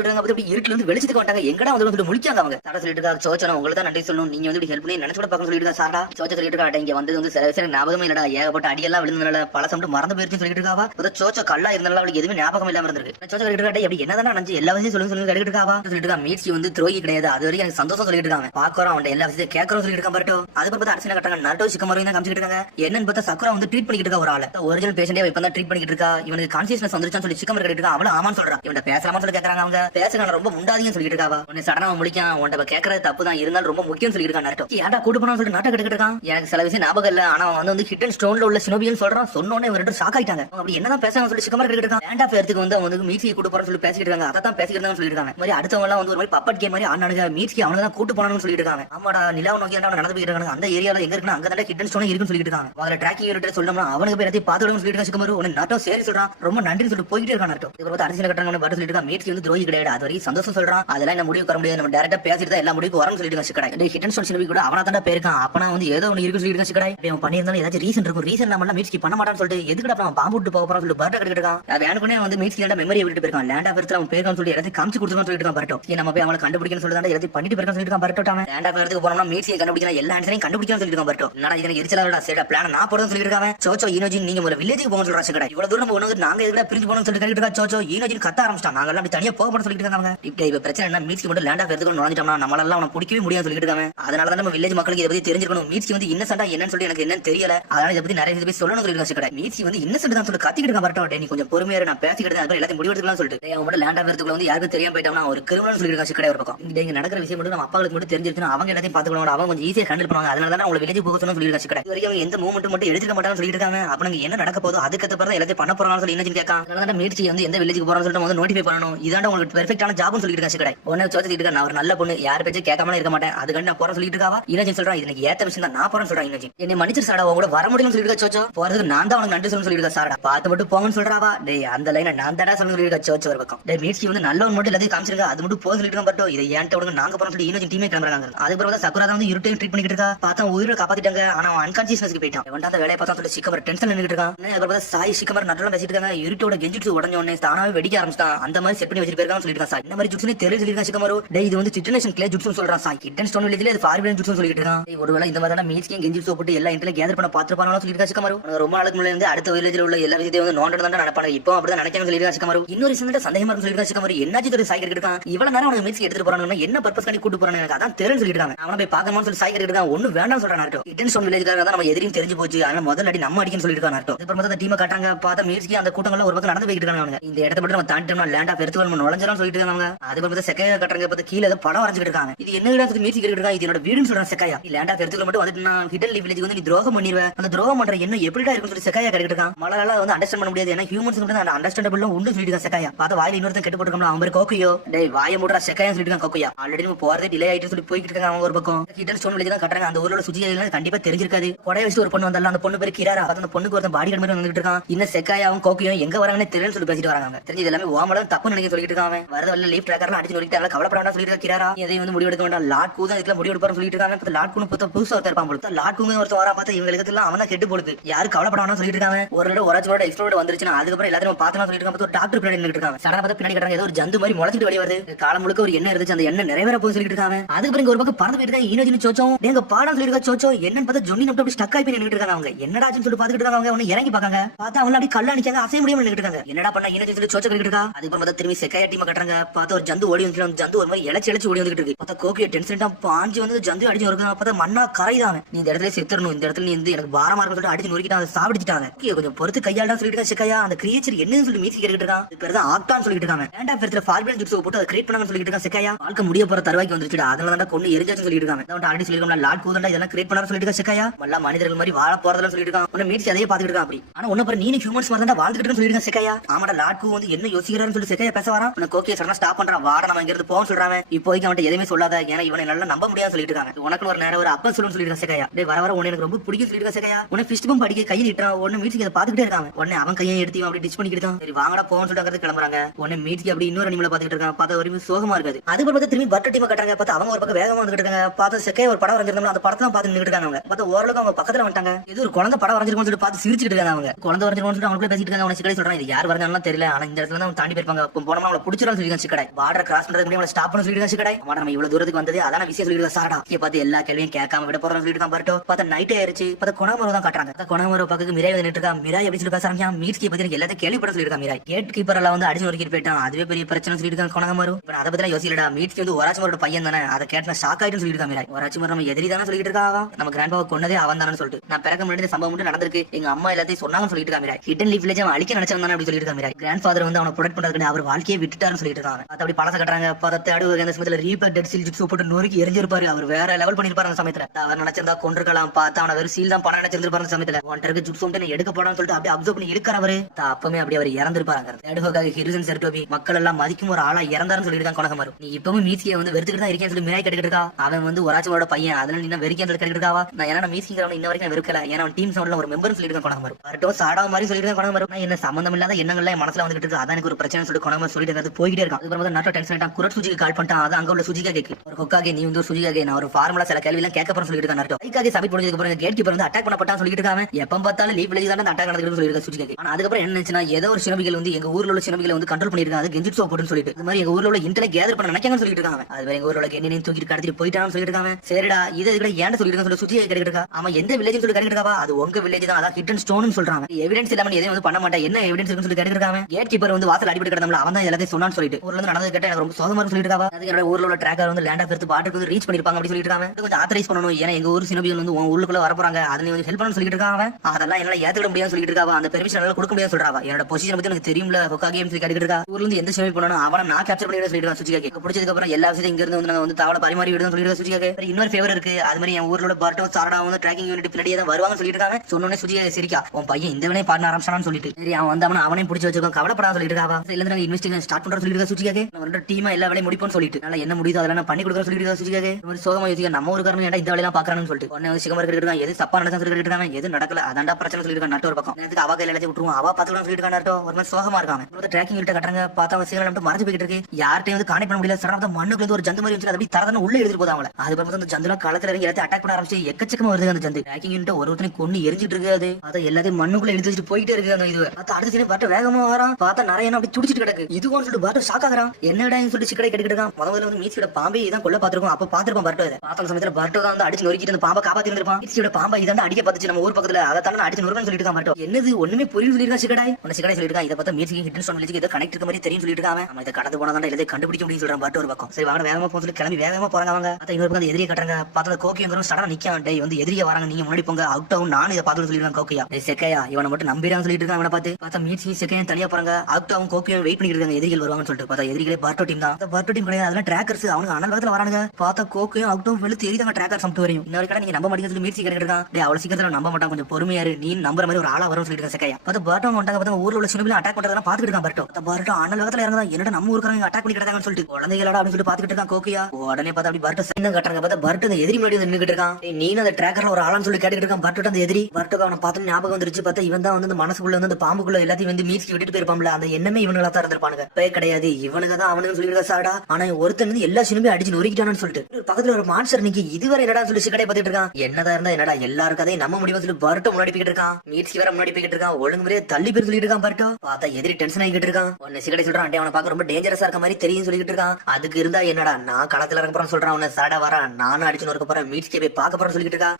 இருக்காங்க. அப்படி இருட்டுல இருந்து வெளிச்சத்துக்கு வந்தாங்க. எங்கடா வந்து முழிச்சாங்க அவங்க. சாரா சொல்லிட்டு இருக்கா சோச்சா உங்களுக்கு தான் நன்றி சொல்லணும். நீங்க வந்து ஹெல்ப் பண்ணி நினைச்சு கூட பார்க்க சொல்லிட்டு இருக்கா. சாரா சோச்சா சொல்லிட்டு இருக்கா இங்க வந்து சில விஷயம் ஞாபகமே இல்லடா ஏகப்பட்ட அடியெல்லாம் விழுந்தனால பல சமட்டு மறந்து போயிருச்சுன்னு சொல்லிட்டு இருக்காவா. சோச்சா கல்லா இருந்தாலும் அவளுக்கு எதுவுமே ஞாபகம் இல்லாம இருந்திருக்கு. சோச்சா சொல்லிட்டு இருக்கா அப்படி என்னதான் நினைச்சு எல்லா விஷயம் சொல்லி கேட்டுட்டு இருக்காவா. சொல்லிட்டு இருக்கா மீட்சி வந்து துரோகி கிடையாது அது வரைக்கும் எனக்கு சந்தோஷம் சொல்லிட்டு இருக்காங்க. பாக்குறோம் அவன் எல்லா விஷயத்தையும் கேட்கறோம் சொல்லிட்டு இருக்கான் பாருட்டோ. அதுக்கு பார்த்தா அரசியல் கட்டாங்க நட்டோ சிக்கமரையும் தான் காமிச்சிட்டு இருக்காங்க. என்னன்னு பார்த்தா சக்குரா வந்து ட்ரீட் பண்ணிட்டு இருக்கா. ஒரு ஆளை ஒரிஜினல் பேஷண்டே இப்ப தான் ட்ரீட் பண்ணிட்டு இருக்கா. இவனுக்கு கான்சியஸ்னஸ் வந்துருச்சான்னு சொல்லி சிக்கமர் கேட்டு இருக்கா. அவளும் ஆமான்னு சொல்றான். இவன் பேசலாமான்னு சொல்லி கேட்கறாங்க. அவங்க பேசுறாங்க ரொம்ப முண்டாதீங்கன்னு சொல்லிட்டு இருக்காவா. உன்னை சடனா முடிக்கான் உன்ட கேட்கறது தப்பு தான் இருந்தாலும் ரொம்ப முக்கியம் சொல்லிட்டு இருக்கான். நட்டோ ஏன்டா கூட்டு போனான்னு சொல்லிட்டு நாட்டை கேட்டுக்கிட்டு இருக்கான். எனக்கு சில விஷயம் ஞாபகம் இல்ல ஆனா அவன் வந்து ஹிடன் ஸ்டோன்ல உள்ள சினோபியன் சொல்றான். சொன்னோன்னே ஒரு ஷாக் ஆயிட்டாங்க. அப்படி என்னதான் பேசுறாங்க சொல்லி சிக்கமர் கேட்டுக்கிட்டு இருக்கான். லேண்ட் ஆஃப் எர்த்துக்கு வந்து அவங்க மீட்சியை கூட்டு போறன்னு சொல்லி பேசிட்டு இருக்காங்க. அதான் பேசிக்கிறாங்க சொல்லிட்டு இருக்காங்க. மாதிரி அடுத்தவங்க எல்லாம் வந்து ஒரு மாதிரி பப்பட் கேம் மாதிரி ஆனானுங்க. மீட்சி அவனை தான் கூட்டு போனான்னு சொல்லிட்டு இருக்காங்க. ஆமாடா நிலாவை நோக்கி நடந்து போயிட்டு இருக்காங்க. அந்த ஏரியால எங்க இருக்குன்னா அங்க தான் ஹிடன் ஸ்டோன் இருக்குன்னு சொல்லிட்டு இருக்காங்க. அவங்கள ட்ராக்கிங் யூனிட் சொல்லணும்னா அவனுக்கு போய் எல்லாத்தையும் பார்த்து விடுன்னு சொல்லிட்டு சிக்கமர் உன்னை நாட்டோ சரி சொல்றான். ரொம்ப நன்றி சொல்லிட்டு போயிட்டே இருக்கான். நாட்டோ இவரை பார்த்து அரசியல் கட்டணம் பட்டு சொல்லிட்டு இருக்கா. மீட்சி வந்து துரோகி கிடையாது அது வரைக்கும் சந்தோஷம் சொல்றான். அதெல்லாம் என்ன முடிவு வர முடியாது. நம்ம டேரக்டா பேசிட்டு தான் எல்லா முடிவுக்கு வரணும் சொல்லிட்டு சிக்கடை. ஹிடன் ஸ்டோன் சினோபி கூட அவனா தான் போயிருக்கான். அப்பனா வந்து ஏதோ ஒன்று இருக்குன்னு சொல்லிட்டு சிக்கடை. அவன் பண்ணியிருந்தாலும் ஏதாச்சும் ரீசன் இருக்கும். ரீசன் நம்ம மீட்சி பண்ண மாட்டான்னு சொல்லிட்டு எதுக்கு அவன் பாம்பு விட்டு போக போறான்னு சொல்லி பர்ட்டை கட்டிட்டு இருக்கான். வேணுக்குனே வந்து மீட்சி மெமரியை விட்டு போயிருக்கான். லேண்ட் ஆஃப் எர்த்ல அவன் போயிருக்கான்னு சொல்லி எல்லாத்தையும் காமிச்சு கொடுத்துருக்கான்னு சொல்லிட்டு இருக்கான் பர்ட்டோ. நம்ம போய் அவங்களை கண்டுபிடிக்கணும்னு சொல்லிட்டு எல்லாத்தையும் பண்ணிட்டு போயிருக்கான்னு சொல்லிட்டு இருக்கான் பர்ட்டோ. லேண்ட் ஆஃப் எர்த்துக்கு போனோம்னா மீட்சியை கண்டுபிடிக்கலாம் எல்லா ஆன்சரையும் கண்டுபிடிக்கணும்னு சொல்லிட்டு இருக்கான் பர்ட்டோ. என்னடா இதுக்கு எரிச்சலா சரி பிளான் நான் போறேன்னு சொல்லிட்டு இருக்காங்க. சோச்சோ ஈனோஜின் நீங்க ஒரு வில்லேஜுக்கு போக சொல்றாங்க சிக்கடை. இவ்வளவு தூரம் ஒண்ணு நாங்க எதுக்கு பிரிஞ்சு போகணும்னு சொல்லிட்டு கேட்டுட்டு இருக்கா. சோச்சோ ஈனோஜின் கத்த ஆரம்பிச்சிட்டான். நாங்க எல்லாம் அப்படி தனியா போக போறோம்னு சொல்லிட்டு இருக்காங்க. இப்ப பிரச்சனை என்ன மீட்சி மட்டும் லேண்ட் ஆஃப் எர்த்துக்கு நுழைஞ்சிட்டோம்னா நம்மளால அவனை பிடிக்கவே முடியாது சொல்லிட்டு இருக்காங்க. அதனால தான் நம்ம வில்லேஜ் மக்களுக்கு இதை பத்தி தெரிஞ்சிருக்கணும். மீட்சி வந்து இன்னசென்ட்டா என்னன்னு சொல்லி எனக்கு என்னன்னு தெரியல. அதனால இதை பத்தி நிறைய பேர் சொல்லணும்னு சொல்லிட்டு சிக்கடை. மீட்சி வந்து இன்னசென்ட் தான் சொல்லி கத்திக்கிட்டு இருக்கான் பர்ட்டோ. நீ கொஞ்சம் பொறுமையா நான் பேசிக்கிட்டு அதுக்கு எல்லாத்தையும் முடிவெடுக்கலாம் சொல்லிட்டு அவன் மட்டும் லேண்ட் ஆஃப் எர்த்துக்குள்ள வந்து யாருக்கும் தெரியாம போயிட்டோம்னா ஒரு கிரிமினல் சொல்லிட்டு இருக்கான் சிக்கடை ஒரு பக்கம். இங்க நடக்கிற விஷயம் மட்டும் நம்ம அப்பாங்களுக்கு மட்டும் தெரிஞ்சிருச்சுன்னா அவங்க எல்லாத்தையும் பாத்துக்கணும். அவங்க கொஞ்சம் ஈஸியா ஹேண்டில் பண்ணுவாங்க. அதனால தான் உங்களுக்கு வில்லேஜ் போக சொன்னு சொல்லிட்டு சிக்கடை. இது வரைக்கும் எந்த மூவ்மெண்ட் மட்டும் எடுத்துக்க மாட்டான்னு சொல்லிட்டு இருக்காங்க. அப்ப நீங்க என்ன நடக்க போதோ அதுக்கு பிறகு எல்லாத்தையும் பண்ண போறான்னு சொல்லி என்ன கேட்கான். அதனால மீட்சி வந்து எந்த வில்லேஜுக்கு போறான்னு சொல்லிட்டு வந்து நோட்டிஃபை பண்ணணும். இதாண்ட உங்களுக்கு பெர்ஃபெக்ட்டான ஜாப்னு சொல்லிட்டு இருக்கான் சிக்கடை. உடனே சோச்சிட்டு இருக்கா நான் ஒரு நல்ல பொண்ணு யார் பேச்சு கேட்காம இருக்க மாட்டேன் அதுக்கு நான் போறேன் சொல்லிட்டு இருக்காவா. இனஜின் சொல்றான் இதுக்கு ஏத்த விஷயம் தான் நான் போறேன்னு சொல்றான். இனஜின் என்னை மன்னிச்சு சாடா உங்க கூட வர முடியும்னு சொல்லிட்டு இருக்கா. சோச்சோ போறதுக்கு நான் தான் உனக்கு நன்றி சொல்லிட்டு இருக்கா. சாரடா பார்த்து மட்டும் போங்கன்னு சொல்றாவா. டேய் அந்த லைனை நான் தாடா சொல்லி இருக்கா. சோச்சோ ஒரு பக்கம் டேய் மீட்சி வந்து நல்லவன் மட்டும் எல்லாத்தையும் காமிச்சிருக்கா அது மட்டும் போக சொல்லிட்டு பட்டோ. இதை ஏன்ட்ட விடுங்க நாங்க போறோம் சொல்லி இனஜின் டீமே கிளம்புறாங்க. அதுக்கப்புறம் தான் சக்குரா வந்து இருட்டையும் ட்ரீட் பண்ணிட்டு இருக்கா. பார்த்தா உயிரை காப்பாத்திட்டாங்க. ஆனா அவன் அன்கான்சியஸ்னஸ்க்கு போயிட்டான். வேண்டாத வேலையை பார்த்தா சொல்லி சிக்கமர் டென்ஷன் நின்னுட்டு இருக்கான். அதுக்கப்புறம் சாய் சிக்கமர் நல்லா பேசிட்டு இருக்காங்க. இருட்டோட கெஞ்சிட்டு உடனே உடனே தானாவே வெடிக்க ஆரம்பிச்சான். அந்த மாதிரி செட் பண்ணி வச்சிட்டு போயிருக்கான்னு சொல்லிட்டு இருக்கான். சாய் இந்த மாதிரி ஜுட்ஸ்னே தெரியல சொல்லிருக்கான் சிக்கமரு. டேய் இது வந்து சிட்டனேஷன் கிளே ஜுட்ஸ்னு சொல்றான். சாய் ஹிடன் ஸ்டோன் வில்லேஜ்ல இது ஃபார்பிடன் ஜுட்ஸ்னு சொல்லிட்டு இருக்கான். ஒருவேளை இந்த மாதிரி மீட்சியும் கெஞ்சிட்டு போட்டு எல்லா இன்டர்ல கேதர் பண்ண பாத்துப்பானு சொல்லிட்டு இருக்கான் சிக்கமரு. ரொம்ப நாளுக்கு முன்னாடி வந்து அடுத்த வில்லேஜ்ல உள்ள எல்லா விஷயத்தையும் வந்து நோண்டன தான் நடப்பாங்க. இப்போ அப்படிதான் நினைக்கணும் சொல்லிட்டு இருக்கான் சிக்கமரு. இன்னொரு விஷயம் சந்தேகமா இருக்கு சொல்லிட்டு சிக்கமரு. என்னாச்சு ஒரு சாய் இருக்கான் இவ்வளவு நேரம் அவனுக்கு மீட்சி எடுத்துட்டு போறானுன்னா என்ன பர்பஸ் பண்ணி கூட்டு போறானு எனக்கு அதான் தெரியும் சொல்லிட்டு இருக்காங்க. அவனை போய் பார்க்கணும்னு சொல்லி சாய் இருக்கான். ஒண்ணு வேண்டாம் சொல்றான். ஹிடன் ஸ்டோன் வில்லேஜ்காரங்க தான் நம்ம எதிரியும் தெரிஞ்சு போச்சு. அதனால முதல்ல அடி நம்ம அடிக்கன்னு சொல்லிட்டு இருக்கான். அப்புறம் அந்த டீமை காட்டாங்க. பார்த்தா மீட்சி அந்த கூட்டங்கள்ல ஒரு பக்கம் நடந்து போயிட்டு இருக்காங்க. இந்த இடத்த மட்டும் நம்ம தாண்டிட்டோம்னா லேண்ட் ஆஃப் எர்த்துக்கு நம்ம நுழைஞ்சிரும் சொல்லிட்டு இருக்காங்க. அதுக்கப்புறம் செக்கையா கட்டுறாங்க. பார்த்து கீழே ஏதோ படம் வரைஞ்சிட்டு இருக்காங்க. இது என்ன இடத்துக்கு மீட்சி இருக்காங்க. இது என்னோட வீடுன்னு சொல்றான் செக்கையா. லேண்ட் ஆஃப் எர்த்துக்கு மட்டும் வந்துட்டு நான் ஹிடன் வில்லேஜ் வந்து நீ துரோகம் பண்ணிடுவேன். அந்த துரோகம் பண்ற என்ன எப்படிடா இருக்குன்னு சொல்லி செக்கையா கேட்டுட்டு இருக்கான். மலால வந்து அண்டர்ஸ்டாண்ட் பண்ண முடியாது. ஏன்னா ஹியூமன்ஸ் மட்டும் அண்டர்ஸ்டாண்டபிள் உண்டு சொல்லிட்டு இருக்கான் செக்கையா. பார்த்தா வாயில இன்னொருத்தன் கெட்டு போட்டுருக்கோம். அவன் பேர் கோக்கையோ. டேய் வாய மூடுறா செக்கையா சொல்லிட்டு இருக்கான் கோக்கையா. ஆல்ரெடி நம்ம போறதே டிலே ஆயிட்டு சொல்லி போயிட்டு இருக்காங்க. அவங்க ஒரு பக்கம் ஹிடன் ஸ்டோன் வில்லேஜ் தான் கட்டுறாங்க. அந்த ஊரோட சுஜி கண்டிப்பா தெரிஞ்சிருக்காது. கொடைய வச்சு ஒரு பொண்ணு வந்தால அந்த பொண்ணு பேர் கிராரா. அந்த பொண்ணுக்கு ஒருத்தன் பாடி கார்டு மாதிரி வந்துட்டு இருக்கான். இன்னும் செக்காயாவும் கோக்கையும் எங்க வராங்கன்னு தெரியல சொல்லி பேசிட்டு வராங்க. தெரிஞ்சது எல்லாமே ஓமலும் தப்பு நினைக்க சொல்லிட்டு இருக்காங்க. வரத வரல லீஃப் ட்ராக்கர்ல அடிச்சு சொல்லிட்டு கவலைப்படாம சொல்லிட்டு கிராரா. இதை வந்து முடிவெடுக்க வேண்டாம். லாட் கூதான் இதுல முடிவெடுப்பாரு சொல்லிட்டு இருக்காங்க. லாட் கூன்னு பார்த்தா புதுசா ஒருத்தர் இருப்பான் போல. லாட் கூங்க ஒருத்தர் வரா பார்த்தா இவங்களுக்கு எல்லாம் அவன் தான் கெட்டு போடுது. யாரு கவலைப்படாம சொல்லிட்டு இருக்காங்க. ஒரு இடம் ஒராச்சோட எக்ஸ்ட்ரோட வந்துருச்சுன்னா அதுக்கப்புறம் எல்லாரும் பார்த்தா சொல்லிட்டு இருக்காங்க. ஒரு டாக்டர் பின்னாடி நின்னுட்டு இருக்காங்க. சடனா பார்த்தா பின்னாடி கட்டுறாங்க. ஏதோ ஒரு ஜந்து மாதிரி முளைச்சிட்டு வெளிய வருது. காலம் முழுக்க ஒரு எண்ணெய் இருந்துச்சு. அந்த எண்ணெய் நிறைவேற போய் சொல்லிட்டு இருக்காங்க. அதுக்கப்புறம் ஒரு பக்கம் பறந்து போயிட்டு இருக்காங்க. ஈனோஜின் சோச்சோ எங்க பாடம் சொல்லிட்டு இருக்கா. சோச்சோ என்னன்னு பார்த்தா ஜொன்னி நம்ம அப்படி ஸ்டக் ஆகி போய் நின்னுட்டு இருக்காங்க. அவங்க என்னடாச்சுன்னு சொல்லி பாத்துக்கிட்டு இருக்காங்க. அவங்க இறங்கி பாக்காங்க. பார்த்தா அவங்க அப்படி கல்ல அடிக்காங்க. அசைய முடியாம நின்னுட்டு இருக்காங்க. என்னடா பண்ணா ஈனோஜின் சொல்லி சோச்சோ கிட்ட இருக்கா. அதுக்கப்புறம் பார்த்தா திரும்பி செக்கையா டீம் கட்டுறாங்க. பார்த்தா ஒரு ஜந்து ஓடி வந்து ஜந்து ஒரு மாதிரி இழைச்சி ஓடி வந்துட்டு இருக்கு. பார்த்தா கோக்கிய டென்ஷன்டா பாஞ்சு வந்து ஜந்து அடிச்சு வருது. பார்த்தா மண்ணா கரைதான். நீ இந்த இடத்துல செத்துறணும். இந்த இடத்துல நீ வந்து எனக்கு பாரமா இருக்கு சொல்லிட்டு அடிச்சு நொறுக்கிட்டாங்க. சாப்பிடுச்சிட்டாங்க. கொஞ்சம் பொறுத்து கையாளா சொல்லிட்டு செக்கையா அந்த கிரியேச்சர் என்னன்னு சொல்லி மீசி கேட்டுட்டு இருக்கான். இது பேர் தான் ஆக்டான்னு சொல்லிட்டு இருக்காங்க. லேண்ட் ஆஃப் எர்த்ல ஃபார்பிடன் ஜுட்ஸ் போட்டு அதை கிரியேட் பண்ணாங்கன்னு சொல்லிட்டு இருக்கான் செக்கையா. செக்கையா வாழ்க்கை முடிய போற தருவாய்க்கு வந்துருச்சுடா அதனால தான் கொண்டு எரிஞ்சாச்சு சொல்லிட்டு இருக்காங்க ஆல்ரெடி சொல்லிருக்கோம்ல லார்ட் கூதண்டா இதெல்லாம் கிரியேட் பண்ணாரு சொல்லிட்டு செக்கையா எல்லா மனிதர்கள் மாதிரி வாழ போறதெல்லாம் சொல்லிட்டு இருக்காங்க உன்ன மீட்சி அதையே பாத்துட்டு இருக்கான் அப்படி ஆனா உன்ன பாரு நீ ஹியூமன்ஸ் மாதிரி தான் வாழ்ந்துட்டு சொல்லிட்டு செக்கையா ஆமாடா லார்ட் கூ வந்து என்ன யோசிக்கிறாருன்னு சொல்லி செக்கையா பேச வரான் உனக்கு ஓகே சடனா ஸ்டாப் பண்றான் வாட நம்ம இங்க இருந்து போவோம் சொல்றாங்க இப்போதைக்கு அவன்கிட்ட எதுவுமே சொல்லாத ஏன்னா இவனை நல்லா நம்ப முடியாது சொல்லிட்டு இருக்காங்க உனக்கு ஒரு நேரம் ஒரு அப்பா சொல்லுன்னு சொல்லிட்டு செக்கையா டேய் வர வர உனக்கு ரொம்ப பிடிக்கும் சொல்லிட்டு செக்கையா உன்னை ஃபிஸ்ட் பம்ப் அடிக்க கையில் இட்டான் உன்ன மீட்சி அதை பாத்துக்கிட்டே இருக்காங்க உடனே அவன் கையை எடுத்து அப்படி டிச் பண்ணிக்கிட்டு தான் சரி வாங்கடா போவோம்னு சொல்லிட்டு கிளம்புறாங்க உடனே மீட்சி அப்படி இன்னொரு அனிமலை பாத்துக்கிட்டு இருக்காங்க பார்த்தா ஒரு சோகமா இருக்காது அது பார்த்து திரும்பி பட்ட டீமை கட்டுறாங்க பார்த்தா அவங்க ஒரு பக்கம் வேகமா வந்துட்டு இருக்காங்க பார்த்து செக்கையா ஒரு படம் வரைஞ்சிருந்தோம் அந்த படத்தை பார்த்து நின்றுட்டு இருக்காங்க பார்த்தா ஓரளவுக்கு அவங்க பக்கத்துல வந்துட்டாங்க இது ஒரு குழந்தை படம் வரைஞ்சிருக்கோம்னு சொல்லிட்டு பார்த்து சிரிச்சுட்டு இருக்காங்க அவங்க குழந்தை வரைஞ்சிருக்கோம்னு சொல்லிட்டு அவங்க பேசிட்டு இருக்காங்க சிக்கடை சொல்றாங்க இது யார் வரைஞ்சாலும் தெரியல ஆனா இந்த இடத்துல அவங்க தாண்டி போயிருப்பாங்க போனோம் அவங்களை பிடிச்சிரும் சொல்லிருக்காங்க சிக்கடை பார்டர் கிராஸ் பண்றதுக்கு முன்னாடி ஸ்டாப் பண்ண சொல்லிருக்காங்க சிக்கடை நம்ம இவ்வளவு தூரத்துக்கு வந்தது அதான விஷயம் சொல்லிருக்காங்க சாரடா பார்த்து எல்லா கேள்வியும் கேட்காம விட போறோம்னு சொல்லிட்டு தான் பரட்டோ பார்த்தா நைட்டே ஆயிருச்சு பார்த்தா கொணாமரம் தான் காட்டுறாங்க கொணாமரம் பக்கத்துக்கு மிராய் வந்து இருக்கா மிராய் எப்படி சொல்லி பேசுறாங்க மீட்ஸ்கி பத்தி எல்லாத்தையும் கேள்விப்பட சொல்லிருக்காங்க மிராய் கேட் கீப்பர் எல்லாம் வந்து அடிச்சு நொறுக்கிட்டு போயிட்டான் அதுவே பெரிய பிரச்சனை சொல்லிருக்காங்க கொணாமரம் இப்ப அதை பத்தி யோசிக்கலடா மீட்ஸ்கி வந்து ஒராச்சுமரோட பையன் தானே அதை கேட்டு ஷாக் ஆயிட்டு சொல்லிருக்காங்க மிராய் ஒராச்சுமர் நம்ம எதிரி தானே சொல்லிட்டு இருக்கா நம்ம கிராண்ட் பாவை கொண்டதே அவன் தானே சொல்லிட்டு நான் பிறக்க முன்னாடி சம்பவம் மட்டும் நடந்திருக்கு எங்க அம்மா எல்லாத்தையும் சொன்னாங்கன்னு சொல்லிட்டு இருக்காங்க மிராய் ஹிடன் லீஃப் வில்லேஜ் அவன் அழிக்க நினைச்சவன் தானே அப்படி சொல்லிட்டு இருக்காங்க மிராய் கிராண்ட் ஃபாதர் வந்து அவனை ப்ரொடெக்ட் பண்றதுக்கு அவர் வாழ்க்கையை விட்டுட்டாருன்னு சொல்லிட்டு இருக்காங்க அது அப்படி பழச கட்டுறாங்க பதத்தை அடுவு அந்த சமயத்துல ரீபர் டெட் சீல் ஜிப்ஸ் போட்டு நொறுக்கி எரிஞ்சிருப்பாரு அவர் வேற லெவல் பண்ணிருப்பாரு அந்த சமயத்துல அவர் நினைச்சிருந்தா கொண்டிருக்கலாம் பார்த்தா அவனை வெறும் சீல் தான் பணம் நினைச்சிருப்பாரு அந்த சமயத்துல ஒன்றரை ஜிப்ஸ் வந்து எடுக்க போடான்னு சொல்லிட்டு அப்படியே அப்சர்வ் பண்ணி இருக்கிற அவரு அப்பவே அப்படி அவர் இறந்திருப்பாங்க அடுவுக்காக ஹிருசன் செர்டோபி மக்கள் எல்லாம் மதிக்கும் ஒரு ஆளா இறந்தாருன்னு சொல்லிருக்காங்க கொணகமாரு நீ இப்பவும் மீசியை வந்து வெறுத்துக்கிட்டு தான் இருக்கேன்னு சொல்லி மிராய் கேட்டுக்கிட்டு இருக்கா அவன் வந்து ஒராச்சுமரோட பையன் அதனால நீ வெறிக்கேன் கேட்டுக்கிட்டு இருக்காவா நான் ஏன்னா மீசிங்கிறவன் இன்ன வரைக்கும் வெறுக்கல ஏன்னா அவன் டீம் சவுண்ட்ல ஒரு மெம்பர் சொல்லிருக்காங்க கொணகமாரு பரட்டோ சாடா மாதிரி சொல்லிருக்காங்க கொணகமாரு என்ன சம்பந்தம் இல்லாத எண்ணங்கள்ல மனசுல வந்துட்டு இருக்கு அதான் எனக்கு ஒரு பிரச்சனை சொல்லிட்டு கொணகமாரு சொல்லிட்டு இருக்காது போயிட்டே இருக்கான் அதுக்கப்புறம் நாட்டோ டென்ஷன் ஆயிட்டான் குரட் சுஜிக்கு கால் பண்ணிட்டான் அது அங்க உள்ள சுஜிகா கேக்கு ஒரு கொக்காகே நீ வந்து சுஜிகாகே நான் ஒரு ஃபார்முலா சில கேள்வி எல்லாம் கேட்க போறேன் சொல்லிட்டு இருக்கான் நாட்டோ ஐக்காகே சப்மிட் பண்ணதுக்கு அப்புறம் கேட் கீப்பர் வந்து அட்டாக் பண்ணப்பட்டான் சொல்லிட்டு இருக்காங்க எப்ப பார்த்தாலும் லீவ் வில்லேஜ் தான் அட்டாக் நடக்குதுன்னு சொல்லிருக்காங்க சுஜிகாகே ஆனா அதுக்கப்புறம் என்ன நினைச்சுனா ஏதோ ஒரு சினபிகள் வந்து எங்க ஊர்ல உள்ள சினபிகளை வந்து கண்ட்ரோல் பண்ணிருக்காங்க அது கெஞ்சிட்சோ போட்டுன்னு சொல்லிட்டு இந்த மாதிரி எங்க ஊர்ல உள்ள இன்டெலை கேதர் பண்ண நினைக்காங்கன்னு சொல்லிட்டு இருக்காங்க அது எங்க ஊர்ல உள்ள என்னையும் தூக்கிட்டு கடத்திட்டு போயிட்டான்னு சொல்லிட்டு இருக்காங்க சரிடா இதை கூட ஏன் சொல்லிட்டு சொல்லி சுஜிகா கேட்டுருக்கா அவன் எந்த வில்லேஜ் சொல்லி கேட்டுருக்கா அது உங்க வில்லேஜ் தான் அதான் ஹிடன் ஸ்டோன் சொல்றாங்க எவிடன்ஸ் இல்லாம எதையும் வந்து பண்ண மாட்டேன் என்ன எவிடன்ஸ் இருக்குன்னு சொல்லி கேட்டுருக்காங்க கேட் கீப்பர் வந்து வாசல் அடிபட்டு கிடந்தா அவன் தான் எல்லாத்தையும் சொன்னான்னு சொல்லிட்டு ஊர்ல இருந்து நடந்தது கேட்ட எனக்கு ரொம்ப சோகமா சொல்லிட்டு இருக்கா அதுக்கு ஊர்ல உள்ள ட்ராக்கர் வந்து லேண்ட் ஆஃப் எடுத்து பாட்டுக்கு ரீச் பண்ணிருப்பாங்க அப்படி சொல்லிட்டு இருக்காங்க கொஞ்சம் ஆத்தரைஸ் பண்ணணும் ஏன்னா எங்க ஊர் சினபிகள் வந்து உள்ளுக்குள்ள வர போறாங்க அதை வந்து ஹெல்ப் பண்ணு சொல்லிட்டு இருக்காங்க அதெல்லாம் என்னால ஏத்துக்க முடியாது சொல்லிட்டு இருக்காங்க அந்த பெர்மிஷன் எல்லாம் கொடுக்க முடியாது சொல்றாங்க என்னோட பொசிஷன் பத்தி எனக்கு தெரியும்ல ஹொக்காகே கேம்ஸ் கேட்டுட்டு இருக்கா ஊர்ல இருந்து எந்த சினபி பண்ணணும் அவனை நான் கேப்சர் பண்ணி சொல்லிட்டு சுஜிகா பிடிச்சதுக்கு அப்புறம் எல்லா விஷயத்தையும் இங்க இருந்து வந்து நாங்க வந்து தாவல பரிமாறி விடுன்னு சொல்லிட்டு சுஜிகா இன்னொரு ஃபேவர் இருக்கு அது மாதிரி என் ஊர்ல பர்ட்டோ சாரடா வந்து ட்ராக்கிங் யூனிட் பின்னாடியே தான் வருவாங்க சொல்லிட்டு இருக்காங்க சொன்னோன்னே சுஜிகா சரிக்கா உன் பையன் இந்த வேலையை பாட ஆரம்பிச்சான்னு சொல்லிட்டு சரி அவன் வந்தாமனா அவனையும் பிடிச்சி வச்சிருக்கோம் கவலைப்படாத சொல்லிட்டு இருக்காவா இல்ல நாங்க இன்வெஸ்டிகேஷன் ஸ்டார்ட் பண்றோம் சொல்லிட்டு இருக்கா சுஜிகா நம்ம டீமா எல்லா வேலையும் முடிப்போம்னு சொல்லிட்டு நல்லா என்ன முடியுதோ அதெல்லாம் பண்ணி கொடுக்குறோம் சொல்லிட்டு இருக்கா சுஜிகா ஒரு சோகமா யோசிக்க நம்ம ஒரு காரணம் ஏன்டா இந்த வேலையெல்லாம் பாக்குறான்னு சொல்லிட்டு உடனே சிகமர் கேட்டுருக்காங்க எது தப்பா நடந்தா சொல்லிட்டு இருக்காங்க எது நடக்கல அதான்டா பிரச்சனை சொல்லிட்டு இருக்காங்க நட்டு ஒரு பக்கம் நேரத்துக்கு அவ கையில எல்லாத்தையும் விட்டுருவோம் அவ பாத்துக்கலாம் சொல்லிட்டு இருக்காங்க ஒரு மாதிரி சோகமா இருக்காங்க ட்ராக்கிங் யூனிட் கட்டுறாங்க பார்த்தா அவன் சிகரம் மட்டும் மறைஞ்சு போயிட்டு இருக்கு யார்ட்டையும் வந்து கான்டெக்ட் பண்ண முடியல சடனா மண்ணுக்குள்ள இருந்து ஒரு ஜந்து மாதிரி வந்து அப்படி தரதன உள்ள எழுதிட்டு போதாங்கள அது பார்த்து அந்த ஜந்துல களத்துல இறங்கி எல்லாத்தையும் அட்டாக் பண்ண ஆரம்பிச்சு எக்கச்சக்கமா வருது அந்த ஜந்து ட்ராக்கிங் யூனிட் ஒருத்தனையும் கொண்டு எரிஞ்சிட்டு இருக்காது அதை எல்லாத்தையும் மண்ணுக்குள்ள எடுத்து வச்சுட்டு போயிட்டே இருக்கு அந்த இது பார்த்தா அடுத்த சீனே பாட்டு வேகமா வரான் பார்த்தா நிறைய அப்படி துடிச்சிட்டு கிடக்கு இதுவும் சொல்லிட்டு பாட்டு ஷாக் ஆகுறான் என்னடா சொல்லிட்டு சிக்கடை கட்டிட்டு இருக்கான் முதல்ல வந்து மீச்சியோட பாம்பை இதான் கொல்ல பாத்துருக்கோம் அப்ப பாத்துருப்பான் பர்ட்டோ பார்த்த சமயத்துல பர்ட்டோ தான் வந்து அடிச்சு நொறுக்கிட்டு அந்த பாம்பை காப்பாத்தி இருந்திருப்பான் மீச்சியோட பாம்பை இதான் அடிக்க பார்த்துச்சு நம்ம ஊர் பக்கத்துல அதை தானே அடிச்சு நொறுக்கன்னு சொல்லிட்டு இருக்கான் பர்ட்டோ என்னது ஒண்ணுமே புரியும் சொல்லிருக்கான் சிக்கடை உன்ன சிக்கடை சொல்லிருக்கான் இதை பார்த்தா மீச்சிக்கு ஹிடன் ஸ்டோன் வில்லேஜ்க்கு ஏதோ கனெக்ட் இருக்க மாதிரி தெரியும் சொல்லிட்டு இருக்கான் நம்ம இதை கடந்து போனா தான் எல்லாத்தையும் கண்டுபிடிக்க முடியும் சொல்றான் பர்ட்டோ ஒரு பக்கம் சரி வாங்க வேகமா போக சொல்லி கிளம்பி வேகமா போறாங்க அவங்க பார்த்தா இன்னொரு பக்கம் எதிரியை கட்டுறாங்க பார்த்தா கோக்கியங்கிறோம் சடனா நிக்கான் டே வந்து எதிரியா வராங்க நீங்க முன்னாடி போங்க அவுட் ஆகும் நான் இதை பார்த்து சொல்லிருக்கான் கோக்கியா செக்கையா இவனை மட்டும் நம்பிடான்னு சொல்லிட்டு இருக்கான் அவனை பார்த்தா மீட்சி செக்கையா தனியா போறாங்க அவுட் ஆகும் கோக்கியும் வெயிட் பண்ணிட்டு இருக்காங்க எதிரிகள் வருவாங்கன்னு சொல்லிட்டு பார்த்தா எதிரிகளே பர்ட்டோ டீம் தான் பர்ட்டோ டீம் கிடையாது அதெல்லாம் ட்ராக்கர்ஸ் அவனுக்கு அனல் வேகத்துல வரானுங்க பார்த்தா கோக்கையும் அவுட் ஆகும் வெளுத்து எரிதாங்க ட்ராக்கர் சம்ட்டு வரையும் இன்னொரு கடை நீங்க நம்ப மாட்டேங்குது சொல்லி மீட்சி கேட்டு இருக்கான் டே அவ்வளவு சீக்கிரத்துல நம்ப மாட்டான் கொஞ்சம் பொறுமையாரு நீ நம்புற மாதிரி ஒரு ஆளா வரும் சொல்லிட்டு இருக்கான் செக்கையா பார்த்தா பர்ட்டோ வந்தாங்க பார்த்தா ஊர்ல உள்ள சினிபில அட்டாக் பண்றதெல்லாம் பாத்துட்டு இருக்கான் பர்ட்டோ பர்ட்டோ அனல் வேகத்துல இறங்கா என்னடா நம்ம ஊருக்காரங்க அட்டாக் பண்ணி கிடக்காங்கன்னு சொல்லிட்டு குழந்தைகளா அப்படின்னு சொல்லிட்டு பாத்துக்கிட்டு இருக்கான் கோக்கியா உடனே பார்த்தா அப்படி பர்ட்டோ சைன் கட்டுறாங்க பார்த்தா பர்ட்டோ அந்த எதிரி முன்னாடி நின்னுட்டு இருக்கான் நீ அந்த ட்ராக்கர்ல ஒரு ஆளான்னு சொல்லி கேட்டுட்டு இருக்கான் பர்ட்டோ அந்த எதிரி பர்ட்டோ அவனை பார்த்து ஞாபகம் வந்துருச்சு பார்த்தா இவன் தான் வந்து அந்த மனசுக்குள்ள வந்து அந்த பாம்புக்குள்ள எல்லாத்தையும் வந்து மீட்சி விட்டுட்டு போயிருப்பான்ல அந்த எண்ணமே இவனுங்களா தான் இருந்திருப்பானுங்க பே கிடையாது இவனுக்கு தான் அவனுக்கு சொல்லிருக்கா சாடா ஆனா ஒருத்தன் வந்து எல்லா சினிமே அடிச்சு நொறுக்கிட்டானு சொல்லிட்டு பக்கத்துல ஒரு மான்ஸ்டர் நிக்கி இதுவரை என்னடா சொல்லி சிக்கடை பார்த்துட்டு இருக்கான் என்னதான் இருந்தா என்னடா எல்லாரும் கதையும் நம்ம முடியும் சொல்லி பர்ட்டோ முன்னாடி போய்கிட்டு இருக்கான் மீட்சி வேற முன்னாடி போய்கிட்டு இருக்கான் ஒழுங்கு முறையே தள்ளி பேர் சொல்லிட்டு இருக்கான் பர்ட்டோ பார்த்தா எதிரி டென்ஷன் ஆகிட்டு இருக்கான் உன்னை சிக்கடை சொல்றான் அவனை பார்க்க ரொம்ப டேஞ்சரஸா இருக்க மாதிரி தெரியும் சொல்லிட்டு இருக்கான் அதுக்கு இருந்தா என்னடா நான் களத்துல இருக்க போறேன் சொல்றான் உன்னை சாடா வரா நானும் அடிச்சு நொறுக்க போறேன் மீட்சி போய் பார்க்க போறேன்னு சொல்லிட்டு இருக்கான்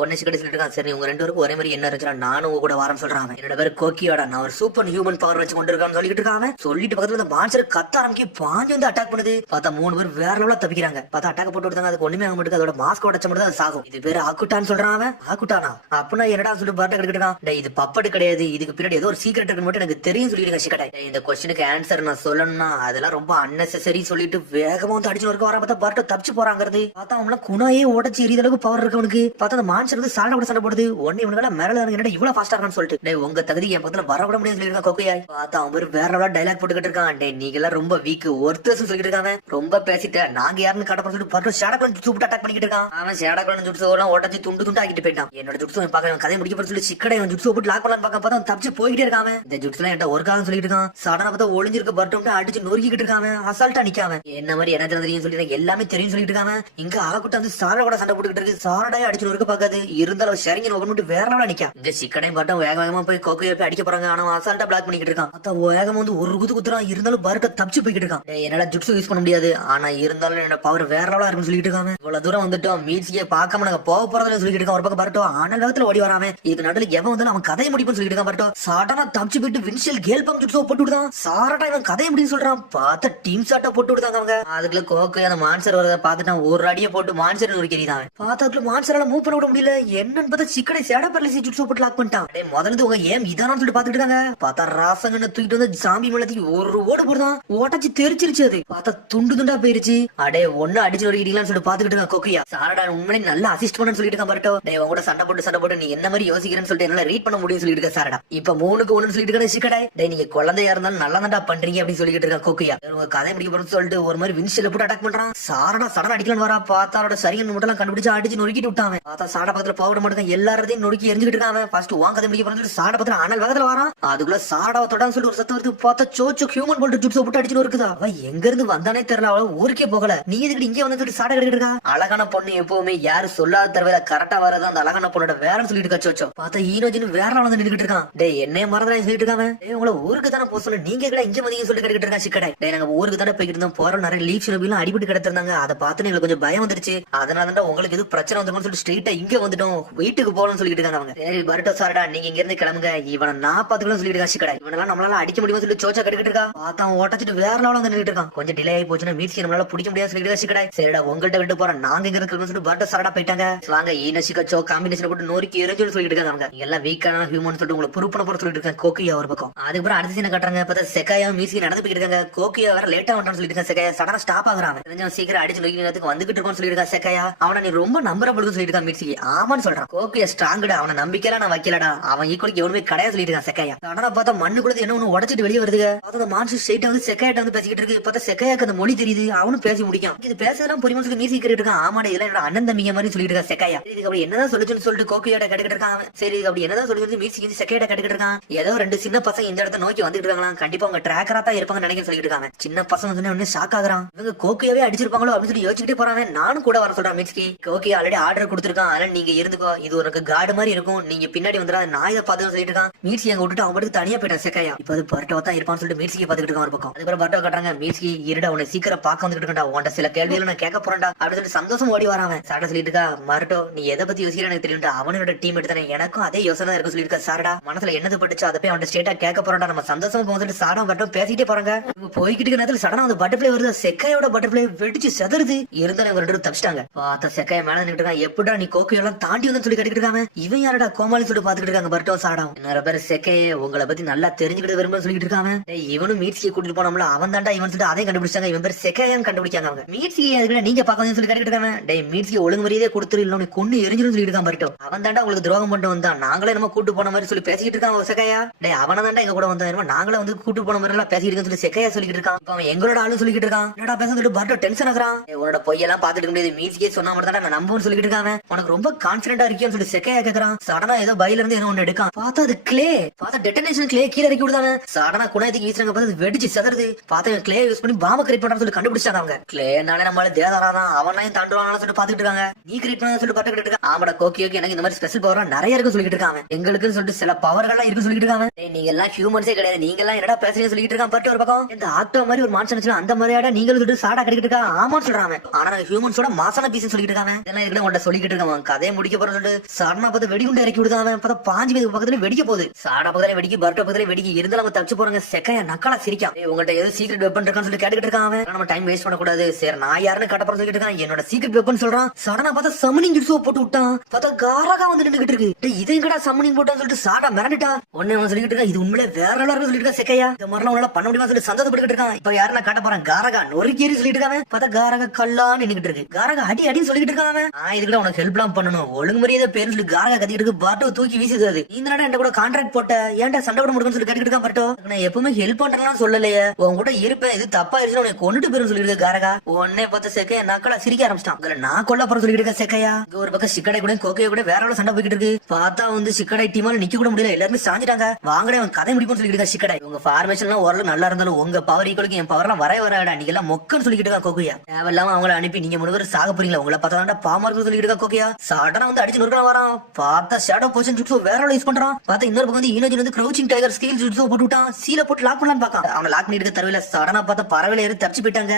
உன்னை சிக்கடை சொல்லிட்டு இருக்கான் சரி உங்க ரெண்டு பேருக்கும் ஒரே மாதிரி என்ன இருந்துச்சுன்னா நானும் உங்க கூட வரேன்னு சொல்றான் என்னோட பேர் கோக்கியோட நான் ஒரு சூப்பர் ஹியூமன் பவர் வச்சு கொண்டு இருக்கான்னு சொல்லிட்டு இருக்காங்க சொல்லிட்டு பக்கத்துல அந்த மான்ஸ்டர் கத்த ஆரம்பிக்க பாஞ்சு வந்து அட்டாக் பண்ணுது பார்த்தா 3 பேர் வேற லெவல்ல தப்பிக்கிறாங்க பார்த்தா அட்டாக் போட்டு விட்டாங்க அதுக்கு ஒண்ணுமே ஆக மாட்டேங்குது அதோட மாஸ்க் உடைச்ச மட்டும் அது சாகும் இது பேரு ஆக்குட்டான்னு சொல்றான் அவன் ஆக்குட்டானா அப்படின்னா என்னடா சொல்லிட்டு பர்ட்டோ கிட்ட இது பப்பட்டு கிடையாது இதுக்கு பின்னாடி ஏதோ ஒரு சீக்கிரட் இருக்கு மட்டும் எனக்கு தெரியும் சொல்லிடுங்க சிக்கடை இந்த கொஸ்டினுக்கு ஆன்சர் நான் சொல்லணும்னா அதெல்லாம் ரொம்ப அன்னெசரி சொல்லிட்டு சொல்லிட்டு வேகமா வந்து அடிச்சு ஒருக்க வர பார்த்தா பர்ட்டோ தப்பிச்சு போறாங்கிறது பார்த்தா அவன் குணாயே உடச்சு எரியுத அளவுக்கு பவர் இருக்கு அவனுக்கு பார்த்தா அந்த மான்ஸ்டர் வந்து சாட கூட சண்டை போடுது உடனே இவனுக்கு மிரள என்னடா இவ்வளவு ஃபாஸ்டா இருக்கான்னு சொல்லிட்டு டேய் உங்க தகுதி என் பக்கத்துல வரவிட முடியாது சொல்லிருக்கான் கொக்கையாய் பார்த்தா அவன் வேற லெவலா டைலாக் போட்டுக்கிட்டு இருக்கான் டேய் நீங்க எல்லாம் ரொம்ப வீக் ஒருத்தர் சொல்லிட்டு இருக்காங்க ரொம்ப பேசிட்ட நாங்க யாருன்னு காட்ட சொல்லிட்டு பர்ட்டோ ஷேடாக்லன் சூப்பர் அட்டாக் பண்ணிட்டு இருக்கான் அவன் ஷேடாக்லன் ஜுட்ஸு எல்லாம் உடச்சு துண்டு துண்டு ஆக்கிட்டு போயிட்டான் என்னோட ஜுட்ஸு பாக்க கதை முடிக்க போற சொல்லி சிக்கடை ஜுட்ஸு போட்டு லாக் பண்ணலாம் பார்க்க பார்த்தா தப்பிச்சு போயிட்டே இருக்காம இந்த ஜுட்ஸ்லாம் என்கிட்ட ஒரு காலம் சொல்லிட்டு இருக்கான் சடனா பார்த்தா ஒளிஞ்சிருக்க பர்ட்டோம் அடிச்சு நொறுக்கிட்டு இருக்காம அசால்ட்டா நிக்காம என்ன மாதிரி என்ன தெரியும் சொல்லி எல்லாமே தெரியும் சொல்லிட்டு இருக்காம இங்க ஆகக்கூட்ட வந்து சாரா கூட சண்டை போட்டுக்கிட்டு இருக்கு சாரடாய் அடிச்சு நொறுக்க பாக்காது இருந்தாலும் சரிங்க நோக்கி வேற லெவலா நிக்கா இங்க சிக்கடையும் பட்டம் வேக வேகமா போய் கோக்கையை போய் அடிக்க போறாங்க ஆனா அசால்ட்டா பிளாக் பண்ணிக்கிட்டு இருக்கான் அத்த வேகமா வந்து ஒரு குத்துறான் இருந்தாலும் பர்ட்டோ தப்பிச்சு போய்கிட்டு இருக்கான் என்னால ஜுட்ஸு யூஸ் பண்ண முடியாது ஆனா இருந்தாலும் என்னோட பவர் வேற லெவலா இருக்குன்னு சொல்லிட்டு இருக்காங்க இவ்வளவு தூரம் வந்துட்டோம் மீட்ஸியை பார்க்காம நாங்க போக போறதுன்னு சொல்லிட்டு இருக்கான் ஒரு பக்கம் பர்ட்டோ ஆனா வேகத்துல ஓடி வராம இதுக்கு நடுவில் எவன் வந்தாலும் அவன் கதையை முடிப்புன்னு சொல்லிட்டு இருக்கான் பர்ட்டோ சடனா தப்பிச்சு போயிட்டு வின்ஷியல் கேல் பம்ப் ஜுட்ஸோ போட்டு விடுதான் சாரட்டா இவன் கதையை முடின்னு சொல்றான் பார்த்த டீம் சாட்டா போட்டு விடுதாங்க அவங்க அதுக்குள்ள கோக்கை அந்த மான்சர் வரத பாத்துட்டான் ஒரு அடியை போட்டு மான்சர் நொறுக்கிறான் பார்த்தா மான்சரால மூவ் பண்ண விட முடியல என்னன்னு பார்த்தா சிக்கடை சேட பரலிசி ஜுட்ஸோ போட்டு லாக் பண்ணிட்டான் முதல்ல உங்க ஏம் இதானு சொல்லிட்டு பாத்துட்டு இருக்காங்க பார்த்தா ராசங்கன்னு தூக்கிட்டு வந்து சாமி மேலத்தி ஒரு ஓடு போடுதான் ஓட்டச்சு தெரிச்சிருச்சு அது பார்த்தா துண்டு துண்டா போயிருச்சு அடே ஒண்ணு அடிச்சு நொறுக்கிட்டீங்களான்னு சொல்லிட்டு பாத்துக்கிட்டு இருக்கான் கோக்கையா சாரடா உண்மையிலே நல்லா அசிஸ்ட் பண்ணு சொல்லிட்டு இருக்கான் பர்ட்டோ டேய் உங்க கூட சண்டை போட்டு நீ என்ன மாதிரி யோசிக்கிறேன்னு சொல்லிட்டு என்னால ரீட் பண்ண முடியும்னு சொல்லிட்டு இருக்க சாரடா இப்ப 3-1 சொல்லிட்டு இருக்க சிக்கடை டேய் நீங்க குழந்தையா இருந்தாலும் நல்லா தான்டா பண்றீங்க அப்படின்னு சொல்லிட்டு இருக்கான் கோக்கையா உங்க கதை முடிக்க போறேன்னு சொல்லிட்டு ஒரு மாதிரி வின்ஷியல் போட்டு அட்டாக் பண்றான் சாரடா சடனா அடிக்கலாம் வரா பார்த்தாரோட சரியான மட்டும் கண்டுபிடிச்சு அடிச்சு நொறுக்கிட்டு விட்டான் பார்த்தா சாட பக்கத்துல பவுடர் மட்டும் எல்லாரையும் நொறுக்கி எரிஞ்சுக்கிட்டு இருக்கான் ஃபர்ஸ்ட் வாங்க கதை முடிக்க போறேன்னு சாட பக்கத்துல அனல் வேகத்துல வரான் அதுக்குள்ள சாடாவை தொடான்னு சொல்லிட்டு ஒரு சத்தம் வருது பார்த்தா சோச்சோ ஹியூமன் போல்ட் ஜுட்ஸோ போட்டு அடிச்சு நொறுக்குதா அவ எங்க இருந்து வந்தானே தெரியல அவள ஊருக்கே போகல நீ எதுக்கு இங்க வந்து சொல்லிட்டு சாட கிடைக்கிட்டு இருக்கா அழகான பொண்ணு எப்பவுமே யாரு சொல்லாத தவிர கரெக்டா வரதான் அந்த அழகான பொண்ணோட வேறன்னு சொல்லிட்டு இருக்கா சோச்சோ பார்த்தா ஈனோஜின்னு வேற வந்து நின்றுட்டு இருக்கான் டேய் என்னைய மறந்துடா சொல்லிட்டு இருக்காங்க உங்களை ஊருக்கு தானே போக சொல்ல நீங்க கூட இங்க வந்து சொல்லிட்டு கிடைக்கிட்டு இருக்கா சிக்கடை டேய் நாங்க ஊருக்கு தானே போய்கிட்டு இருந்தோம் போற நிறைய லீவ் ஷெடியூல் அடிபட்டு கிடத்திருந்தாங்க அதை பார்த்து எங்களுக்கு கொஞ்சம் பயம் வந்துருச்சு அதனால தான் உங்களுக்கு எது பிரச்சனை வந்துருன்னு சொல்லிட்டு ஸ்ட்ரெயிட்டா இங்க வந்துட்டோம் வீட்டுக்கு போகணும்னு சொல்லிட்டு இருக்காங்க அவங்க சரி பர்ட்டோ சாரடா நீங்க இங்க இருந்து கிளம்புங்க இவனை நான் பாத்துக்கலாம் சொல்லிட்டு இருக்கா சிக்கடை இவனெல்லாம் நம்மளால அடிக்க முடியுமா சொல்லி சோச்சா கட்டிட்டு இருக்கா பார்த்தா ஓட்டச்சிட்டு வேற லெவல வந்து நின்றுட்டு இருக்கான் கொஞ்சம் டிலே ஆகி போச்சுன்னா மீட்சி நம்மளால பிடிக்க முடியாது சொல்லிட்டு இருக்கா சிக்கடை சரிடா உங்கள்கிட்ட விட்டு போறேன் நாங்க இங்க இருக்கிறோம்னு சொல்லிட்டு பர்ட்டோ சாரடா போயிட்டாங்க வாங்க ஈனசிக்கச்சோ காம்பினேஷன் போட்டு நோரிக்கு எரிஞ்சுன்னு சொல்லிட்டு இருக்காங்க அவங்க எல்லாம் வீக்கான ஹியூமன் சொல்லிட்டு உங்களை ப்ரூவ் பண்ண போற சொல்லிட்டு இருக்காங்க கோக்கியா ஒரு பக்கம் அதுக்கப்புறம் அடுத்த சீனை கட்டுறாங்க பார்த்தா செக்காயா மீசி நடந்து போயிட்டு இருக்காங்க கோக்கியா வேற லேட்டா வந்துட்டான்னு சொல்லிட்டு இருக்காங்க செக்காயா சடனா ஸ்டாப் ஆகுறாங்க தெரிஞ்சவன் சீக்கிரம் அடிச்சு நோக்கி வந்துகிட்டு இருக்கோம்னு சொல்லிட்டு இருக்கா செக்காயா அவனை நீ ரொம்ப நம்புறப்படுன்னு சொல்லிட்டு இருக்கான் மீசி ஆமான்னு சொல்றான் கோக்கியா ஸ்ட்ராங்கடா அவனை நம்பிக்கையில நான் வைக்கலடா அவன் ஈக்குவலுக்கு எவனுமே கிடையாது சொல்லிட்டு இருக்கான் செக்காயா சடனா பார்த்தா மண்ணு கூட என்ன ஒண்ணு உடச்சிட்டு வெளியே வருது அந்த மான்சு ஸ்ட்ரெயிட்டா வந்து செக்காயிட்ட வந்து பேசிக்கிட்டு இருக்கு பார்த்தா செக்காயாக்கு அந்த மொழி தெரியுது அவனும் பேசி முடிக்கும் இது பேசலாம் புரியுமா சொல்லி மீசி கேட்டு இருக்கான் ஆமாடா இதெல்லாம் என்னோட அண்ணன் தம்பிங்க மாதிரி சொல்லிட்டு இருக்கா செக்காயா இதுக்கு அப்படி என்னதான் சொல்லுச்சுன்னு சொல்லிட்டு கோக்கியாட்ட கேட்டுக்கிட்டு இருக்கான் சரி அப்படி என்னதான் சொல்லி மீசி செக்காயிட்ட கேட்டுக்கிட்டு இருக்கான் ஏதோ 2 சின்ன பசங்க இந்த இடத்த நோக்கி வந்துட்டு இருக்காங்க கண்டிப்பா அவங்க ட்ராக்கரா தான் இருப்பாங்க நினைக்க சொல்லிட்டு இருக்காங்க சின்ன பசங்க சொன்ன ஷாக் ஆகுறான் இவங்க கோக்கியாவே அடிச்சிருப்பாங்களோ அப்படின்னு சொல்லி யோசிச்சுட்டே போறாங்க நானும் கூட வர சொல்றான் மிக்ஸ்கி கோக்கி ஆல்ரெடி ஆர்டர் கொடுத்துருக்கான் அதனால நீங்க இருந்துக்கோ இது உனக்கு கார்டு மாதிரி இருக்கும் நீங்க பின்னாடி வந்துடா நான் இதை பார்த்து சொல்லிட்டு இருக்கான் மீட்சி அங்க விட்டுட்டு அவன் மட்டும் தனியா போயிட்டான் செக்காயா இப்ப அது பர்ட்டோ தான் இருப்பான்னு சொல்லிட்டு மீட்சியை பார்த்துட்டு இருக்கான் ஒரு பக்கம் அதுக்கப்புறம் பர்ட்டோ கட்டுறாங்க மீட்சி இருடா உன்னை சீக்கிரம் பார்க்க வந்துட்டு இருக்கா உன்ட சில கேள்விகளை நான் கேட்க போறேன்டா அப்படின்னு சொல்லி சந்தோஷம் ஓடி வரான் சாரடா சொல்லிட்டு இருக்கா மர்ட்டோ நீ எதை பத்தி யோசிக்கிற எனக்கு தெரியும்டா அவனோட டீம் எடுத்தானே எனக்கும் அதே யோசனை தான் இருக்கு சொல்லியிருக்கா சாரடா மனசுல என்னது பட்டுச்சு அதை போய் அவன் ஸ்டேட்டா கேட்க போறான்டா நம்ம சந்தோஷமா போந்துட்டு சாரா மட்டும் பேசிட்டே போறாங்க போய்கிட்டு இருக்க நேரத்துல சடனா அந்த பட்டர்ஃபிளை வருது செக்காயோட பட்டர்ஃபிளை வெடிச்சு செதறுது இருந்தாலும் இவங்க 2 பேரும் தப்பிச்சிட்டாங்க பார்த்தா செக்காய மேல நின்னுட்டு இருக்கான் எப்படா நீ கோக்கையெல்லாம் தாண்டி வந்து சொல்லி கேட்டுட்டு இருக்காங்க இவன் யாரடா கோமாளி சொல்லிட்டு பாத்துக்கிட்டு இருக்காங்க பர்ட்டோ சாரடா நிறைய பேர் செக்கையே உங்களை பத்தி நல்லா தெரிஞ்சுக்கிட்டு விரும்ப சொல்லிட்டு இருக்காங்க இவனும் மீட்சியை கூட்டிட்டு போனோம்ல அவன் தாண்டா இவன் சொல்லிட்டு அதையும் கண்டுபிடிச்சாங்க இவன் பேர் செக்கையான்னு கண்டுபிடிச்சாங்க அவங்க மீட்சியை அதுக்கு நீங்க பாக்க சொல்லி கேட்டுட்டு இருக்காங்க டேய் மீட்சியை ஒழுங்கு மரியாதையே கொடுத்துரு இல்ல உனக்கு கொண்டு எரிஞ்சிரும் சொல்லிட்டு இருக்கான் பர்ட்டோ அவன் தாண்டா உங்களுக்கு துரோகம் பண்ணிட்டு வந்தான் நாங்களே நம்ம கூட்டு போன மாதிரி சொல்லி பேசிக்கிட்டு இருக்காங்க செக்கையா டேய் அவன தாண்டா எங்க கூட வந்தா நாங்களே வந்து கூட்டு போன மாதிரி எல்லாம் பேசிட்டு இருக்கேன்னு சொல்லி செக்கையா சொல்லிட்டு இருக்கான் அவன் எங்களோட ஆளு சொல்லிட்டு இருக்கான் என்னடா பேச சொல்லிட்டு பர்ட்டோ டென்ஷன் ஆகுறான் உன்னோட பொய்யெல்லாம் பாத்துட்டு முடியாது மீட்சியே சொன்னா மட்டும் தான் நான் நம்புன்னு சொல்லிட்டு இருக்காங்க உனக்கு ரொம்ப கான்பிடண்டா இருக்கியான்னு சொல்லி செக்கையா கேக்குறான் சடனா ஏதோ பையில இருந்து ஏதோ ஒண்ணு எடுக்கான் பார்த்தா அது கிளே பார்த்தா டெட்டனேஷன் கிளே கீழே இறக்கி விடுதாங்க சடனா குணத்துக்கு வீசுறாங்க பார்த்தா வெடிச்சு செதறுது பார்த்தா கிளே யூஸ் பண்ணி பாம்பை கிரியேட் பண்றான்னு சொல்லி கண்டுபிடிச்சாங்க அவங்க கிளேனாலே நம்மளால தேதாராதான் அவனையும் தாண்டுவான்னு சொல்லிட்டு பாத்துட்டு இருக்காங்க நீ கிரியேட் பண்ண சொல்லிட்டு பாத்துக்கிட்டு இருக்கான் ஆமாடா கோக்கியோக்கு எனக்கு இந்த மாதிரி ஸ்பெஷல் பவர் நிறைய இருக்கு சொல்லிட்டு இருக்காங்க எங்களுக்குன்னு சொல்லிட்டு சில பவர்கள்லாம் இருக்கு சொல்லிட்டு இருக்காங்க நீங்க எல்லாம் ஹியூமன்ஸே கிடையாது நீங்க எல்லாம் என்னடா பேசுறீங்க சொல்லிட்டு இருக்கான் பட்டு ஒரு பக்கம் இந்த ஆக்டோ மாதிரி ஒரு மான்சன் அந்த மாதிரியாடா நீங்களும் சொல்லிட்டு சாடா கிடைக்கிட்டு இருக்கா ஆமான்னு சொல்றாங்க ஆனா நாங்க ஹியூமன்ஸோட மாசான பீஸ் சொல்லிட்டு இருக்காங்க இதெல்லாம் இருக்கல உன்ட சொல்லிட்டு இருக்காங்க கதையை முடிக்க போறோம்னு சொல்லிட்டு சரணா பார்த்து வெடிகுண்டு இறக்கி விடுதாங்க பார்த்தா 5 பேருக்கு பக்கத்துல வெடிக்க போகுது சாடா பக்கத்துல வெடிக்க பர்ட்டோ பக்கத்துல வெடிக்க இருந்தாலும் அவங்க தப்பிச்சு போறாங்க செக்கையா நக்கலா சிரிக்கான் உங்கள்ட்ட ஏதோ சீக்ரெட் வெப்பன் இருக்கான்னு சொல்லி கேட்டுக்கிட்டு இருக்காங்க நம்ம டைம் வேஸ்ட் பண்ணக்கூடாது சரி நான் யாருன்னு கட்ட போறேன்னு சொல்லிட்டு இருக்கான் என்னோட சீக்ரெட் வெப்பன் சொல்றான் சடனா பார்த்தா சமனிங் ஜுட்ஸோ போட்டு விட்டான். பார்த்தா காரகா வந்து நின்னுகிட்டு இருக்கு. டேய் இதை எங்கடா சம்மனிங் போட்டான்னு சொல்லிட்டு சாடா மிரண்டுட்டா. உடனே அவன் சொல்லிட்டு இருக்கா, இது உண்மையிலே வேற லெவல்ல சொல்லிட்டு இருக்கா செக்கையா. இந்த மாதிரிலாம் உன்னால பண்ண முடியுமா சொல்லி சந்தோஷப்பட்டுக்கிட்டு இருக்கான். இப்ப யாரு நான் காட்ட போறேன், காரகா நொறுக்கேறி சொல்லிட்டு இருக்காங்க. பார்த்தா காரகா கல்லான்னு நின்னுகிட்டு இருக்கு. காரகா அடி அடின்னு சொல்லிட்டு இருக்காங்க. நான் இதுக்கு உனக்கு ஹெல்ப் எல்லாம் பண்ணணும், ஒழுங்கு மரியாதை பேரு சொல்லி காரகா கத்திட்டு இருக்கு. பாட்டோ தூக்கி வீசுது. இந்த நாடா என்கிட்ட கூட கான்ட்ராக்ட் போட்ட, ஏன்டா சண்டை போட முடியும்னு சொல்லி கேட்டுக்கிட்டு இருக்கான். பாட்டோ நான் எப்பவுமே ஹெல்ப் பண்றேன்னு சொல்லலையே, உன் கூட இருப்பேன், இது தப்பா இருந்துச்சு உனக்கு கொண்டுட்டு போயிரும் சொல்லிட்டு காரகா. உடனே பார்த்த செக்கையா நக்கலா சிரிக்க ஆரம்பிச்சிட்டான். நான் கொல்ல போற சொல்லிட்டு இருக்க செக்கையா. ஒரு பக்கம் சிக்கடை கூட கோக்கைய கூட வேற சண்டை போய்கிட்டு இருக்கு. பார்த்தா வந்து சிக்கடை டீமால நிக்க கூட முடியல, எல்லாருமே சாஞ்சிட்டாங்க. வாங்கடே அவன் கதை முடிப்போம்னு சொல்லிட்டு இருக்கா சிக்கடை. உங்க ஃபார்மேஷன் எல்லாம் ஓரளவு நல்லா இருந்தாலும் உங்க பவர் ஈக்குவலுக்கு என் பவர் எல்லாம் வராடா, நீங்க எல்லாம் மொக்கன்னு சொல்லிட்டு இருக்கா கோக்கையா. தேவையில்லாம அவங்கள அனுப்பி நீங்க முழுவதும் சாக போறீங்களா, உங்களை பார்த்தா பாமர் சொல்லிட்டு இருக்கா கோக்கையா. சடனா வந்து அடிச்சு நொறுக்கலாம் வரான். பார்த்தா ஷேடோ பொசிஷன் ஜுட்ஸோ வேற யூஸ் பண்றான். பார்த்தா இன்னொரு பக்கம் வந்து இனோஜி வந்து க்ரௌச்சிங் டைகர் ஸ்கில் ஜுட்ஸோ போட்டு விட்டான். சீல போட்டு லாக் பண்ணலான்னு பாக்கான். அவன் லாக் பண்ணிட்டு தரவில சடனா பார்த்தா பறவையில ஏறி தப்பிச்சு போயிட்டாங்க.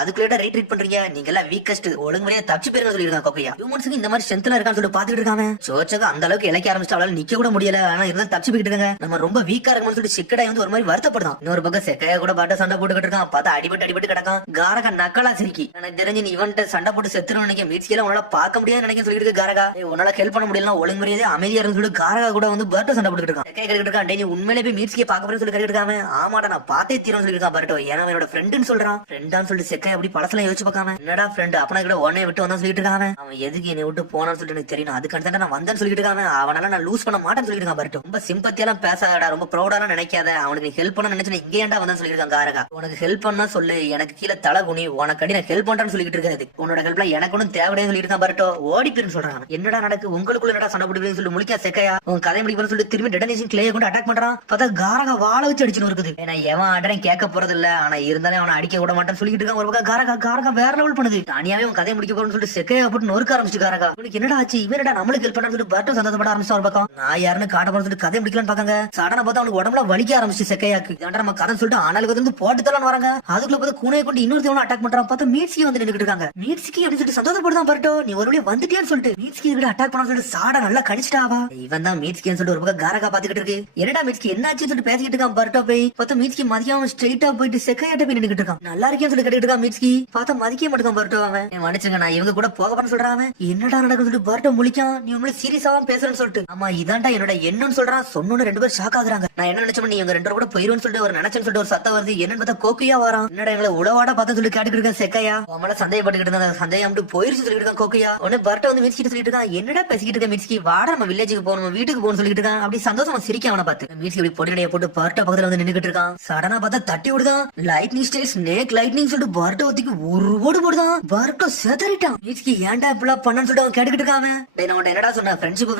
அதுக்குள்ளே ரேட் பண்றீங்க, நீங்க எல்லாம் வீக்கஸ்ட், ஒழுங்குமுறையா தப்பிச்சு போயிருங்க சொல்லிருக்காங்க கோக்கையா. ஹியூமன்ஸ்க்கு இந்த மாதிரி ஸ்ட்ரென்த்ல இருக்கான்னு சொல்லிட்டு பாத்துட்டு இருக்காங்க. சோச்சக அந்த அளவுக்கு இலக்க ஆரம்பிச்சு அவளால நிக்க கூட முடியல. ஆனா இருந்தா தப்பிச்சு போயிட்டு இருக்காங்க. நம்ம ரொம்ப வீக்கா இருக்கணும்னு சொல்லிட்டு சிக்கடாய் வந்து ஒரு மாதிரி வருத்தப்படுதான். இன்னொரு பக்கம் செக்கையா கூட பாட்ட சண்டை போட்டுக்கிட்டு இருக்கான். பார்த்தா அடிபட்டு கிடக்கான். காரகா நக்கலா சிரிக்கி. எனக்கு தெரிஞ்சு நீ இவன்ட்ட சண்டை போட்டு செத்துரும் நினைக்க, மீட்சியில உன்னால பார்க்க முடியாது நினைக்க சொல்லிட்டு இருக்கு காரகா. உன்னால ஹெல்ப் பண்ண முடியல, ஒழுங்குமுறையே அமைதியா இருந்து சொல்லிட்டு காரகா கூட வந்து பர்ட்டோ சண்டை போட்டுக்கிட்டு இருக்கான். செக்கையா கேட்டுட்டு இருக்கான், நீ உண்மையிலே போய் மீட்சியை பார்க்க போறேன்னு சொல்லி கேட்டுட்டு இருக்காம. ஆமாடா நான் பார்த்தே தீரும் சொல்லிருக்கான் பர்ட்டோ. ஏன்னா என்னோட ஃப்ரெண்டுன்னு சொல்றான். ஃப்ரெண்டான்னு சொல்லிட்டு செக்கையா அப்படி பழசெல்லாம் யோசிச்சு பார்க்காம, என்னடா ஃப்ரெண்ட் அப்பனா கூட உடனே விட்டு வந்தான் சொல்லிட்டு இருக்காங்க. அவன் எதுக்கு என்னை விட்டு போனான்னு சொல்லிட்டு எனக்கு தெரியும், அதுக்கு அடுத்த நான் வந்தேன்னு சொல்லிட்டு இருக்காங்க. அவனால நான் லூஸ் பண்ண மாட்டேன்னு சொல்லிட்டு இருக்கான் பர்ட்டோ. ரொம்ப சிம்பத்தியெல்லாம் பேசாதடா, ரொம்ப ப்ரௌடாலாம் நினைக்காத, அவனுக்கு ஹெல்ப் பண்ண நினைச்சு இங்கே ஏன்டா வந்தான்னு சொல்லிருக்காங்க காரகா. உனக்கு ஹெல்ப் பண்ணா சொல்லு, எனக்கு கீழே தலை குனி, உனக்கு நான் ஹெல்ப் பண்றேன்னு சொல்லிட்டு இருக்காது. உன்னோட ஹெல்ப்ல எனக்கு ஒன்னும் தேவையே சொல்லிட்டு இருக்கான் பர்ட்டோ. ஓடி போயிருன்னு சொல்றான். என்னடா நடக்கு உங்களுக்குள்ள என்னடா சண்டை போடுறீங்கன்னு சொல்லி முழிக்கா செக்கையா. உன் கதை முடிப்பன்னு சொல்லி திரும்பி டெடனேஷன் கிளேயை கொண்டு அட்டாக் பண்றான். பார்த்தா காரகா வாழ வச்சு அடிச்சுன்னு இருக்குது. ஏன்னா எவன் ஆடுறேன் கேட்க போறது இல்ல, ஆனா இருந்தாலும் அவனை அடிக்க விட மாட்டேன்னு சொல்லிட்டு இருக்கான். ஒரு பக்கம் காரகா வேற லெவல் பண்ணுது. தனியாவே உன் கதை முடிக்க போறேன்னு சொல்லிட்டு செக்கையா போட்டு நொறுக்க ஆரம்பிச்சு காரகா. உனக்கு என்னடா ஆச்சு, இவனடா நம்மளுக்கு ஹெல்ப் பண்றான்னு சொல்லிட்டு பர்ட்டோ சந்தோஷப்பட ஆரம்பிச்சு. ஒரு பக்கம் நான் யாருன்னு காட்ட போறேன்னு சொல்லிட்டு கதை முடிக்கலான்னு பாக்காங்க. சடனா பார்த்தா அவனுக்கு உடம்புல வலிக்க ஆரம்பிச்சு செக்கையாக்கு. நம்ம கதை சொல்லிட்டு ஆனாலுக்கு வந்து போட்டு தரலான்னு வராங்க. அதுக்குள்ள பார்த்து கூனையை கொண்டு இன்னொரு அட்டாக் பண்றான். பார்த்தா மீட்ஸ்கி வந்து நின்னுட்டு இருக்காங்க. மீட்ஸ்கி அப்படின்னு சொல்லிட்டு சந்தோஷப்படுதான் பர்ட்டோ, நீ ஒரு வழியா வந்துட்டேன்னு சொல்லிட்டு மீட்ஸ்கி கிட்ட அட்டாக் பண்ண சொல்லிட்டு சாடா நல்லா கடிச்சிட்டாவா. இவன் தான் மீட்ஸ்கின்னு சொல்லிட்டு ஒரு பக்கம் காரகா பாத்துக்கிட்டு இருக்கு. என்னடா மீட்ஸ்கி என்னாச்சுன்னு சொல்லிட்டு பேசிக்கிட்டு இருக்கான் பர்ட்டோ. போய் பார்த்தா மீட்ஸ்கி மதியம் ஸ்ட்ரெயிட்டா போயிட்டு செக்கையாட்ட போய் நின்னுட்டு இருக்கான். நல்லா இருக்கேன்னு சொல்லி கேட்டுட்டு இருக்கான் மீட்ஸ்கி. பார்த்தா மதிக்க மாட்டேங்கான் பர்ட்டோ. அவன் மன்னிச்சுங்க நான் இவங்க கூட போக பண்ண சொல்றான். என்னடா நடக்குன்னு சொல்லிட்டு பர்ட்டோ முழிக்கான். நீ உண்மையில சீரியஸாவா பேசுறேன்னு சொல்லிட்டு. ஆமா இதான்டா என்னோட என்னன்னு சொல்றான். சொன்னோன்னு ரெண்டு பேரும் ஷாக் ஆகுறாங்க. நான் என்ன நினைச்சோம், நீ இவங்க ரெண்டு கூட போயிருன்னு சொல்லிட்டு ஒரு நினைச்சேன்னு சொல்லிட்டு ஒரு சத்தம் வருது. என்னன்னு பார்த்தா கோக்கையா வரான். என்னடா எங்களை உளவாட பார்த்து சொல்லி கேட்டுக்கிட்டு இருக்கேன் செக்கையா. அவன் சந்தேகப்பட்டுக்கிட்டு இருந்தா சந்தேகம் போயிருச்சு சொல்லிட்டு இருக்கான் கோக்கையா. உடனே பர்ட்டோ வந்து மீட்ஸ்கிட்ட சொல்லிட்டு இருக்கான், என்னடா பேசிக்கிட்டு இருக்க மீட்ஸ்கி, வாடா நம்ம வில்லேஜுக்கு போகணும், வீட்டுக்கு போகணும்னு சொல்லிட்டு இருக்கான். அப்படி சந்தோஷமா சிரிக்க அவனை பார்த்து மீட்ஸ்கி அப்படி பொடிநடைய போட்டு பர்ட்டோ பக்கத்துல வந்து நின்னுகிட்டு இருக்கான். சடனா பார்த்தா தட்டி விடுதான். லைட்னிங் ஸ்டேட் ஸ்னேக் லைட்னிங் சொல்லிட்டு பர்ட்டோ ஒத்திக்கு ஒரு ஓடு போடுதான். பர்ட்டோ செதறிட்டான். மீட்ஸ்கி ஏன்டா இப்பெல்லாம் பண்ணன்னு சொல்லிட்டு அவன் கேட்டுக்கிட்டு இருக்கான். டேய் நான் என்னடா சொன்னேன், ஃப்ரெண்ட்ஷிப்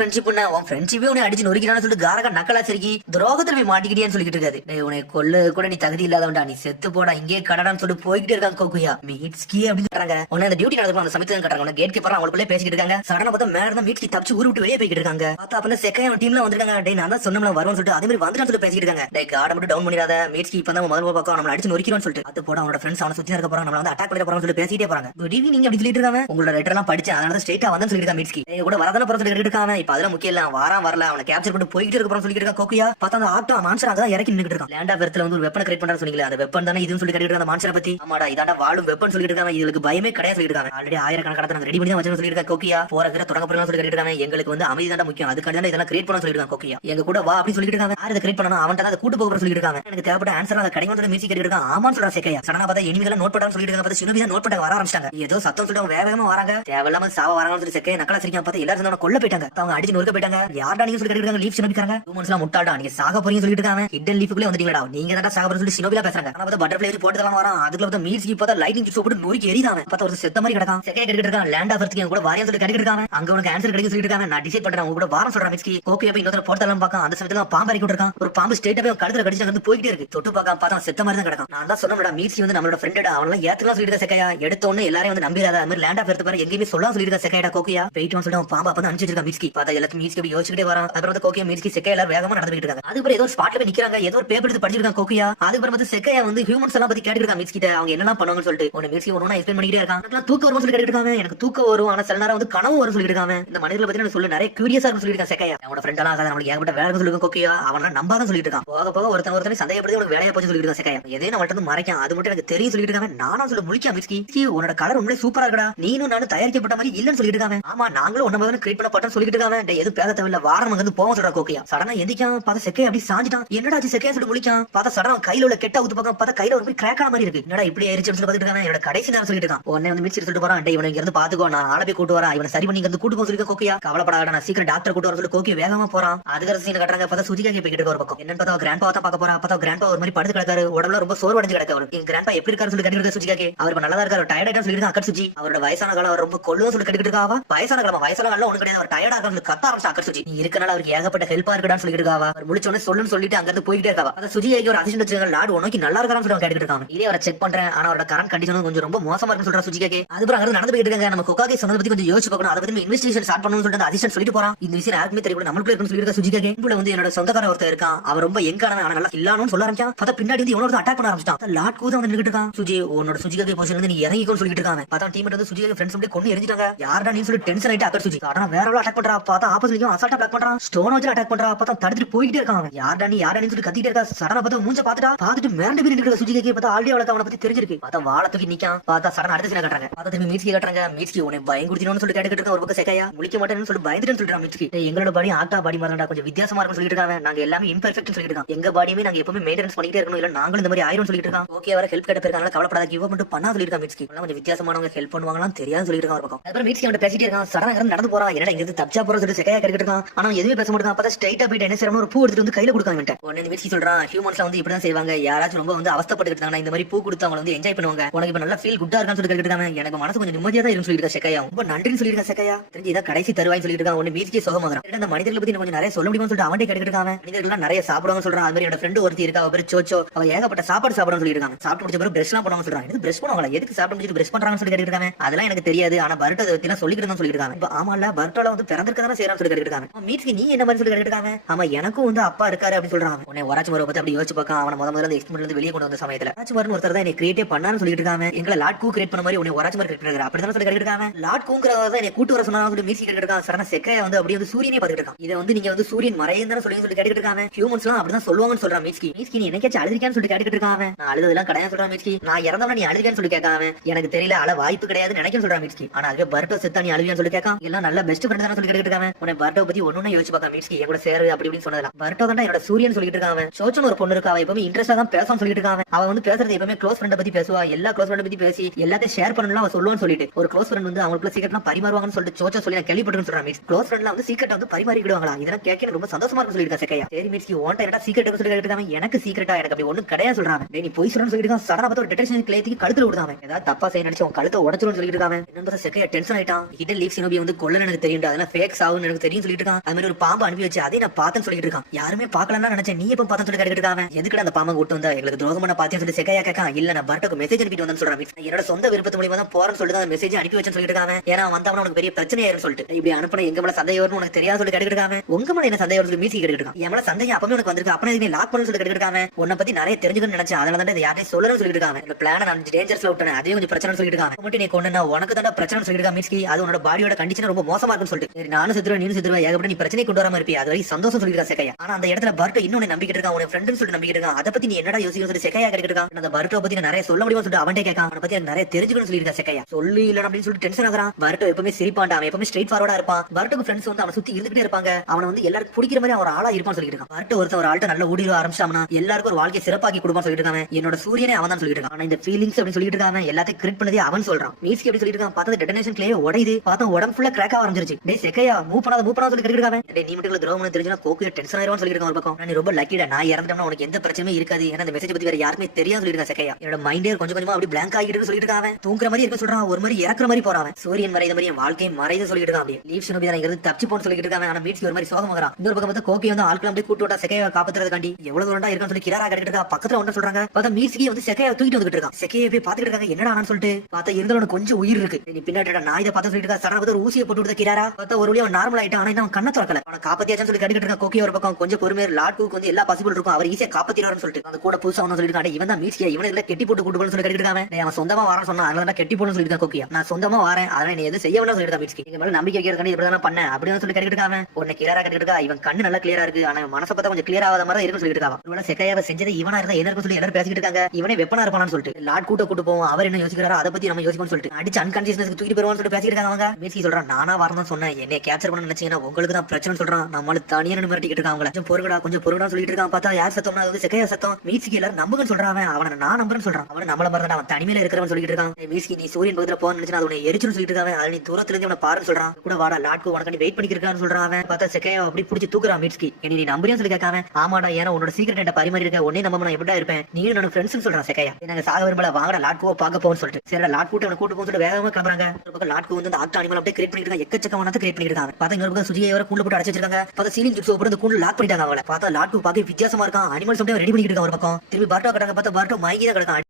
உன் ஃப்ரெண்ட்ஷிப்பே உன்னை அடிச்சு நொறுக்கிறான்னு சொல்லிட்டு காரகா நக்கலா சிரிக்கி துரோகத்துல போய் மாட்டிக்கிட்டேன்னு சொல்லிட்டு இருக்காது. டேய் உன்னை கொல்ல கூட நீ தகுதி இல்லாதவன்டா, நீ செத்து போடா இங்கே கடடான்னு சொல்லிட்டு போய்கிட்டே இருக்காங்க கோக்குயா. மீட்ஸ்கி அப்படின்னு சொல்றாங்க. உடனே அந்த டியூட்டி நடக்கும் அந்த சமயத்துல கட்டுறாங்க. கேட் கீப்பர் அவங்களுக்குள்ளே பேசிக்கிட்டு இருக்காங்க. சடனா பார்த்தா மேல தான் மீட்ஸ்கி தப்பிச்சு ஊரு விட்டு வெளியே போய்கிட்டு இருக்காங்க. பார்த்தா அப்ப செக்கையா டீம்ல வந்துட்டாங்க. டேய் நான் தான் சொன்னோம்ல வரும்னு சொல்லிட்டு அதே மாதிரி வந்துட்டான்னு சொல்லி பேசிக்கிட்டு இருக்காங்க. டேய் கார்டை மட்டும் டவுன் பண்ணிடாத, மீட்ஸ்கி இப்ப தான் முதல்ல பக்கம் நம்மள அடிச்சு நொறுக்கிறோம்னு சொல்லிட்டு அது போட அவனோட ஃப்ரெண்ட்ஸ் அவனை சுத்தி இருக்க போறாங்க, நம்மள வந்து அட்டாக் பண்ண போறாங்கன்னு சொல்லி பேசிட்டே போறாங்க. குட் ஈவினிங் அப்படி சொல்லிட்டு இருக்காங்க. உங்களோட லெட்டர் எல்லாம் படிச்சு அதனால ஸ்ட்ரெயிட்டா வந்து சொல்லிட்டு மீட்ஸ்கி கூட வரதான போற சொல்லிட்டு இருக்காங்க. இப்ப அதெல்லாம் முக்கியம் இல்ல, வரல அவனை கேப்சர் பண்ணி போயிட்டு இருக்க போறான்னு சொல்லிட்டு இருக்கா கோக்குயா. பார்த்தா அந்த ஆட்டோ மான்சர் அதான் இறக்கி நின்னுட்டு இருக்கான். லேண்ட் ஆஃப் எர்த்ல வந்து ஒரு வெப்பன் கிரியேட் பண்றான்னு சொன்னீங்களே, அந்த வெப்பன் தானே இதுன்னு சொல்லி கேட்டுட்டு அந்த மான்சரை பத்தி. ஆமாடா இதாண்டா வாழும் வெப்பன் சொல்லிட்டு இருக்காங்க. இதுக்கு பயமே கிடையாது சொல்லிட்டு இருக்காங்க. ஆல்ரெடி ஆயிரக்கணக்கான ரெடி பண்ணி தான் வச்சு சொல்லிட்டு இருக்கா கோக்கியா. போறகிற தொடங்க போறேன்னு சொல்லி கேட்டுட்டு இருக்காங்க. எங்களுக்கு வந்து அமைதி தாண்டா முக்கியம், அதுக்காண்டி தான் இதெல்லாம் கிரியேட் பண்ண சொல்லிட்டு இருக்காங்க கோக்கியா. எங்க கூட வா அப்படி சொல்லிட்டு இருக்காங்க. யார் இதை கிரியேட் பண்ணனும், அவன்ட்ட அதை கூட்டு போக சொல்லிட்டு இருக்காங்க. எனக்கு தேவைப்பட்ட ஆன்சர் அதை கிடைக்கும் சொல்லி மீசி கேட்டுட்டு இருக்காங்க. ஆமான்னு சொல்றா செக்கையா. சடனா பார்த்தா எனிமிகளை நோட் பண்ணான்னு சொல்லிட்டு இருக்காங்க. பார்த்தா சினோபி தான் நோட் பண்ண வர ஆரம்பிச்சாங்க. ஏதோ சத்தம் சொல்லிட்டு வேகமா வராங்க. தேவையில்லாம சாவ வராங்கன்னு சொல்லி செக்கையா நக்கலா சிரிக்காம பார்த்தா எல்லாரும் சேர்ந்து கொல்ல போயிட்டாங்க. அவங்க அடிச்சு நொறுக்க போயிட்டாங்க. யார்டா நீங்க சொல்லி கேட்டுட்டு இருக்காங்க. லீஃப் சினோபிக்காரங்க ஹியூமன்ஸ்லாம் முட்டாளடா, நீங்க சாக போறீங்க சொல்லிட்டு இருக்காங்க. ஹிடன் லீஃப்க்குள்ளே வந்துட்டீங்கடா, நீங்க தான் சாக போறீங்க சொல்லி சினோபிலா பேசுறாங்க. ஆனா பார்த்தா பட்டர்ஃப்ளை போட்டு தரலாம் வரான். அதுக்குள்ள பார்த்தா மீட்ஸ்கி பார்த்தா லைட்டிங் ஜூஸ் போட்டு நொறுக்கி எரிதாங்க. பார்த்தா ஒரு செத்த மாதிரி கிடக்கான். செக்கையா கேட்டுட்டு இருக்கான். லேண்ட் ஆஃப் எர்த்க்கு கூட வாரியா சொல்லி கேட்டுட்டு இருக்காங்க. அங்க உனக்கு ஆன்சர் கிடைக்கும் சொல்லிட்டு இருக்காங்க. நான் டிசைட் பண்றேன் உங்க கூட வாரம் சொல்றேன் மீட்ஸ்கி. கோக்கியா போய் இன்னொரு போட்டு தரலாம் பார்க்க அந்த சமயத்துல பாம்பு இறக்கி விட்டுருக்கான். ஒரு பாம்பு ஸ்ட்ரெயிட்டா போய் கழுத்துல கடிச்சு வந்து போயிட்டே இருக்கு. தொட்டு பார்க்க பார்த்தா செத்த மாதிரி தான் கிடக்கான். நான் தான் சொன்னேன்டா மீட்ஸ்கி வந்து நம்மளோட ஃப்ரெண்டா, அவனெல்லாம் ஏத்துக்கலாம் சொல்லிட்டு செக்கையா. எடுத்தோன்னு எல்லாரையும் வந்து நம்பிராத, அது மாதிரி லேண்ட் ஆஃப் எர்த் பாரு எங்கேயுமே சொல்லலாம் சொல்லிட்டு செக்கையா கோக்கியா. போயிட்டு சொல்லிட்டு அவன் பாம்பா வந்து அனுப்பிச்சு வச்சிருக்கான் மீட்ஸ்கி. பார்த்தா எல்லாத்தையும் மீட்ஸ்கி அப்படி யோசிச்சுட்டே வரான். அப்புறம் வந்து கோக்கியா மீட்ஸ்கி செக்கையா எல்லாரும் வேகமா நடந்துட்டு இருக்காங்க. அதுக்கப்புறம் ஏதோ ஸ்பாட்ல போய் நிக்கிறாங்க. ஏதோ ஒரு பேப்பர் எடுத்து படிச்சிருக்காங்க கோக்கியா. அதுக்கப்புறம் வந்து செக்கையா வந்து ஹியூமன்ஸ் எல்லாம் பத்தி கேட்டுருக்காங்க மீட்ஸ்கி கிட்ட. அவங்க என்னெல்லாம் பண்ணுவாங்கன்னு சொல்லிட்டு ஒன்னு மீட்ஸ்கி ஒண்ணு எக்ஸ்பிளைன் பண்ணிட்டே இருக்காங்க. தூக்கம் வரும்னு சொல்லி கேட்டுட்டு இருக்காங்க. எனக்கு தூக்கம் வரும், ஆனா சில நேரம் வந்து கனவு வரும் சொல்லிட்டு இருக்காங்க. இந்த மனிதர்களை பத்தி நான் சொல்ல நிறைய கியூரியஸா இருக்கும் சொல்லிட்டு இருக்காங்க செக்கையா. அவனோட ஃப்ரெண்ட் எல்லாம் நம்மளுக்கு ஏகப்பட்ட வேலை சொல்லிருக்காங்க கோக்கியா. அவனா நம்பாதான் சொல்லிட்டு இருக்கான். போக போக ஒருத்தனை சந்தேகப்படுத்தி அவனுக்கு வேலையை போச்சு சொல்லிட்டு இருக்காங்க செக்கையா. எதையும் நம்மள்ட்ட வந்து மறைக்கான், அது மட்டும் எனக்கு தெரியும் சொல்லிட்டு இருக்காங்க. நானும் சொல்ல முழிக்கா மீட்ஸ்கி உன்னோட கலர் உண்மையிலே சூப்பரா இருக்கடா, நீனும் நானும் தயாரிக்கப்பட்ட மாதிரி இல்லன்னு சொல்லிட்டு இருக்காங்க. ஆமா நாங்களும் ஒன்ன மாதிரி கிரியேட் பண்ண பட்டம் சொல்லிட்டு இருக்காங்க. டேய் எது பேச தேவையில்ல வாரம் அங்க இருந்து போவோம் சொல்றா கோக்கியா. சடனா எந்திக்கான் பார்த்தா செக்கே அப்படி சாஞ்சிட்டான். என்னடா ஆச்சு செக்கையா சொல்லி முழிக்கான். பார்த்தா சடனா கையில உள்ள கெட்ட ஊத்து பக்கம் பார்த்தா கையில ஒரு மாதிரி கிராக் ஆன மாதிரி இருக்கு. என்னடா இப்படி ஆயிருச்சு சொல்லி பாத்துட்டு இருக்காங்க. என்னோட கடைசி நேரம் சொல்லிட்டு இருக்கான். உடனே வந்து மிக்சி சொல்லிட்டு போறான். டேய் இவனை இங்க இருந்து பாத்துக்கோ நான் ஆளை போய் கூட்டு வரேன். இவனை சரி பண்ணி இங்க இருந்து கூட்டு போக சொல்லி கோக்கியா. கவலைப்படாத நான் சீக்கிரம் டாக்டர் கூட்டு வர சொல்லி கோக்கி வேகமா போறான். அதுக்கு சீன் கட்டுறாங்க. பார்த்தா சுஜிகா போய்கிட்டு ஒரு பக்கம். என்னன்னு பார்த்தா கிராண்ட் பாவா பார்க்க போறா. பார்த்தா கிராண்ட் பா ஒரு மாதிரி படுத்து கிடக்காரு. உடம்புல ரொம்ப சோர்வடைஞ்சு கிடக்காரு. என் கிராண்ட் பா எப்படி இருக்காரு சொல்லி கட்டிட்டு இருக்க சுஜிகாக்கு. அவர் நல்லா இருக்காரு. டயர்ட் ஆயிட்டா சொல்லி அக்கர் சுஜி. அவரோட வயசான காலம் அவர் ரொம்ப கொள்ளும் சொல்லி கட்டிட்டு இருக்காவா. வயசான காலம் ஒண்ணு கிடையாது. அவர் டயர்டா இருக்காரு கத்த ஆரம்பிச்சு அக்கர் சுஜி. நீ இருக்கனால அவருக்கு ஏகப்பட்ட ஹெல்ப்பா இருக்கடான்னு சொல்லிட்டு இருக்காவா. அவர் முடிச்சோன்னு சொல்லுன்னு சொல்லிட்டு அங்க இருந்து போயிட்டே இருக்காவா. அந்த சுஜிக்கு ஒரு அசிஸ்டன்ட் வச்சிருக்காங்க. லார்ட் உனக்கு நல்லா இருக்கான்னு சொல்லி கேட்டுட்டு இருக்காங்க. இதே அவரை செக் பண்றேன். ஆனா அவரோட கரண்ட் கண்டிஷன் கொஞ்சம் ரொம்ப மோசமா இருக்குன்னு சொல்ற சுஜிகாக்கு. அதுக்கப்புறம் அங்க நடந்து போயிட்டு இருக்காங்க. நம்ம கொக்காகே சொன்னதை பத்தி கொஞ்சம் யோசிச்சு பார்க்கணும். அதை பத்தி இன்வெஸ்டிகேஷன் ஸ்டார்ட் பண்ணணும்னு சொல்லிட்டு அசிஸ்டன்ட் சொல்லிட்டு போறான். இந்த விஷயம் யாருக்குமே தெரியல. நம்மளுக்கு இருக்குன்னு சொல்லிட்டு சுஜிகாக்கு. இவ்வளவு வந்து என்னோட சொந்தக்கார ஒருத்தர் இருக்கான். அவர் ரொம்ப எங்கான ஆனா நல்லா இல்லான்னு சொல்ல ஆரம்பிச்சான். பார்த்தா பின்னாடி வந்து இவனோட அட்டாக் பண்ண ஆரம்பிச்சான். லார்ட் கூட வந்து நின்னுட்டு இருக்கான். சுஜி உன்னோட சுஜிகாக்கு போய் வந்து நீ இறங்கிக்கோன்னு சொல்லிட்டு இருக்காங்க. பார்த்தா டீம் வந்து சுஜிகாக்கு ஃப்ரெண்ட்ஸ் அப்படியே கொண்டு எரிஞ்சிட்டாங்க. யாரடா நீ சொல்லி டென்ஷன் ஆயிட்டு அக்கர் சுஜி. ஆனா வேற எவ்வளவு அட்டாக் பண்றா. பார்த்தா ஆப்போசிட்லயும் அசால்ட்டா அட்டாக் பண்றான். ஸ்டோன் வச்சு அட்டாக் பண்றா. பார்த்தா தடுத்துட்டு போயிட்டே இருக்காங்க. யாரடா நீ சொல்லி கத்திட்டே இருக்கா. சடனா பார்த்தா மூஞ்ச பார்த்துட்டு மிரண்டு போய் நின்னுட்டு சுஜிகாக்கு. பார்த்தா ஆல்ரெடி அவளுக்கு அவனை பத்தி தெரிஞ்சிருக்கு. பார்த்தா வாழை தூக்கி நிக்கான். பார்த்தா சடனா அடுத்த சீனை கட்டுறாங்க. பார்த்தா திரும்பி மீட்சி கட்டுறாங்க. மீட்சி உன்னை பயங்குடுத்தினு சொல்லி கேட்டுக்கிட்டு இருக்க. ஒரு பக்கம் செக்கையா முழிக்க மாட்டேன்னு சொல்லி பயந்துட்டு சொல்றான் மீட்சி. எங்களோட பாடி ஆட்டா பாடி மாதிரி கொஞ்சம் வித்தியாசமா இருக்குன்னு சொல்லிட்டு இருக்காங்க. நாங்க எல்லாமே இம்பர்ஃபெக்ட் சொல்லிட்டு இருக்கோம். எங்க பாடியுமே நாங்க எப்பவுமே மெயின்டெனன்ஸ் பண்ணிட்டே இருக்கணும். இல்ல நாங்களும் இந்த மாதிரி ஆயிரும் சொல்லிட்டு இருக்கோம். ஓகே வர ஹெல்ப் கேட்ட பேருக்காங்க. கவலைப்படாத கிவ் அப் மட்டும் பண்ணா சொல்லிட்டு இருக்கான் மீட்சி. கொஞ்சம் வித்தியாசமானவங்க ஹெல்ப் பண்ணுவாங்களாம் தெரியாது சொல்லிட்டு இருக்கான். ஒரு பக்கம் அப்புறம் மீட்சி அவன் பேசிட்டே இருக்கான். சடனா இருந்து நடந்து போறான். என்னடா இங்க இருந்து தப்சா போற சொல்லி செக்கையா கேட்டுட்டு இருக்கான். ஆனா எதுவுமே பேச மாட்டான். பார்த்தா ஸ்ட்ரைட்டா போயிட்டு என்ன செய்யணும் ஒரு பூ எடுத்துட்டு வந்து கையில கொடுக்காங்க. உடனே மீட்சி சொல்றான் ஹியூமன்ஸ்ல வந்து இப்படிதான் செய்வாங்க. யாராச்சும் ரொம்ப வந்து அவஸ்தப்பட்டு இந்த மாதிரி பூ கொடுத்து அவங்க வந்து என்ஜாய் பண்ணுவாங்க. உனக்கு இப்ப நல்லா ஃபீல் குட்டா இருக்கான்னு சொல்லி கேட்டுருக்காங்க. எனக்கு மனசு கொஞ்சம் நிம்மதியா தான் இருக்கு சொல்லிட்டு செக்கையா. ரொம்ப நன்றின்னு சொல்லிட்டு செக்கையா. தெரிஞ்சு இதான் கடைசி தருவாய் சொல்லிட்டு இருக்கான். ஒன்னு மீட்சிக்கே சோகமாகறான். அந்த மனிதர்களை பத்தி கொஞ்சம் நிறைய சொல்ல முடியும்னு சொல்லிட்டு அவன்டே கேட்டுட்டு இருக்காங்க. மனிதர்கள் நிறைய சாப்பிடுவாங்க சொல்றான். அது மாதிரி என்னோட ஃப்ரெண்ட் ஒருத்தி இருக்கா. அவர் சோச்சோ அவ ஏகப்பட்ட சாப்பாடு சாப்பிடுன்னு சொல்லி இருக்காங்க. சாப்பிட்டு முடிச்ச பிறகு பிரஷ் எல்லாம் பண்ணுவாங்க சொல்றாங்க. இது பிரஷ் பண்ணுவாங்க. எதுக்கு சாப்பிட்டு முடிச்சு பிரஷ் பண்றாங்கன்னு சொல்லி கேட்டுட்டு இருக்காங்க. அதெல்லாம் எனக்கு தெரியாது. ஆனா பர்ட்டோ பத்தி எல்லாம் சொல்லிட்டு தான் சொல்லிட்டு இருக்காங்க. ஆமா இல்ல பர்ட்டோல வந்து பிறந்திருக்கதான செய்யறான்னு சொல்லி கேட்டுட்டு இருக்காங்க. மீட்சிக்கு நீ என்ன மாதிரி சொல்லி கேட்டுட்டு இருக்காங்க. ஆமா எனக்கும் வந்து அப்பா இருக்காரு அப்படின்னு சொல்றாங்க. உடனே ஒராச்சிமாரை பத்தி அப்படி யோசிச்சு பார்க்க அவன முதல்ல எக்ஸ்பெரிமெண்ட்ல இருந்து வெளியே கொண்டு வந்த சமயத்துல ஒராச்சிமார் ஒருத்தர் தான் என்னை கிரியேட் பண்ணான்னு சொல்லிட்டு இருக்காங்க. எங்களை லார்ட் கூ கிரியேட் பண்ண மாதிரி உன்னை ஒராச்சிமார் கிரியேட் பண்ணிருக்காரு. அப்படிதான் சொல்லி கேட்டுட்டு இருக்காங்க. லார்ட் கூங்கிறவங்க தான் என்னை கூட்டு வர சொன்னாங்க சொல்லி மீட்சி கேட்டுட்டு இருக்காங்க. சரண செக்கையா வந்து அப்படியே வந்து சூரியனே பார்த்துட்டு இருக்கான். இதை வந்து நீங்க வந்து சூரியன் மறையன்னு சொல்லி கேட்டுட்டு இருக்காங்க. ஹியூமன்ஸ் எல்லாம் அப்படிதான் சொல்லுவாங்கன்னு சொல்றான் மீட்சி. மீட்சி நீ என்னைக்காச்சும் அழுதுக்கான்னு சொல்லி கேட்டுட்டு இருக்காங்க. நான் அழுதெல்லாம் கிடையாது சொல்றான் மீட்சி. நான் இறந்தவன நீ அழுதுக்கான்னு சொல்லி கேட்காம எனக்கு தெரியல அழ வாய்ப்பு கிடையாது நினைக்க சொல்றான் மீட்சி. ஆனா அதுவே பர்ட்டோ செத்தா நீ அழுவியான்னு சொல்லி கேட்கான். எல்லாம் நல்ல பெஸ்ட் ஃப்ரெண்ட் தானே சொல்லி கேட்டுட்டு இருக்காங்க. உன்னை பர்ட்டோ பத்தி ஒன்னொன்னு யோசிச்சு பார்க்க மீட்சி என் கூட சேரு அப்படி இப்படின்னு சொன்னதெல்லாம் பர்ட்டோ தான் என்னோட சூரியன் சொல்லிட்டு இருக்காங்க. சோச்சன் ஒரு பொண்ணு இருக்கா. அவ எப்பவுமே இன்ட்ரெஸ்டா தான் பேச சொல்லிட்டு இருக்காங்க. அவ வந்து பேசுறது எப்பவுமே க்ளோஸ் ஃப்ரெண்ட் பத்தி பேசுவா. எல்லா க்ளோஸ் ஃப்ரெண்ட் பத்தி பேசி எல்லாத்தையும் ஷேர் பண்ணணும் அவ சொல்லுவான்னு சொல்லிட்டு ஒரு க்ளோஸ் ஃப்ரெண்ட் வந்து அவங்களுக்குள்ள சீக்கிரட்லாம் பரிமாறுவாங்கன்னு சொல்லிட்டு சோச்சா சொல்லி நான் கேள்விப்பட்டேன்னு சொல்றாங்க. மீட்ஸ் க்ளோஸ் ஃப்ரெண்ட்ல வந்து சீக்கிரட் வந்து பரிமாறிடுவாங்களா. இதெல்லாம் கேட்க ரொம்ப சந்தோஷமா இருக்கு சொல்லிட்டு செக்கையா. சரி மீட்ஸ் ஓன்ட்ட என்னடா சீக்கிரட் சொல்லி கேட்டுட்டாங்க. எனக்கு சீக்கிரட்டா எனக்கு அப்படி ஒண்ணு கிடையாது சொல்றாங்க. நீ போய் சொல்றன்னு சொல்லிட்டு இருக்கான். சடனா பார்த்து ஒரு டிடெக்ஷன் கிளேத்துக்கு கழுத்துல விடுதாங்க. ஏதாவது தப்பா செய்ய நினைச்சு அவன் கழுத்தை உடைச்சிருன்னு சொல்லிட்டு இருக்காங்க. என்னன்னு செக்கையா டென்ஷன் ஆயிட்டான். ஹிடன் லீஃப் சினோபி வந்து கொல்லன்னு எனக்கு தெரியும். அதெல்லாம் ஃபேக்ஸ் ஆகும்னு எனக்கு தெரியும் சொல்லிட்டு இருக்கான். அது மாதிரி ஒரு பாம்பு அனுப்பி வச்சு அதே நான் பார்த்தேன்னு சொல்லிட்டு இருக்கான். யாருமே பார்க்கலன்னா நினைச்சேன். நீ எப்ப பார்த்தேன்னு சொல்லி கேட்டுட்டு இருக்காங்க. எதுக்கு அந்த பாம்பை கூட்டு வந்தா எங்களுக்கு துரோகம் பண்ண பார்த்தேன்னு சொல்லி செக்கையா கேட்கான். இல்ல நான் பர்ட்டோக்கு மெசேஜ் அனுப்பிட்டு வந்தேன்னு சொல்றான். என்னோட சொந்த விருப்பத்து மூலமா தான் போறேன்னு சொல்லிட்டு அந்த மெசேஜ் அனுப்பி வச்சேன்னு சொல்லிட்டு இருக்காங்க. ஏன்னா வந்தவன உனக்கு பெரிய பிரச்சனை ஆயிரும் சொல்லிட்டு இப்படி அனுப்பின எங்க மேல சந்தேகம் வரும்னு உனக்கு தெரியாது சொல்லி கேட்டுட்டு இருக்காங்க. உங்க மேல என்ன சந்தேகம் சொல்லி மீசி கேட்டுட்டு இருக்கான். என் மேல சந்தேகம் அப்பவே உனக்கு வந்திருக்கு. அப்பனே நீ லாக் பண்ணு சொல்லி கேட்டுட்டு இருக்காங்க. உன்னை பத்தி நிறைய தெரிஞ்சுக்கணும்னு நினைச்சேன். அதனால தான் யாரையும் சொல்லணும்னு சொல்லிட்டு இருக்காங்க. இந்த பிளான நான் டேஞ்சர்ஸ்ல விட்டேன். அதே கொஞ்சம் பிரச்சனை சொல்லிட்டு இருக்காங்க. மட்டும் நீ கொண்டு உனக்கு தான் பிரச்சனை சொல்லிட்டு இருக்காங்க. மீஸ்கி அது உன்னோட பாடியோட கண்டிஷன் ரொம்ப மோசமா இருக்குன்னு சொல்லிட்டு சரி நானும் செத்துருவேன் நீனும் செத்துருவா ஏகப்பட்ட நீ பிரச்சனை கொண்டு வராம இருப்பி அது வரைக்கும் சந்தோஷம் சொல்லிட்டு செக்கையா. ஆனா அந்த இடத்துல பர்ட்டோ இன்னொன்னு நம்பிக்கிட்டு இருக்கான். உன் ஃப்ரெண்ட்னு சொல்லிட்டு நம்பிக்கிட்டு இருக்கான். அதை பத்தி நீ என்னடா யோசிக்க சொல்லி செக்கையா கேட்டுட்டு இருக்கான். அந்த பர்ட்டோ பத்தி நிறைய சொல்ல முடியுமா சொல்லிட்டு அவன்டே கேட்கான். அவனை பத்தி நிறைய தெரிஞ்சுக்கணும்னு சொல்லிட்டு செக்கையா. சொல்லி இல்ல அப்படின்னு சொல்லிட்டு டென்ஷன் ஆகுறான். பர்ட்டோ எப்பவுமே சிரிப்பான்டா. அவன் எப்பவுமே ஸ்ட்ரைட் ஃபார்வர்டா இருப்பான். பர்ட்டோக்கு ஃப்ரெண்ட்ஸ் வந்து அவனை சுத்தி இருந்துட்டே இருப்பாங்க. அவனை வந்து எல்லாருக்கும் பிடிக்கிற மாதிரி ஒரு ஆளா இருப்பான்னு சொல்லிட்டு இருக்கான். பர்ட்டோ ஒருத்தர் ஒரு ஆள்கிட்ட நல்ல ஊடிட ஆரம்பிச்சானா எல்லாருக்கும் ஒரு வாழ்க்கையை சிறப்பாக்கி கொடுப்பான்னு சொல்லிட்டு இருக்காங்க. என்னோட சூரியனே அவன் தான் சொல்லிட்டு இருக்கான். ஆனா இந்த ஃபீலிங்ஸ் அப்படின்னு சொல்லிட்டு இருக்காங்க. எல்லாத்தையும் கிரியேட் பண்ணதே அவன் சொல்றான். மீஸ்கி எப்படி சொல்லிட்டு இருக்கான். பார்த்தா டெட்டனேஷன் கிளே உடையுது. பார்த்தா உடம்பு ஃபுல்லா கிராக் ஆரம்பிச்சிருச்சு. டேய் செக்கையா மூவ் பண்ணாத சொல்லி கேட்டுட்டு இருக்காங்க. டேய் நீ மட்டும் துரோகம் தெரிஞ்சா கோக்கு டென்ஷன் ஆயிருவான்னு சொல்லிட்டு இருக்கான். ஒரு பக்கம் நீ ரொம்ப லக்கிடா. நான் இறந்துட்டேன்னா உனக்கு எந்த பிரச்சனையும் இருக்காது. ஏன்னா இந்த மெசேஜ் பத்தி வேற யாருமே தெரியாது சொல்லிட்டு இருக்கான் செக்கையா. என்னோட மைண்டே கொஞ்சம் கொஞ்சமா அப்படி பிளாங்க் ஆகிட்டு சொல்லிட்டு இருக்காங்க. தூங்குற மாதிரி இருக்க சொல்றான். ஒரு மாதிரி இறக்குற மாதிரி போறான். சூரியன் மறைந்த மாதிரி என் வாழ்க்கையை மறைந்து சொல்லிட்டு இருக்கான். அப்படியே லீவ் சினோபி தான் இருந்து தப்பிச்சு போன்னு சொல்லிட்டு இருக்காங்க. ஆனா மீட்ஸ் ஒரு மாதிரி சோகமாகறான். இன்னொரு பக்கம் பார்த்தா கோக்கி வந்து ஆட்கள் அப்படியே கூட்டு விட்டா செக்கையை காப்பாத்துறதுக்காண்டி எவ்வளவு தூரண்டா இருக்கான்னு சொல்லி கிராரா கேட்டுட்டு இருக்கா. பக்கத்துல ஒன்று சொல்றாங்க. பார்த்தா மீட்ஸ்கி வந்து செக்கையை தூக்கிட்டு வந்துட்டு இருக்கான். செக்கையை போய் பாத்துட்டு இருக்காங்க. என்னடா ஆனான்னு சொல்லிட்டு பார்த்தா இருந்தாலும் கொஞ்சம் உயிர் இருக்கு. நீ பின்னாடி நான் இதை பார்த்து சொல்லிட்டு இருக்கா. சடனா பார்த்து ஒரு ஊசியை போட்டு விடுத்த கிராரா. பார்த்தா ஒரு வழியா நார்மல் ஆயிட்டான். ஆனா அவன் கண்ணை திறக்கல. அவனை காப்பாத்தியாச்சுன்னு சொல்லி கேட்டுட்டு இருக்கா. கோக்கி ஒரு பக்கம் கொஞ்சம் பொறுமையா லார்ட் கூக்கு வந்து எல்லா பாசிபிள் இருக்கும். அவர் ஈஸியா காப்பாத்திடுவாருன்னு சொல்லிட்டு அந்த கூட புதுசா ஒன்னு சொல்லிட்டு இருக்கான். இவன் தான் மீட்ஸ்கியா. இவனை இதுல கெட்டி போட்டு கூட்டு போன்னு சொல்லி கேட்டுட்டு இருக்காங்க. அவன் சொந்தமா வரேன்னு சொன்னா அதனால கெட்டி போன்னு சொல்லிட்டு கோக்கியா. நான் சொந்தமா வரேன் அதனால நீ எதுவும் செய்ய வேண்டாம் சொல்லிட்டு மீட்ஸ்கி. எங்க மேல நம்பிக்கை வைக்கிறதுக்காண்டி இப்படிதான் பண்ண அப்படின்னு சொல்லி கேட்டுட்டு இருக்காங்க. உன்னை கிளியரா கேட்டுட்டு இருக்கா. இவன் கண்ணு நல்லா கிளியரா இருக்கு. ஆனா மனசை பார்த்தா கொஞ்சம் கிளியர் ஆகாத மாதிரி இருக்குன்னு சொல்லிட்டு இருக்காங்க. ஒருவேளை செக்கையாவை செஞ்சது இவனா இருந்தா என்ன இருக்கும் சொல்லி எல்லாரும் பேசிட்டு இருக்காங்க. இவனே வெப்பனா இருப்பான்னு சொல்லிட்டு லார்ட் கூட்டு போவோம். அவர் என்ன யோசிக்கிறாரோ அதை பத்தி நம்ம யோசிக்கணும்னு சொல்லிட்டு அடிச்சு அன்கான்சியஸ்னஸ் தூக்கிட்டு போயிருவான்னு சொல்லிட்டு பேசிட்டு இருக்காங்க. மீட்சி சொல்றான் நானா வரணும் சொன்னேன், என்னை கேப்சர் பண்ண நினைச்சீங்கன்னா உங்களுக்கு தான் பிரச்சனை சொல்றான். நம்மள தனியா நின்று மிரட்டிக்கிட்டு இருக்கான். அவங்கள கொஞ்சம் பொறுடா சொல்லிட்டு இருக்கான். பார்த்தா யார் சத்தம்னா அது செக்கையா சத்தம். மீட்சிக்கு எல்லாரும் நம்புங்கன்னு சொல்றான். அவனை நான் நம்புறேன்னு சொல்றான். அவன் நம்மள மறந்துட்டு அவன் தனிமையில இருக்கிறவன் சொல்லிட்டு இருக்கான். மீட்சி நீ சூரியன் பக்கத்துல போன்னு நினைச்சா அது உன்னை எரிச்சுன்னு சொல்லிட்டு இருக்கான். அது நீ தூரத்துல இருந்து அவனை பாருன்னு சொல்றான். கூட வாடா லாட்கு உனக்கு வெயிட் பண்ணிட்டு இருக்கான்னு சொல்றான். அவன் பார்த்தா செக்கையா அப்படி பிடிச்சி தூக்குறான் மீட்சி. நீ நம்புறியா சொல்லி கேட்காம ஆமாடா ஏன்னா உன்னோட சீக்கிரம் என்கிட்ட பரிமாறி இருக்க உடனே நம்ம நான் எப்படா இருப்பேன் நீ என்னோட ஃப்ரெண்ட்ஸ் சொல்றான். செக்கையா நாங்க சாக விரும்பல வாங்கடா லாட்குவோ பார்க்க போன்னு சொல்லிட்டு சரி லாட்கூட்ட அவனை கூட்டு போட்டு வேகமா கிளம்புறாங்க. ஒரு பக்கம் லாட்கு வந்து ஆக்ட் அனிமல் அப்படியே கிரியேட் பண்ணிட்டு இருக்காங்க. எக்கச்சக்கமானது கிரியேட் பண்ணிட்டு இருக்காங்க. பார்த்தா இன்னொரு பக்கம் சுஜியை வர கூண்டு போட்டு அடைச்சு வச்சிருக்காங்க. பார்த்தா சீலிங் ஜிப்ஸ் போட்டு கூண்டு லாக் பண்ணிட்டாங்க. அவங்கள பார்த்தா லாட்கு பார்க்க வித்தியாசமா இருக்கான். அனிமல்ஸ் அப்படியே ரெடி பண்ணிட்டு இருக்கான். ஒரு பக்கம் திரும்பி பார்ட்டோ கட்டாங்க. பார்த்தா பார்ட்டோ மயங்கி தான் கிடக்கான்.